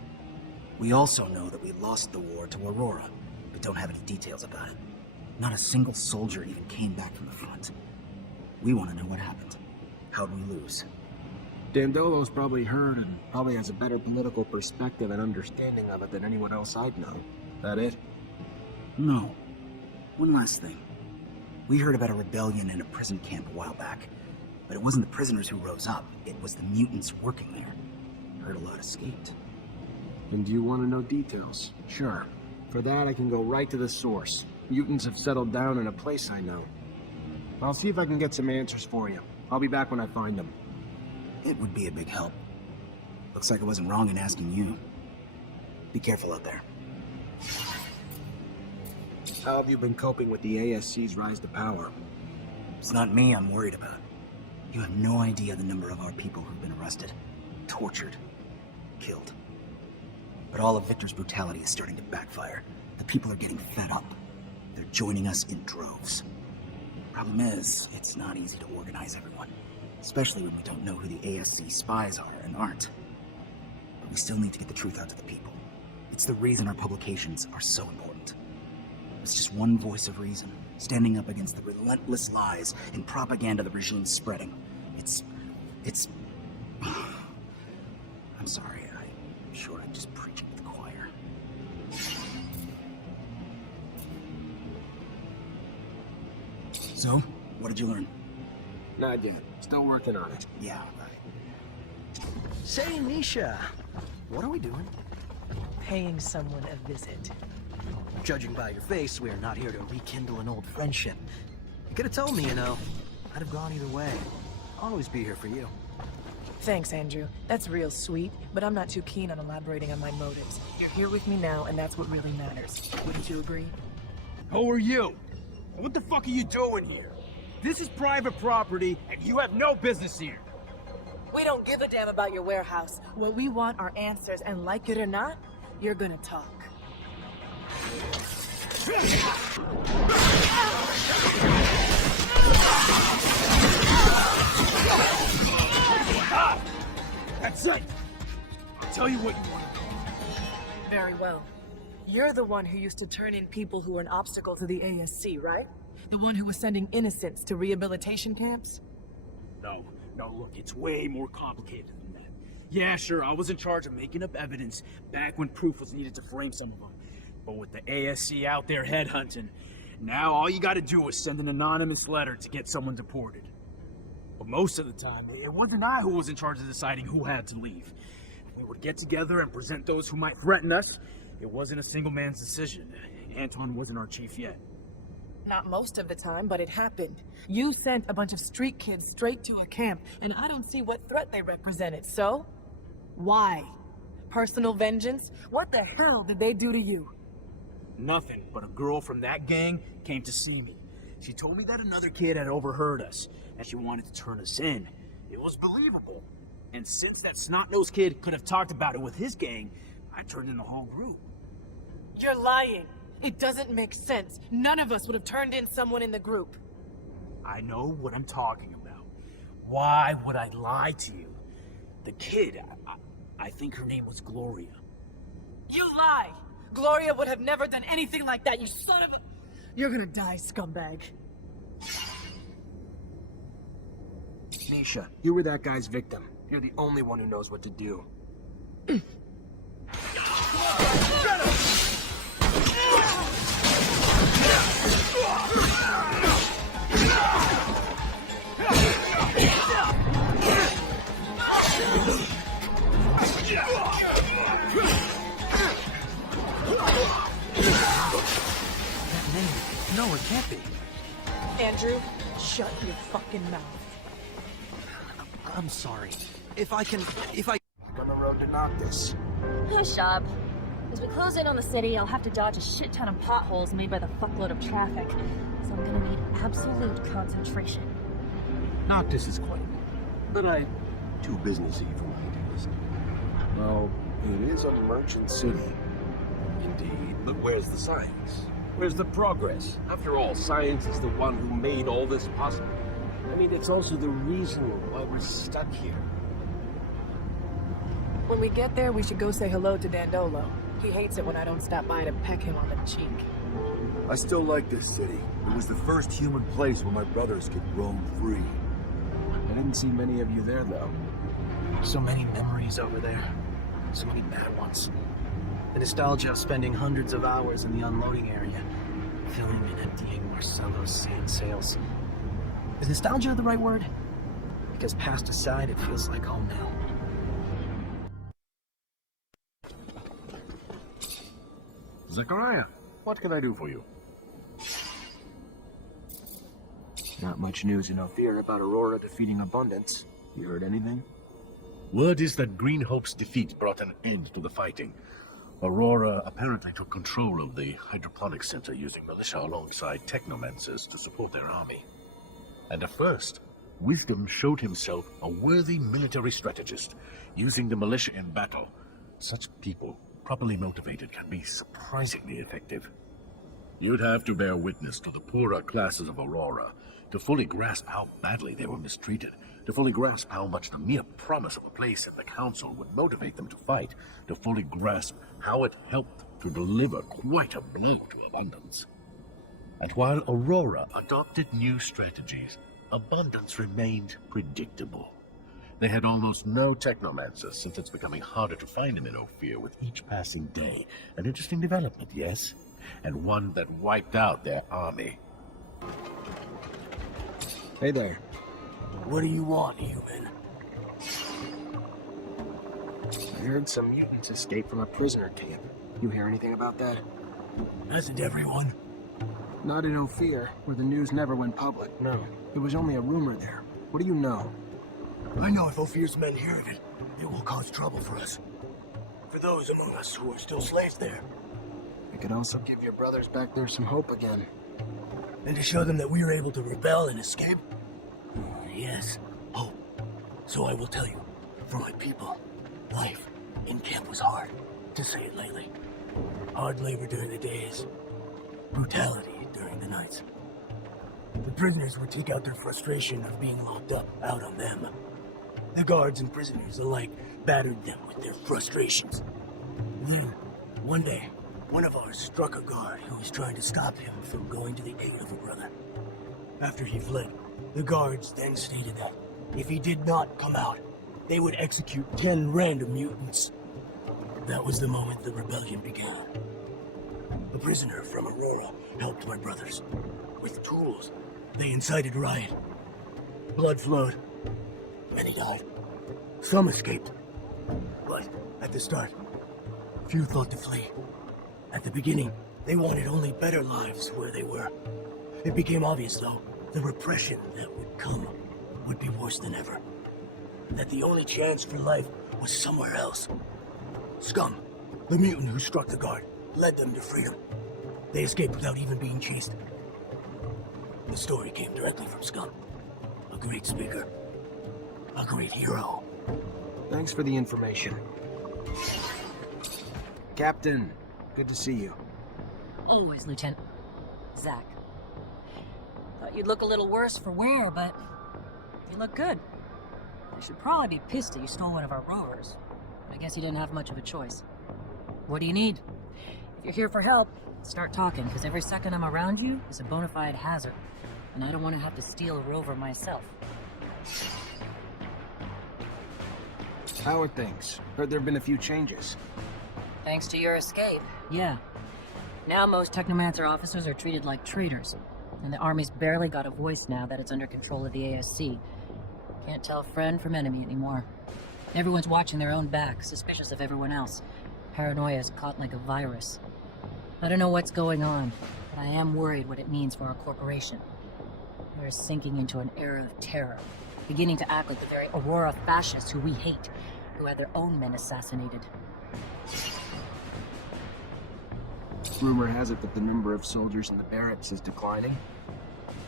We also know that we lost the war to Aurora, but don't have any details about it. Not a single soldier even came back from the front. We want to know what happened. How'd we lose? Dandolo's probably heard and probably has a better political perspective and understanding of it than anyone else I'd know. That it? No. One last thing. We heard about a rebellion in a prison camp a while back, but it wasn't the prisoners who rose up. It was the mutants working there. Heard a lot escaped. And do you want to know details? Sure. For that, I can go right to the source. Mutants have settled down in a place I know. I'll see if I can get some answers for you. I'll be back when I find them. It would be a big help. Looks like I wasn't wrong in asking you. Be careful out there. How have you been coping with the ASC's rise to power? It's not me I'm worried about. You have no idea the number of our people who've been arrested, tortured, killed. But all of Victor's brutality is starting to backfire. The people are getting fed up. They're joining us in droves. Problem is, it's not easy to organize everyone, especially when we don't know who the ASC spies are and aren't. But we still need to get the truth out to the people. It's the reason our publications are so important. It's just one voice of reason, standing up against the relentless lies and propaganda the regime's spreading. It's... I'm sorry, I'm sure I'm just preaching to the choir. So, what did you learn? Not yet. Still working on it. Yeah, right. Say, Nisha, what are we doing? Paying someone a visit. Judging by your face, we are not here to rekindle an old friendship. You could have told me, you know. I'd have gone either way. I'll always be here for you. Thanks, Andrew. That's real sweet, but I'm not too keen on elaborating on my motives. You're here with me now, and that's what really matters. Wouldn't you agree? Who are you? What the fuck are you doing here? This is private property, and you have no business here. We don't give a damn about your warehouse. What we want are answers, and like it or not, you're gonna talk. That's it! I'll tell you what you want to know. Very well. You're the one who used to turn in people who were an obstacle to the ASC, right? The one who was sending innocents to rehabilitation camps? No, look, it's way more complicated than that. Yeah, sure, I was in charge of making up evidence back when proof was needed to frame some of them. But with the ASC out there headhunting, now all you gotta do is send an anonymous letter to get someone deported. But most of the time, it wasn't I who was in charge of deciding who had to leave. We would get together and present those who might threaten us. It wasn't a single man's decision. Anton wasn't our chief yet. Not most of the time, but it happened. You sent a bunch of street kids straight to a camp, and I don't see what threat they represented, so? Why? Personal vengeance? What the hell did they do to you? Nothing, but a girl from that gang came to see me. She told me that another kid had overheard us, and she wanted to turn us in. It was believable. And since that snot-nosed kid could have talked about it with his gang, I turned in the whole group. You're lying. It doesn't make sense. None of us would have turned in someone in the group. I know what I'm talking about. Why would I lie to you? The kid, I think her name was Gloria. You lie! Gloria would have never done anything like that, you son of a... You're gonna die, scumbag. Nisha, you were that guy's victim. You're the only one who knows what to do. No, it can't be. Andrew, shut your fucking mouth. I'm sorry. If I... On the road to Noctis. Shab. As we close in on the city, I'll have to dodge a shit ton of potholes made by the fuckload of traffic. So I'm gonna need absolute concentration. Noctis is quite... But too businessy for my taste. Well, it is a merchant city. Indeed, but where's the science? Where's the progress? After all, science is the one who made all this possible. I mean, it's also the reason why we're stuck here. When we get there, we should go say hello to Dandolo. He hates it when I don't stop by to peck him on the cheek. I still like this city. It was the first human place where my brothers could roam free. I didn't see many of you there, though. So many memories over there. So many bad ones. The nostalgia of spending hundreds of hours in the unloading area, filling and emptying Marcello's sand sails. Is nostalgia the right word? Because past aside, it feels like home now. Zachariah, what can I do for you? Not much news in Ophir about Aurora defeating Abundance. You heard anything? Word is that Green Hope's defeat brought an end to the fighting. Aurora apparently took control of the hydroponics center using militia alongside Technomancers to support their army. And at first, Wisdom showed himself a worthy military strategist, using the militia in battle. Such people, properly motivated, can be surprisingly effective. You'd have to bear witness to the poorer classes of Aurora to fully grasp how badly they were mistreated, to fully grasp how much the mere promise of a place in the council would motivate them to fight, to fully grasp how it helped to deliver quite a blow to Abundance. And while Aurora adopted new strategies, Abundance remained predictable. They had almost no Technomancers, since it's becoming harder to find them in Ophir with each passing day. An interesting development, yes? And one that wiped out their army. Hey there. What do you want, human? I heard some mutants escaped from a prisoner camp. You hear anything about that? Hasn't everyone? Not in Ophir, where the news never went public, no. It was only a rumor there. What do you know? I know if Ophir's men hear of it, it will cause trouble for us. For those among us who are still slaves there. It could also give your brothers back there some hope again. And to show them that we were able to rebel and escape? Yes, hope. So I will tell you, for my people, life in camp was hard, to say it lightly. Hard labor during the days, brutality during the nights. The prisoners would take out their frustration of being locked up out on them. The guards and prisoners alike battered them with their frustrations. Then, one day, one of ours struck a guard who was trying to stop him from going to the aid of a brother. After he fled, the guards then stated that if he did not come out, they would execute 10 random mutants. That was the moment the rebellion began. A prisoner from Aurora helped my brothers. With tools, they incited riot. Blood flowed. Many died. Some escaped. But at the start, few thought to flee. At the beginning, they wanted only better lives where they were. It became obvious, though, the repression that would come would be worse than ever. That the only chance for life was somewhere else. Scum, the mutant who struck the guard, led them to freedom. They escaped without even being chased. The story came directly from Scum. A great speaker. A great hero. Thanks for the information. Captain, good to see you. Always, Lieutenant. Zach. Thought you'd look a little worse for wear, but you look good. I should probably be pissed that you stole one of our rovers. I guess you didn't have much of a choice. What do you need? If you're here for help, start talking, because every second I'm around you is a bona fide hazard. And I don't want to have to steal a rover myself. How are things? Heard there've been a few changes. Thanks to your escape, yeah. Now most Technomancer officers are treated like traitors. And the army's barely got a voice now that it's under control of the ASC. Can't tell friend from enemy anymore. Everyone's watching their own back, suspicious of everyone else. Paranoia is caught like a virus. I don't know what's going on, but I am worried what it means for our corporation. We're sinking into an era of terror, beginning to act like the very Aurora fascists who we hate, who had their own men assassinated. Rumor has it that the number of soldiers in the barracks is declining.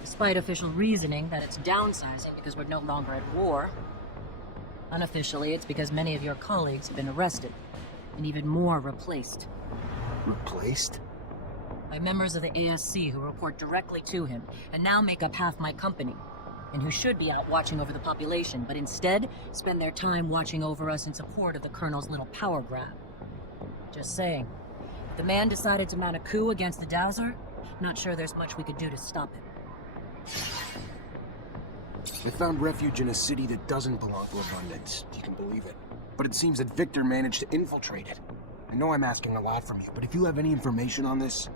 Despite official reasoning that it's downsizing because we're no longer at war, unofficially it's because many of your colleagues have been arrested, and even more replaced. Replaced? By members of the ASC who report directly to him, and now make up half my company, and who should be out watching over the population, but instead spend their time watching over us in support of the Colonel's little power grab. Just saying. If the man decided to mount a coup against the Dowser, not sure there's much we could do to stop him. I found refuge in a city that doesn't belong to Abundance. You can believe it. But it seems that Victor managed to infiltrate it. I know I'm asking a lot from you, but if you have any information on this...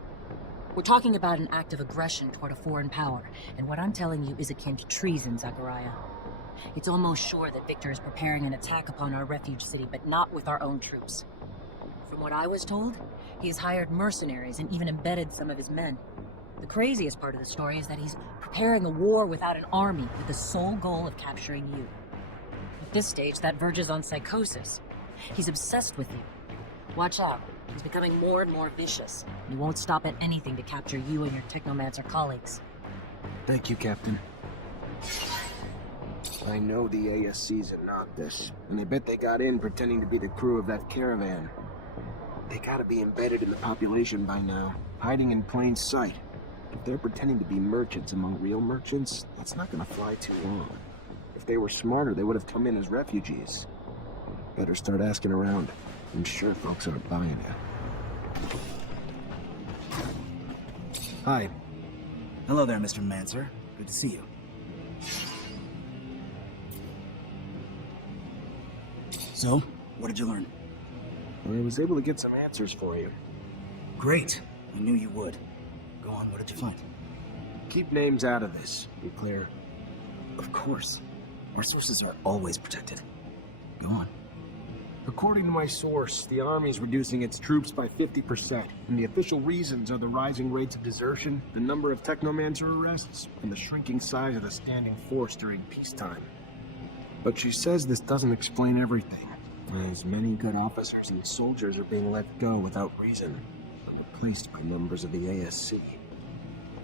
We're talking about an act of aggression toward a foreign power, and what I'm telling you is akin to treason, Zachariah. It's almost sure that Victor is preparing an attack upon our refuge city, but not with our own troops. From what I was told, he has hired mercenaries and even embedded some of his men. The craziest part of the story is that he's preparing a war without an army with the sole goal of capturing you. At this stage, that verges on psychosis. He's obsessed with you. Watch out. He's becoming more and more vicious. He won't stop at anything to capture you and your Technomancer colleagues. Thank you, Captain. I know the ASC's in Noctis, and I bet they got in pretending to be the crew of that caravan. They gotta be embedded in the population by now, hiding in plain sight. If they're pretending to be merchants among real merchants, that's not gonna fly too long. If they were smarter, they would have come in as refugees. Better start asking around. I'm sure folks aren't buying it. Hi. Hello there, Mr. Mancer. Good to see you. So, what did you learn? I was able to get some answers for you. Great. I knew you would. Go on, what did you find? Keep names out of this. Be clear. Of course. Our sources are always protected. Go on. According to my source, the Army's reducing its troops by 50%, and the official reasons are the rising rates of desertion, the number of Technomancer arrests, and the shrinking size of the standing force during peacetime. But she says this doesn't explain everything, as many good officers and soldiers are being let go without reason, and replaced by members of the ASC.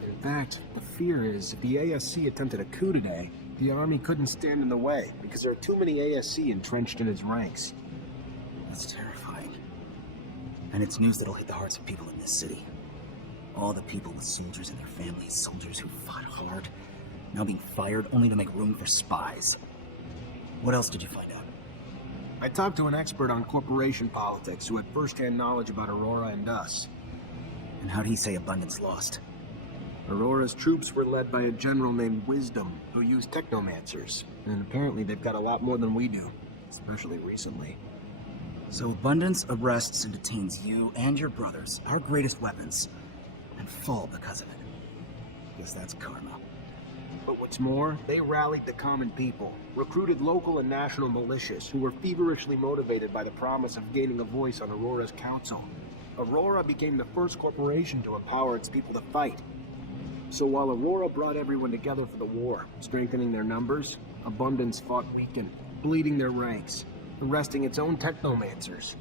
In fact, the fear is if the ASC attempted a coup today, the Army couldn't stand in the way, because there are too many ASC entrenched in its ranks. That's terrifying. And it's news that'll hit the hearts of people in this city. All the people with soldiers and their families, soldiers who fought hard, now being fired only to make room for spies. What else did you find out? I talked to an expert on corporation politics who had first-hand knowledge about Aurora and us. And how'd he say Abundance lost? Aurora's troops were led by a general named Wisdom, who used Technomancers. And apparently they've got a lot more than we do, especially recently. So Abundance arrests and detains you and your brothers, our greatest weapons, and fall because of it. Guess that's karma. But what's more, they rallied the common people, recruited local and national militias who were feverishly motivated by the promise of gaining a voice on Aurora's council. Aurora became the first corporation to empower its people to fight. So while Aurora brought everyone together for the war, strengthening their numbers, Abundance fought weakened, bleeding their ranks, arresting its own Technomancers.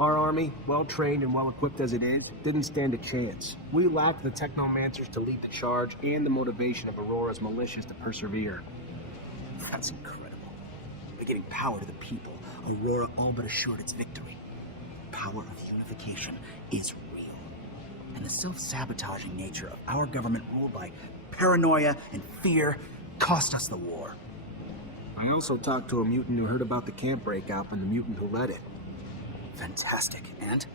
Our army, well-trained and well-equipped as it is, didn't stand a chance. We lacked the Technomancers to lead the charge and the motivation of Aurora's militias to persevere. That's incredible. By giving power to the people, Aurora all but assured its victory. The power of unification is real. And the self-sabotaging nature of our government ruled by paranoia and fear cost us the war. I also talked to a mutant who heard about the camp breakout and the mutant who led it. Fantastic. And?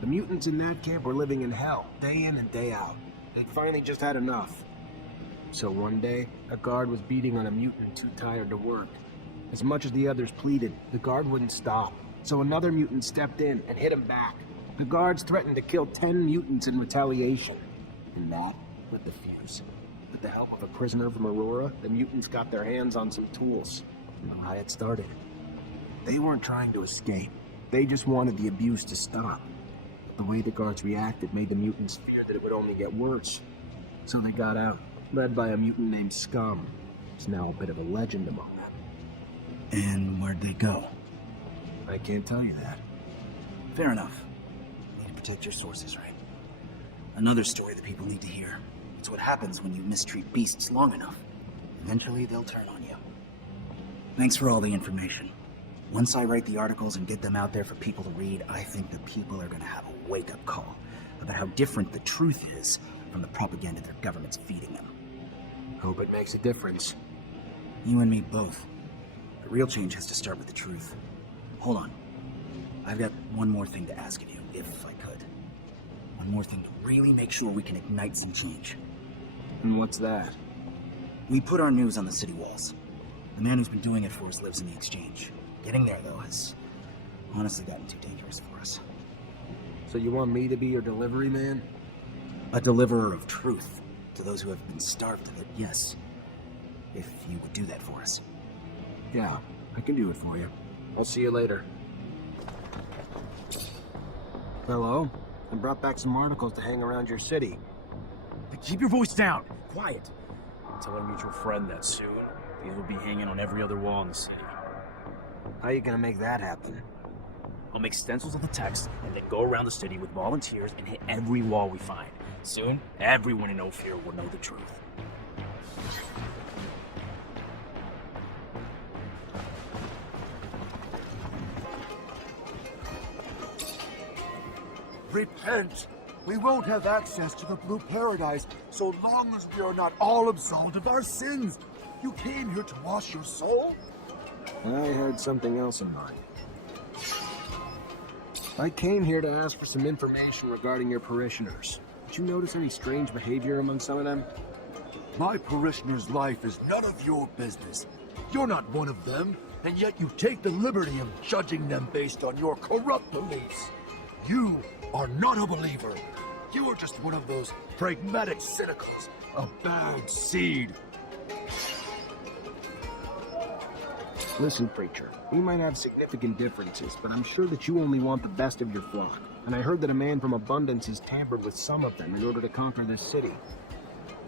The mutants in that camp were living in hell, day in and day out. They'd finally just had enough. So one day, a guard was beating on a mutant too tired to work. As much as the others pleaded, the guard wouldn't stop. So another mutant stepped in and hit him back. The guards threatened to kill 10 mutants in retaliation. And that lit the fuse. With the help of a prisoner from Aurora, the mutants got their hands on some tools. You know how it started. They weren't trying to escape. They just wanted the abuse to stop. But the way the guards reacted made the mutants fear that it would only get worse. So they got out, led by a mutant named Scum. He's now a bit of a legend among them. And where'd they go? I can't tell you that. Fair enough. Need to protect your sources, right? Another story that people need to hear. It's what happens when you mistreat beasts long enough. Eventually, they'll turn on you. Thanks for all the information. Once I write the articles and get them out there for people to read, I think the people are going to have a wake-up call about how different the truth is from the propaganda their government's feeding them. Hope it makes a difference. You and me both. The real change has to start with the truth. Hold on. I've got one more thing to ask of you, if I could. One more thing to really make sure we can ignite some change. And what's that? We put our news on the city walls. The man who's been doing it for us lives in the exchange. Getting there, though, has honestly gotten too dangerous for us. So you want me to be your delivery man? A deliverer of truth to those who have been starved of it, yes. If you would do that for us. Yeah, I can do it for you. I'll see you later. Hello? I brought back some articles to hang around your city. But keep your voice down. Quiet. Tell our mutual friend that soon these will be hanging on every other wall in the city. How are you gonna make that happen? I'll make stencils of the text and then go around the city with volunteers and hit every wall we find. Soon, everyone in Ophir will know the truth. Repent! We won't have access to the Blue Paradise so long as we are not all absolved of our sins. You came here to wash your soul? I had something else in mind. I came here to ask for some information regarding your parishioners. Did you notice any strange behavior among some of them? My parishioner's life is none of your business. You're not one of them, and yet you take the liberty of judging them based on your corrupt beliefs. You are not a believer. You are just one of those pragmatic cynicals, a bad seed. Listen, preacher, we might have significant differences, but I'm sure that you only want the best of your flock. And I heard that a man from Abundance has tampered with some of them in order to conquer this city.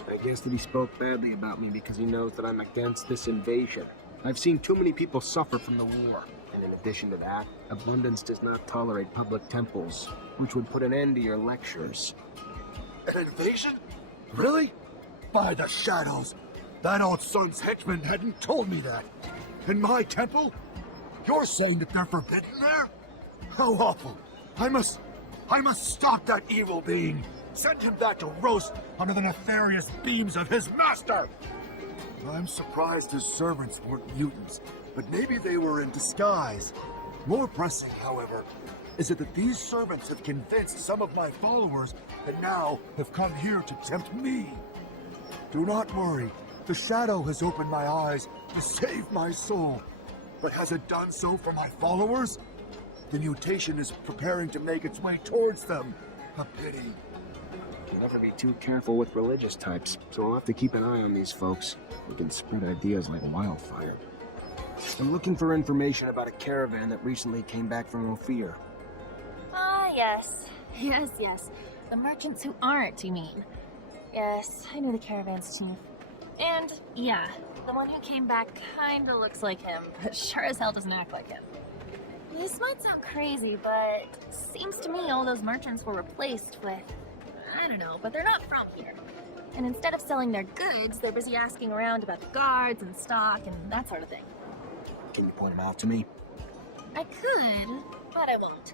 I guess that he spoke badly about me because he knows that I'm against this invasion. I've seen too many people suffer from the war. And in addition to that, Abundance does not tolerate public temples, which would put an end to your lectures. An invasion? Really? By the shadows! That old son's henchman hadn't told me that. In my temple? You're saying that they're forbidden there? How awful! I must stop that evil being! Send him back to roast under the nefarious beams of his master! I'm surprised his servants weren't mutants, but maybe they were in disguise. More pressing, however, is it that these servants have convinced some of my followers and now have come here to tempt me. Do not worry. The shadow has opened my eyes to save my soul. But has it done so for my followers? The mutation is preparing to make its way towards them. A pity. You'll never be too careful with religious types, so I'll have to keep an eye on these folks. They can spread ideas like wildfire. I'm looking for information about a caravan that recently came back from Ophir. Ah, yes. Yes. The merchants who aren't, you mean? Yes, I knew the caravan's chief. And, yeah, the one who came back kinda looks like him, but sure as hell doesn't act like him. This might sound crazy, but seems to me all those merchants were replaced with, I don't know, but they're not from here. And instead of selling their goods, they're busy asking around about the guards and stock and that sort of thing. Can you point them out to me? I could, but I won't.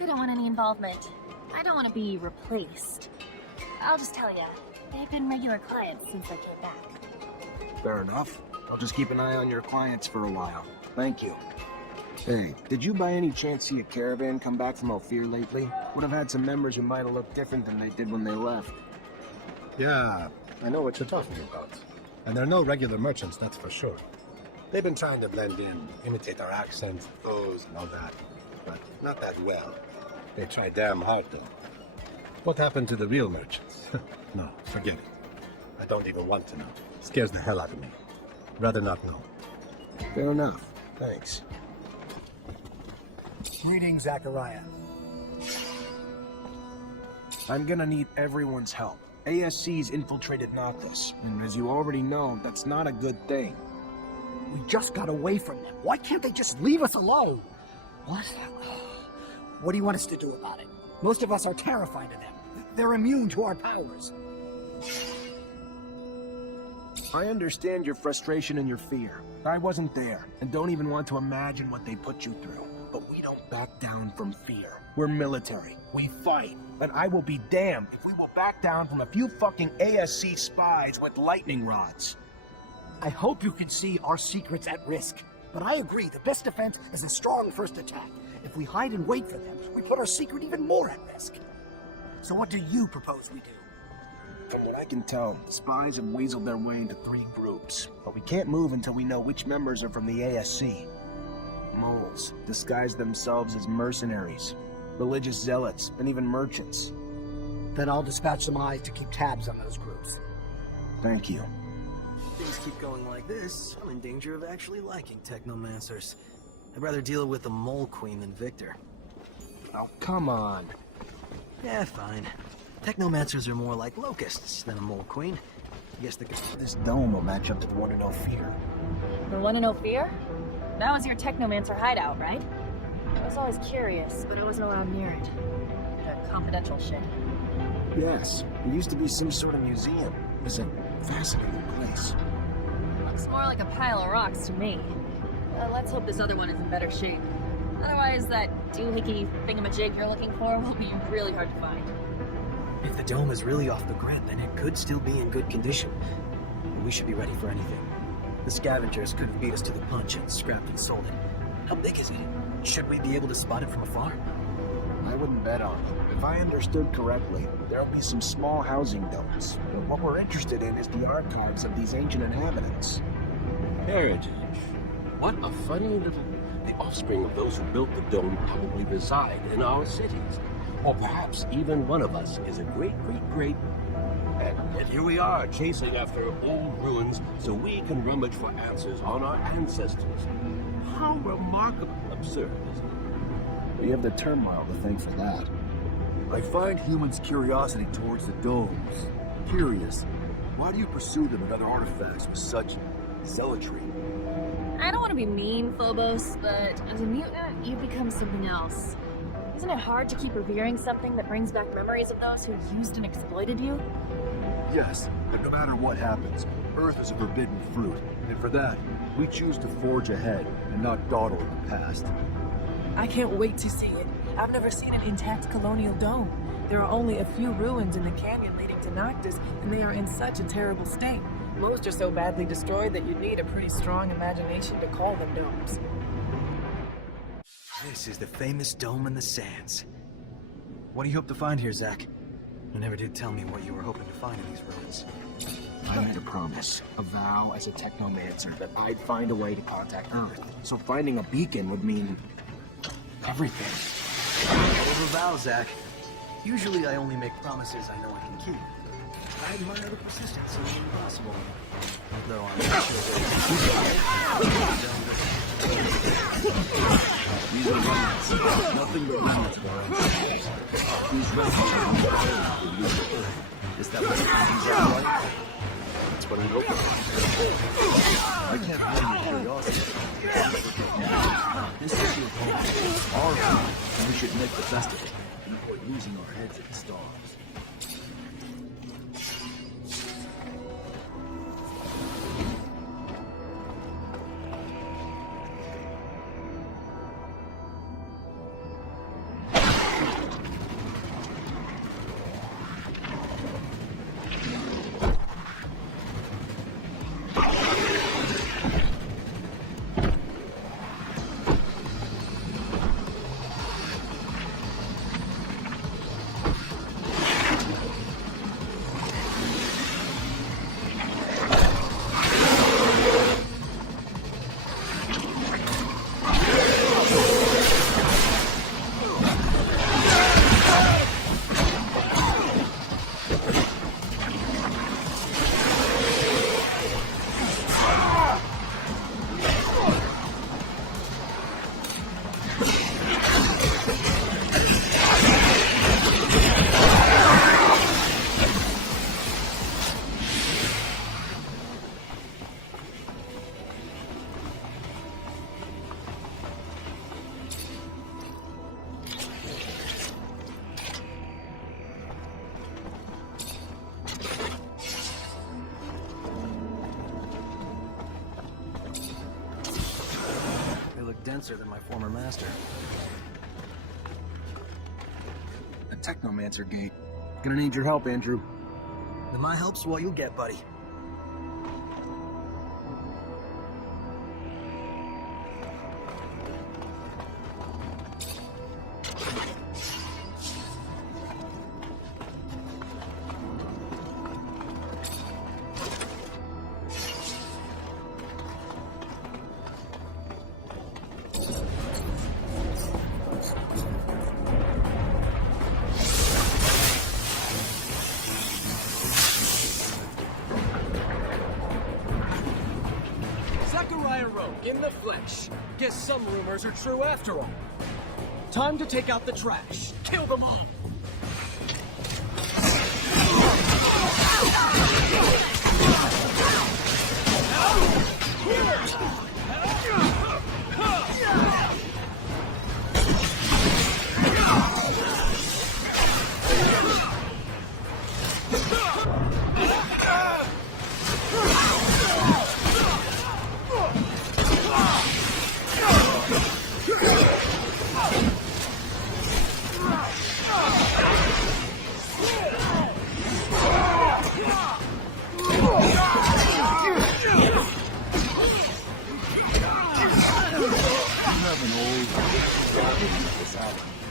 I don't want any involvement. I don't want to be replaced. I'll just tell ya, they've been regular clients since I came back. Fair enough. I'll just keep an eye on your clients for a while. Thank you. Hey, did you by any chance see a caravan come back from Ophir lately? Would have had some members who might have looked different than they did when they left. Yeah, I know what you're talking about. And they're no regular merchants, that's for sure. They've been trying to blend in, imitate our accents, clothes, and all that. But not that well. They try damn hard, though. What happened to the real merchants? No, forget it. I don't even want to know. It scares the hell out of me. Rather not know. Fair enough. Thanks. Greetings, Zachariah. I'm gonna need everyone's help. ASC's infiltrated Noctis, and as you already know, that's not a good thing. We just got away from them. Why can't they just leave us alone? What? What do you want us to do about it? Most of us are terrified of them. They're immune to our powers. I understand your frustration and your fear. I wasn't there, and don't even want to imagine what they put you through. But we don't back down from fear. We're military. We fight. And I will be damned if we will back down from a few fucking ASC spies with lightning rods. I hope you can see our secret's at risk. But I agree, the best defense is a strong first attack. If we hide and wait for them, we put our secret even more at risk. So what do you propose we do? From what I can tell, spies have weaseled their way into 3 groups, but we can't move until we know which members are from the ASC. Moles disguise themselves as mercenaries, religious zealots, and even merchants. Then I'll dispatch some eyes to keep tabs on those groups. Thank you. If things keep going like this, I'm in danger of actually liking Technomancers. I'd rather deal with the Mole Queen than Victor. Oh, come on. Yeah, fine. Technomancers are more like locusts than a Mole Queen. I guess this dome will match up to the one in Ophir. The one in Ophir? That was your Technomancer hideout, right? I was always curious, but I wasn't allowed near it. The confidential shit. Yes, it used to be some sort of museum. It was a fascinating place. Looks more like a pile of rocks to me. Let's hope this other one is in better shape. Otherwise, that doohickey thingamajig you're looking for will be really hard to find. If the dome is really off the ground, then it could still be in good condition. We should be ready for anything. The scavengers could have beat us to the punch and scrapped and sold it. How big is it? Should we be able to spot it from afar? I wouldn't bet on it. If I understood correctly, there'll be some small housing domes. But what we're interested in is the archives of these ancient inhabitants. Heritage. What a funny little... The offspring of those who built the dome probably reside in our cities. Or perhaps even one of us is a great... And yet here we are, chasing after old ruins so we can rummage for answers on our ancestors. How remarkably absurd, isn't it? We have the turmoil to thank for that. I find humans' curiosity towards the domes curious. Why do you pursue them and other artifacts with such zealotry? I don't want to be mean, Phobos, but as a mutant, you become something else. Isn't it hard to keep revering something that brings back memories of those who used and exploited you? Yes, but no matter what happens, Earth is a forbidden fruit, and for that, we choose to forge ahead and not dawdle in the past. I can't wait to see it. I've never seen an intact colonial dome. There are only a few ruins in the canyon leading to Noctis, and they are in such a terrible state. Most are so badly destroyed that you'd need a pretty strong imagination to call them domes. This is the famous dome in the sands. What do you hope to find here, Zach? You never did tell me what you were hoping to find in these ruins. I made a promise, a vow as a Technomancer, that I'd find a way to contact Earth. So finding a beacon would mean... everything. What a vow, Zach. Usually I only make promises I know I can keep. I admire the persistence of the impossible. Though I'm not sure These are remnants. Nothing but remnants of our ancestors. These remnants are unveiled. Is that what these are like? That's what I'm hoping for. I can't blame your curiosity. This is your home. Our home. And we should make the best of it. And avoid losing our heads in the stars. denser than my former master. A Technomancer gate. Gonna need your help, Andrew. Then my help's what you'll get, buddy. Zachariah Rogue, in the flesh. Guess some rumors are true after all. Time to take out the trash. Kill them all!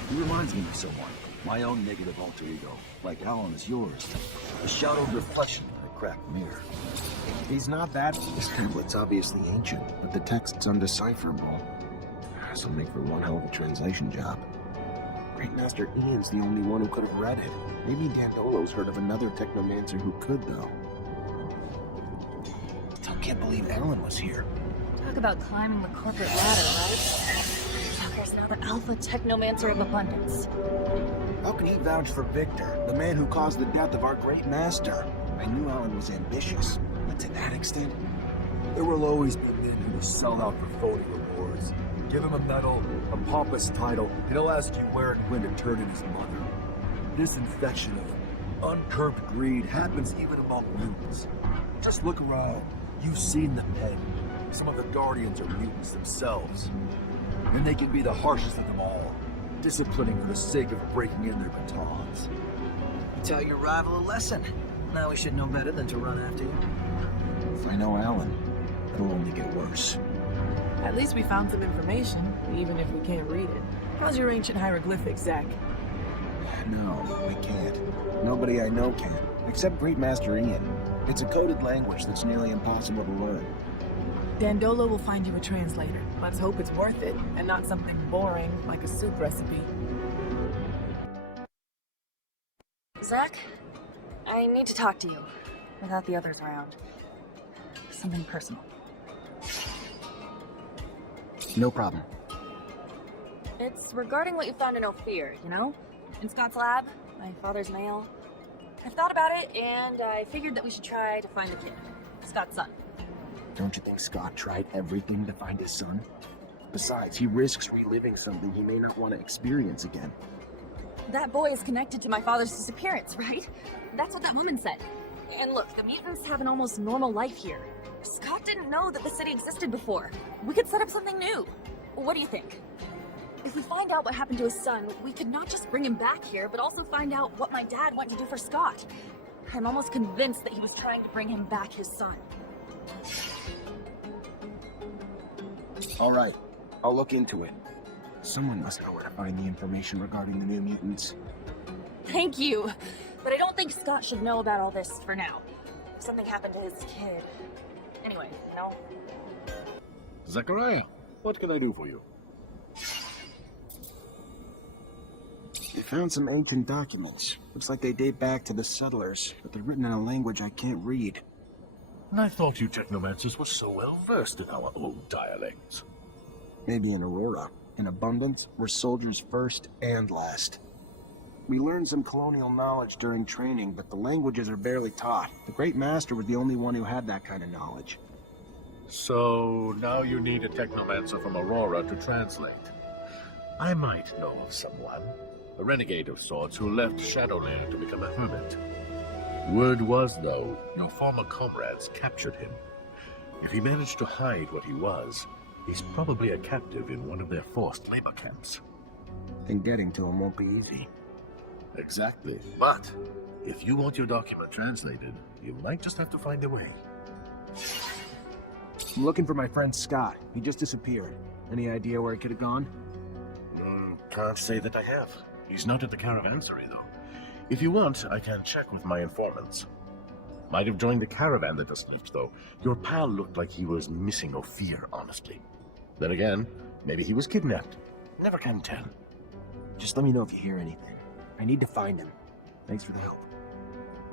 He reminds me of someone. My own negative alter ego. Like Alan is yours. A shadowed reflection in a cracked mirror. He's not that. This tablet's obviously ancient, but the text's undecipherable. This'll make for one hell of a translation job. Great Master Ian's the only one who could have read it. Maybe Dandolo's heard of another Technomancer who could, though. Still can't believe Alan was here. Talk about climbing the corporate ladder, right? There's now the Alpha Technomancer of Abundance. How can he vouch for Victor, the man who caused the death of our great master? I knew Alan was ambitious, but to that extent? There will always be men who will sell out for phony rewards. Give him a medal, a pompous title, and he'll ask you where and when to turn in his mother. This infection of uncurbed greed happens even among mutants. Just look around. You've seen the pen. Some of the Guardians are mutants themselves. And they can be the harshest of them all, disciplining for the sake of breaking in their batons. Tell your rival a lesson. Now we should know better than to run after you. If I know Alan, it'll only get worse. At least we found some information, even if we can't read it. How's your ancient hieroglyphics, Zach? No, I can't. Nobody I know can, except Great Master Ian. It's a coded language that's nearly impossible to learn. Dandolo will find you a translator. Let's hope it's worth it, and not something boring like a soup recipe. Zach, I need to talk to you, without the others around. Something personal. No problem. It's regarding what you found in Ophir, you know? In Scott's lab, my father's mail. I've thought about it, and I figured that we should try to find the kid. Scott's son. Don't you think Scott tried everything to find his son? Besides, he risks reliving something he may not want to experience again. That boy is connected to my father's disappearance, right? That's what that woman said. And look, the mutants have an almost normal life here. Scott didn't know that the city existed before. We could set up something new. What do you think? If we find out what happened to his son, we could not just bring him back here, but also find out what my dad went to do for Scott. I'm almost convinced that he was trying to bring him back his son. All right, I'll look into it. Someone must know where to find the information regarding the new mutants. Thank you. But I don't think Scott should know about all this for now. If something happened to his kid. Anyway, you know? Zachariah, what can I do for you? They found some ancient documents. Looks like they date back to the settlers, but they're written in a language I can't read. I thought you Technomancers were so well versed in our old dialects. Maybe in Aurora. In Abundance, we're soldiers first and last. We learned some colonial knowledge during training, but the languages are barely taught. The Great Master was the only one who had that kind of knowledge. So now you need a Technomancer from Aurora to translate. I might know of someone, a renegade of sorts who left Shadowland to become a hermit. Word was, though, your former comrades captured him. If he managed to hide what he was, he's probably a captive in one of their forced labor camps. Then getting to him won't be easy. Exactly. But if you want your document translated, you might just have to find a way. I'm looking for my friend Scott. He just disappeared. Any idea where he could have gone? Can't say that I have. He's not at the caravansary, though. If you want, I can check with my informants. Might have joined the caravan that just left, though. Your pal looked like he was missing Ophir, honestly. Then again, maybe he was kidnapped. Never can tell. Just let me know if you hear anything. I need to find him. Thanks for the help.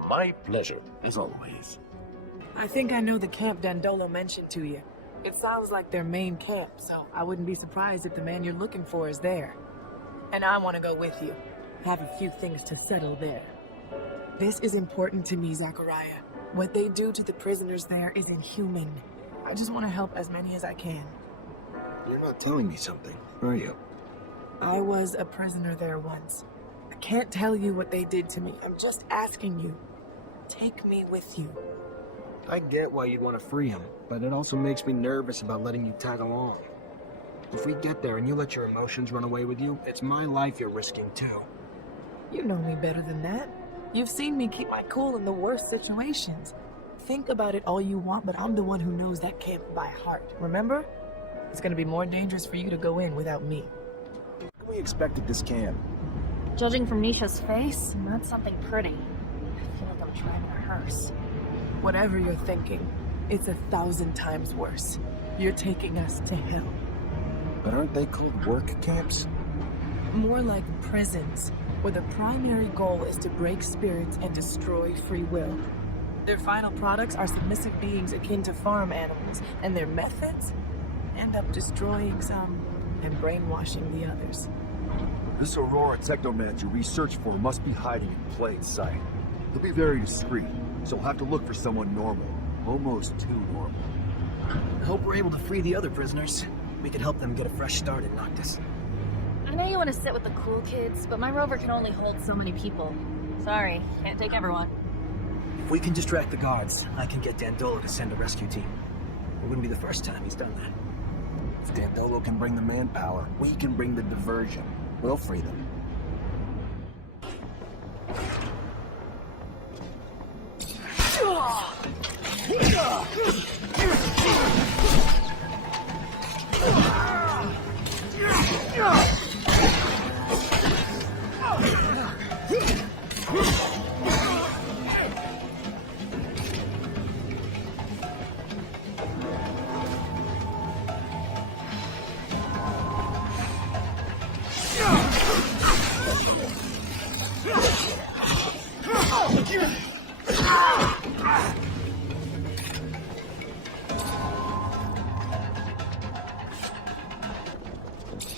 My pleasure, as always. I think I know the camp Dandolo mentioned to you. It sounds like their main camp, so I wouldn't be surprised if the man you're looking for is there. And I want to go with you. Have a few things to settle there. This is important to me, Zachariah. What they do to the prisoners there is inhuman. I just want to help as many as I can. You're not telling me something, are you? I was a prisoner there once. I can't tell you what they did to me. I'm just asking you. Take me with you. I get why you'd want to free him, but it also makes me nervous about letting you tag along. If we get there and you let your emotions run away with you, it's my life you're risking too. You know me better than that. You've seen me keep my cool in the worst situations. Think about it all you want, but I'm the one who knows that camp by heart, remember? It's gonna be more dangerous for you to go in without me. We expected this camp. Judging from Nisha's face, not something pretty. I feel like I'm driving a hearse. Whatever you're thinking, it's 1,000 times worse. You're taking us to hell. But aren't they called work camps? More like prisons, where the primary goal is to break spirits and destroy free will. Their final products are submissive beings akin to farm animals, and their methods end up destroying some and brainwashing the others. This Aurora Technomancer we search for must be hiding in plain sight. He'll be very discreet, so we'll have to look for someone normal. Almost too normal. I hope we're able to free the other prisoners. We can help them get a fresh start in Noctis. I know you want to sit with the cool kids, but my rover can only hold so many people. Sorry, can't take everyone. If we can distract the guards, I can get Dandolo to send a rescue team. It wouldn't be the first time he's done that. If Dandolo can bring the manpower, we can bring the diversion. We'll free them.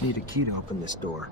Need a key to open this door.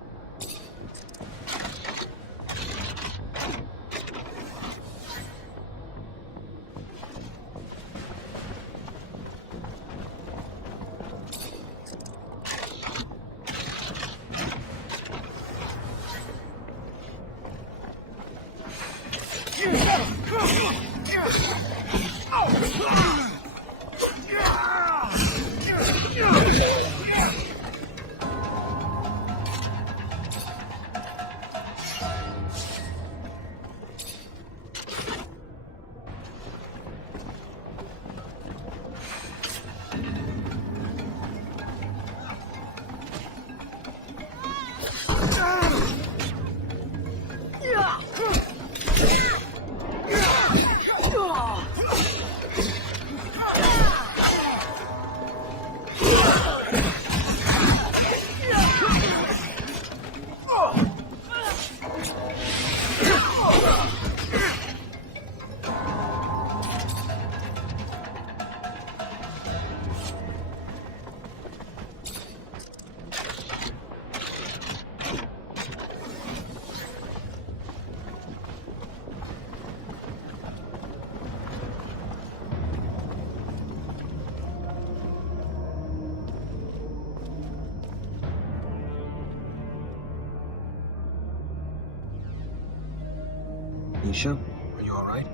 Nisha, are you all right?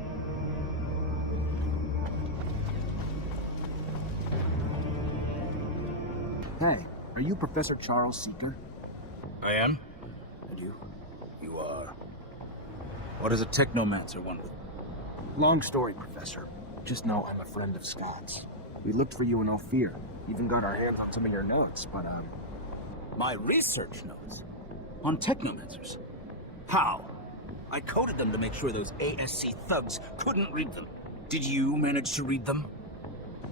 Hey, are you Professor Charles Seeker? I am. And you? You are. What does a Technomancer want with? Long story, Professor. Just know I'm a friend of Scott's. We looked for you in Ophir. Even got our hands on some of your notes, but, My research notes? On Technomancers? How? I coded them to make sure those ASC thugs couldn't read them. Did you manage to read them?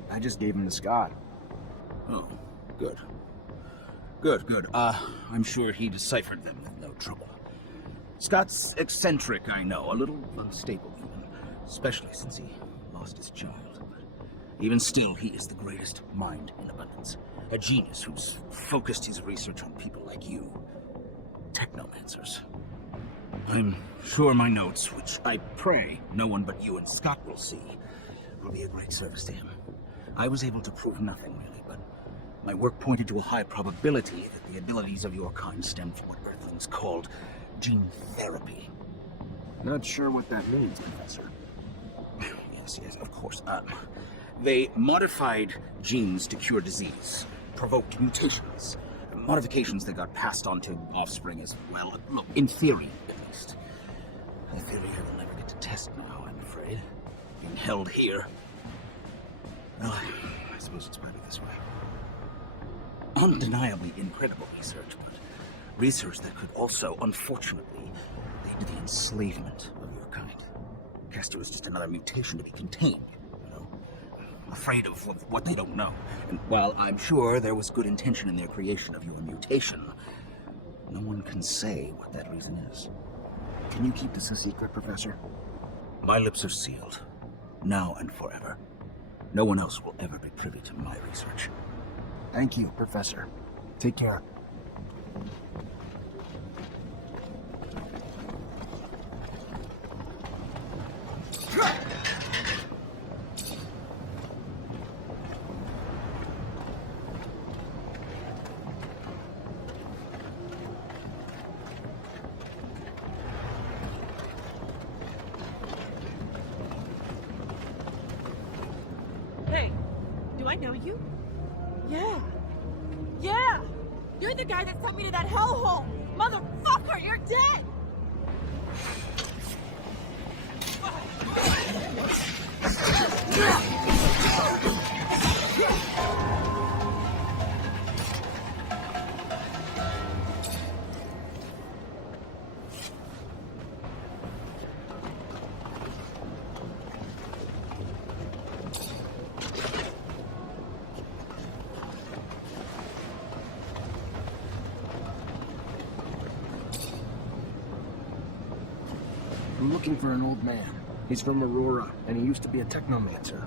I just gave them to Scott. Oh, good. Good. I'm sure he deciphered them with no trouble. Scott's eccentric, I know, a little unstable even, especially since he lost his child. But Even still, he is the greatest mind in abundance. A genius who's focused his research on people like you. Technomancers. I'm sure my notes, which I pray no one but you and Scott will see, will be a great service to him. I was able to prove nothing, really, but my work pointed to a high probability that the abilities of your kind stem from what Earthlings called gene therapy. Not sure what that means, Professor. Yes, of course. They modified genes to cure disease, provoked mutations, modifications that got passed on to offspring as well. Look, in theory, at least. A theory I will never get to test now, I'm afraid. Being held here. Well, I suppose it's probably this way. Undeniably incredible research, but research that could also, unfortunately, lead to the enslavement of your kind. Castor is just another mutation to be contained, you know? Afraid of what they don't know. And while I'm sure there was good intention in their creation of your mutation, no one can say what that reason is. Can you keep this a secret, Professor? My lips are sealed, now and forever. No one else will ever be privy to my research. Thank you, Professor. Take care. Hey, do I know you? Yeah. Yeah! You're the guy that sent me to that hellhole! Motherfucker, you're dead! I'm looking for an old man. He's from Aurora, and he used to be a Technomancer.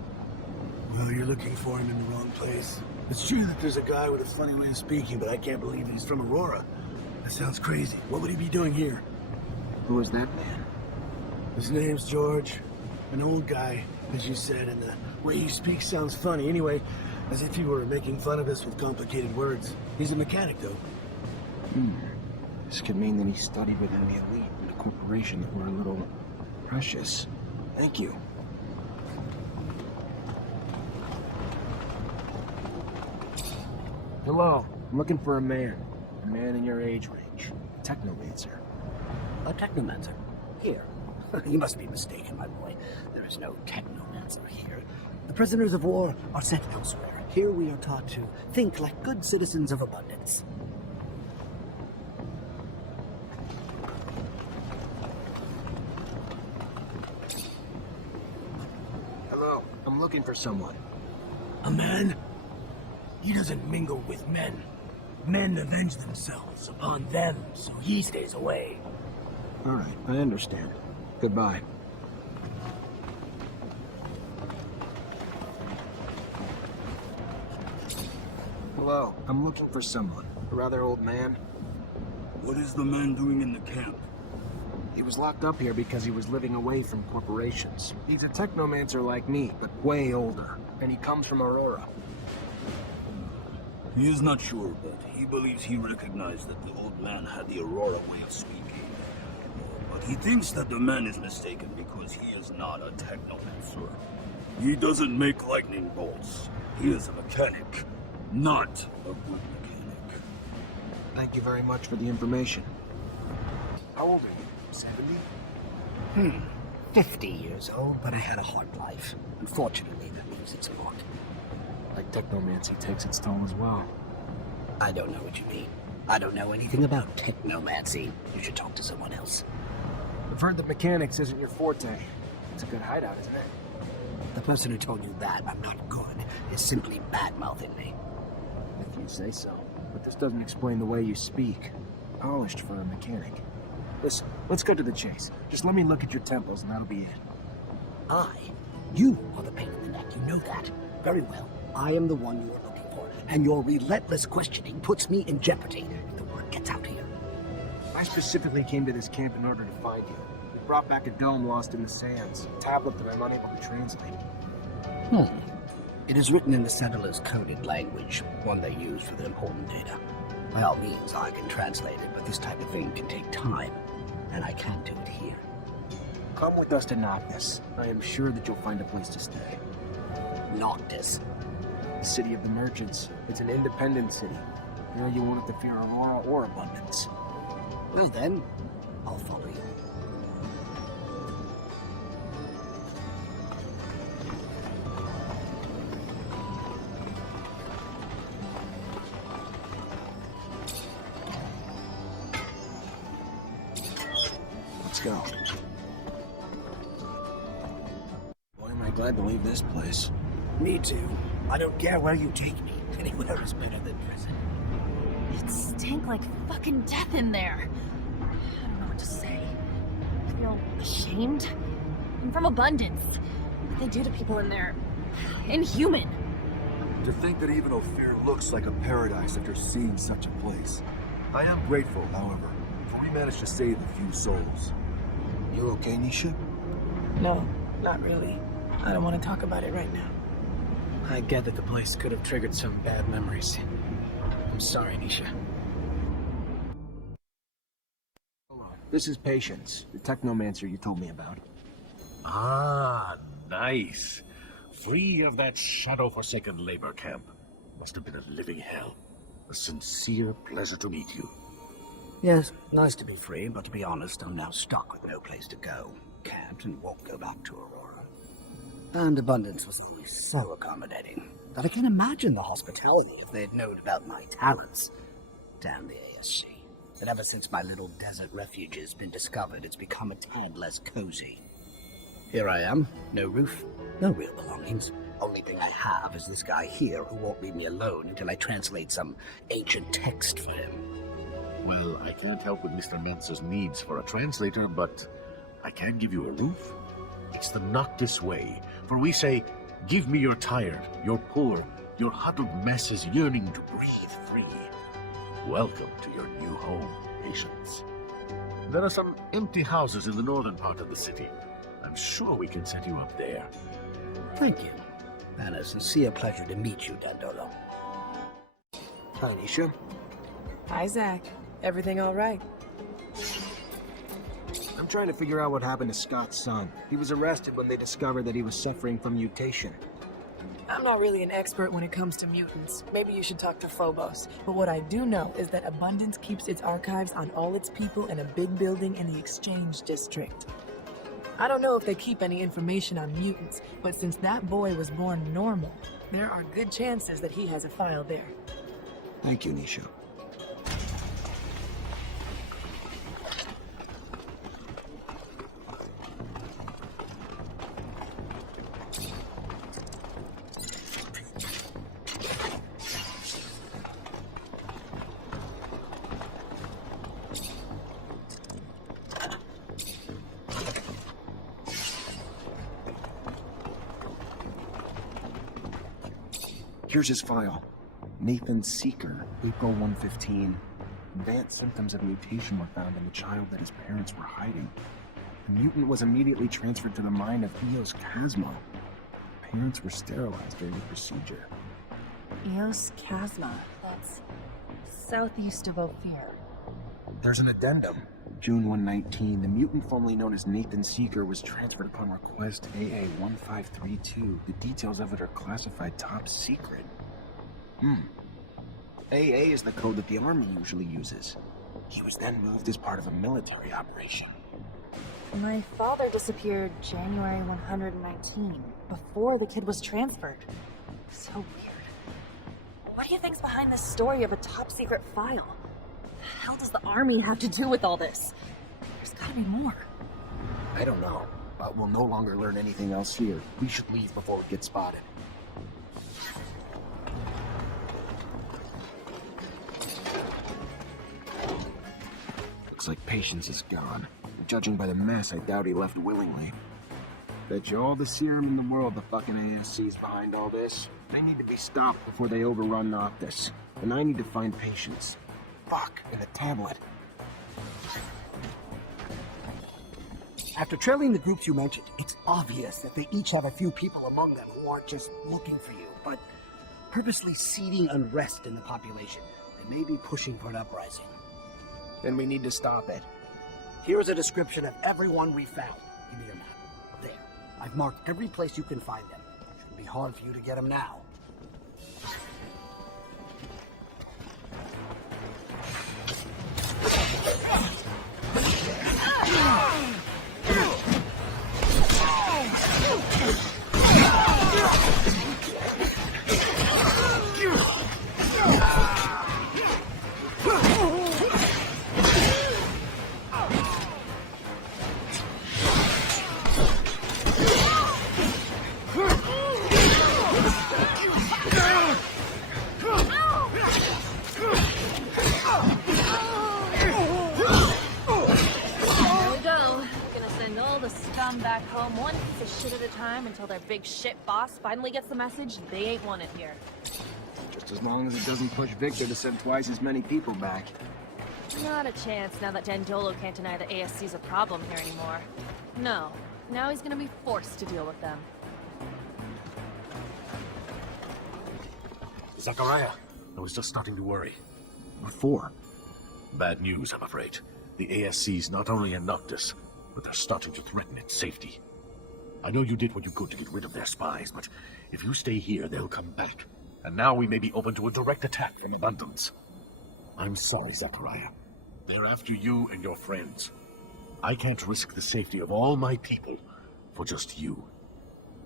Well, you're looking for him in the wrong place. It's true that there's a guy with a funny way of speaking, but I can't believe he's from Aurora. That sounds crazy. What would he be doing here? Who is that man? His name's George. An old guy, as you said, and the way he speaks sounds funny. Anyway, as if you were making fun of us with complicated words. He's a mechanic, though. This could mean that he studied within the elite and a corporation that were a little precious. Thank you. Hello. I'm looking for a man. A man in your age range. A Technomancer. A Technomancer? Here. You must be mistaken, my boy. There is no Technomancer here. The prisoners of war are sent elsewhere. Here we are taught to think like good citizens of abundance. Hello. I'm looking for someone. A man? He doesn't mingle with men. Men avenge themselves upon them, so he stays away. All right, I understand. Goodbye. Hello, I'm looking for someone. A rather old man. What is the man doing in the camp? He was locked up here because he was living away from corporations. He's a Technomancer like me, but way older. And he comes from Aurora. He is not sure, but he believes he recognized that the old man had the Aurora way of speaking. But he thinks that the man is mistaken because he is not a Technomancer. He doesn't make lightning bolts. He is a mechanic, not a good mechanic. Thank you very much for the information. How old are you? 70? 50 years old, but I had a hard life. Unfortunately, that leaves its mark. Like Technomancy takes its toll as well. I don't know what you mean. I don't know anything about Technomancy. You should talk to someone else. I've heard that mechanics isn't your forte. It's a good hideout, isn't it? The person who told you that I'm not good is simply bad-mouthing me. If you say so. But this doesn't explain the way you speak. Polished for a mechanic. Listen, let's go to the chase. Just let me look at your temples and that'll be it. You are the pain in the neck, you know that. Very well. I am the one you are looking for, and your relentless questioning puts me in jeopardy if the word gets out here. I specifically came to this camp in order to find you. We brought back a dome lost in the sands, a tablet that I'm unable to translate. It is written in the settlers' coded language, one they use for their important data. By all means, I can translate it, but this type of thing can take time, and I can't do it here. Come with us to Noctis. I am sure that you'll find a place to stay. Noctis? City of the Merchants. It's an independent city. Here you won't have to fear Aurora or abundance. Well then, I'll follow you. Let's go. Boy, am I glad to leave this place. Me too. I don't care where you take me. Anywhere is better than prison. It stank like fucking death in there. I don't know what to say. I feel ashamed. I'm from Abundance. What they do to people in there. Inhuman. To think that even Ophir looks like a paradise after seeing such a place. I am grateful, however, for we managed to save a few souls. You okay, Nisha? No, not really. I don't want to talk about it right now. I get that the place could have triggered some bad memories. I'm sorry, Nisha. This is Patience, the Technomancer you told me about. Ah, nice. Free of that shadow-forsaken labor camp. Must have been a living hell. A sincere pleasure to meet you. Yes, nice to be free, but to be honest, I'm now stuck with no place to go. Can't and won't go back to Aurora. And Abundance was always so accommodating that I can't imagine the hospitality if they had known about my talents. Damn the ASC. And ever since my little desert refuge has been discovered, it's become a tad less cozy. Here I am, no roof, no real belongings. Only thing I have is this guy here who won't leave me alone until I translate some ancient text for him. Well, I can't help with Mr. Mancer's needs for a translator, but I can give you a roof. It's the Noctis way, for we say, give me your tired, your poor, your huddled masses yearning to breathe free. Welcome to your new home, Patience. There are some empty houses in the northern part of the city. I'm sure we can set you up there. Thank you. And a sincere pleasure to meet you, Dandolo. Hi, Nisha. Hi, Zach. Everything all right? I'm trying to figure out what happened to Scott's son. He was arrested when they discovered that he was suffering from mutation. I'm not really an expert when it comes to mutants. Maybe you should talk to Phobos. But what I do know is that Abundance keeps its archives on all its people in a big building in the Exchange District. I don't know if they keep any information on mutants, but since that boy was born normal, there are good chances that he has a file there. Thank you, Nisha. Here's his file. Nathan Seeker, April 115. Advanced symptoms of mutation were found in the child that his parents were hiding. The mutant was immediately transferred to the mind of Eos Chasma. Parents were sterilized during the procedure. Eos Chasma. That's southeast of Ophir. There's an addendum. June 119, the mutant formerly known as Nathan Seeker was transferred upon request AA-1532. The details of it are classified top secret. AA is the code that the Army usually uses. He was then moved as part of a military operation. My father disappeared January 119, before the kid was transferred. So weird. What do you think's behind this story of a top secret file? What the hell does the Army have to do with all this? There's gotta be more. I don't know, but we'll no longer learn anything else here. We should leave before we get spotted. Looks like Patience is gone. Judging by the mess, I doubt he left willingly. Bet you all the serum in the world the fucking ASC's behind all this. They need to be stopped before they overrun Noctis. And I need to find patience. Fuck, and a tablet. After trailing the groups you mentioned, it's obvious that they each have a few people among them who aren't just looking for you, but purposely seeding unrest in the population. They may be pushing for an uprising. Then we need to stop it. Here is a description of everyone we found. Give me your map. There. I've marked every place you can find them. Shouldn't be hard for you to get them now. Back home one piece of shit at a time until their big shit boss finally gets the message they ain't wanted here. Just as long as it doesn't push Victor to send twice as many people back. Not a chance now that Dandolo can't deny the ASC's a problem here anymore. No, now he's gonna be forced to deal with them. Zachariah, I was just starting to worry. What for? Bad news, I'm afraid. The ASC's not only in Noctis, but they're starting to threaten its safety. I know you did what you could to get rid of their spies, but if you stay here, they'll come back. And now we may be open to a direct attack from Abundance. I'm sorry, Zachariah. They're after you and your friends. I can't risk the safety of all my people for just you.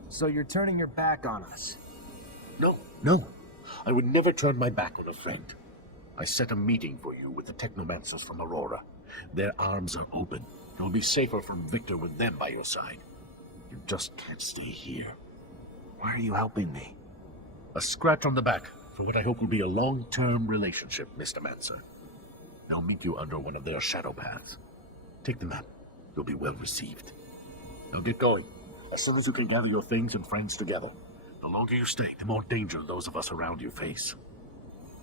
So you're turning your back on us? No. I would never turn my back on a friend. I set a meeting for you with the Technomancers from Aurora. Their arms are open. You'll be safer from Victor with them by your side. You just can't stay here. Why are you helping me? A scratch on the back for what I hope will be a long-term relationship, Mr. Mancer. They'll meet you under one of their shadow paths. Take the map. You'll be well received. Now get going. As soon as you can gather your things and friends together. The longer you stay, the more danger those of us around you face.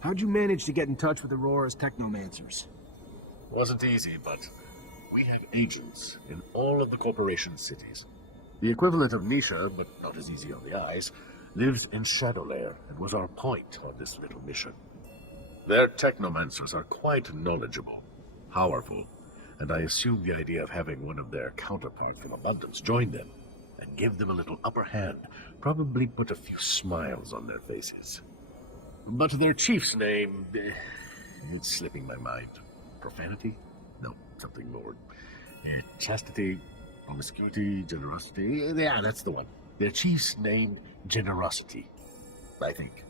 How'd you manage to get in touch with Aurora's Technomancers? Wasn't easy, but we have agents in all of the corporation cities. The equivalent of Nisha, but not as easy on the eyes, lives in Shadowlair and was our point on this little mission. Their Technomancers are quite knowledgeable, powerful, and I assume the idea of having one of their counterparts from Abundance join them and give them a little upper hand probably put a few smiles on their faces. But their chief's name, it's slipping my mind. Profanity? No, something more. Chastity, promiscuity, generosity. Yeah, that's the one. Their chief's named Generosity, I think.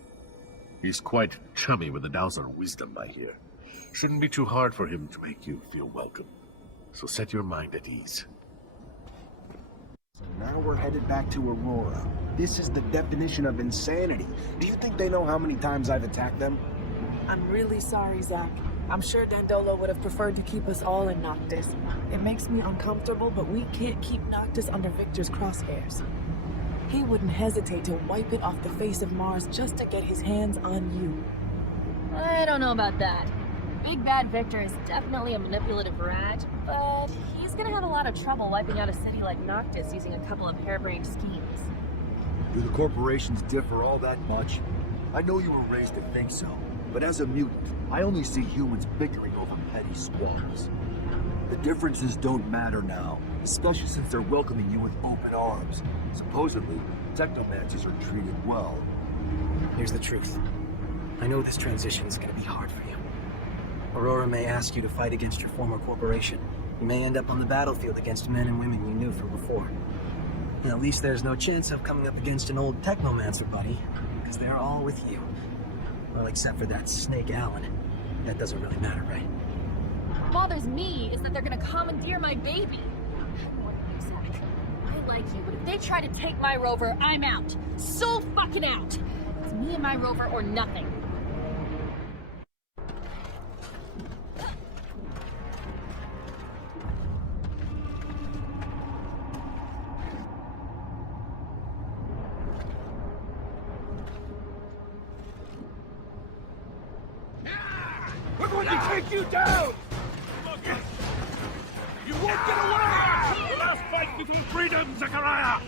He's quite chummy with the Dowser wisdom, I hear. Shouldn't be too hard for him to make you feel welcome. So set your mind at ease. So now we're headed back to Aurora. This is the definition of insanity. Do you think they know how many times I've attacked them? I'm really sorry, Zach. I'm sure Dandolo would have preferred to keep us all in Noctis. It makes me uncomfortable, but we can't keep Noctis under Victor's crosshairs. He wouldn't hesitate to wipe it off the face of Mars just to get his hands on you. I don't know about that. Big Bad Victor is definitely a manipulative rat, but he's gonna have a lot of trouble wiping out a city like Noctis using a couple of harebrained schemes. Do the corporations differ all that much? I know you were raised to think so, but as a mutant, I only see humans bickering over petty squabbles. The differences don't matter now, especially since they're welcoming you with open arms. Supposedly, Technomancers are treated well. Here's the truth. I know this transition is going to be hard for you. Aurora may ask you to fight against your former corporation. You may end up on the battlefield against men and women you knew from before. And at least there's no chance of coming up against an old Technomancer buddy, because they're all with you. Well, except for that Snake Allen. That doesn't really matter, right? What bothers me is that they're gonna commandeer my baby. Zach, I like you, but if they try to take my rover, I'm out. So fucking out. It's me and my rover or nothing. take you down! You won't get away! The last fight between freedom, Zachariah!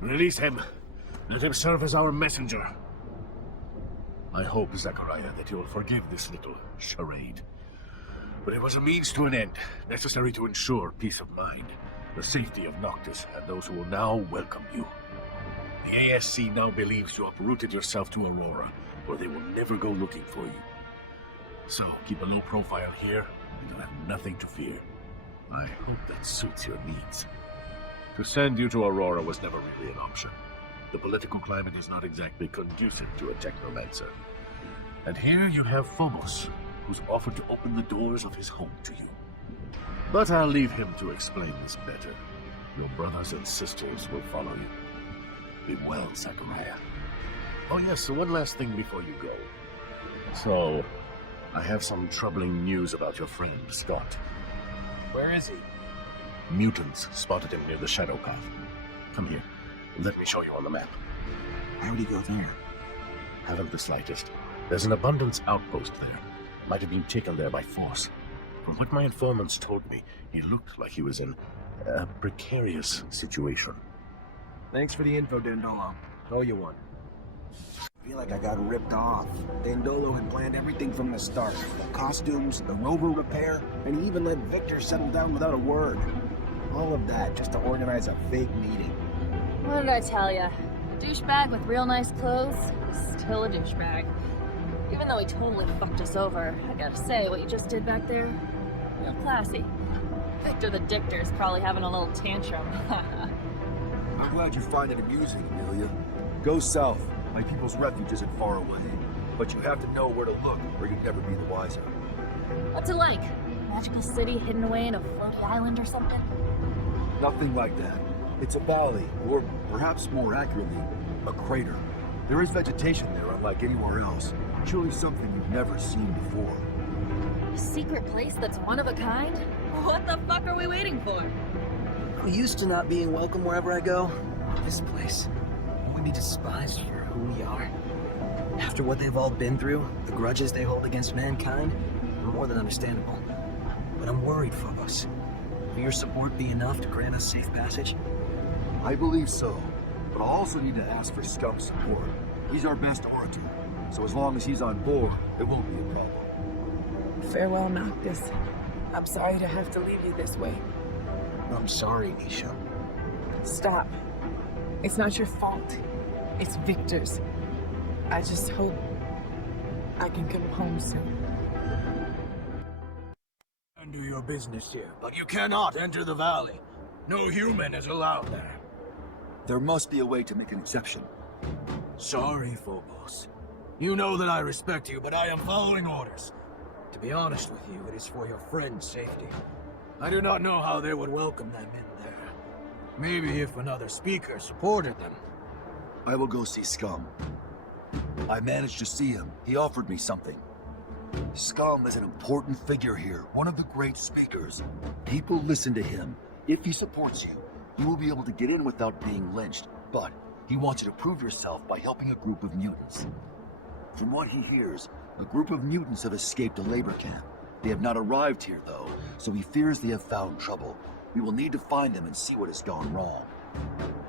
Release him. Let him serve as our messenger. I hope, Zachariah, that you will forgive this little charade. But it was a means to an end, necessary to ensure peace of mind, the safety of Noctis, and those who will now welcome you. The ASC now believes you uprooted yourself to Aurora, where they will never go looking for you. So, keep a low profile here, and you'll have nothing to fear. I hope that suits your needs. To send you to Aurora was never really an option. The political climate is not exactly conducive to a Technomancer. And here you have Phobos, who's offered to open the doors of his home to you. But I'll leave him to explain this better. Your brothers and sisters will follow you. Be well, Zachariah. Oh yes, so one last thing before you go. So, I have some troubling news about your friend, Scott. Where is he? Mutants spotted him near the Shadow Path. Come here. Let me show you on the map. How'd he go there? Haven't the slightest. There's an abundance outpost there. Might have been taken there by force. From what my informants told me, he looked like he was in a precarious situation. Thanks for the info, Dandolo. Owe you one. I feel like I got ripped off. Dandolo had planned everything from the start. The costumes, the rover repair, and he even let Victor settle down without a word. All of that just to organize a fake meeting. What did I tell ya? A douchebag with real nice clothes? Still a douchebag. Even though he totally fucked us over, I gotta say, what you just did back there, real classy. Victor the Dictor's probably having a little tantrum. I'm glad you find it amusing, Amelia. Go south. My people's refuge isn't far away. But you have to know where to look, or you'll never be the wiser. What's it like? Magical city hidden away in a floaty island or something? Nothing like that. It's a valley, or perhaps more accurately, a crater. There is vegetation there unlike anywhere else. Truly something you've never seen before. A secret place that's one of a kind? What the fuck are we waiting for? I'm used to not being welcome wherever I go. This place, we be despised for who we are. After what they've all been through, the grudges they hold against mankind, more than understandable. But I'm worried for us. Will your support be enough to grant us safe passage? I believe so, but I'll also need to ask for Scum's support. He's our best orator, so as long as he's on board, it won't be a problem. Farewell, Noctis. I'm sorry to have to leave you this way. I'm sorry, Nisha. Stop. It's not your fault. It's Victor's. I just hope I can come home soon. Do your business here, but you cannot enter the valley. No human is allowed there. There must be a way to make an exception. Sorry, Phobos. You know that I respect you, but I am following orders. To be honest with you, it is for your friend's safety. I do not know how they would welcome them in there. Maybe if another speaker supported them. I will go see Scum. I managed to see him. He offered me something. Scum is an important figure here, one of the great speakers. People listen to him. If he supports you, you will be able to get in without being lynched. But he wants you to prove yourself by helping a group of mutants. From what he hears, a group of mutants have escaped a labor camp. They have not arrived here, though, so he fears they have found trouble. We will need to find them and see what has gone wrong.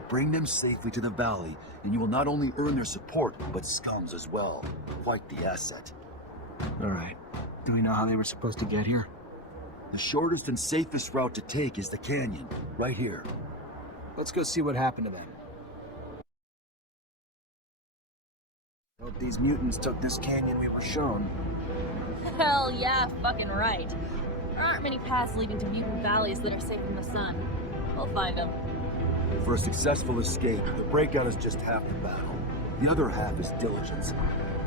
Bring them safely to the valley, and you will not only earn their support, but Scum's as well. Quite the asset. Alright. Do we know how they were supposed to get here? The shortest and safest route to take is the canyon, right here. Let's go see what happened to them. Hope these mutants took this canyon we were shown. Hell yeah, fucking right. There aren't many paths leading to mutant valleys that are safe from the sun. We'll find them. For a successful escape, the breakout is just half the battle. The other half is diligence.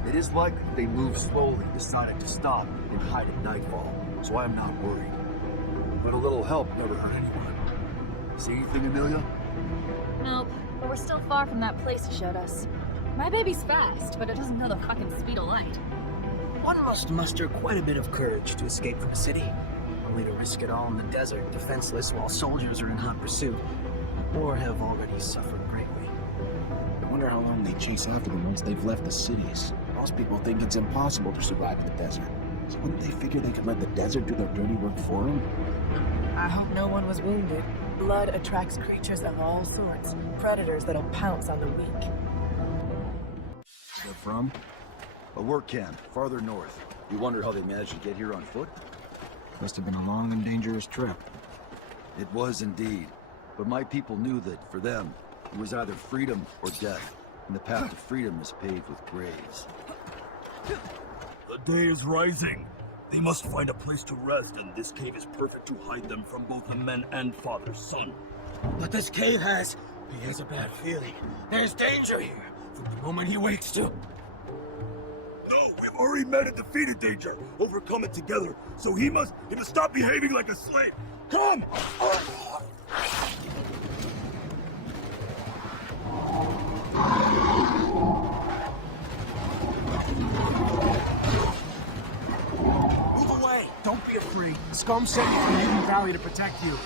It is likely they moved slowly, deciding to stop and hide at nightfall, so I'm not worried. But a little help never hurt anyone. See anything, Amelia? Nope, but we're still far from that place you showed us. My baby's fast, but it doesn't know the fucking speed of light. One must muster quite a bit of courage to escape from a city, only to risk it all in the desert, defenseless, while soldiers are in hot pursuit, or have already suffered greatly. I wonder how long they chase after them once they've left the cities. Most people think it's impossible to survive in the desert. So wouldn't they figure they could let the desert do their dirty work for them? I hope no one was wounded. Blood attracts creatures of all sorts, predators that'll pounce on the weak. They're from? A work camp, farther north. You wonder how they managed to get here on foot? Must have been a long and dangerous trip. It was indeed. But my people knew that, for them, it was either freedom or death. And the path to freedom is paved with graves. The day is rising. They must find a place to rest, and this cave is perfect to hide them from both the men and father's son. But this cave has a bad feeling. There's danger here from the moment he wakes to. No, we've already met and defeated danger, overcome it together. So he must stop behaving like a slave. Come! Move away! Don't be afraid. Scum sent me from Mutant Valley to protect you.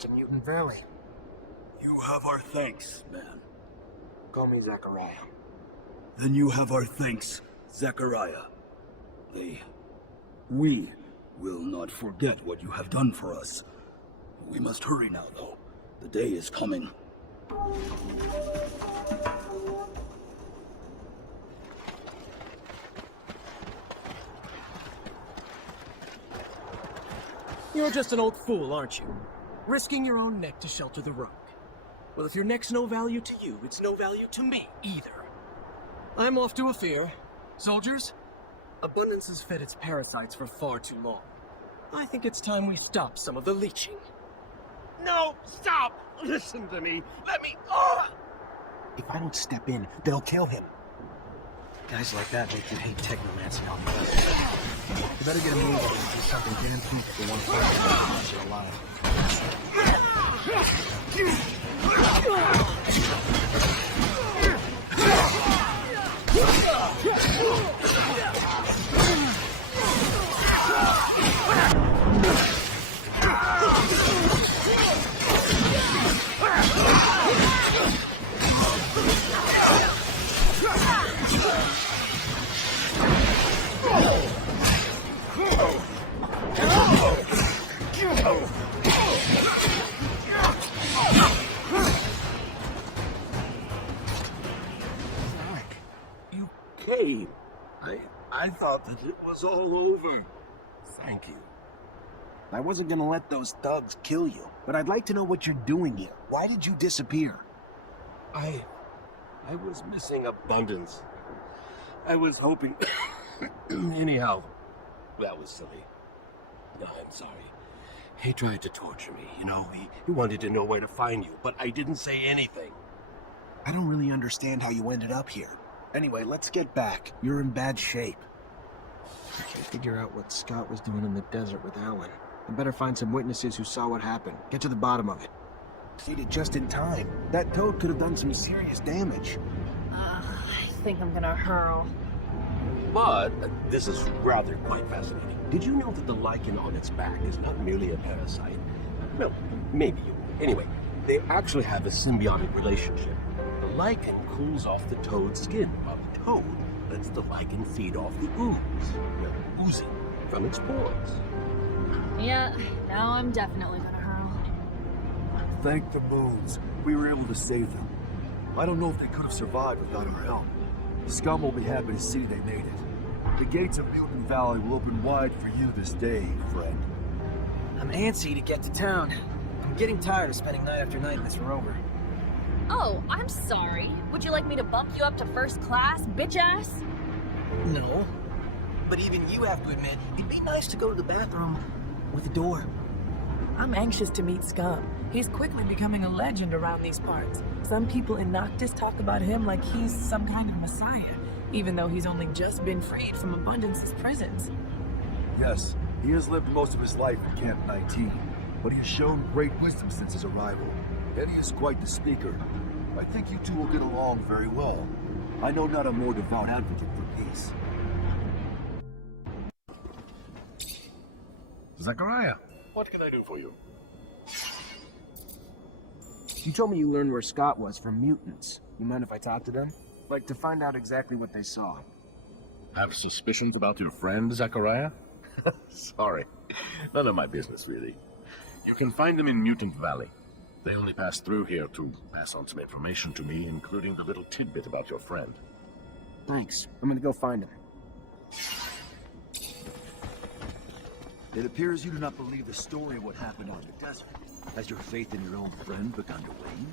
To Mutant Valley. You have our thanks, man. Call me Zachariah. Then you have our thanks, Zachariah. We will not forget what you have done for us. We must hurry now, though. The day is coming. You're just an old fool, aren't you? Risking your own neck to shelter the rogue. Well, if your neck's no value to you, it's no value to me either. I'm off to a fair. Soldiers, abundance has fed its parasites for far too long. I think it's time we stop some of the leeching. No, stop! Listen to me. Let me. If I don't step in, they'll kill him. Guys like that make you hate Technomancer on the other. You better get a move on and do something damn quick if you want to find Technomancer alive. You came. I thought that it was all over. Thank you. I wasn't gonna let those thugs kill you, but I'd like to know what you're doing here. Why did you disappear? I was missing abundance. I was hoping... Anyhow, that was silly. No, I'm sorry. He tried to torture me, you know. He wanted to know where to find you, but I didn't say anything. I don't really understand how you ended up here. Anyway, let's get back. You're in bad shape. I can't figure out what Scott was doing in the desert with Alan. I better find some witnesses who saw what happened. Get to the bottom of it. Made it just in time. That toad could have done some serious damage. I think I'm gonna hurl. But this is rather quite fascinating. Did you know that the lichen on its back is not merely a parasite? Well, maybe you would. Anyway, they actually have a symbiotic relationship. The lichen cools off the toad's skin, while the toad lets the lichen feed off the oozing from its pores. Yeah, now I'm definitely gonna hurl. Thank the moons. We were able to save them. I don't know if they could have survived without our help. The scum will be happy to see they made it. The gates of Mutant Valley will open wide for you this day, friend. I'm antsy to get to town. I'm getting tired of spending night after night in this rover. Oh, I'm sorry. Would you like me to bump you up to first class, bitch ass? No. But even you have to admit, it'd be nice to go to the bathroom with a door. I'm anxious to meet Scum. He's quickly becoming a legend around these parts. Some people in Noctis talk about him like he's some kind of messiah, even though he's only just been freed from Abundance's prisons. Yes, he has lived most of his life in Camp 19, but he has shown great wisdom since his arrival, and he is quite the speaker. I think you two will get along very well. I know not a more devout advocate for peace. Zachariah, what can I do for you? You told me you learned where Scott was from mutants. You mind if I talk to them? Like, to find out exactly what they saw. Have suspicions about your friend, Zachariah? Sorry. None of my business, really. You can find them in Mutant Valley. They only passed through here to pass on some information to me, including the little tidbit about your friend. Thanks. I'm gonna go find him. It appears you do not believe the story of what happened on the desert. Has your faith in your own friend begun to wane?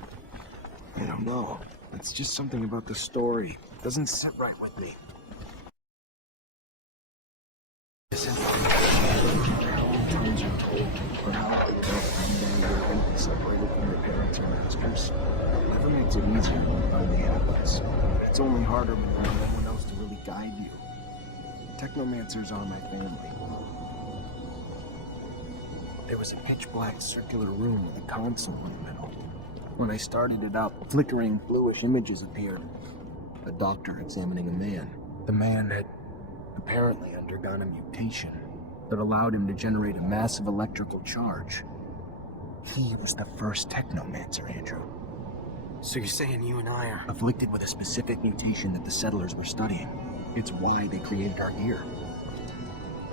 I don't know. It's just something about the story. It doesn't sit right with me. Times are told or how they are separated from their parents or masters. It never makes it easier when it finally happens. But it's only harder when you have no one else to really guide you. Technomancers are my family. There was a pitch-black circular room with a console in the middle. When I started it up, flickering bluish images appeared. A doctor examining a man. The man had apparently undergone a mutation that allowed him to generate a massive electrical charge. He was the first Technomancer, Andrew. So you're saying you and I are afflicted with a specific mutation that the settlers were studying. It's why they created our gear.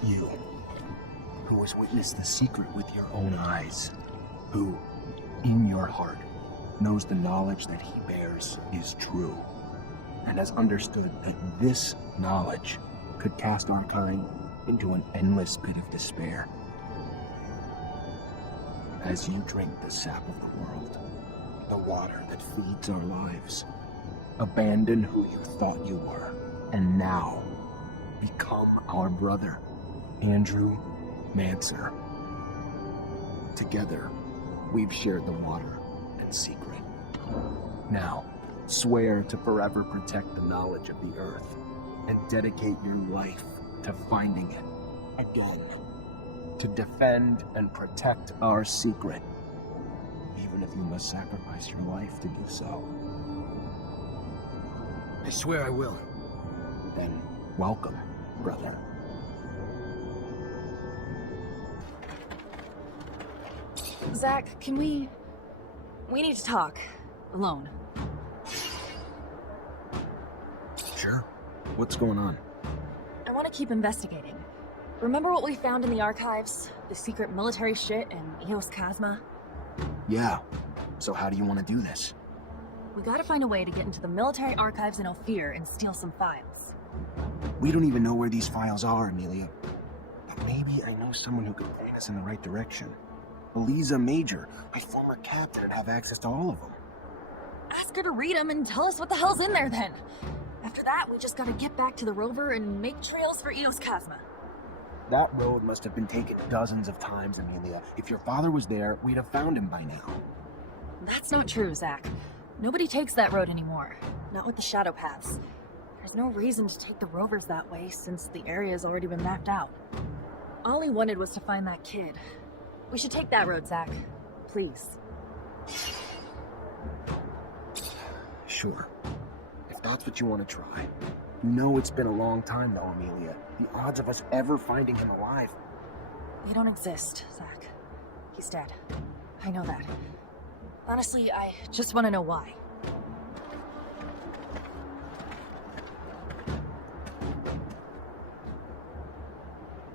You, who has witnessed the secret with your own eyes, who, in your heart, knows the knowledge that he bears is true, and has understood that this knowledge could cast our kind into an endless pit of despair. As you drink the sap of the world, the water that feeds our lives, abandon who you thought you were, and now become our brother, Andrew Mancer. Together, we've shared the water and secret. Now, swear to forever protect the knowledge of the Earth and dedicate your life to finding it again. To defend and protect our secret, even if you must sacrifice your life to do so. I swear I will. Then, welcome, brother. Zach, can we need to talk. Alone. Sure. What's going on? I want to keep investigating. Remember what we found in the archives? The secret military shit in Eos Chasma? Yeah. So how do you want to do this? We gotta find a way to get into the military archives in Ophir and steal some files. We don't even know where these files are, Amelia. But maybe I know someone who could point us in the right direction. Eliza Major, my former captain, would have access to all of them. Ask her to read them and tell us what the hell's in there then. After that, we just gotta get back to the rover and make trails for Eos Chasma. That road must have been taken dozens of times, Amelia. If your father was there, we'd have found him by now. That's not true, Zach. Nobody takes that road anymore. Not with the shadow paths. There's no reason to take the rovers that way since the area's already been mapped out. All he wanted was to find that kid. We should take that road, Zach. Please. Sure. If that's what you want to try. You know it's been a long time though, Amelia. The odds of us ever finding him alive. You don't exist, Zach. He's dead. I know that. Honestly, I just want to know why.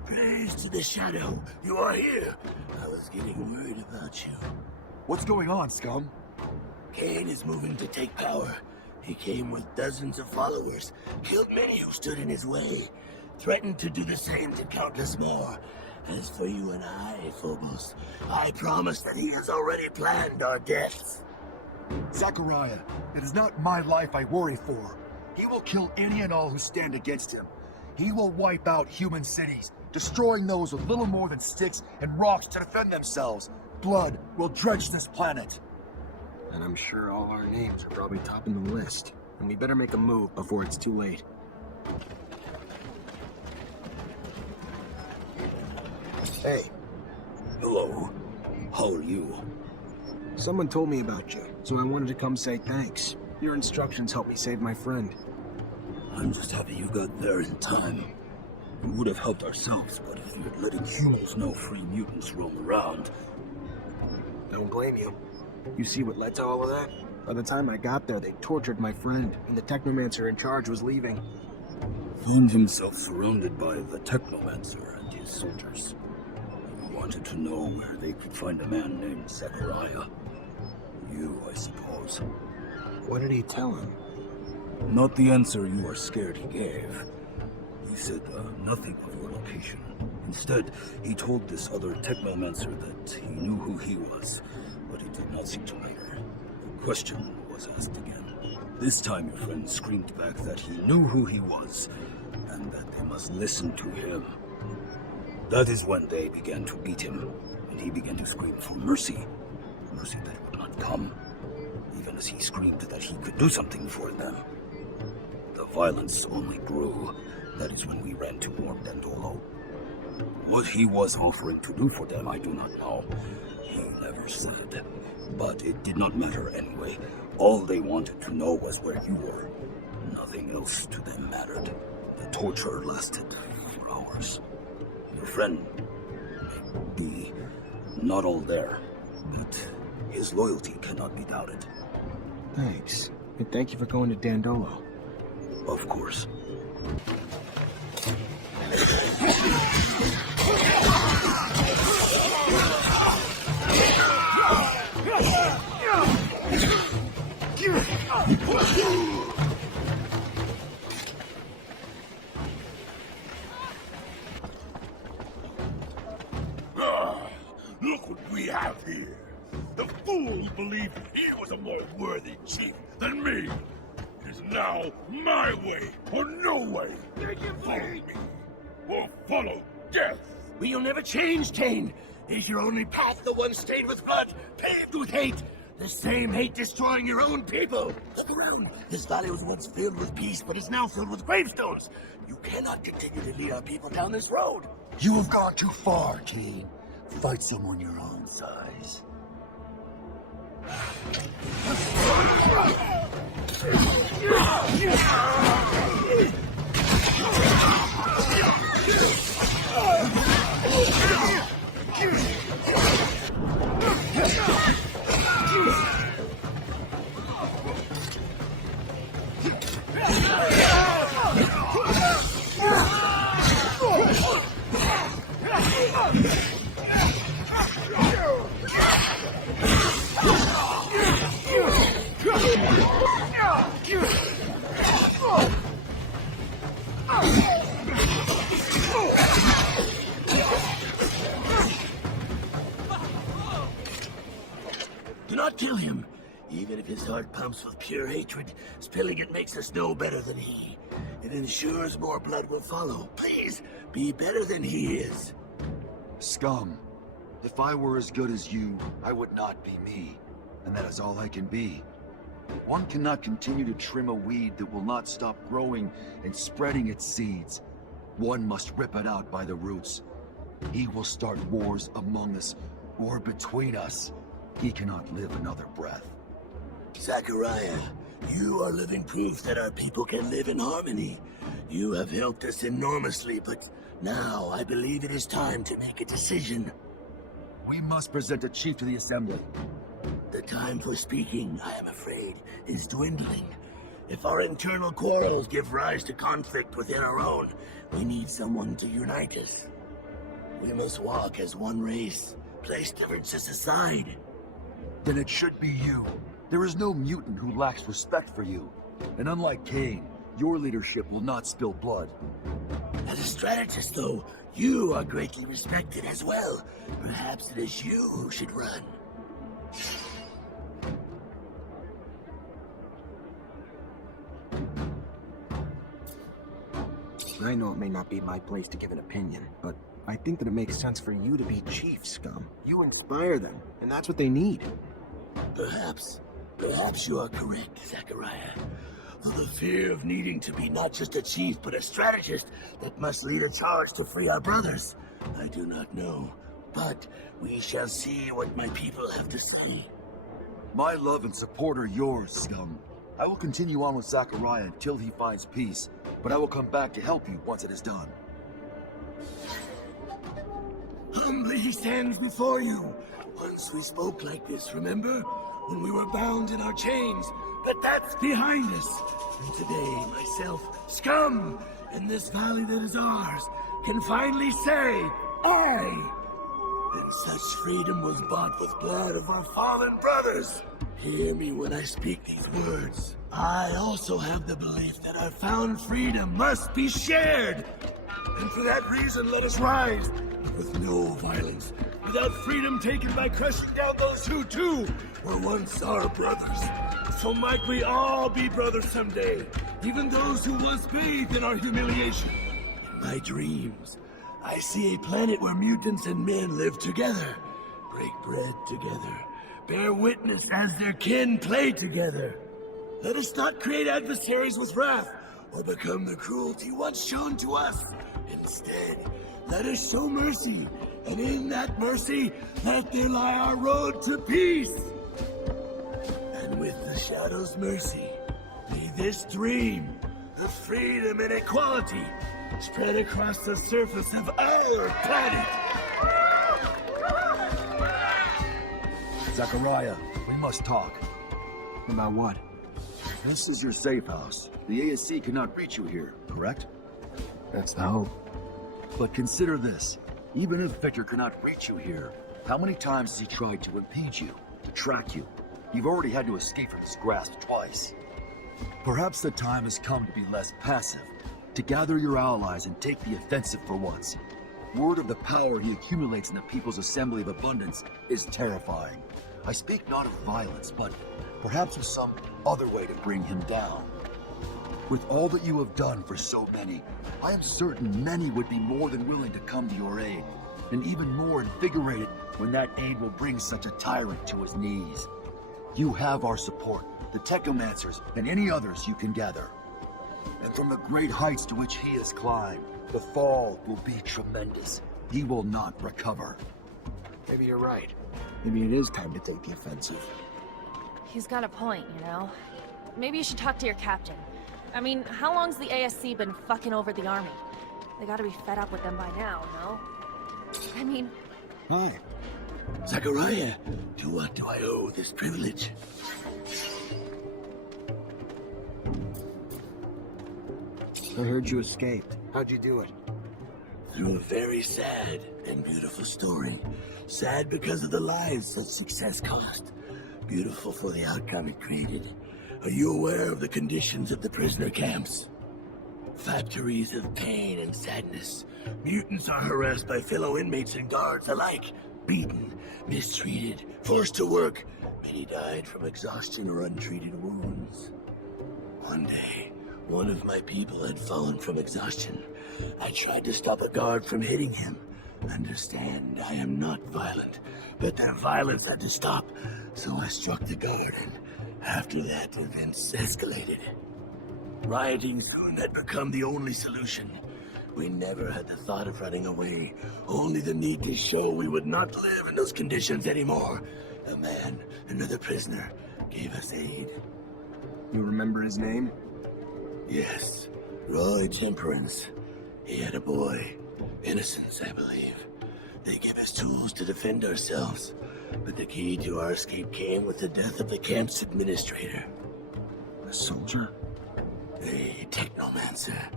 Praise to the shadow. You are here. I was getting worried about you. What's going on, scum? Cain is moving to take power. He came with dozens of followers, killed many who stood in his way, threatened to do the same to countless more. As for you and I, Phobos, I promise that he has already planned our deaths. Zachariah, it is not my life I worry for. He will kill any and all who stand against him. He will wipe out human cities, destroying those with little more than sticks and rocks to defend themselves. Blood will drench this planet. And I'm sure all our names are probably topping the list. And we better make a move before it's too late. Hey. Hello. How are you? Someone told me about you, so I wanted to come say thanks. Your instructions helped me save my friend. I'm just happy you got there in time. We would have helped ourselves, but if you're letting humans know free mutants roam around... Don't blame you. You see what led to all of that? By the time I got there, they tortured my friend, and the Technomancer in charge was leaving. Found himself surrounded by the Technomancer and his soldiers. He wanted to know where they could find a man named Zachariah. You, I suppose. What did he tell him? Not the answer you are scared he gave. He said nothing of your location. Instead, he told this other Technomancer that he knew who he was, but it did not seem to matter. The question was asked again. This time your friend screamed back that he knew who he was, and that they must listen to him. That is when they began to beat him, and he began to scream for mercy. Mercy that would not come, even as he screamed that he could do something for them. The violence only grew. That is when we ran toward Dandolo. What he was offering to do for them, I do not know. He never said. But it did not matter anyway. All they wanted to know was where you were. Nothing else to them mattered. The torture lasted for hours. Your friend may be not all there, but his loyalty cannot be doubted. Thanks. And thank you for going to Dandolo. Of course. Look what we have here. The fool who believed he was a more worthy chief than me. It is now my way or no way. Follow me or follow death. But you'll never change, Cain. Is your only path the one stained with blood, paved with hate? The same hate destroying your own people. Look around. This valley was once filled with peace, but is now filled with gravestones. You cannot continue to lead our people down this road. You have gone too far, Cain. Fight someone your own size. Do not kill him. Even if his heart pumps with pure hatred, spilling it makes us no better than he. It ensures more blood will follow. Please, be better than he is. Scum. If I were as good as you, I would not be me. And that is all I can be. One cannot continue to trim a weed that will not stop growing and spreading its seeds. One must rip it out by the roots. He will start wars among us, or between us. he cannot live another breath. Zachariah, you are living proof that our people can live in harmony. You have helped us enormously, but now I believe it is time to make a decision. We must present a chief to the Assembly. The time for speaking, I am afraid, is dwindling. If our internal quarrels give rise to conflict within our own, we need someone to unite us. We must walk as one race, place differences aside. Then it should be you. There is no mutant who lacks respect for you. And unlike Cain, your leadership will not spill blood. As a strategist, though, you are greatly respected as well. Perhaps it is you who should run. I know it may not be my place to give an opinion, but I think that it makes sense for you to be chief, Scum. You inspire them, and that's what they need. Perhaps you are correct, Zachariah. Though the fear of needing to be not just a chief, but a strategist that must lead a charge to free our brothers, I do not know. But we shall see what my people have to say. My love and support are yours, Scum. I will continue on with Zachariah until he finds peace, but I will come back to help you once it is done. Humbly he stands before you. Once we spoke like this, remember? When we were bound in our chains. But that's behind us. And today, myself, Scum, in this valley that is ours, can finally say, I! And such freedom was bought with blood of our fallen brothers. Hear me when I speak these words. I also have the belief that our found freedom must be shared. And for that reason, let us rise with no violence, without freedom taken by crushing down those who, too, were once our brothers. So might we all be brothers someday, even those who once bathed in our humiliation. In my dreams, I see a planet where mutants and men live together, break bread together, bear witness as their kin play together. Let us not create adversaries with wrath, or become the cruelty once shown to us. Instead, let us show mercy, and in that mercy, let there lie our road to peace. And with the Shadow's mercy, may this dream of freedom and equality spread across the surface of our planet. Zachariah, we must talk. About what? This is your safe house. The ASC cannot reach you here, correct? That's the hope. But consider this. Even if Victor cannot reach you here, how many times has he tried to impede you, to track you? You've already had to escape from his grasp twice. Perhaps the time has come to be less passive, to gather your allies and take the offensive for once. Word of the power he accumulates in the People's Assembly of Abundance is terrifying. I speak not of violence, but perhaps of some other way to bring him down. With all that you have done for so many, I am certain many would be more than willing to come to your aid, and even more invigorated when that aid will bring such a tyrant to his knees. You have our support, the Technomancers, and any others you can gather. And from the great heights to which he has climbed, the fall will be tremendous. He will not recover. Maybe you're right. Maybe it is time to take the offensive. He's got a point, you know? Maybe you should talk to your captain. I mean, how long's the ASC been fucking over the army? They gotta be fed up with them by now, no? I mean... Hi. Zachariah, to what do I owe this privilege? I heard you escaped. How'd you do it? Through a very sad and beautiful story. Sad because of the lives such success cost. Beautiful for the outcome it created. Are you aware of the conditions of the prisoner camps? Factories of pain and sadness. Mutants are harassed by fellow inmates and guards alike. Beaten, mistreated, forced to work. Many died from exhaustion or untreated wounds. One day, one of my people had fallen from exhaustion. I tried to stop a guard from hitting him. Understand, I am not violent, but their violence had to stop, so I struck the guard, and after that, events escalated. Rioting soon had become the only solution. We never had the thought of running away, only the need to show we would not live in those conditions anymore. A man, another prisoner, gave us aid. You remember his name? Yes, Roy Temperance. He had a boy. Innocence, I believe. They gave us tools to defend ourselves, but the key to our escape came with the death of the camp's administrator. A soldier? A Technomancer,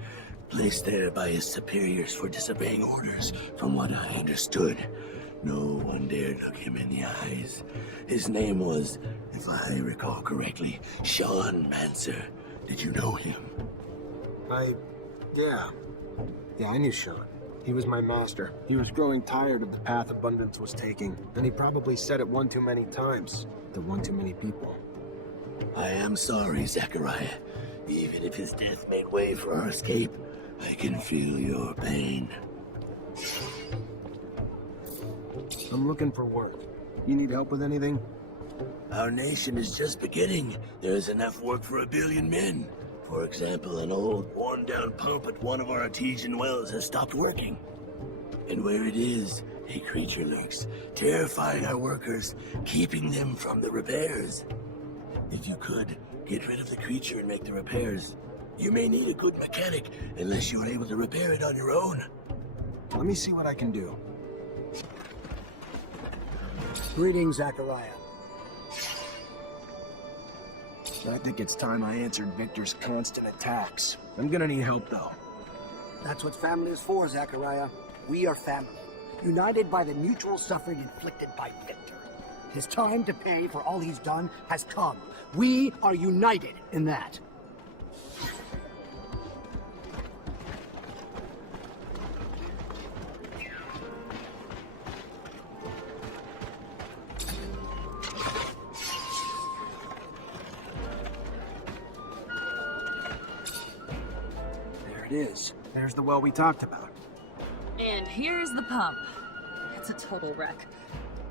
placed there by his superiors for disobeying orders, from what I understood. No one dared look him in the eyes. His name was, if I recall correctly, Sean Mancer. Did you know him? Yeah, I knew Sean. He was my master. He was growing tired of the path Abundance was taking, and he probably said it one too many times to one too many people. I am sorry, Zachariah. Even if his death made way for our escape, I can feel your pain. I'm looking for work. You need help with anything? Our nation is just beginning. There is enough work for 1 billion men. For example, an old, worn-down pump at one of our artesian wells has stopped working. And where it is, a creature lurks, terrifying our workers, keeping them from the repairs. If you could, get rid of the creature and make the repairs. You may need a good mechanic, unless you are able to repair it on your own. Let me see what I can do. Greetings, Zachariah. I think it's time I answered Victor's constant attacks. I'm gonna need help, though. That's what family is for, Zachariah. We are family, united by the mutual suffering inflicted by Victor. His time to pay for all he's done has come. We are united in that. It is. There's the well we talked about. And here's the pump. It's a total wreck.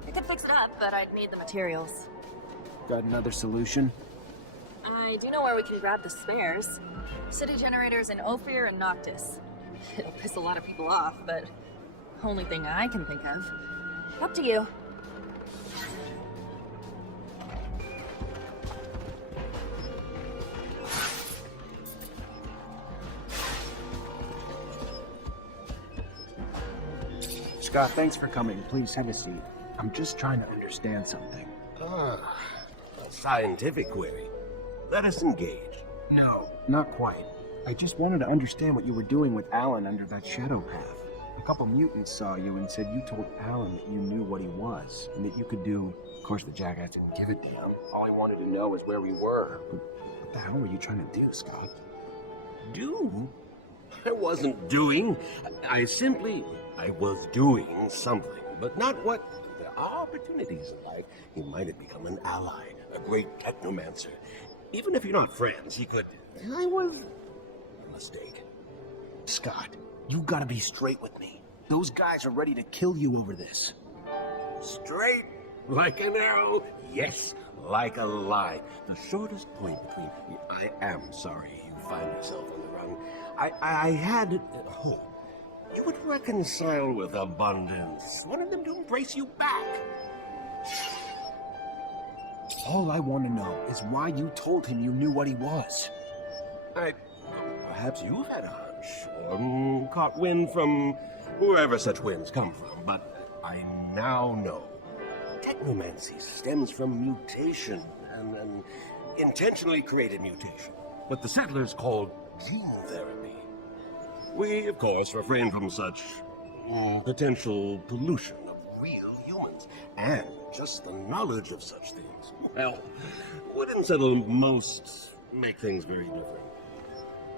I could fix it up, but I'd need the materials. Got another solution? I do know where we can grab the spares. City generators in Ophir and Noctis. It'll piss a lot of people off, but only thing I can think of. Up to you. Scott, thanks for coming. Please have a seat. I'm just trying to understand something. A scientific query. Let us engage. No, not quite. I just wanted to understand what you were doing with Alan under that shadow path. A couple mutants saw you and said you told Alan that you knew what he was, and that you could do... Of course, the jackass didn't give it to him. All he wanted to know is where we were. But what the hell were you trying to do, Scott? Do? I wasn't doing. I was doing something, but not what... There are opportunities in life. He might have become an ally, a great Technomancer. Even if you're not friends, he could... I was... a mistake. Scott, you gotta be straight with me. Those guys are ready to kill you over this. Straight like an arrow. Yes, like a lie. The shortest point between... I am sorry you find yourself on the run. I had hope. You would reconcile with Abundance. Wanted them to embrace you back. All I want to know is why you told him you knew what he was. Perhaps you had a hunch, or caught wind from wherever such winds come from, but I now know. Technomancy stems from mutation, and intentionally created mutation. What the settlers called gene therapy. We, of course, refrain from such potential pollution of real humans, and just the knowledge of such things, well, would unsettle most, make things very different.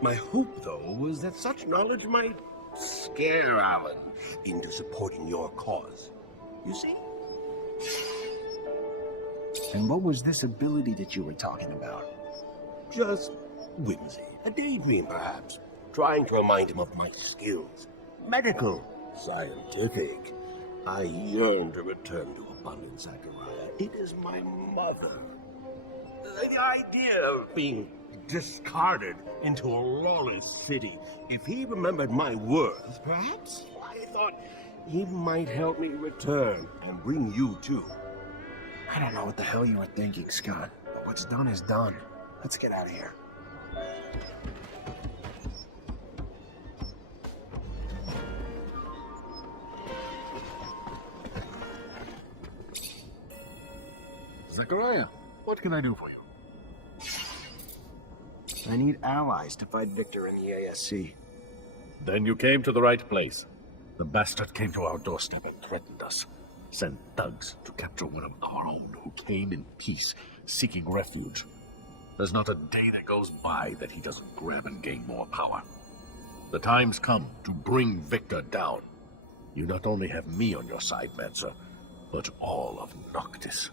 My hope, though, was that such knowledge might scare Alan into supporting your cause. You see? And what was this ability that you were talking about? Just whimsy. A daydream, perhaps. Trying to remind him of my skills. Medical. Scientific. I yearn to return to Abundance, Zachariah. It is my mother. The idea of being discarded into a lawless city. If he remembered my worth, perhaps I thought he might help me return and bring you too. I don't know what the hell you were thinking, Scott, but what's done is done. Let's get out of here. Zachariah, what can I do for you? I need allies to fight Victor in the ASC. Then you came to the right place. The bastard came to our doorstep and threatened us. Sent thugs to capture one of our own who came in peace, seeking refuge. There's not a day that goes by that he doesn't grab and gain more power. The time's come to bring Victor down. You not only have me on your side, Mancer, but all of Noctis.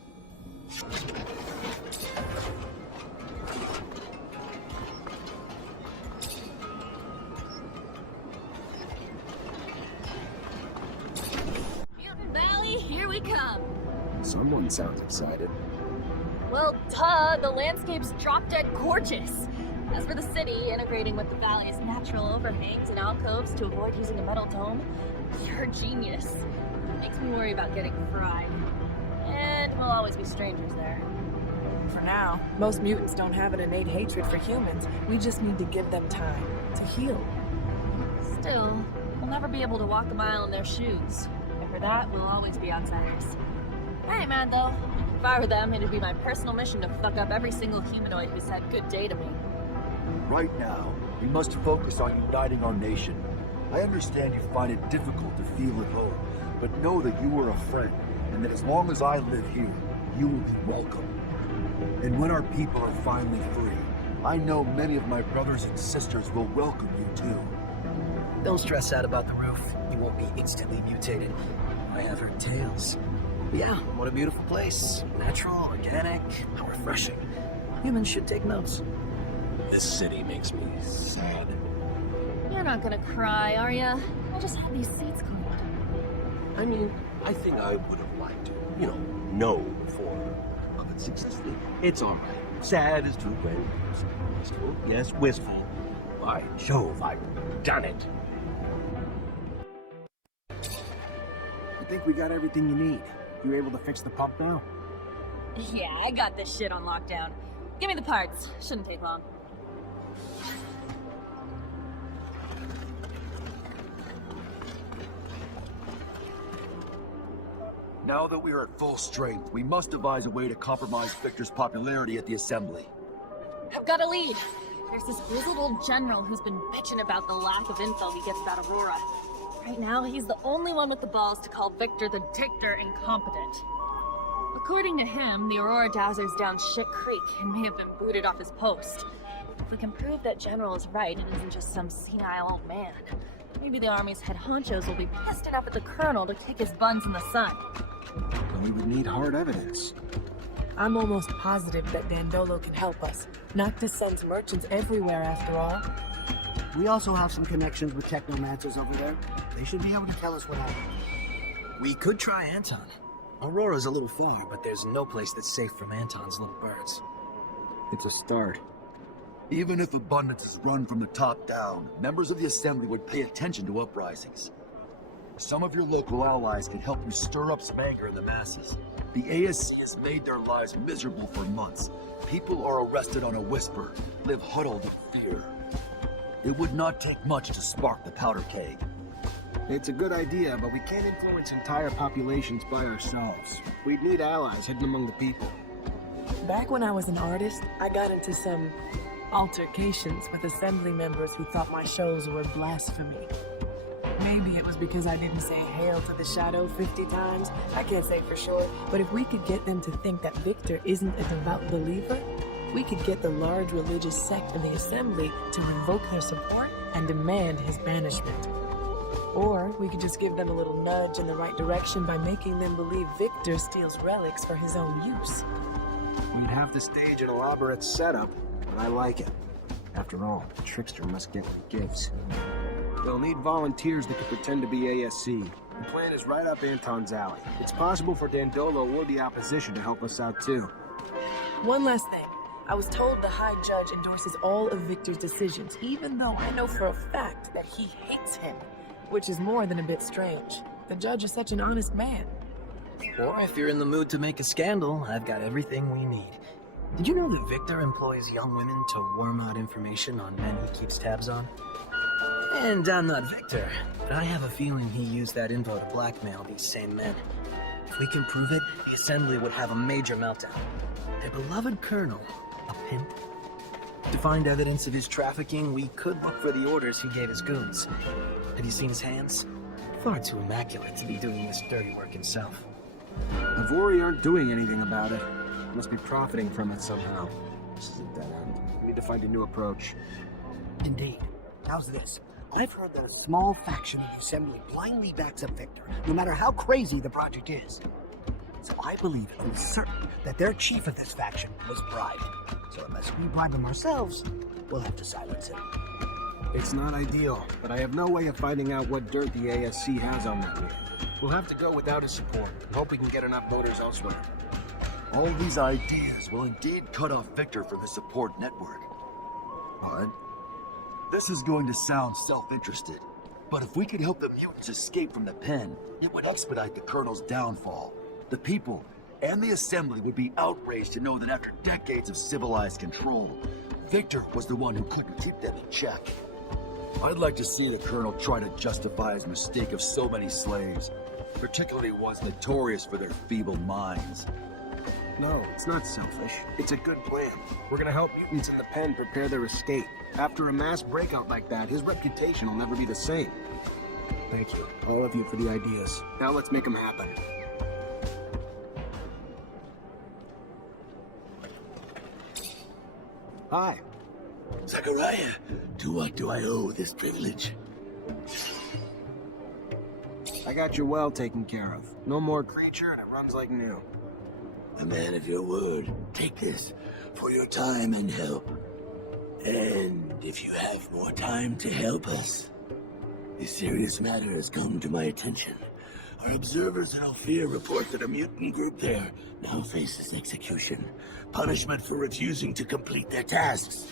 Mutant Valley, here we come. Someone sounds excited. Well, duh, the landscape's drop-dead gorgeous. As for the city, integrating with the valley's natural overhangs and alcoves to avoid using a metal dome, you're a genius. Makes me worry about getting fried. And we'll always be strangers there. For now, most mutants don't have an innate hatred for humans. We just need to give them time to heal. Still, we'll never be able to walk a mile in their shoes. And for that, we'll always be outsiders. I ain't mad though. If I were them, it'd be my personal mission to fuck up every single humanoid who said good day to me. Right now, we must focus on uniting our nation. I understand you find it difficult to feel at home, but know that you are a friend, and that as long as I live here, you will be welcome. And when our people are finally free, I know many of my brothers and sisters will welcome you too. Don't stress out about the roof. You won't be instantly mutated. I have heard tales. But yeah, what a beautiful place. Natural, organic, how refreshing. Humans should take notes. This city makes me sad. You're not gonna cry, are ya? I just had these seats cleaned. I mean, I think I would have liked to, know before. But successfully, it's alright. Sad is true, but wistful. Yes, wistful. By Jove, I've done it. I think we got everything you need. You able to fix the pump now? Yeah, I got this shit on lockdown. Give me the parts. Shouldn't take long. Now that we are at full strength, we must devise a way to compromise Victor's popularity at the Assembly. I've got a lead. There's this grizzled old general who's been bitching about the lack of intel he gets about Aurora. Right now, he's the only one with the balls to call Victor the dictator incompetent. According to him, the Aurora Dowser's down shit creek and may have been booted off his post. If we can prove that General is right and isn't just some senile old man, maybe the Army's head honchos will be pissed enough at the Colonel to take his buns in the sun. But we would need hard evidence. I'm almost positive that Dandolo can help us. Noctis sends merchants everywhere, after all. We also have some connections with Technomancers over there. They should be able to tell us what happened. We could try Anton. Aurora's a little far, but there's no place that's safe from Anton's little birds. It's a start. Even if abundance is run from the top down, members of the Assembly would pay attention to uprisings. Some of your local allies can help you stir up some anger in the masses. The ASC has made their lives miserable for months. People are arrested on a whisper, live huddled in fear. It would not take much to spark the powder keg. It's a good idea, but we can't influence entire populations by ourselves. We'd need allies hidden among the people. Back when I was an artist, I got into some altercations with Assembly members who thought my shows were blasphemy. Maybe it was because I didn't say hail to the shadow 50 times. I can't say for sure, but if we could get them to think that Victor isn't a devout believer, we could get the large religious sect in the Assembly to revoke their support and demand his banishment. Or we could just give them a little nudge in the right direction by making them believe Victor steals relics for his own use. We'd have to stage an elaborate setup, but I like it. After all, the trickster must get what he gives. They'll need volunteers that can pretend to be ASC. The plan is right up Anton's alley. It's possible for Dandolo or the opposition to help us out too. One last thing. I was told the High Judge endorses all of Victor's decisions, even though I know for a fact that he hates him, which is more than a bit strange. The Judge is such an honest man. Or if you're in the mood to make a scandal, I've got everything we need. Did you know that Victor employs young women to worm out information on men he keeps tabs on? And I'm not Victor, but I have a feeling he used that info to blackmail these same men. If we can prove it, the Assembly would have a major meltdown. Their beloved colonel, a pimp. To find evidence of his trafficking, we could look for the orders he gave his goons. Have you seen his hands? Far too immaculate to be doing this dirty work himself. The Vori aren't doing anything about it. Must be profiting from it somehow. This is a dead end. We need to find a new approach. Indeed. How's this? I've heard that a small faction of the Assembly blindly backs up Victor, no matter how crazy the project is. So I believe it is certain that their chief of this faction was bribed. So unless we bribe him ourselves, we'll have to silence him. It's not ideal, but I have no way of finding out what dirt the ASC has on that man. We'll have to go without his support and hope we can get enough voters elsewhere. All these ideas will indeed cut off Victor from his support network. But this is going to sound self-interested, but if we could help the mutants escape from the pen, it would expedite the Colonel's downfall. The people and the Assembly would be outraged to know that after decades of civilized control, Victor was the one who couldn't keep them in check. I'd like to see the Colonel try to justify his mistake of so many slaves, particularly ones notorious for their feeble minds. No, it's not selfish. It's a good plan. We're gonna help mutants in the pen prepare their escape. After a mass breakout like that, his reputation will never be the same. Thank you, all of you, for the ideas. Now let's make them happen. Hi. Zachariah, to what do I owe this privilege? I got your well taken care of. No more creature, and it runs like new. A man of your word. Take this for your time and help. And if you have more time to help us, a serious matter has come to my attention. Our observers in Ophir report that a mutant group there now faces execution. Punishment for refusing to complete their tasks.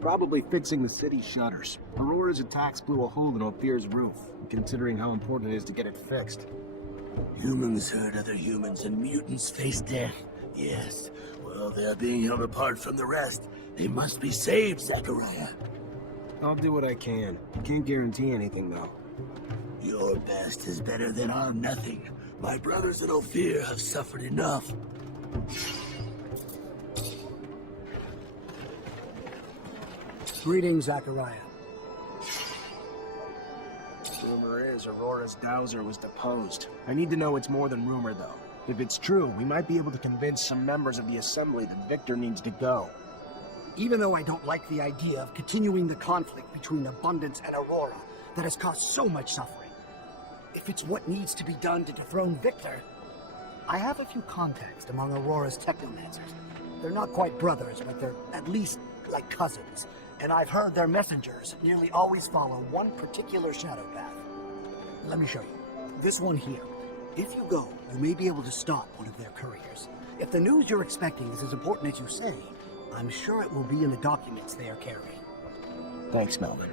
Probably fixing the city's shutters. Aurora's attacks blew a hole in Ophir's roof, considering how important it is to get it fixed. Humans hurt other humans and mutants face death. Yes, well, they're being held apart from the rest. They must be saved, Zachariah. I'll do what I can. Can't guarantee anything, though. Your best is better than our nothing. My brothers in Ophir have suffered enough. Greetings, Zachariah. Rumor is Aurora's dowser was deposed. I need to know it's more than rumor, though. If it's true, we might be able to convince some members of the Assembly that Victor needs to go. Even though I don't like the idea of continuing the conflict between Abundance and Aurora that has caused so much suffering, if it's what needs to be done to dethrone Victor, I have a few contacts among Aurora's Technomancers. They're not quite brothers, but they're at least like cousins. And I've heard their messengers nearly always follow one particular shadow path. Let me show you. This one here. If you go, you may be able to stop one of their couriers. If the news you're expecting is as important as you say, I'm sure it will be in the documents they are carrying. Thanks, Melvin.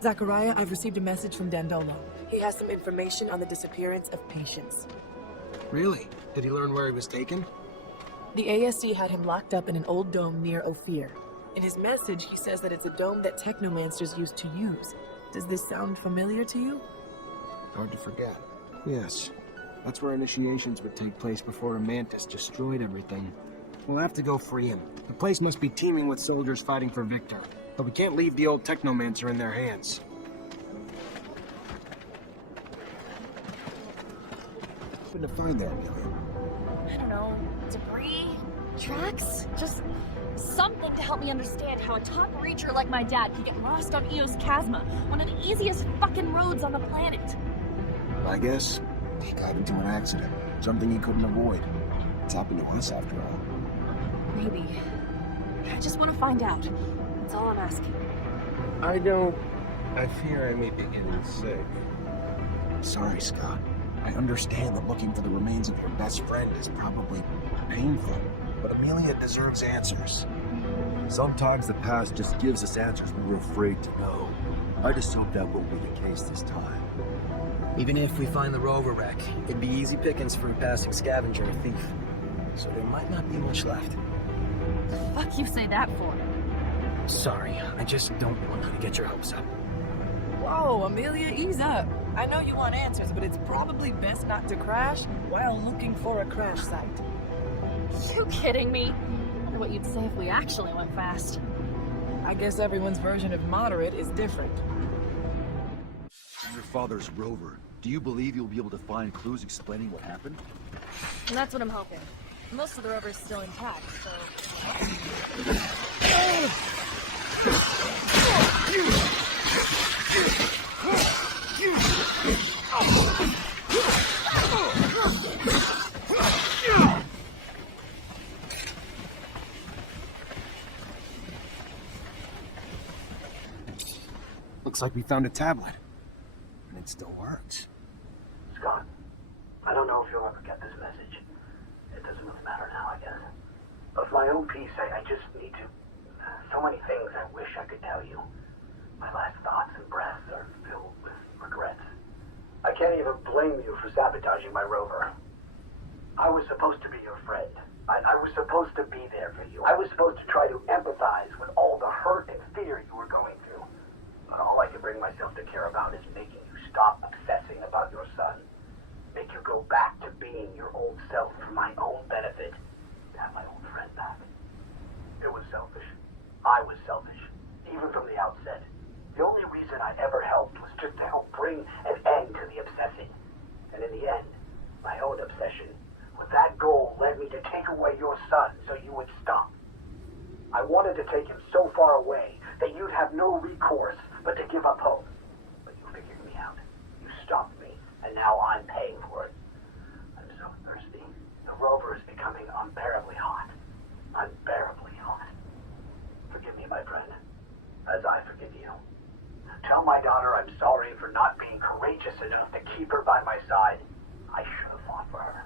Zachariah, I've received a message from Dandolo. He has some information on the disappearance of Patience. Really? Did he learn where he was taken? The ASC had him locked up in an old dome near Ophir. In his message, he says that it's a dome that Technomancers used to use. Does this sound familiar to you? Hard to forget. Yes. That's where initiations would take place before a mantis destroyed everything. We'll have to go free him. The place must be teeming with soldiers fighting for Victor. But we can't leave the old Technomancer in their hands. What to find there, Amelia? I don't know, debris? Tracks? Just something to help me understand how a top reacher like my dad could get lost on Eos Chasma, one of the easiest fucking roads on the planet. I guess he got into an accident. Something he couldn't avoid. It's happened to us after all. Maybe. I just want to find out. That's all I'm asking. I fear I may be getting sick. Sorry, Scott. I understand that looking for the remains of your best friend is probably painful, but Amelia deserves answers. Sometimes the past just gives us answers we were afraid to know. I just hope that won't be the case this time. Even if we find the rover wreck, it'd be easy pickings for a passing scavenger or thief. So there might not be much left. The fuck you say that for? Sorry, I just don't want you to get your hopes up. Whoa, Amelia, ease up. I know you want answers, but it's probably best not to crash while looking for a crash site. You kidding me? I wonder what you'd say if we actually went fast. I guess everyone's version of moderate is different. Your father's rover. Do you believe you'll be able to find clues explaining what happened? And that's what I'm hoping. Most of the rover's still intact, so... Looks like we found a tablet. And it still works. Scott, I don't know if you'll ever get this message. It doesn't really matter now, I guess. But for my own peace, I just need to... So many things I wish I could tell you. My last thoughts and breaths are filled with regrets. I can't even blame you for sabotaging my rover. I was supposed to be your friend. I was supposed to be there for you. I was supposed to try to empathize with all the hurt and fear you were going through. But all I can bring myself to care about is making you stop obsessing about your son. Make you go back to being your old self for my own benefit. To have my old friend back. It was selfish. I was selfish. Even from the outset. The only reason I ever helped was just to help bring an end to the obsessing. And in the end, my own obsession with that goal led me to take away your son so you would stop. I wanted to take him so far away that you'd have no recourse but to give up hope. But you figured me out. You stopped me, and now I'm paying for it. I'm so thirsty. The rover is becoming unbearably hot. Unbearably hot. Forgive me, my friend, as I forgive you. Tell my daughter I'm sorry for not being courageous enough to keep her by my side. I should have fought for her.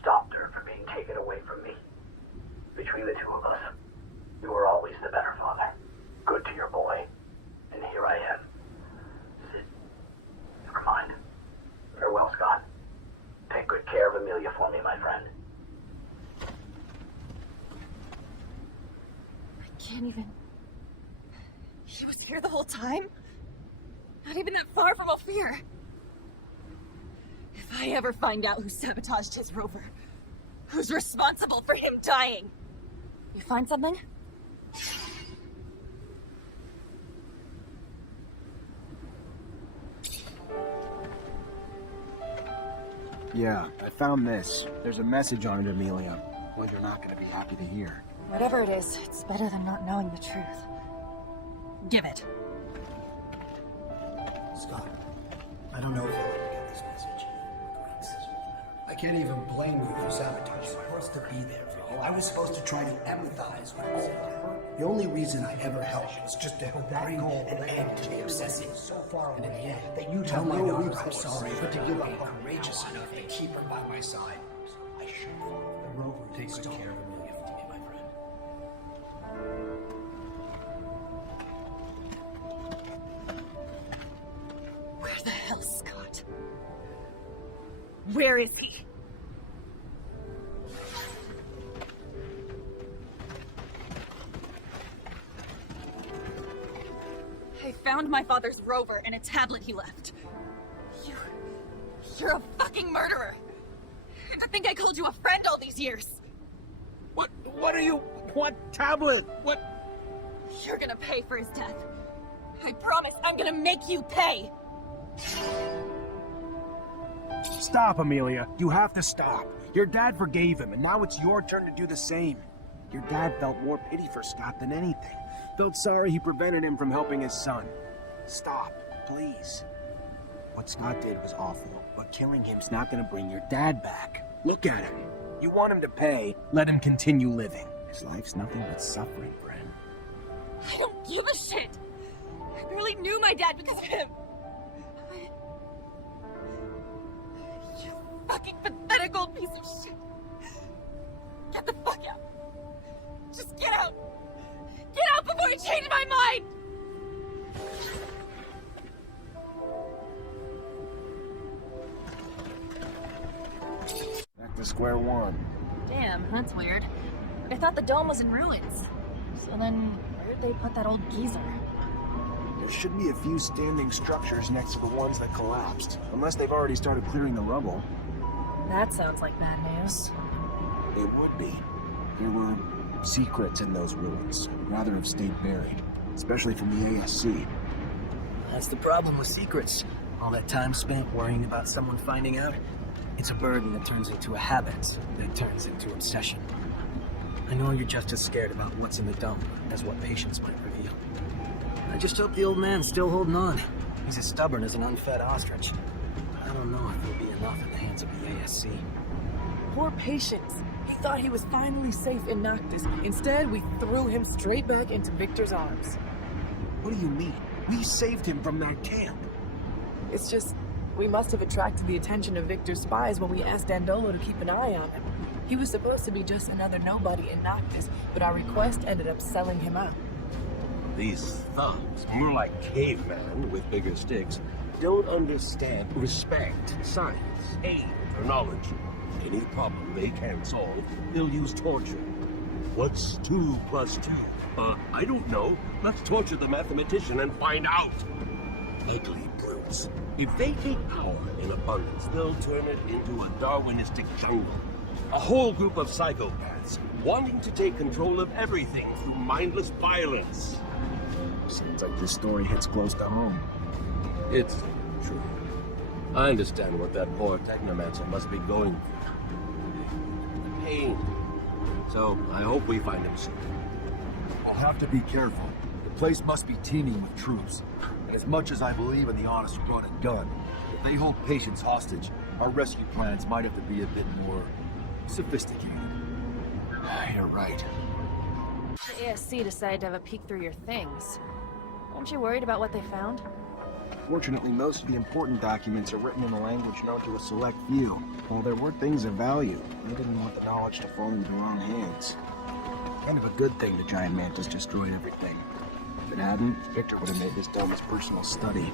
Stopped her from being taken away from me. Between the two of us, you were always the better father. Good to your boy. And here I am. Sid. Never mind. Farewell, Scott. Take good care of Amelia for me, my friend. I can't even... He was here the whole time? Not even that far from Ophir. If I ever find out who sabotaged his rover, who's responsible for him dying... You find something? Yeah, I found this. There's a message on it, Amelia. Well, you're not gonna be happy to hear. Whatever it is, it's better than not knowing the truth. Give it. Scott, I don't know if you'll ever get this message. I can't even blame you for sabotaging. I was supposed to be there for you. I was supposed to try to empathize with all the hurt. The only reason I ever helped was just to help bring an end to the obsessing. So far in the end, that you tell my daughter I'm sorry, but to give up courageous enough to keep her by my side. I should have. The rover takes good care of Amelia for me, my friend. Where the hell's Scott? Where is he? I found my father's rover and a tablet he left. You're a fucking murderer! To think I called you a friend all these years! What are you... What tablet? What... You're gonna pay for his death. I promise I'm gonna make you pay! Stop, Amelia. You have to stop. Your dad forgave him, and now it's your turn to do the same. Your dad felt more pity for Scott than anything. Felt sorry he prevented him from helping his son. Stop, please. What Scott did was awful, but killing him's not gonna bring your dad back. Look at him. You want him to pay, let him continue living. His life's nothing but suffering for him. I don't give a shit! I barely knew my dad because of him! You fucking pathetic old piece of shit! Get the fuck out! Just get out! Get out before you change my mind! to square one. Damn, that's weird. I thought the dome was in ruins. So then, where'd they put that old geezer? There should be a few standing structures next to the ones that collapsed, unless they've already started clearing the rubble. That sounds like bad news. It would be. There were secrets in those ruins. Rather have stayed buried, especially from the ASC. That's the problem with secrets. All that time spent worrying about someone finding out, it's a burden that turns into a habit, that turns into obsession. I know you're just as scared about what's in the dome as what patience might reveal. I just hope the old man's still holding on. He's as stubborn as an unfed ostrich. I don't know if he'll be enough in the hands of the ASC. Poor Patience. He thought he was finally safe in Noctis. Instead, we threw him straight back into Victor's arms. What do you mean? We saved him from that camp. It's just, we must have attracted the attention of Victor's spies when we asked Dandolo to keep an eye on him. He was supposed to be just another nobody in Noctis, but our request ended up selling him out. These thugs, more like cavemen with bigger sticks, don't understand respect, science, aid, or knowledge. Any problem they can't solve, they'll use torture. What's 2 plus 2? I don't know. Let's torture the mathematician and find out. Ugly brutes. If they take power in abundance, they'll turn it into a Darwinistic jungle. A whole group of psychopaths wanting to take control of everything through mindless violence. Seems like this story hits close to home. It's true. I understand what that poor Technomancer must be going through. Pain. So, I hope we find him soon. I'll have to be careful. The place must be teeming with troops. And as much as I believe in the honest run and gun, if they hold Patience hostage, our rescue plans might have to be a bit more sophisticated. You're right. The ASC decided to have a peek through your things. Aren't you worried about what they found? Fortunately, most of the important documents are written in a language known to a select few. While there were things of value, they didn't want the knowledge to fall into the wrong hands. Kind of a good thing the giant mantis destroyed everything. If it hadn't, Victor would have made this dome his personal study.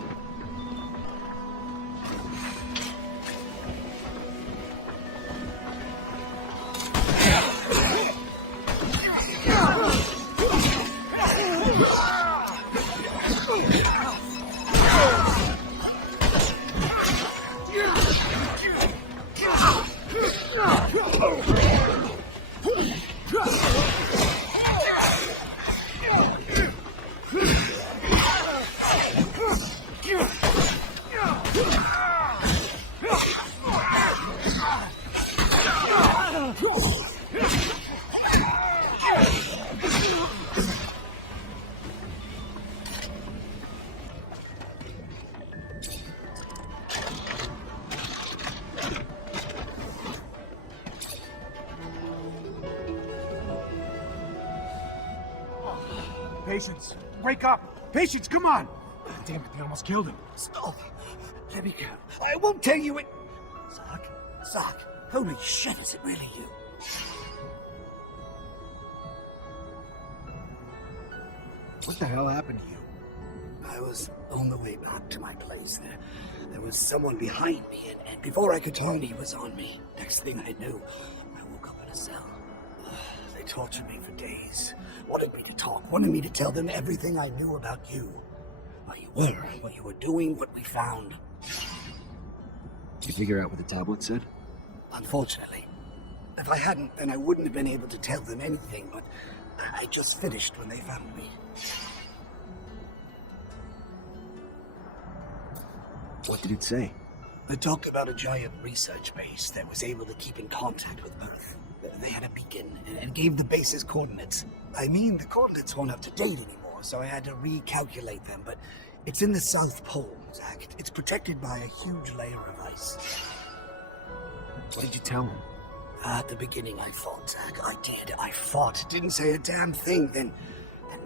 Patience! Wake up! Patience, come on! Damn it, they almost killed him. Stop! Let me go. I won't tell you it. Zark, holy shit, is it really you? What the hell happened to you? I was on the way back to my place. There was someone behind me, and before I could turn, he was on me. Next thing I knew, I woke up in a cell. They tortured me for days. Wanted me to talk, wanted me to tell them everything I knew about you. Where you were, what you were doing, what we found. Did you figure out what the tablet said? Unfortunately. If I hadn't, then I wouldn't have been able to tell them anything, but I just finished when they found me. What did it say? They talked about a giant research base that was able to keep in contact with Earth. They had a beacon and gave the base's coordinates. I mean, the coordinates weren't up to date anymore, so I had to recalculate them, but it's in the South Pole, Zach. It's protected by a huge layer of ice. What did you tell him? At the beginning, I fought, Zach. I did. I fought. Didn't say a damn thing. Then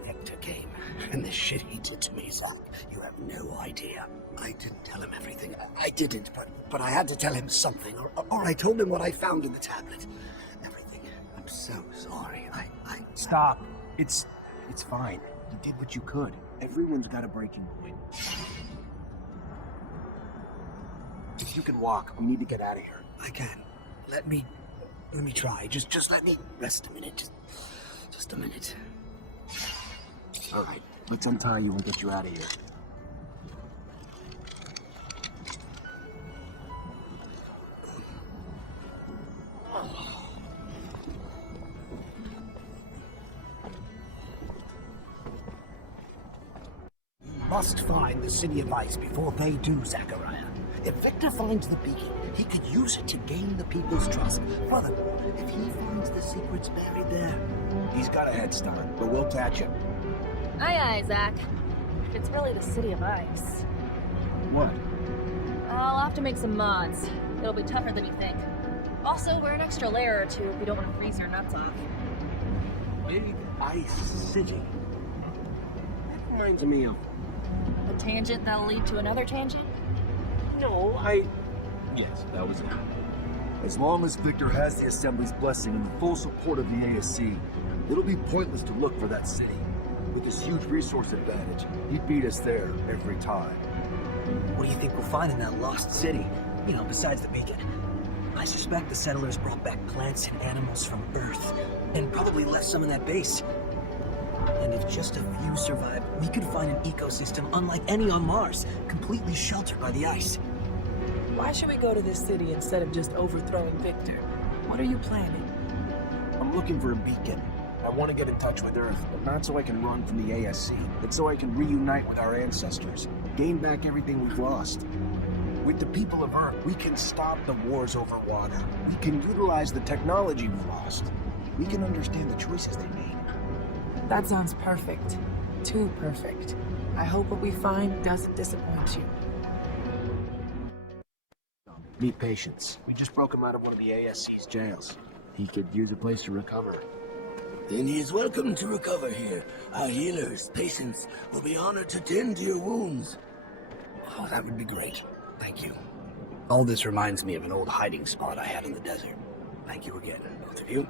Victor came, and the shit he did to me, Zach. You have no idea. I didn't tell him everything. I didn't, but I had to tell him something, or I told him what I found in the tablet. Everything. I'm so sorry. I... Stop. It's fine. You did what you could. Everyone's got a breaking point. If you can walk, we need to get out of here. I can. Let me Let me try. Just let me rest a minute. Just a minute. All right, let's untie you and get you out of here. Must find the City of Ice before they do, Zachariah. If Victor finds the beacon, he could use it to gain the people's trust. Furthermore, if he finds the secrets buried there... He's got a head start, but we'll catch him. Aye, Zach. If it's really the City of Ice. What? I'll have to make some mods. It'll be tougher than you think. Also, we're an extra layer or two if we don't want to freeze your nuts off. Big Ice City. That reminds me of... A tangent that'll lead to another tangent? No, Yes, that was it. As long as Victor has the Assembly's blessing and the full support of the ASC, it'll be pointless to look for that city. With his huge resource advantage, he'd beat us there every time. What do you think we'll find in that lost city? You know, besides the beacon. I suspect the settlers brought back plants and animals from Earth, and probably left some in that base. And if just a few survive, we could find an ecosystem unlike any on Mars, completely sheltered by the ice. Why should we go to this city instead of just overthrowing Victor? What are you planning? I'm looking for a beacon. I want to get in touch with Earth, but not so I can run from the ASC, but so I can reunite with our ancestors, gain back everything we've lost. With the people of Earth, we can stop the wars over water. We can utilize the technology we lost. We can understand the choices they made. That sounds perfect. Too perfect. I hope what we find doesn't disappoint you. Meet Patience. We just broke him out of one of the ASC's jails. He could use a place to recover. Then he is welcome to recover here. Our healers, Patience, will be honored to tend to your wounds. Oh, that would be great. Thank you. All this reminds me of an old hiding spot I had in the desert. Thank you again, both of you.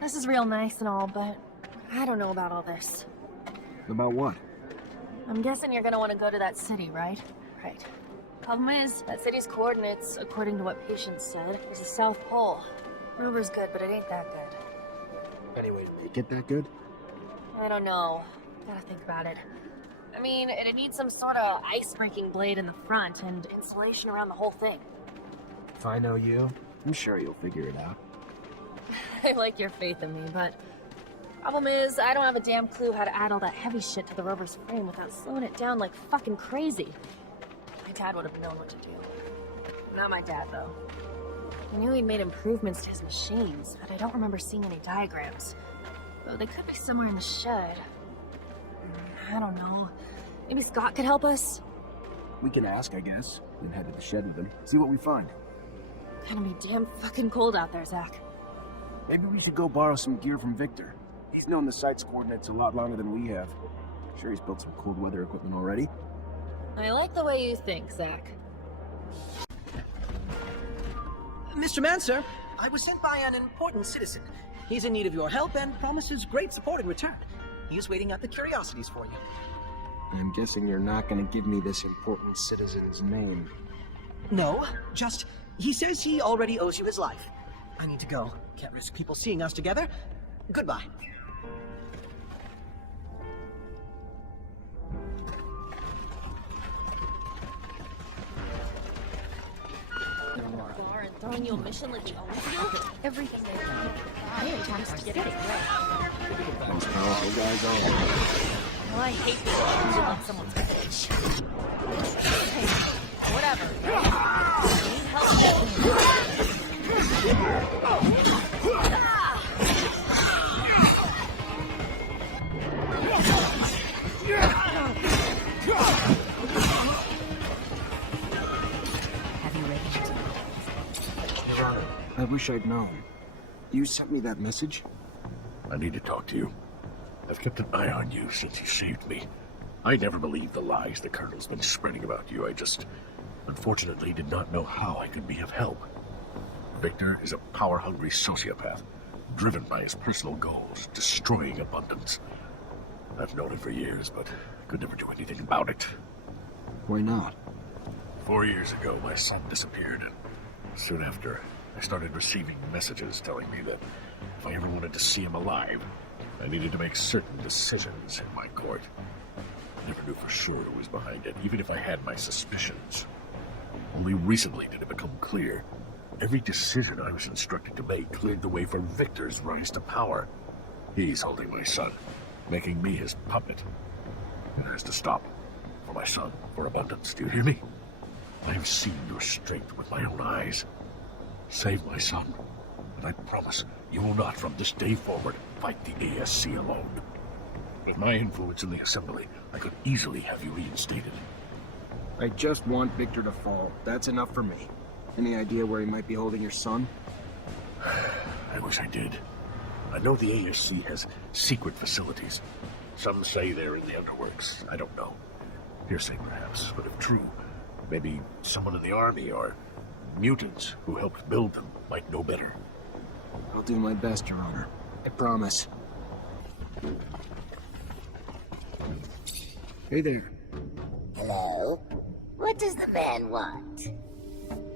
This is real nice and all, but I don't know about all this. About what? I'm guessing you're gonna want to go to that city, right? Right. Problem is, that city's coordinates, according to what Patience said, is the South Pole. Rover's good, but it ain't that good. Anyway, make it that good? I don't know. Gotta think about it. I mean, it'd need some sort of ice-breaking blade in the front and insulation around the whole thing. If I know you, I'm sure you'll figure it out. I like your faith in me, but... Problem is, I don't have a damn clue how to add all that heavy shit to the rover's frame without slowing it down like fucking crazy. My dad would have known what to do. Not my dad, though. I knew he'd made improvements to his machines, but I don't remember seeing any diagrams. Though they could be somewhere in the shed. I don't know. Maybe Scott could help us? We can ask, I guess. Then head to the shed with him. See what we find. Gonna be damn fucking cold out there, Zach. Maybe we should go borrow some gear from Victor. He's known the site's coordinates a lot longer than we have. Sure, he's built some cold weather equipment already. I like the way you think, Zach. Mr. Mancer, I was sent by an important citizen. He's in need of your help and promises great support in return. He is waiting at the curiosities for you. I'm guessing you're not going to give me this important citizen's name. No, just, he says he already owes you his life. I need to go. Can't risk people seeing us together. Goodbye. Throwing you a mission like you always do? Everything they can. They intend to get it right. Most powerful guys are. Well, I hate being treated like someone's bitch. Hey, whatever. Need I wish I'd known. You sent me that message? I need to talk to you. I've kept an eye on you since you saved me. I never believed the lies the Colonel's been spreading about you. I just, unfortunately, did not know how I could be of help. Victor is a power-hungry sociopath, driven by his personal goals, destroying abundance. I've known him for years, but could never do anything about it. Why not? 4 years ago, my son disappeared, and soon after, I started receiving messages telling me that if I ever wanted to see him alive, I needed to make certain decisions in my court. I never knew for sure who was behind it, even if I had my suspicions. Only recently did it become clear. Every decision I was instructed to make cleared the way for Victor's rise to power. He's holding my son, making me his puppet. It has to stop. For my son, for abundance, do you hear me? I have seen your strength with my own eyes. Save my son, and I promise you will not from this day forward fight the ASC alone. With my influence in the Assembly, I could easily have you reinstated. I just want Victor to fall. That's enough for me. Any idea where he might be holding your son? I wish I did. I know the ASC has secret facilities. Some say they're in the underworks. I don't know. Hearsay perhaps, but if true, maybe someone in the army or mutants who helped build them might know better. I'll do my best, Your Honor. I promise. Hey there. Hello? What does the man want?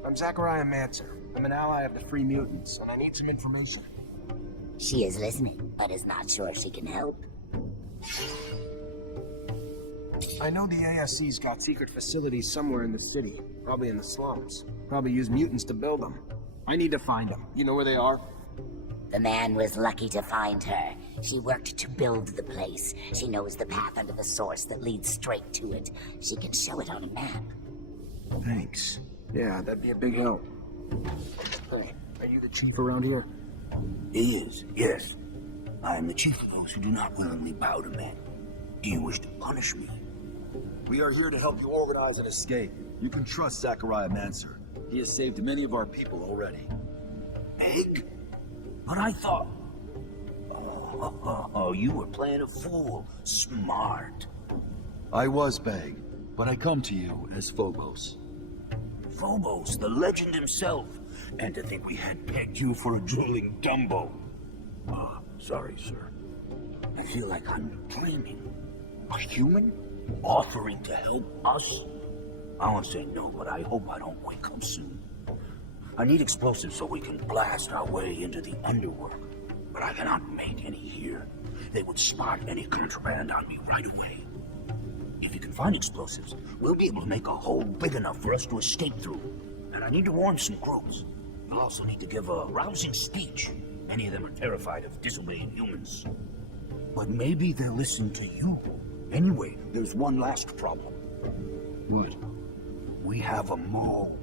I'm Zachariah Mancer. I'm an ally of the Free Mutants, and I need some information. She is listening, but is not sure she can help. I know the ASC's got secret facilities somewhere in the city. Probably in the slums. Probably use mutants to build them. I need to find them. You know where they are? The man was lucky to find her. She worked to build the place. She knows the path under the source that leads straight to it. She can show it on a map. Thanks. Yeah, that'd be a big help. Are you the chief around here? He is, yes. I am the chief of those who do not willingly bow to men. Do you wish to punish me? We are here to help you organize an escape. You can trust Zachariah Mancer. He has saved many of our people already. Egg? But I thought... Oh, you were playing a fool. Smart. I was Beg, but I come to you as Phobos. Phobos, the legend himself. And to think we had pegged you for a drooling Dumbo. Sorry, sir. I feel like I'm dreaming. A human? Offering to help us? I won't say no, but I hope I don't wake up soon. I need explosives so we can blast our way into the underworld. But I cannot make any here. They would spot any contraband on me right away. If you can find explosives, we'll be able to make a hole big enough for us to escape through. And I need to warn some groups. I also need to give a rousing speech. Many of them are terrified of disobeying humans. But maybe they'll listen to you. Anyway, there's one last problem. What? We have a mole.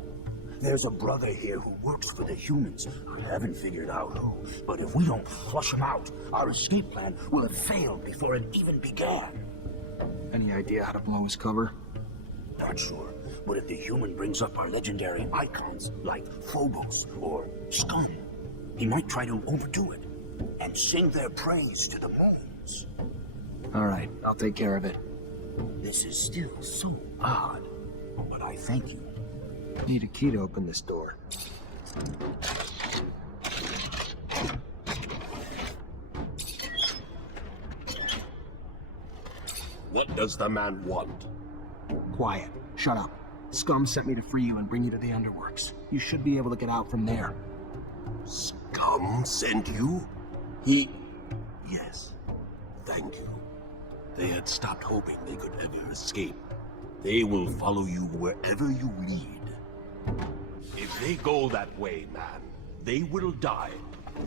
There's a brother here who works for the humans. I haven't figured out who, but if we don't flush him out, our escape plan will have failed before it even began. Any idea how to blow his cover? Not sure, but if the human brings up our legendary icons like Phobos or Scum, he might try to overdo it and sing their praise to the moons. All right, I'll take care of it. This is still so odd, but I thank you. Need a key to open this door. What does the man want? Quiet. Shut up. Scum sent me to free you and bring you to the underworks. You should be able to get out from there. Scum sent you? Yes. Thank you. They had stopped hoping they could ever escape. They will follow you wherever you lead. If they go that way, man, they will die.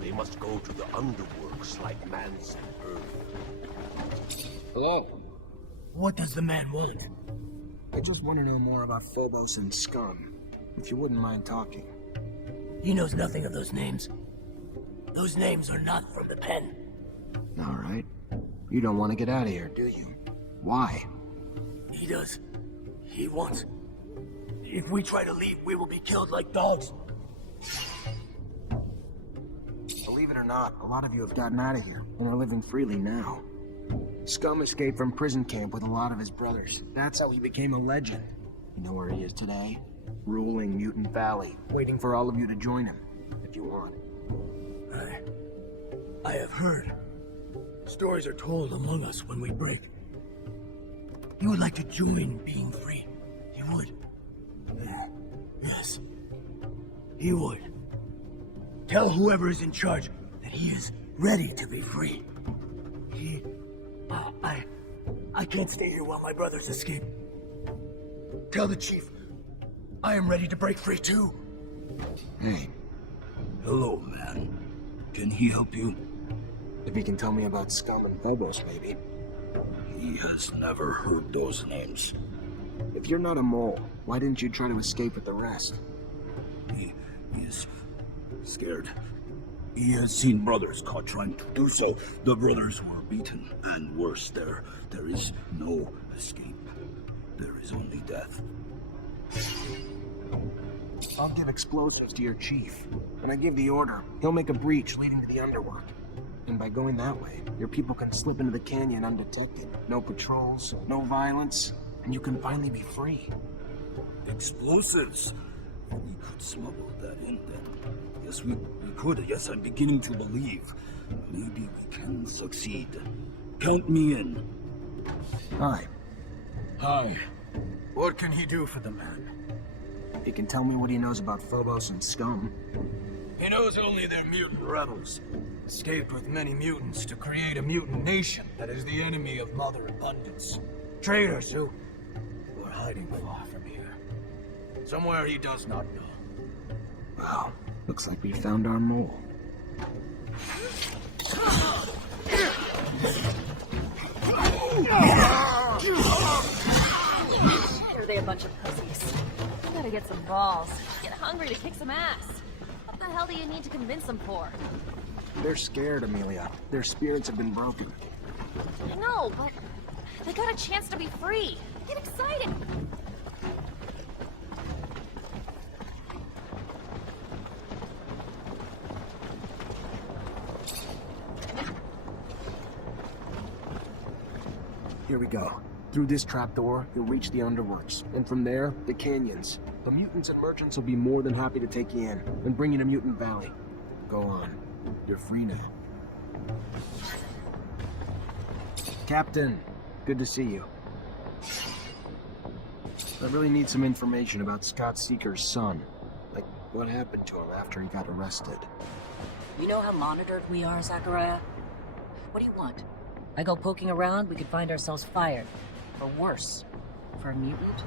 They must go to the underworks like man's earth. Hello? What does the man want? I just want to know more about Phobos and Scum, if you wouldn't mind talking. He knows nothing of those names. Those names are not from the pen. All right. You don't want to get out of here, do you? Why? He does. He wants... If we try to leave, we will be killed like dogs. Believe it or not, a lot of you have gotten out of here and are living freely now. Scum escaped from prison camp with a lot of his brothers. That's how he became a legend. You know where he is today? Ruling Mutant Valley, waiting for all of you to join him, if you want. I have heard. Stories are told among us when we break. You would like to join being free. You would. Yes. He would. Tell whoever is in charge that he is ready to be free. I can't stay here while my brothers escape. Tell the chief, I am ready to break free too. Hey. Hello, man. Can he help you? If he can tell me about Scum and Phobos, maybe. He has never heard those names. If you're not a mole, why didn't you try to escape with the rest? He is scared. He has seen brothers caught trying to do so. The brothers were beaten, and worse, there is no escape. There is only death. I'll give explosives to your chief. When I give the order, he'll make a breach leading to the underworld. And by going that way, your people can slip into the canyon undetected. No patrols, no violence, and you can finally be free. Explosives? We could smuggle that in then. Yes, we could. Yes, I'm beginning to believe. Maybe we can succeed. Count me in. Hi. Hi. What can he do for the man? He can tell me what he knows about Phobos and Scum. He knows only they're mutant rebels. Escaped with many mutants to create a mutant nation that is the enemy of Mother Abundance. Traitors who are hiding far from here. Somewhere he does not know. Well, looks like we found our mole. Are they a bunch of pussies? You gotta get some balls. Get hungry to kick some ass. What the hell do you need to convince them for? They're scared, Amelia. Their spirits have been broken. I know, but they got a chance to be free. Get excited. Here we go. Through this trapdoor, you'll reach the underworlds, and from there, the canyons. The mutants and merchants will be more than happy to take you in and bring you to Mutant Valley. Go on. You're free now. Captain, good to see you. I really need some information about Scott Seeker's son. Like, what happened to him after he got arrested? You know how monitored we are, Zachariah? What do you want? I go poking around, we could find ourselves fired. Or worse, for a mutant?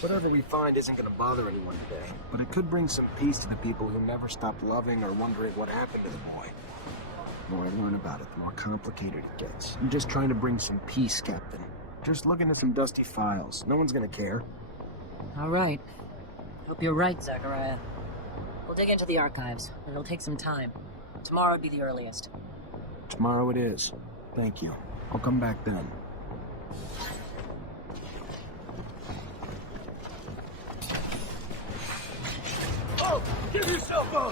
Whatever we find isn't gonna bother anyone today, but it could bring some peace to the people who never stopped loving or wondering what happened to the boy. The more I learn about it, the more complicated it gets. I'm just trying to bring some peace, Captain. Just looking at some dusty files. No one's gonna care. All right. Hope you're right, Zachariah. We'll dig into the archives, but it'll take some time. Tomorrow would be the earliest. Tomorrow it is. Thank you. I'll come back then. Oh, give yourself up!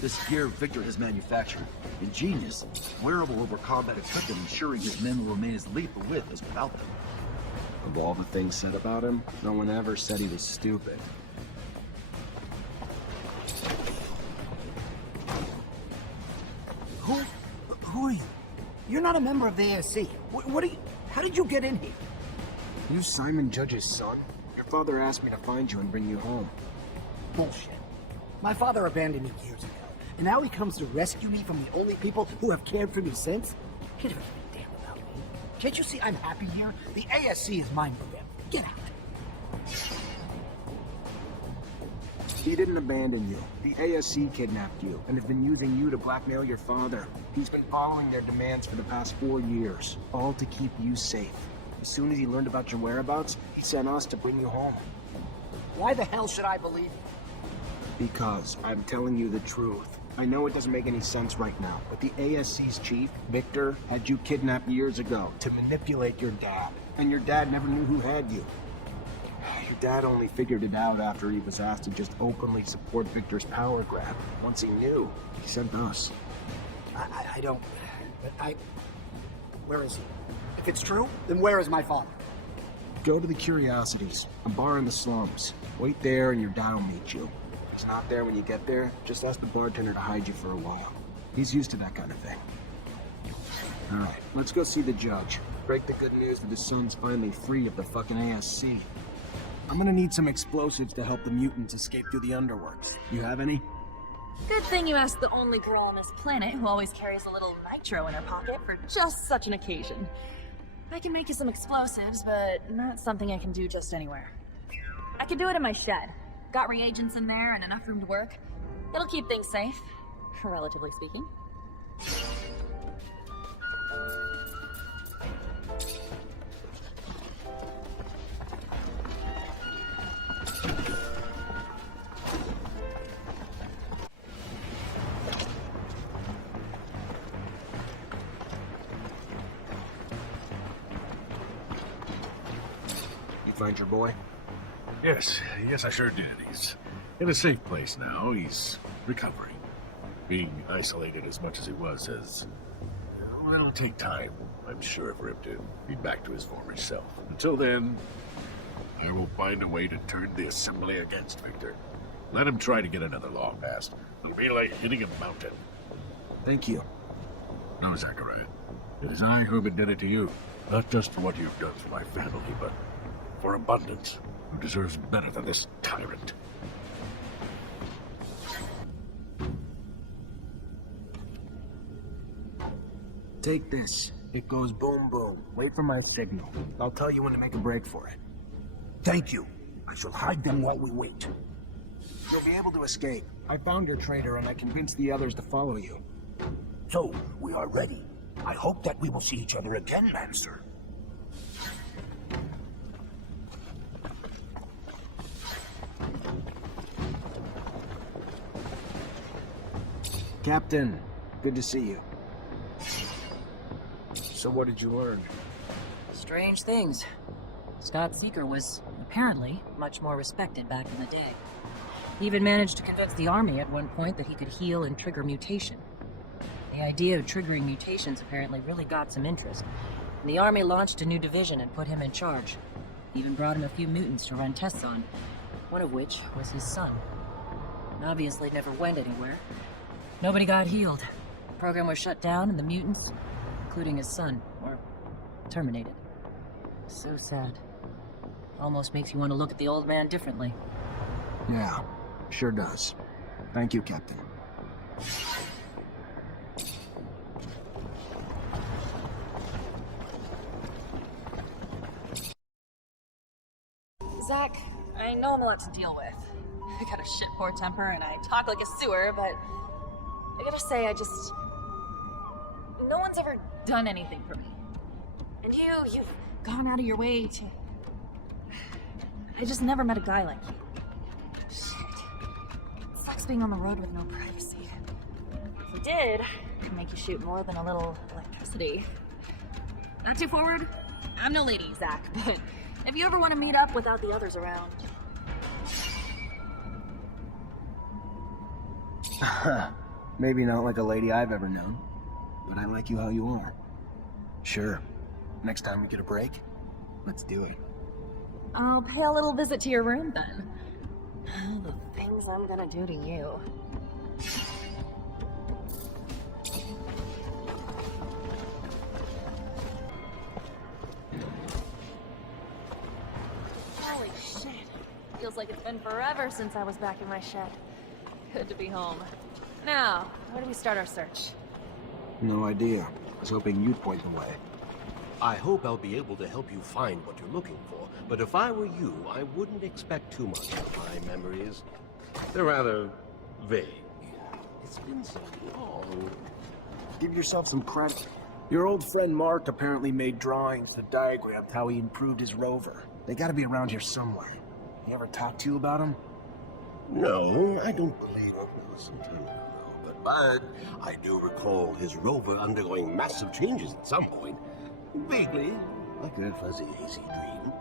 This gear Victor has manufactured. Ingenious. Wearable over combat equipment, ensuring his men will remain as lethal with as without them. Of all the things said about him, no one ever said he was stupid. Who are you? You're not a member of the ASC. What are you? How did you get in here? You Simon Judge's son? Your father asked me to find you and bring you home. Bullshit. My father abandoned me years ago, and now he comes to rescue me from the only people who have cared for me since? He doesn't give a damn about me. Can't you see I'm happy here? The ASC is mine forever. Get out. He didn't abandon you. The ASC kidnapped you and has been using you to blackmail your father. He's been following their demands for the past 4 years, all to keep you safe. As soon as he learned about your whereabouts, he sent us to bring you home. Why the hell should I believe you? Because I'm telling you the truth. I know it doesn't make any sense right now, but the ASC's chief, Victor, had you kidnapped years ago to manipulate your dad. And your dad never knew who had you. Your dad only figured it out after he was asked to just openly support Victor's power grab. Once he knew, he sent us. I don't... Where is he? If it's true, then where is my father? Go to the Curiosities, a bar in the slums. Wait there and your dad will meet you. If he's not there when you get there, just ask the bartender to hide you for a while. He's used to that kind of thing. Alright, let's go see the judge. Break the good news that his son's finally free of the fucking ASC. I'm gonna need some explosives to help the mutants escape through the underworld. You have any? Good thing you asked the only girl on this planet who always carries a little nitro in her pocket for just such an occasion. I can make you some explosives, but not something I can do just anywhere. I can do it in my shed. Got reagents in there and enough room to work. It'll keep things safe, relatively speaking. Find your boy? Yes, I sure did. He's in a safe place now. He's recovering. Being isolated as much as he was well, it'll take time, I'm sure, for him to be back to his former self. Until then, I will find a way to turn the Assembly against Victor. Let him try to get another law passed. It'll be like hitting a mountain. Thank you. No, Zachariah. It is I who have indebted to you. Not just for what you've done for my family, but for Abundance, who deserves better than this tyrant. Take this. It goes boom boom. Wait for my signal. I'll tell you when to make a break for it. Thank you. I shall hide them while we wait. You'll be able to escape. I found your traitor and I convinced the others to follow you. So, we are ready. I hope that we will see each other again, Mancer. Captain, good to see you. So what did you learn? Strange things. Scott Seeker was, apparently, much more respected back in the day. He even managed to convince the army at one point that he could heal and trigger mutation. The idea of triggering mutations apparently really got some interest, and the army launched a new division and put him in charge. Even brought him a few mutants to run tests on, one of which was his son. And obviously never went anywhere. Nobody got healed. The program was shut down and the mutants, including his son, were terminated. So sad. Almost makes you want to look at the old man differently. Yeah, sure does. Thank you, Captain. Zach, I know I'm a lot to deal with. I got a shit-poor temper and I talk like a sewer, but I gotta say, no one's ever done anything for me. And you've gone out of your way to... I just never met a guy like you. Shit. It sucks being on the road with no privacy. If we did, I could make you shoot more than a little electricity. Not too forward? I'm no lady, Zach, but if you ever want to meet up without the others around... Maybe not like a lady I've ever known, but I like you how you are. Sure. Next time we get a break, let's do it. I'll pay a little visit to your room then. The things I'm gonna do to you. Holy shit. Feels like it's been forever since I was back in my shed. Good to be home. Now, where do we start our search? No idea. I was hoping you'd point the way. I hope I'll be able to help you find what you're looking for, but if I were you, I wouldn't expect too much of my memories. They're rather vague. It's been so long. Give yourself some credit. Your old friend Mark apparently made drawings that diagrammed how he improved his rover. They gotta be around here somewhere. He ever talked to you about him? No, I don't believe it was some time ago, but I do recall his rover undergoing massive changes at some point. Vaguely, like a fuzzy, hazy dream.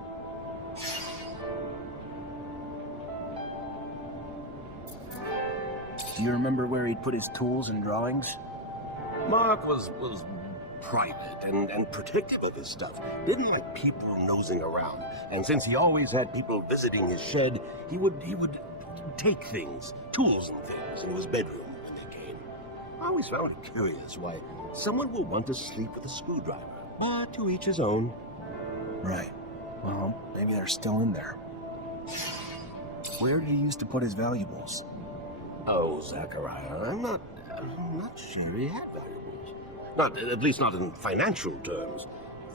Do you remember where he'd put his tools and drawings? Mark was private and protective of his stuff. Didn't like people nosing around. And since he always had people visiting his shed, he would take things, tools and things, into his bedroom when they came. I always found it curious why someone would want to sleep with a screwdriver, but to each his own. Right. Well, maybe they're still in there. Where did he used to put his valuables? Oh, Zachariah, I'm not sure he had valuables. At least not in financial terms.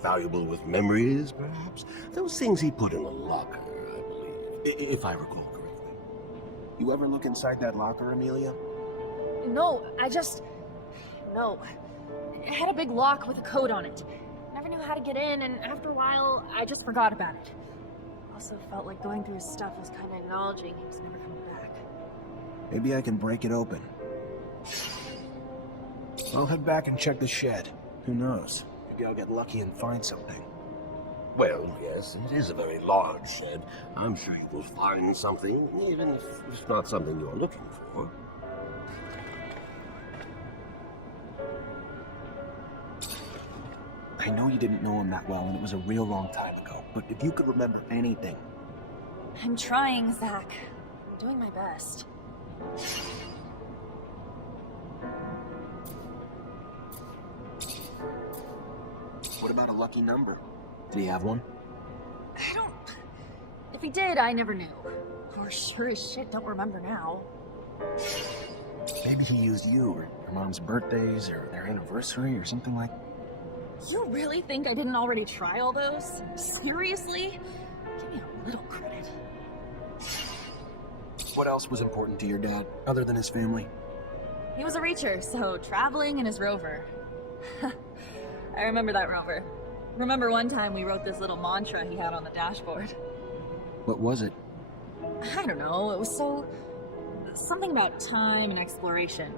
Valuable with memories, perhaps? Those things he put in a locker, I believe, if I recall correctly. You ever look inside that locker, Amelia? No, No. It had a big lock with a code on it. Never knew how to get in, and after a while, I just forgot about it. Also felt like going through his stuff was kind of acknowledging he was never coming back. Maybe I can break it open. I'll head back and check the shed. Who knows? Maybe I'll get lucky and find something. Well, yes, it is a very large shed. I'm sure you will find something, even if it's not something you're looking for. I know you didn't know him that well, and it was a real long time ago, but if you could remember anything... I'm trying, Zach. I'm doing my best. What about a lucky number? Did he have one? I don't... If he did, I never knew. Or sure as shit don't remember now. Maybe he used you, or your mom's birthdays, or their anniversary, or something like... You really think I didn't already try all those? Seriously? Give me a little credit. What else was important to your dad, other than his family? He was a reacher, so traveling in his rover. I remember that rover. Remember one time we wrote this little mantra he had on the dashboard. What was it? I don't know, it was so... something about time and exploration.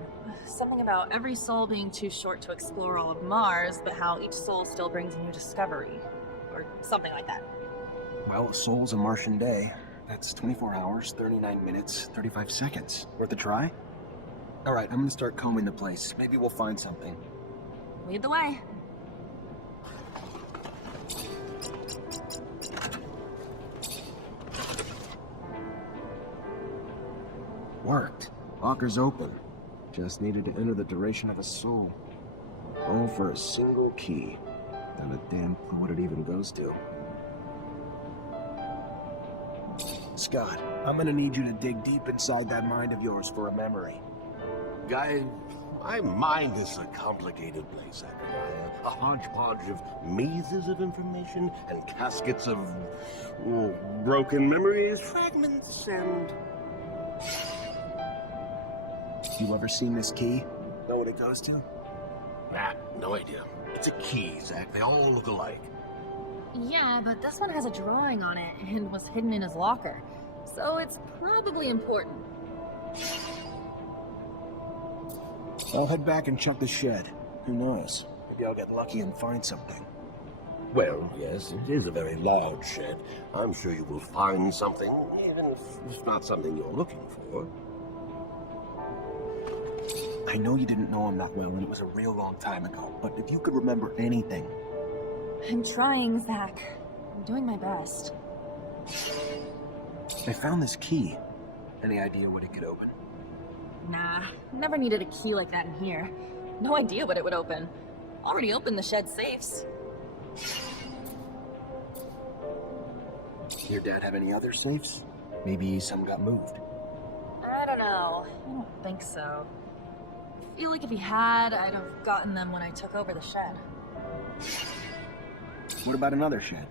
Something about every soul being too short to explore all of Mars, but how each soul still brings a new discovery. Or something like that. Well, a soul's a Martian day. That's 24 hours, 39 minutes, 35 seconds. Worth a try? Alright, I'm gonna start combing the place. Maybe we'll find something. Lead the way. Worked. Locker's open. Just needed to enter the duration of a soul. All for a single key. Not a damn clue what it even goes to. Scott, I'm gonna need you to dig deep inside that mind of yours for a memory. Guy, my mind is a complicated place, Zachariah. A hodgepodge of mazes of information and caskets of broken memories, fragments, and... You ever seen this key? Know what it goes to? Nah, no idea. It's a key, Zach. They all look alike. Yeah, but this one has a drawing on it and was hidden in his locker. So it's probably important. I'll head back and check the shed. Who knows? Maybe I'll get lucky and find something. Well, yes, it is a very large shed. I'm sure you will find something, even if it's not something you're looking for. I know you didn't know him that well, and it was a real long time ago, but if you could remember anything... I'm trying, Zach. I'm doing my best. I found this key. Any idea what it could open? Nah, never needed a key like that in here. No idea what it would open. Already opened the shed safes. Your dad have any other safes? Maybe some got moved. I don't know. I don't think so. I feel like if he had, I'd have gotten them when I took over the shed. What about another shed?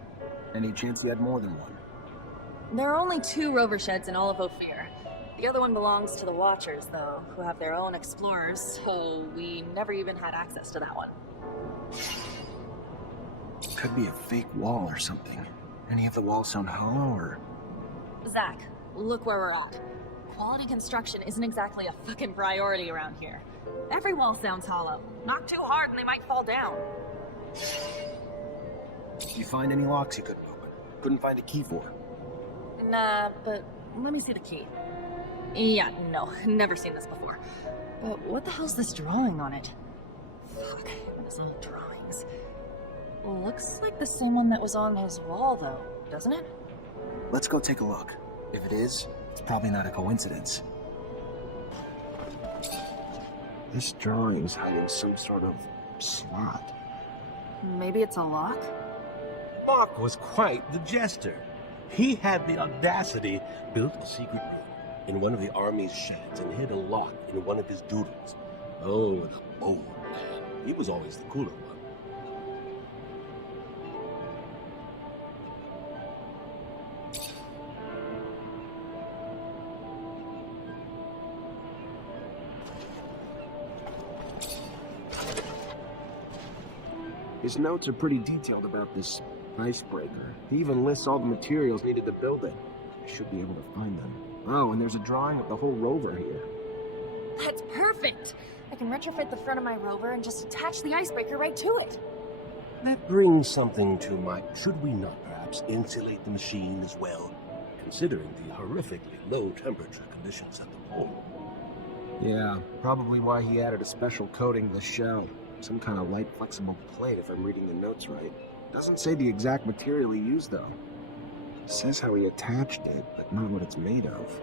Any chance he had more than one? There are only 2 rover sheds in all of Ophir. The other one belongs to the Watchers, though, who have their own explorers, so we never even had access to that one. Could be a fake wall or something. Any of the walls sound hollow, or...? Zach, look where we're at. Quality construction isn't exactly a fucking priority around here. Every wall sounds hollow. Knock too hard and they might fall down. You find any locks you couldn't open? Couldn't find a key for? Nah, but let me see the key. Yeah, no, never seen this before. But what the hell's this drawing on it? Fuck, I'm gonna some drawings. Looks like the same one that was on his wall, though, doesn't it? Let's go take a look. If it is, it's probably not a coincidence. This drawing's hiding some sort of slot. Maybe it's a lock? Bach was quite the jester. He had the audacity built a secret room in one of the army's sheds and hid a lock in one of his doodles. Oh, the bold man. He was always the cooler one. His notes are pretty detailed about this icebreaker. He even lists all the materials needed to build it. I should be able to find them. Oh, and there's a drawing of the whole rover here. That's perfect! I can retrofit the front of my rover and just attach the icebreaker right to it. That brings something to mind. Should we not perhaps insulate the machine as well, considering the horrifically low temperature conditions at the pole? Yeah, probably why he added a special coating to the shell. Some kind of light, flexible plate, if I'm reading the notes right. Doesn't say the exact material he used, though. Says how he attached it, but not what it's made of.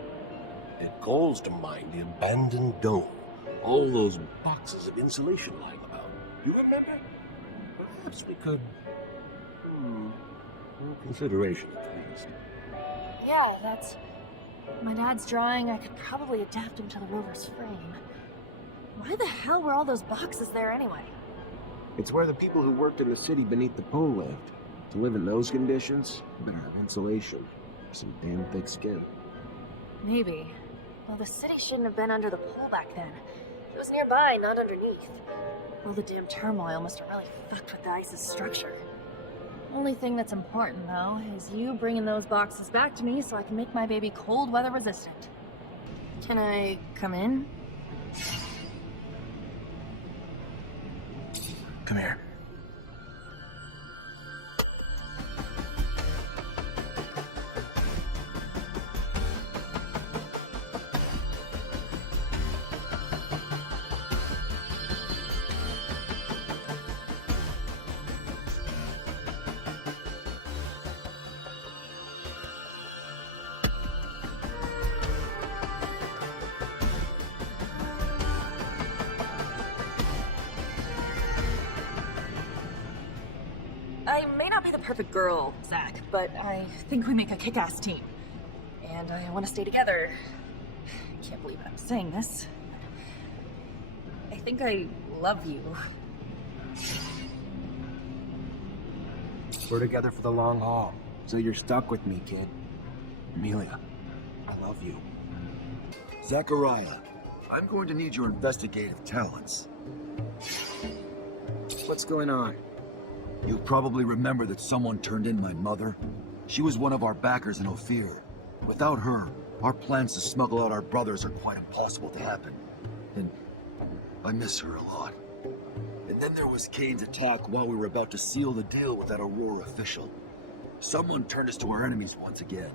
It calls to mind the abandoned dome. All those boxes of insulation lying about. You remember? Perhaps we could... consideration, at least. Yeah, that's... my dad's drawing. I could probably adapt him to the rover's frame. Why the hell were all those boxes there anyway? It's where the people who worked in the city beneath the pole lived. To live in those conditions, you better have insulation. Some damn thick skin. Maybe. Well, the city shouldn't have been under the pole back then. It was nearby, not underneath. All the damn turmoil must have really fucked with the ice's structure. Only thing that's important, though, is you bringing those boxes back to me so I can make my baby cold weather resistant. Can I come in? Come here. I may not be the perfect girl, Zach, but I think we make a kick-ass team. And I want to stay together. I can't believe I'm saying this. I think I love you. We're together for the long haul, so you're stuck with me, kid. Amelia, I love you. Zachariah, I'm going to need your investigative talents. What's going on? You probably remember that someone turned in my mother. She was one of our backers in Ophir. Without her, our plans to smuggle out our brothers are quite impossible to happen. And I miss her a lot. And then there was Kane's attack while we were about to seal the deal with that Aurora official. Someone turned us to our enemies once again.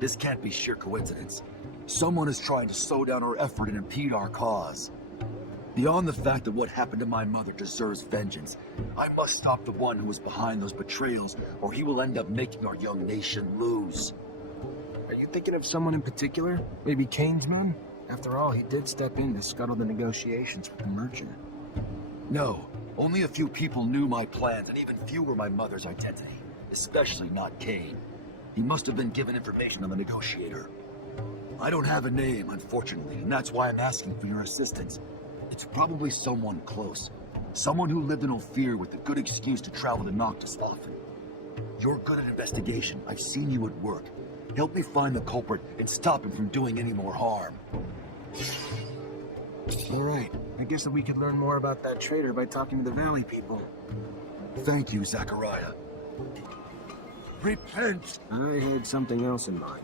This can't be sheer coincidence. Someone is trying to slow down our effort and impede our cause. Beyond the fact that what happened to my mother deserves vengeance, I must stop the one who is behind those betrayals, or he will end up making our young nation lose. Are you thinking of someone in particular? Maybe Kane's men? After all, he did step in to scuttle the negotiations with the merchant. No, only a few people knew my plans, and even fewer my mother's identity. Especially not Kane. He must have been given information on the negotiator. I don't have a name, unfortunately, and that's why I'm asking for your assistance. It's probably someone close. Someone who lived in Ophir with a good excuse to travel to Noctis often. You're good at investigation. I've seen you at work. Help me find the culprit and stop him from doing any more harm. All right. I guess that we could learn more about that traitor by talking to the Valley people. Thank you, Zachariah. Repent! I had something else in mind.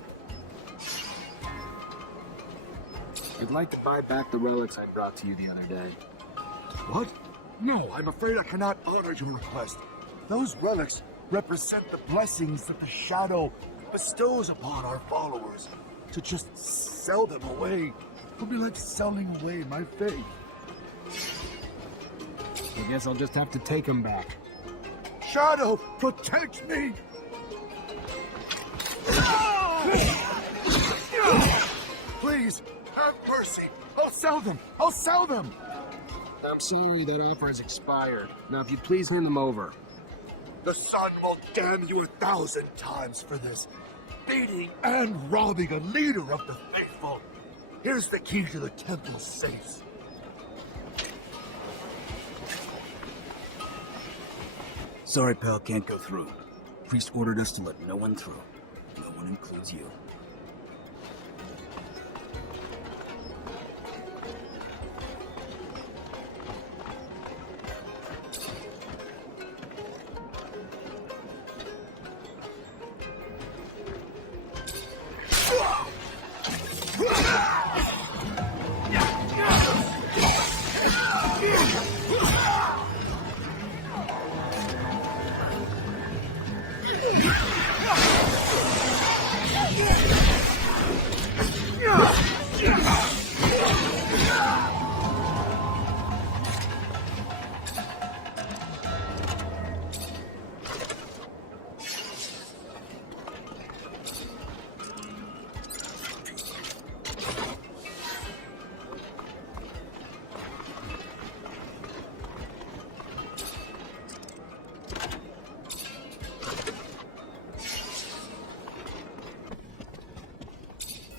I'd like to buy back the relics I brought to you the other day. What? No, I'm afraid I cannot honor your request. Those relics represent the blessings that the Shadow bestows upon our followers. To just sell them away would be like selling away my faith. I guess I'll just have to take him back. Shadow, protect me! Please, have mercy. I'll sell them. I'll sell them. I'm sorry, that offer has expired. Now, if you'd please hand them over. The sun will damn you 1,000 times for this. Beating and robbing a leader of the faithful. Here's the key to the temple's safes. Sorry, pal, can't go through. Priest ordered us to let no one through. No one includes you.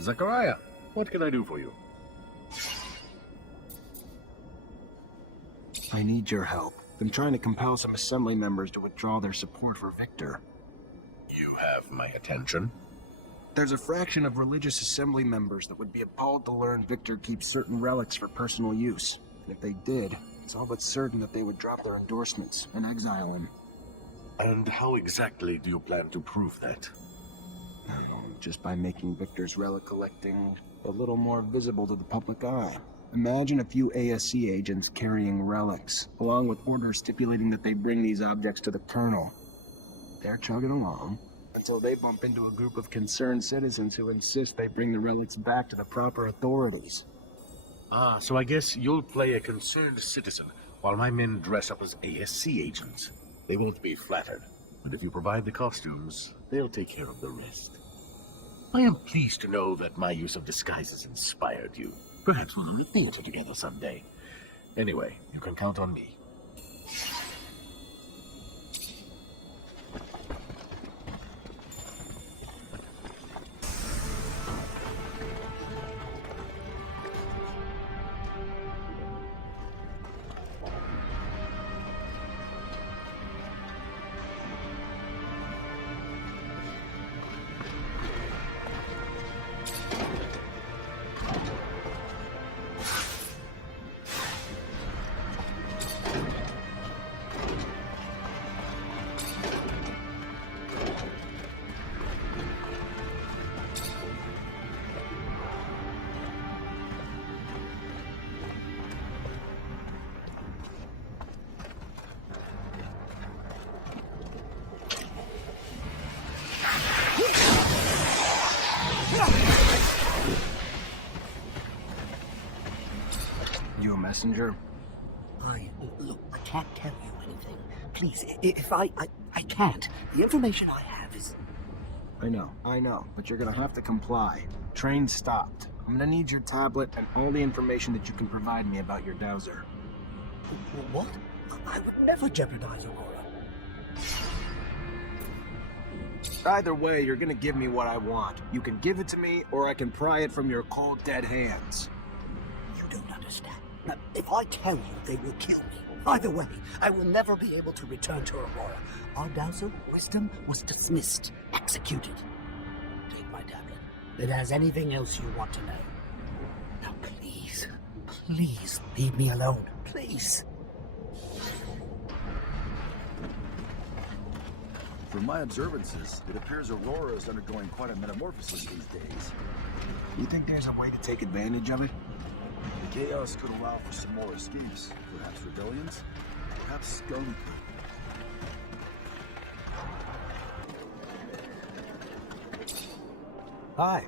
Zachariah, what can I do for you? I need your help. I'm trying to compel some assembly members to withdraw their support for Victor. You have my attention. There's a fraction of religious assembly members that would be appalled to learn Victor keeps certain relics for personal use. And if they did, it's all but certain that they would drop their endorsements and exile him. And how exactly do you plan to prove that? Just by making Victor's relic collecting a little more visible to the public eye. Imagine a few ASC agents carrying relics, along with orders stipulating that they bring these objects to the Colonel. They're chugging along until they bump into a group of concerned citizens who insist they bring the relics back to the proper authorities. Ah, so I guess you'll play a concerned citizen while my men dress up as ASC agents. They won't be flattered, and if you provide the costumes, they'll take care of the rest. I am pleased to know that my use of disguises inspired you. Perhaps we'll learn a thing or two together someday. Anyway, you can count on me. You a messenger? Look, I can't tell you anything. Please, if I can't. The information I have is... I know, but you're gonna have to comply. Train stopped. I'm gonna need your tablet and all the information that you can provide me about your dowser. What? I would never jeopardize Aurora. Either way, you're gonna give me what I want. You can give it to me, or I can pry it from your cold, dead hands. You don't understand. Now, if I tell you, they will kill me. Either way, I will never be able to return to Aurora. Our dowser, Wisdom, was dismissed, executed. Take my tablet. It has anything else you want to know. Now, please, please leave me alone. Please. From my observances, it appears Aurora is undergoing quite a metamorphosis these days. You think there's a way to take advantage of it? The chaos could allow for some more escapes, perhaps rebellions, perhaps scum. Hi.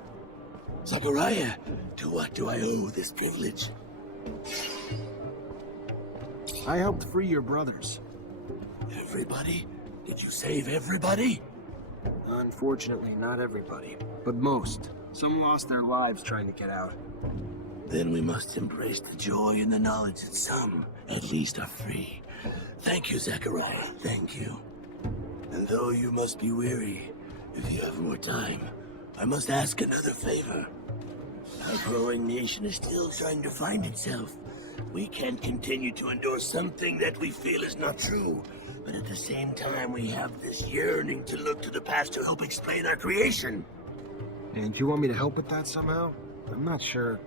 Zachariah, to what do I owe this privilege? I helped free your brothers. Everybody? Did you save everybody? Unfortunately, not everybody, but most. Some lost their lives trying to get out. Then we must embrace the joy and the knowledge that some, at least, are free. Thank you, Zachariah. Thank you. And though you must be weary, if you have more time, I must ask another favor. Our growing nation is still trying to find itself. We can't continue to endure something that we feel is not true. But at the same time, we have this yearning to look to the past to help explain our creation. And you want me to help with that somehow? I'm not sure.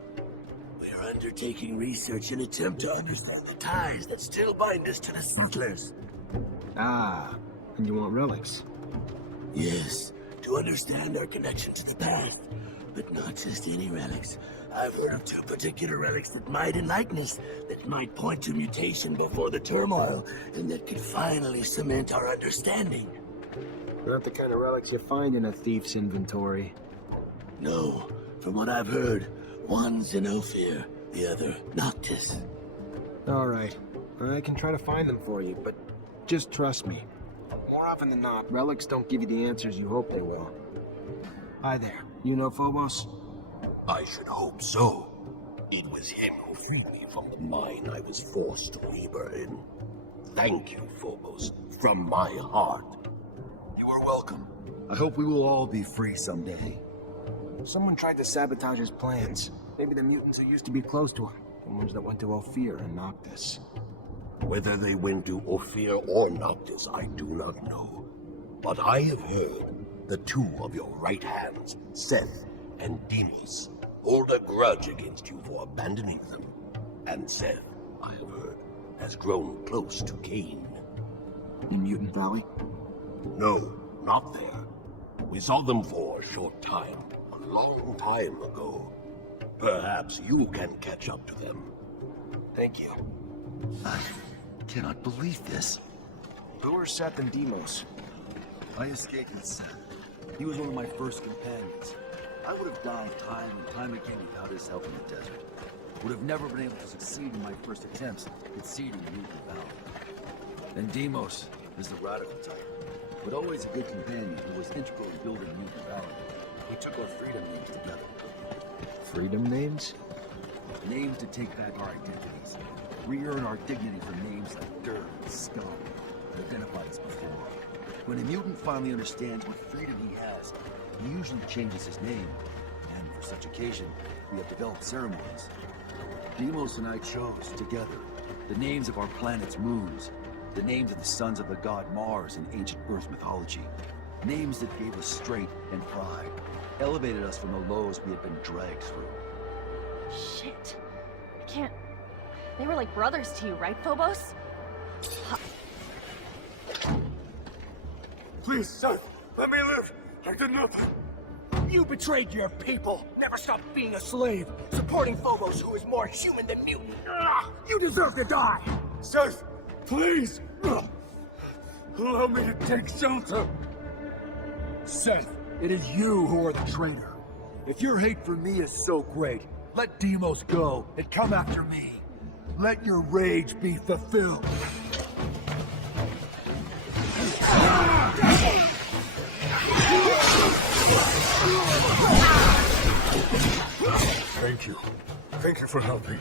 We are undertaking research in an attempt to understand the ties that still bind us to the settlers. Ah, and you want relics? Yes, to understand our connection to the past. But not just any relics. I've heard of 2 particular relics that might enlighten us, that might point to mutation before the turmoil, and that could finally cement our understanding. Not the kind of relics you find in a thief's inventory. No, from what I've heard, one's in Ophir, the other Noctis. Alright, I can try to find them for you, but just trust me. More often than not, relics don't give you the answers you hope they will. Hi there, you know Phobos? I should hope so. It was him who freed me from the mine I was forced to labor in. Thank you, Phobos, from my heart. You are welcome. I hope we will all be free someday. Someone tried to sabotage his plans. Maybe the mutants who used to be close to him. The ones that went to Ophir and Noctis. Whether they went to Ophir or Noctis, I do not know. But I have heard the 2 of your right hands, Seth and Deimos, hold a grudge against you for abandoning them. And Seth, I have heard, has grown close to Cain. In Mutant Valley? No, not there. We saw them for a short time, a long time ago. Perhaps you can catch up to them. Thank you. I cannot believe this. Who are Seth and Deimos? I escaped with Seth. He was one of my first companions. I would have died time and time again without his help in the desert. Would have never been able to succeed in my first attempts at seeding Mutant Valley. And Deimos is the radical type, but always a good companion who was integral in building Mutant Valley. We took our freedom names together. Freedom names? Names to take back our identities. Re-earn our dignity from names like dirt and scum that identified us before. When a mutant finally understands what freedom he has, he usually changes his name. And for such occasion, we have developed ceremonies. Deimos and I chose, together, the names of our planet's moons, the names of the sons of the god Mars in ancient Earth mythology, names that gave us strength and pride, elevated us from the lows we had been dragged through. Shit. I can't... They were like brothers to you, right, Phobos? Please, Seth, let me live. I did nothing. You betrayed your people. Never stopped being a slave. Supporting Phobos, who is more human than mutant. You deserve to die. Seth, please. Allow me to take shelter. Seth, it is you who are the traitor. If your hate for me is so great, let Deimos go and come after me. Let your rage be fulfilled. Thank you. Thank you for helping.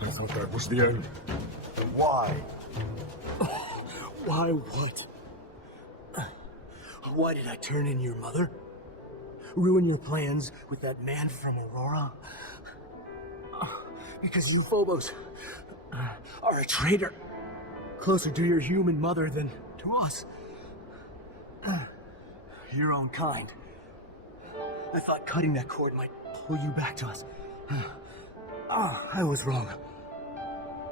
I thought that was the end. Why? Why what? Why did I turn in your mother? Ruin your plans with that man from Aurora? Because you Phobos are a traitor. Closer to your human mother than to us. Your own kind. I thought cutting that cord might pull you back to us. I was wrong.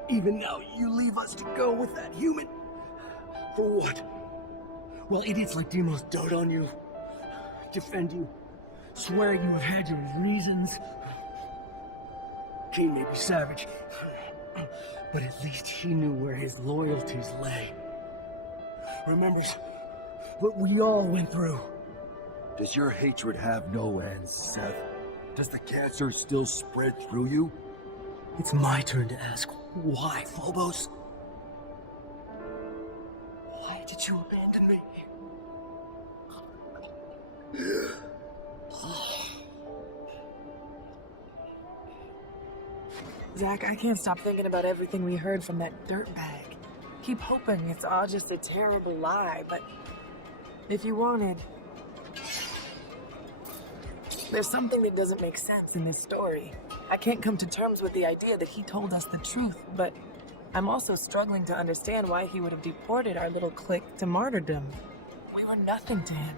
Even now, you leave us to go with that human. For what? Well, idiots like Deimos dote on you, defend you, swear you have had your reasons. Cain may be savage, but at least he knew where his loyalties lay. Remembers what we all went through. Does your hatred have no end, Seth? Does the cancer still spread through you? It's my turn to ask why, Phobos? did you abandon me? Zach, I can't stop thinking about everything we heard from that dirtbag. Keep hoping it's all just a terrible lie, but if you wanted... There's something that doesn't make sense in this story. I can't come to terms with the idea that he told us the truth, but I'm also struggling to understand why he would have deported our little clique to martyrdom. We were nothing to him.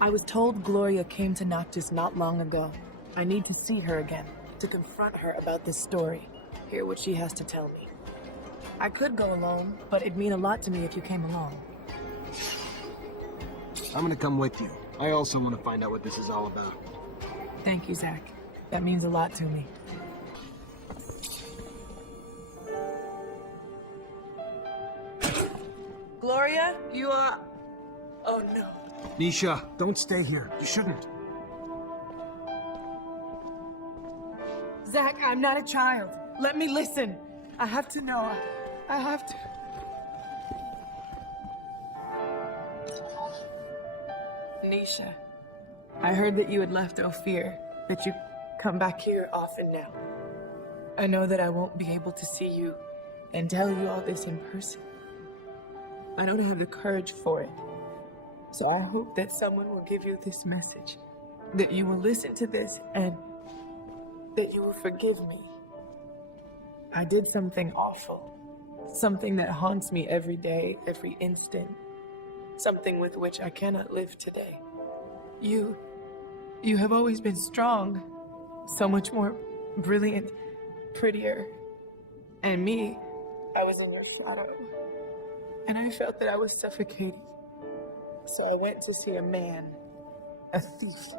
I was told Gloria came to Noctis not long ago. I need to see her again, to confront her about this story, hear what she has to tell me. I could go alone, but it'd mean a lot to me if you came along. I'm gonna come with you. I also want to find out what this is all about. Thank you, Zach. That means a lot to me. Gloria, you are... Oh no. Nisha, don't stay here. You shouldn't. Zach, I'm not a child. Let me listen. I have to know. I have to... Nisha, I heard that you had left Ophir, that you come back here often now. I know that I won't be able to see you and tell you all this in person. I don't have the courage for it. So I hope that someone will give you this message, that you will listen to this and that you will forgive me. I did something awful, something that haunts me every day, every instant, something with which I cannot live today. You have always been strong, so much more brilliant, prettier. And me, I was in your shadow, and I felt that I was suffocating. So I went to see a man, a thief.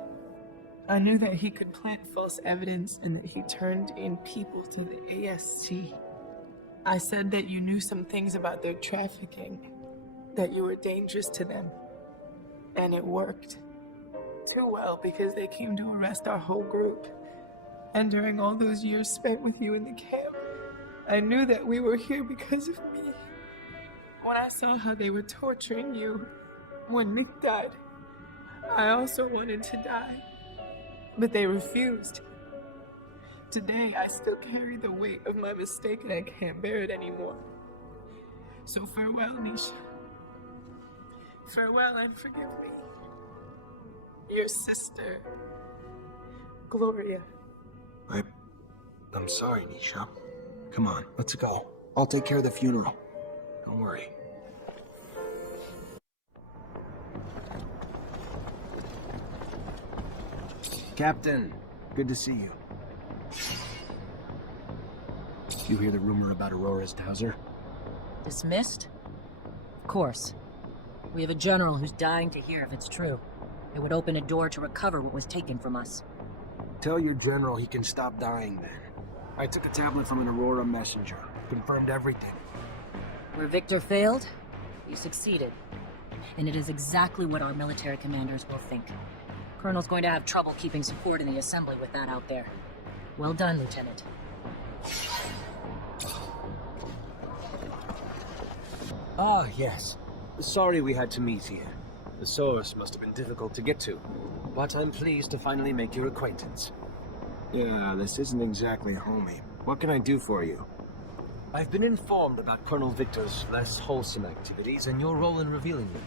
I knew that he could plant false evidence and that he turned in people to the AST. I said that you knew some things about their trafficking, that you were dangerous to them. And it worked. Too well, because they came to arrest our whole group. And during all those years spent with you in the camp, I knew that we were here because of me. When I saw how they were torturing you, when Nick died, I also wanted to die. But they refused. Today, I still carry the weight of my mistake and I can't bear it anymore. So farewell, Nisha. Farewell and forgive me. Your sister, Gloria. I'm sorry, Nisha. Come on, let's go. I'll take care of the funeral. Don't worry. Captain, good to see you. You hear the rumor about Aurora's dowser? Dismissed? Of course. We have a general who's dying to hear if it's true. It would open a door to recover what was taken from us. Tell your general he can stop dying then. I took a tablet from an Aurora messenger. Confirmed everything. Where Victor failed, you succeeded. And it is exactly what our military commanders will think. Colonel's going to have trouble keeping support in the assembly with that out there. Well done, Lieutenant. Ah, yes. Sorry we had to meet here. The source must have been difficult to get to, but I'm pleased to finally make your acquaintance. Yeah, this isn't exactly homey. What can I do for you? I've been informed about Colonel Victor's less wholesome activities and your role in revealing them.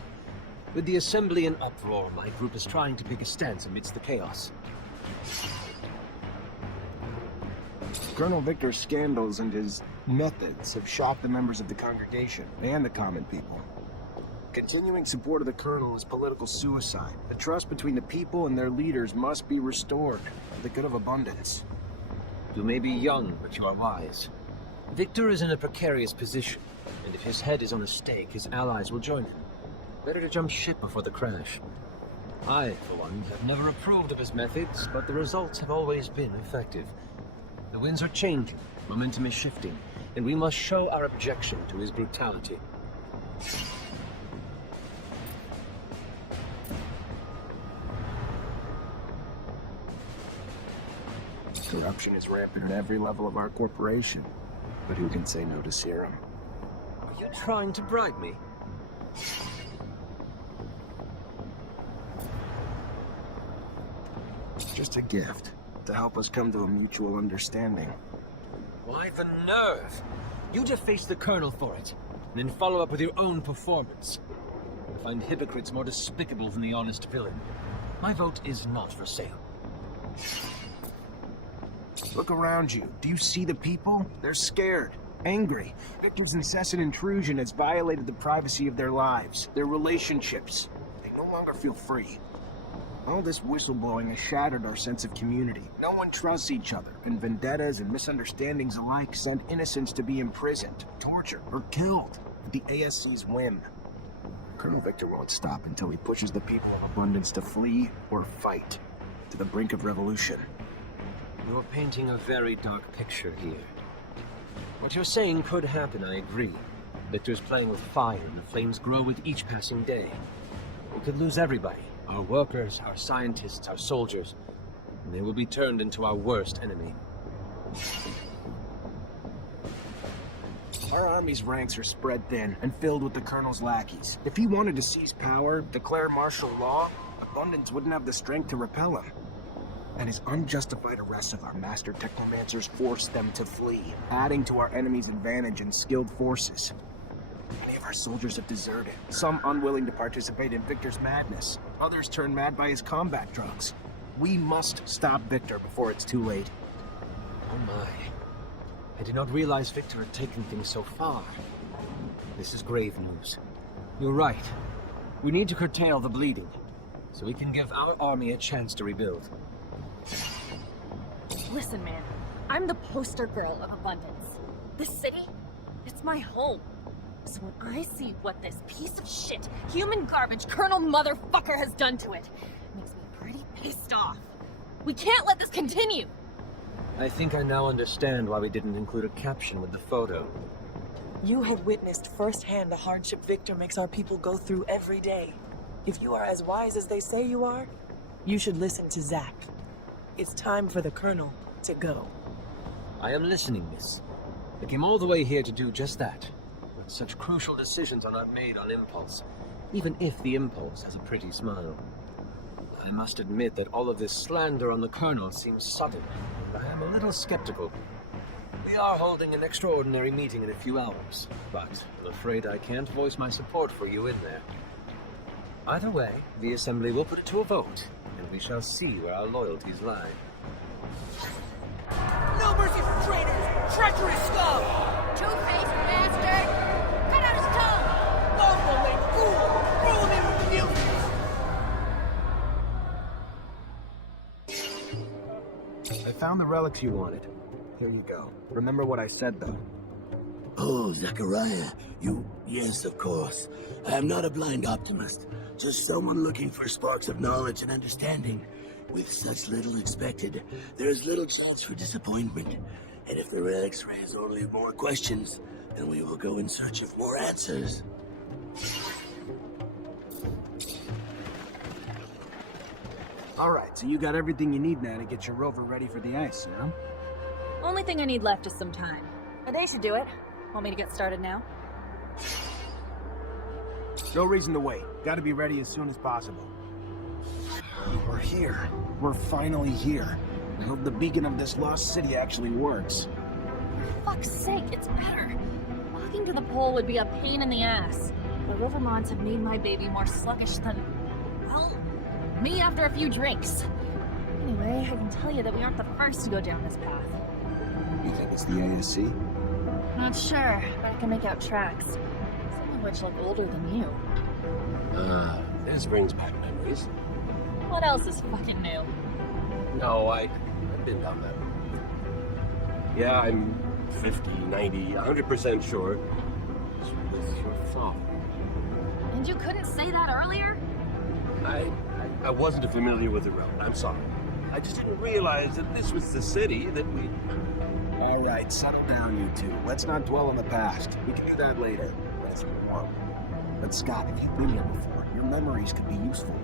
With the assembly in uproar, my group is trying to pick a stance amidst the chaos. Colonel Victor's scandals and his methods have shocked the members of the congregation and the common people. Continuing support of the Colonel is political suicide. The trust between the people and their leaders must be restored for the good of abundance. You may be young, but you are wise. Victor is in a precarious position, and if his head is on a stake, his allies will join him. Better to jump ship before the crash. I, for one, have never approved of his methods, but the results have always been effective. The winds are changing, momentum is shifting, and we must show our objection to his brutality. Corruption is rampant at every level of our corporation. But who can say no to serum? Are you trying to bribe me? Just a gift to help us come to a mutual understanding. Why the nerve? You deface the Colonel for it, and then follow up with your own performance. I find hypocrites more despicable than the honest villain. My vote is not for sale. Look around you. Do you see the people? They're scared, angry. Victor's incessant intrusion has violated the privacy of their lives, their relationships. They no longer feel free. All this whistleblowing has shattered our sense of community. No one trusts each other, and vendettas and misunderstandings alike send innocents to be imprisoned, tortured, or killed at the ASC's whim. Colonel Victor won't stop until he pushes the people of Abundance to flee or fight to the brink of revolution. You're painting a very dark picture here. What you're saying could happen, I agree. Victor's playing with fire, and the flames grow with each passing day. We could lose everybody. Our workers, our scientists, our soldiers. And they will be turned into our worst enemy. Our army's ranks are spread thin and filled with the Colonel's lackeys. If he wanted to seize power, declare martial law, Abundance wouldn't have the strength to repel him. And his unjustified arrests of our master Technomancers forced them to flee, adding to our enemy's advantage in skilled forces. Many of our soldiers have deserted, some unwilling to participate in Victor's madness. Others turn mad by his combat drugs. We must stop Victor before it's too late. Oh my. I did not realize Victor had taken things so far. This is grave news. You're right. We need to curtail the bleeding, so we can give our army a chance to rebuild. Listen, man. I'm the poster girl of Abundance. This city, it's my home. So when I see what this piece of shit, human garbage Colonel Motherfucker has done to it, it makes me pretty pissed off. We can't let this continue! I think I now understand why we didn't include a caption with the photo. You have witnessed firsthand the hardship Victor makes our people go through every day. If you are as wise as they say you are, you should listen to Zack. It's time for the Colonel to go. I am listening, miss. I came all the way here to do just that. But such crucial decisions are not made on impulse, even if the impulse has a pretty smile. I must admit that all of this slander on the Colonel seems sudden, and I am a little skeptical. We are holding an extraordinary meeting in a few hours, but I'm afraid I can't voice my support for you in there. Either way, the Assembly will put it to a vote, and we shall see where our loyalties lie. No mercy for traitors! Treacherous scum! Two-faced bastard! Cut out his tongue! Bumbling fool! Roll him in with the mutants! I found the relics you wanted. Here you go. Remember what I said, though. Oh, Zachariah, yes, of course. I am not a blind optimist, just someone looking for sparks of knowledge and understanding. With such little expected, there is little chance for disappointment. And if the relics raise only more questions, then we will go in search of more answers. Alright, so you got everything you need now to get your rover ready for the ice, huh? Only thing I need left is some time. But they should do it. Want me to get started now? No reason to wait. Gotta be ready as soon as possible. We're here. We're finally here. I hope the beacon of this lost city actually works. For fuck's sake, it's better. Walking to the pole would be a pain in the ass. The Rivermons have made my baby more sluggish than, well, me after a few drinks. Anyway, I can tell you that we aren't the first to go down this path. You think it's the ASC? Not sure, but I can make out tracks. Some of which look older than you. This brings back memories. What else is fucking new? No, I've been down that road. Yeah, I'm 50, 90, 100% sure. It's with your father. And you couldn't say that earlier? I wasn't familiar with the road. I'm sorry. I just didn't realize that this was the city that we... Alright, settle down, you two. Let's not dwell on the past. We can do that later, when it's warm. But Scott, if you've been here before, your memories could be useful.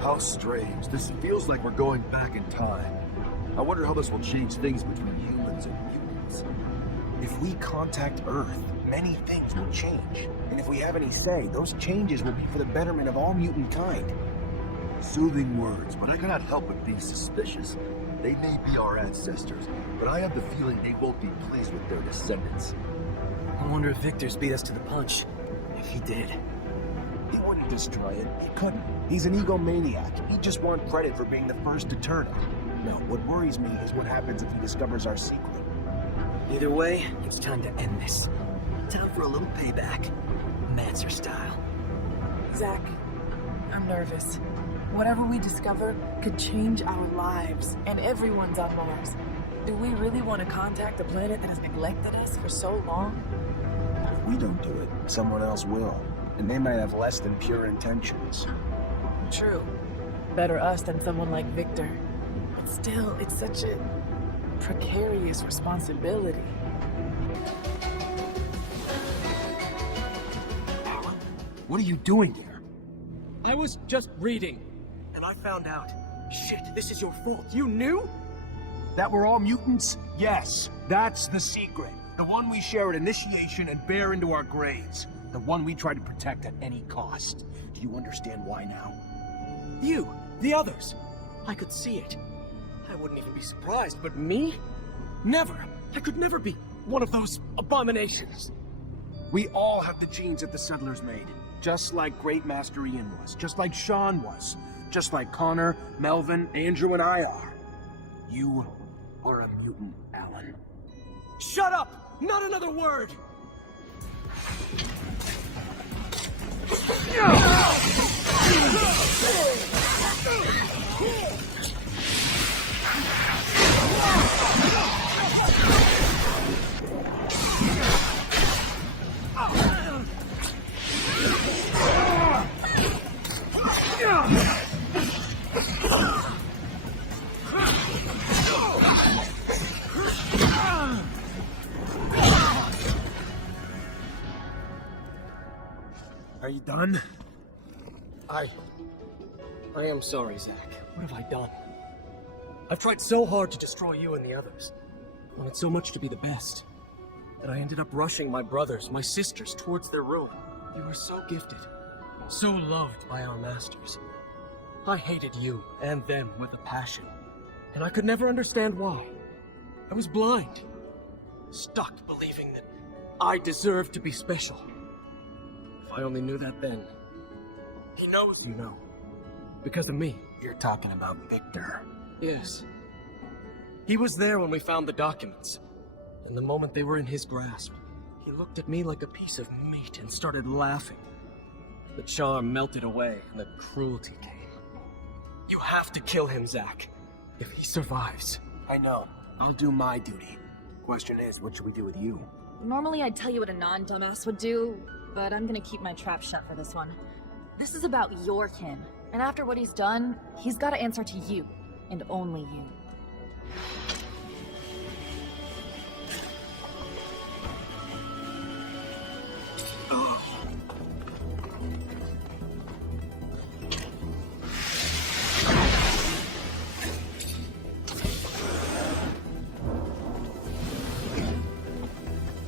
How strange. This feels like we're going back in time. I wonder how this will change things between humans and mutants. If we contact Earth, many things will change. And if we have any say, those changes will be for the betterment of all mutant kind. Soothing words, but I cannot help but be suspicious. They may be our ancestors, but I have the feeling they won't be pleased with their descendants. I wonder if Victor's beat us to the punch. If he did. He wouldn't destroy it. He couldn't. He's an egomaniac. He'd just want credit for being the first to turn it. No, what worries me is what happens if he discovers our secret. Either way, it's time to end this. Time for a little payback. Mancer style. Zach, I'm nervous. Whatever we discover could change our lives, and everyone's on Mars. Do we really want to contact the planet that has neglected us for so long? If we don't do it, someone else will. And they might have less than pure intentions. True. Better us than someone like Victor. But still, it's such a precarious responsibility. Alan, what are you doing here? I was just reading, and I found out. Shit, this is your fault. You knew? That we're all mutants? Yes, that's the secret. The one we share at initiation and bear into our graves. The one we try to protect at any cost. Do you understand why now? You, the others. I could see it. I wouldn't even be surprised, but me? Never. I could never be one of those abominations. We all have the genes that the settlers made. Just like Great Master Ian was. Just like Sean was. Just like Connor, Melvin, Andrew, and I are. You are a mutant, Alan. Shut up! Not another word! Are you done? I am sorry, Zach. What have I done? I've tried so hard to destroy you and the others. I wanted so much to be the best. That I ended up rushing my brothers, my sisters, towards their ruin. You were so gifted. So loved by our masters. I hated you and them with a passion. And I could never understand why. I was blind. Stuck believing that I deserved to be special. If I only knew that then. He knows you know. Because of me. You're talking about Victor. Yes. He was there when we found the documents. And the moment they were in his grasp, he looked at me like a piece of meat and started laughing. The charm melted away and the cruelty came. You have to kill him, Zach. If he survives. I know. I'll do my duty. Question is, what should we do with you? Normally I'd tell you what a non-dumbass would do, but I'm gonna keep my trap shut for this one. This is about your kin, and after what he's done, he's gotta answer to you, and only you.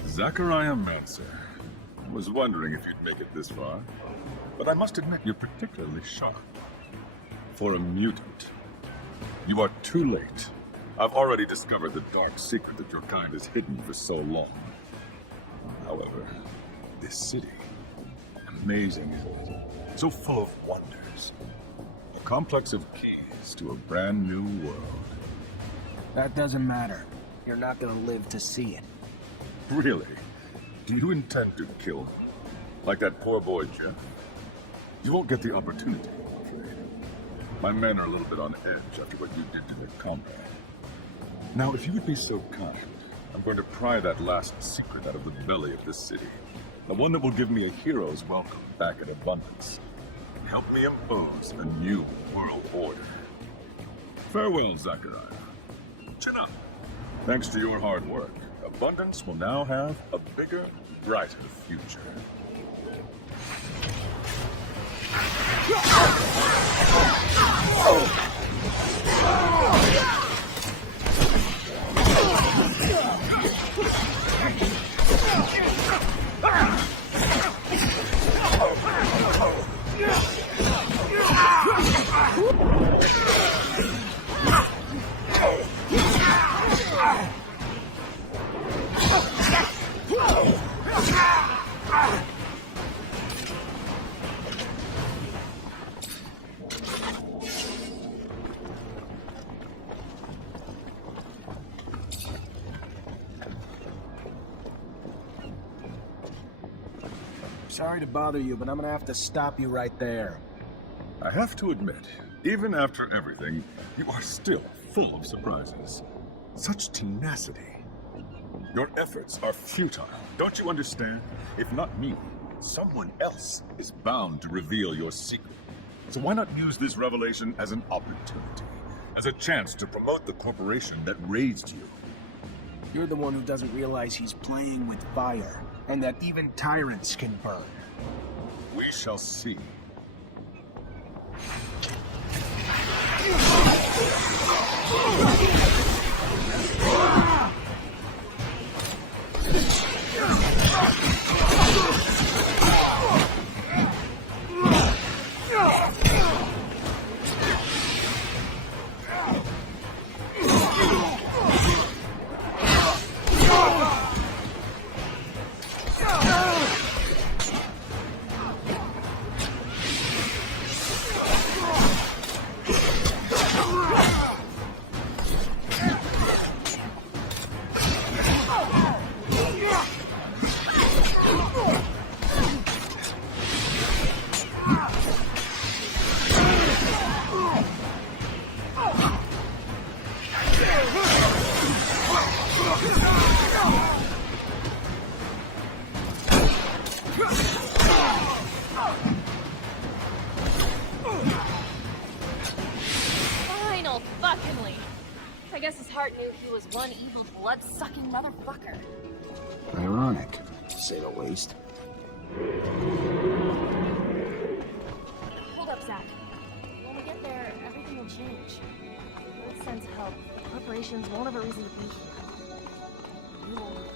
Zachariah Mancer. I was wondering if you'd make it this far, but I must admit you're particularly sharp. For a mutant. You are too late. I've already discovered the dark secret that your kind has hidden for so long. However, this city, amazing, isn't it? So full of wonders. A complex of keys to a brand new world. That doesn't matter. You're not gonna live to see it. Really? Do you intend to kill him? Like that poor boy, Jeff? You won't get the opportunity, I'm afraid. My men are a little bit on edge after what you did to their comrade. Now, if you would be so kind, I'm going to pry that last secret out of the belly of this city. The one that will give me a hero's welcome back in abundance. And help me impose a new world order. Farewell, Zachariah. Chin up. Thanks to your hard work, Abundance will now have a bigger, brighter future. Sorry to bother you, but I'm gonna have to stop you right there. I have to admit, even after everything, you are still full of surprises. Such tenacity. Your efforts are futile. Don't you understand? If not me, someone else is bound to reveal your secret. So why not use this revelation as an opportunity? As a chance to promote the corporation that raised you? You're the one who doesn't realize he's playing with fire, and that even tyrants can burn. We shall see. I guess his heart knew he was one evil, blood-sucking motherfucker. Ironic, to say the least. Hold up, Zach. When we get there, everything will change. We'll sense help. The corporations won't have a reason to be here. We will...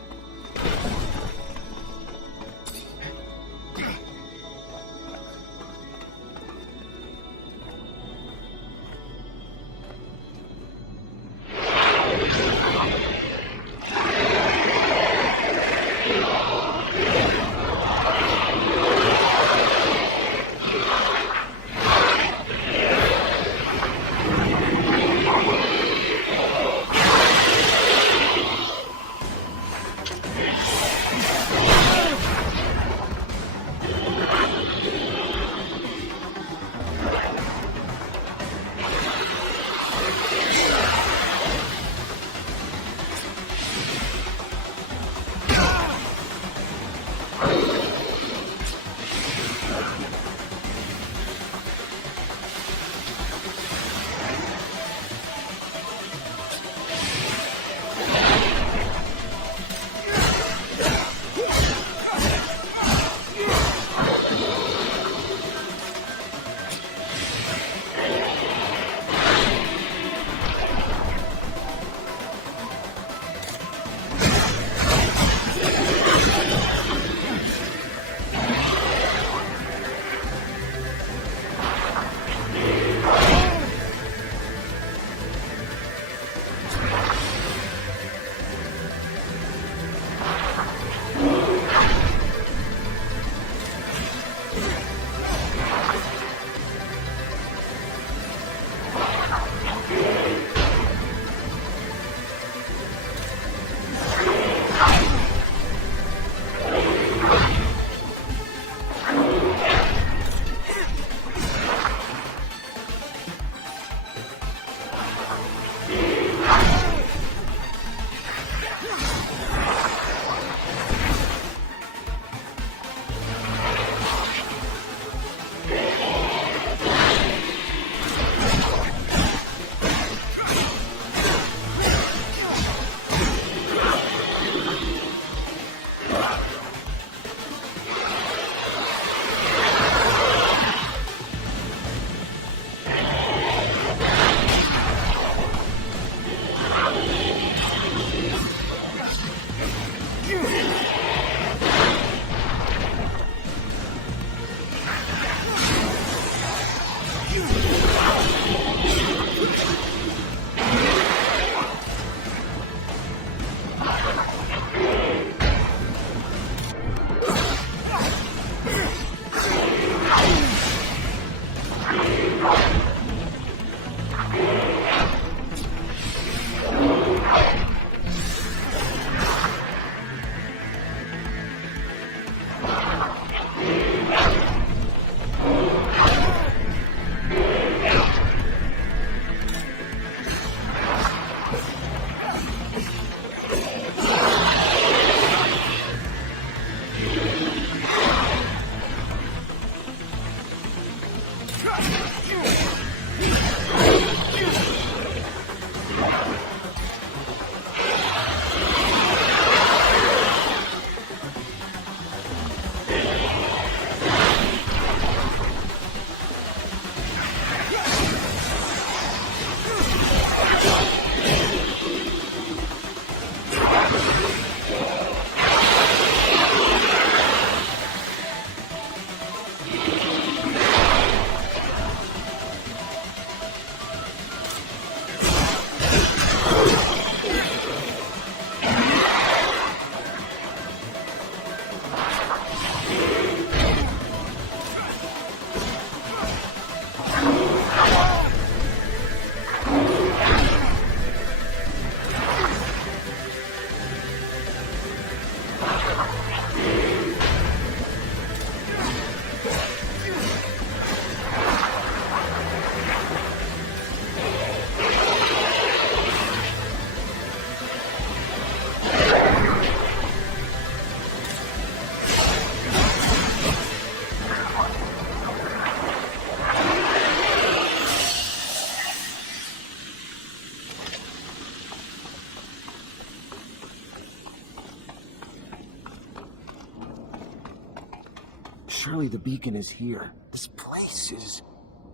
Surely the beacon is here. This place is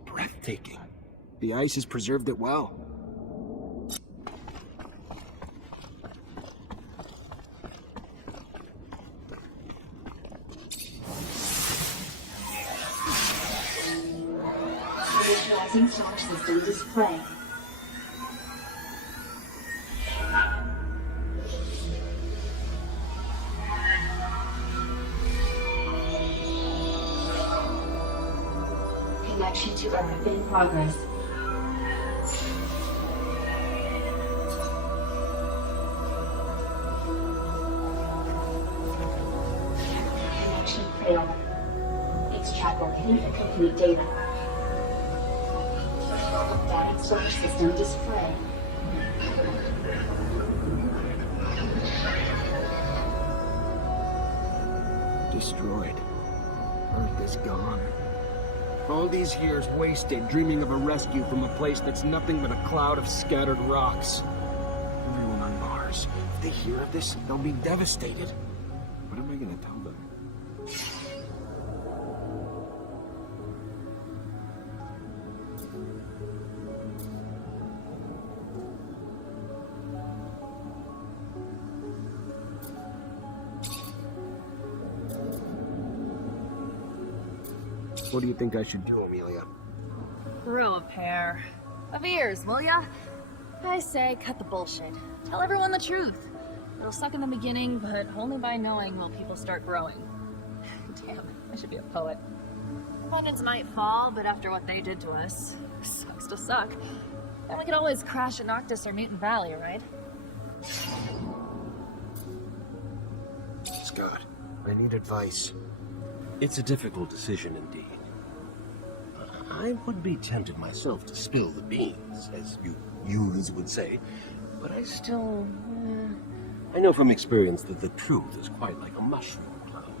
breathtaking. The ice has preserved it well. Initializing solar system display. Connection to Earth in progress. Connection failed. Extract complete and complete data. Static solar system display. Destroyed. Earth is gone. All these years wasted dreaming of a rescue from a place that's nothing but a cloud of scattered rocks. Everyone on Mars, if they hear of this, they'll be devastated. What am I gonna tell them? What do you think I should do, Amelia? Grow a pair of ears, will ya? I say, cut the bullshit. Tell everyone the truth. It'll suck in the beginning, but only by knowing will people start growing. Damn, I should be a poet. Abundance might fall, but after what they did to us, sucks to suck. And we could always crash at Noctis or Mutant Valley, right? Scott, I need advice. It's a difficult decision indeed. I would be tempted myself to spill the beans, as you youths would say, but I still... I know from experience that the truth is quite like a mushroom cloud.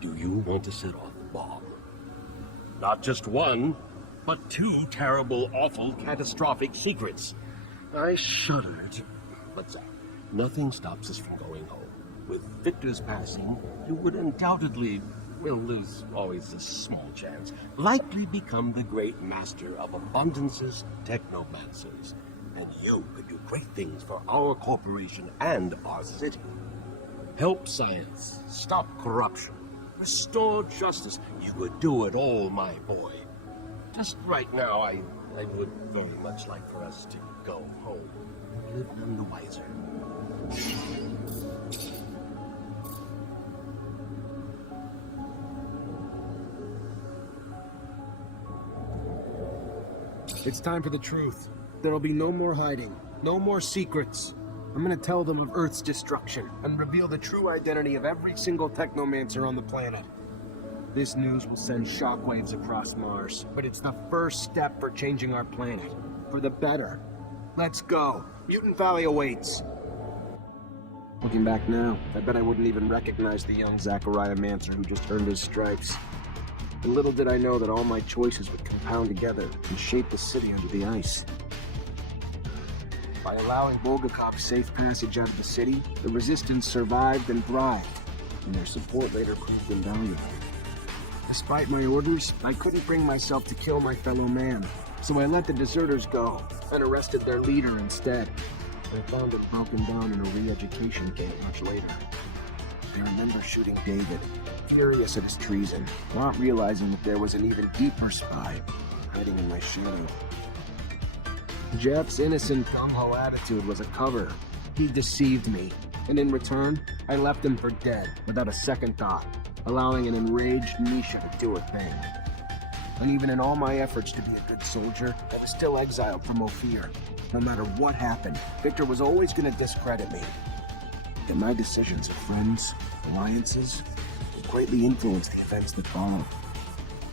Do you want to set off the bomb? Not just one, but two terrible, awful, catastrophic secrets. I shuddered, but nothing stops us from going home. With Victor's passing, you would undoubtedly... Well, there's always a small chance. Likely become the great master of abundance's Technomancers. And you could do great things for our corporation and our city. Help science, stop corruption, restore justice. You could do it all, my boy. Just right now, I would very much like for us to go home and live none the wiser. It's time for the truth. There'll be no more hiding, no more secrets. I'm gonna tell them of Earth's destruction and reveal the true identity of every single Technomancer on the planet. This news will send shockwaves across Mars, but it's the first step for changing our planet. For the better. Let's go. Mutant Valley awaits. Looking back now, I bet I wouldn't even recognize the young Zachariah Mancer who just earned his stripes. And little did I know that all my choices would compound together and shape the city under the ice. By allowing Bulgakov's safe passage out of the city, the Resistance survived and thrived, and their support later proved invaluable. Despite my orders, I couldn't bring myself to kill my fellow man, so I let the deserters go and arrested their leader instead. I found him broken down in a re-education camp much later. I remember shooting David, furious at his treason, not realizing that there was an even deeper spy hiding in my shadow. Jeff's innocent gung-ho attitude was a cover. He deceived me, and in return, I left him for dead without a second thought, allowing an enraged Misha to do a thing. And even in all my efforts to be a good soldier, I was still exiled from Ophir. No matter what happened, Victor was always going to discredit me. And my decisions of friends, alliances, will greatly influence the events that followed.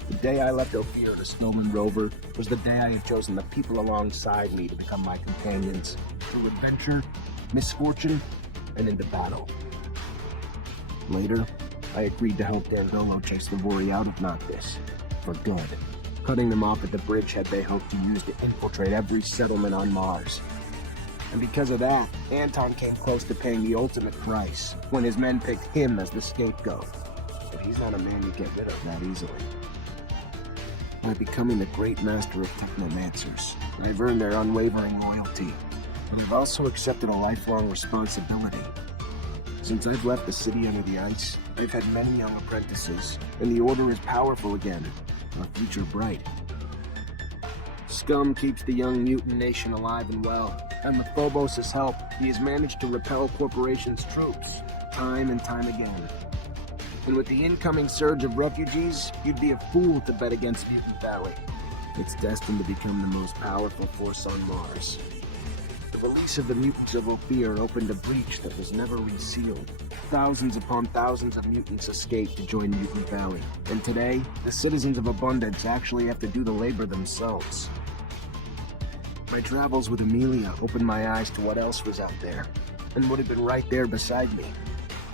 The day I left Ophir to stolen rover was the day I had chosen the people alongside me to become my companions, through adventure, misfortune, and into battle. Later, I agreed to help Dandolo chase the Vori out of Noctis, for good, cutting them off at the bridgehead they hoped to use to infiltrate every settlement on Mars. And because of that, Anton came close to paying the ultimate price when his men picked him as the scapegoat. but he's not a man you get rid of that easily. By becoming the great master of Technomancers, I've earned their unwavering loyalty, but I've also accepted a lifelong responsibility. Since I've left the city under the ice, I've had many young apprentices, and the Order is powerful again, our future bright. Scum keeps the young mutant nation alive and well, and with Phobos' help, he has managed to repel Corporation's troops, time and time again. And with the incoming surge of refugees, you'd be a fool to bet against Mutant Valley. It's destined to become the most powerful force on Mars. The release of the mutants of Ophir opened a breach that was never resealed. Thousands upon thousands of mutants escaped to join Mutant Valley, and today, the citizens of Abundance actually have to do the labor themselves. My travels with Amelia opened my eyes to what else was out there, and would have been right there beside me.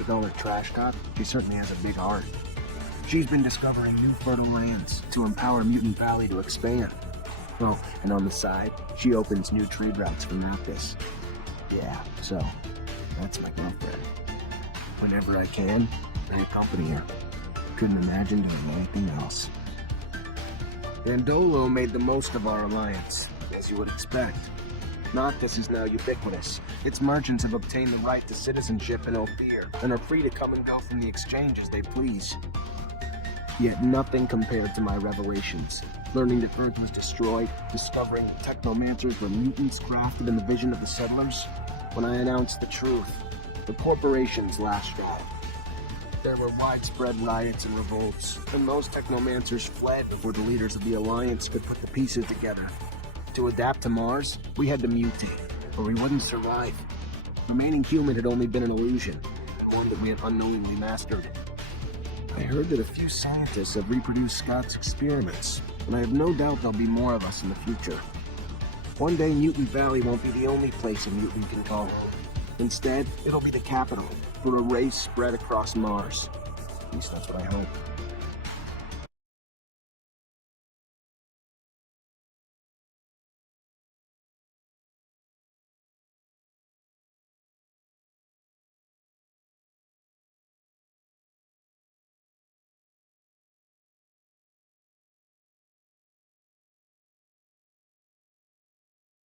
With all her trash talk, she certainly has a big heart. She's been discovering new fertile lands to empower Mutant Valley to expand. Oh, and on the side, she opens new trade routes for Malthus. Yeah, so, that's my girlfriend. Whenever I can, I accompany her. Couldn't imagine doing anything else. Vandolo made the most of our alliance, as you would expect. Noctis is now ubiquitous. Its merchants have obtained the right to citizenship in Ophir, and are free to come and go from the exchange as they please. Yet nothing compared to my revelations. Learning that Earth was destroyed, discovering Technomancers were mutants crafted in the vision of the settlers. When I announced the truth, the corporations lashed out. There were widespread riots and revolts, and most Technomancers fled before the leaders of the Alliance could put the pieces together. To adapt to Mars, we had to mutate, or we wouldn't survive. Remaining human had only been an illusion, one that we had unknowingly mastered. I heard that a few scientists have reproduced Scott's experiments, and I have no doubt there'll be more of us in the future. One day, Mutant Valley won't be the only place a mutant can call home. Instead, it'll be the capital for a race spread across Mars. At least that's what I hope.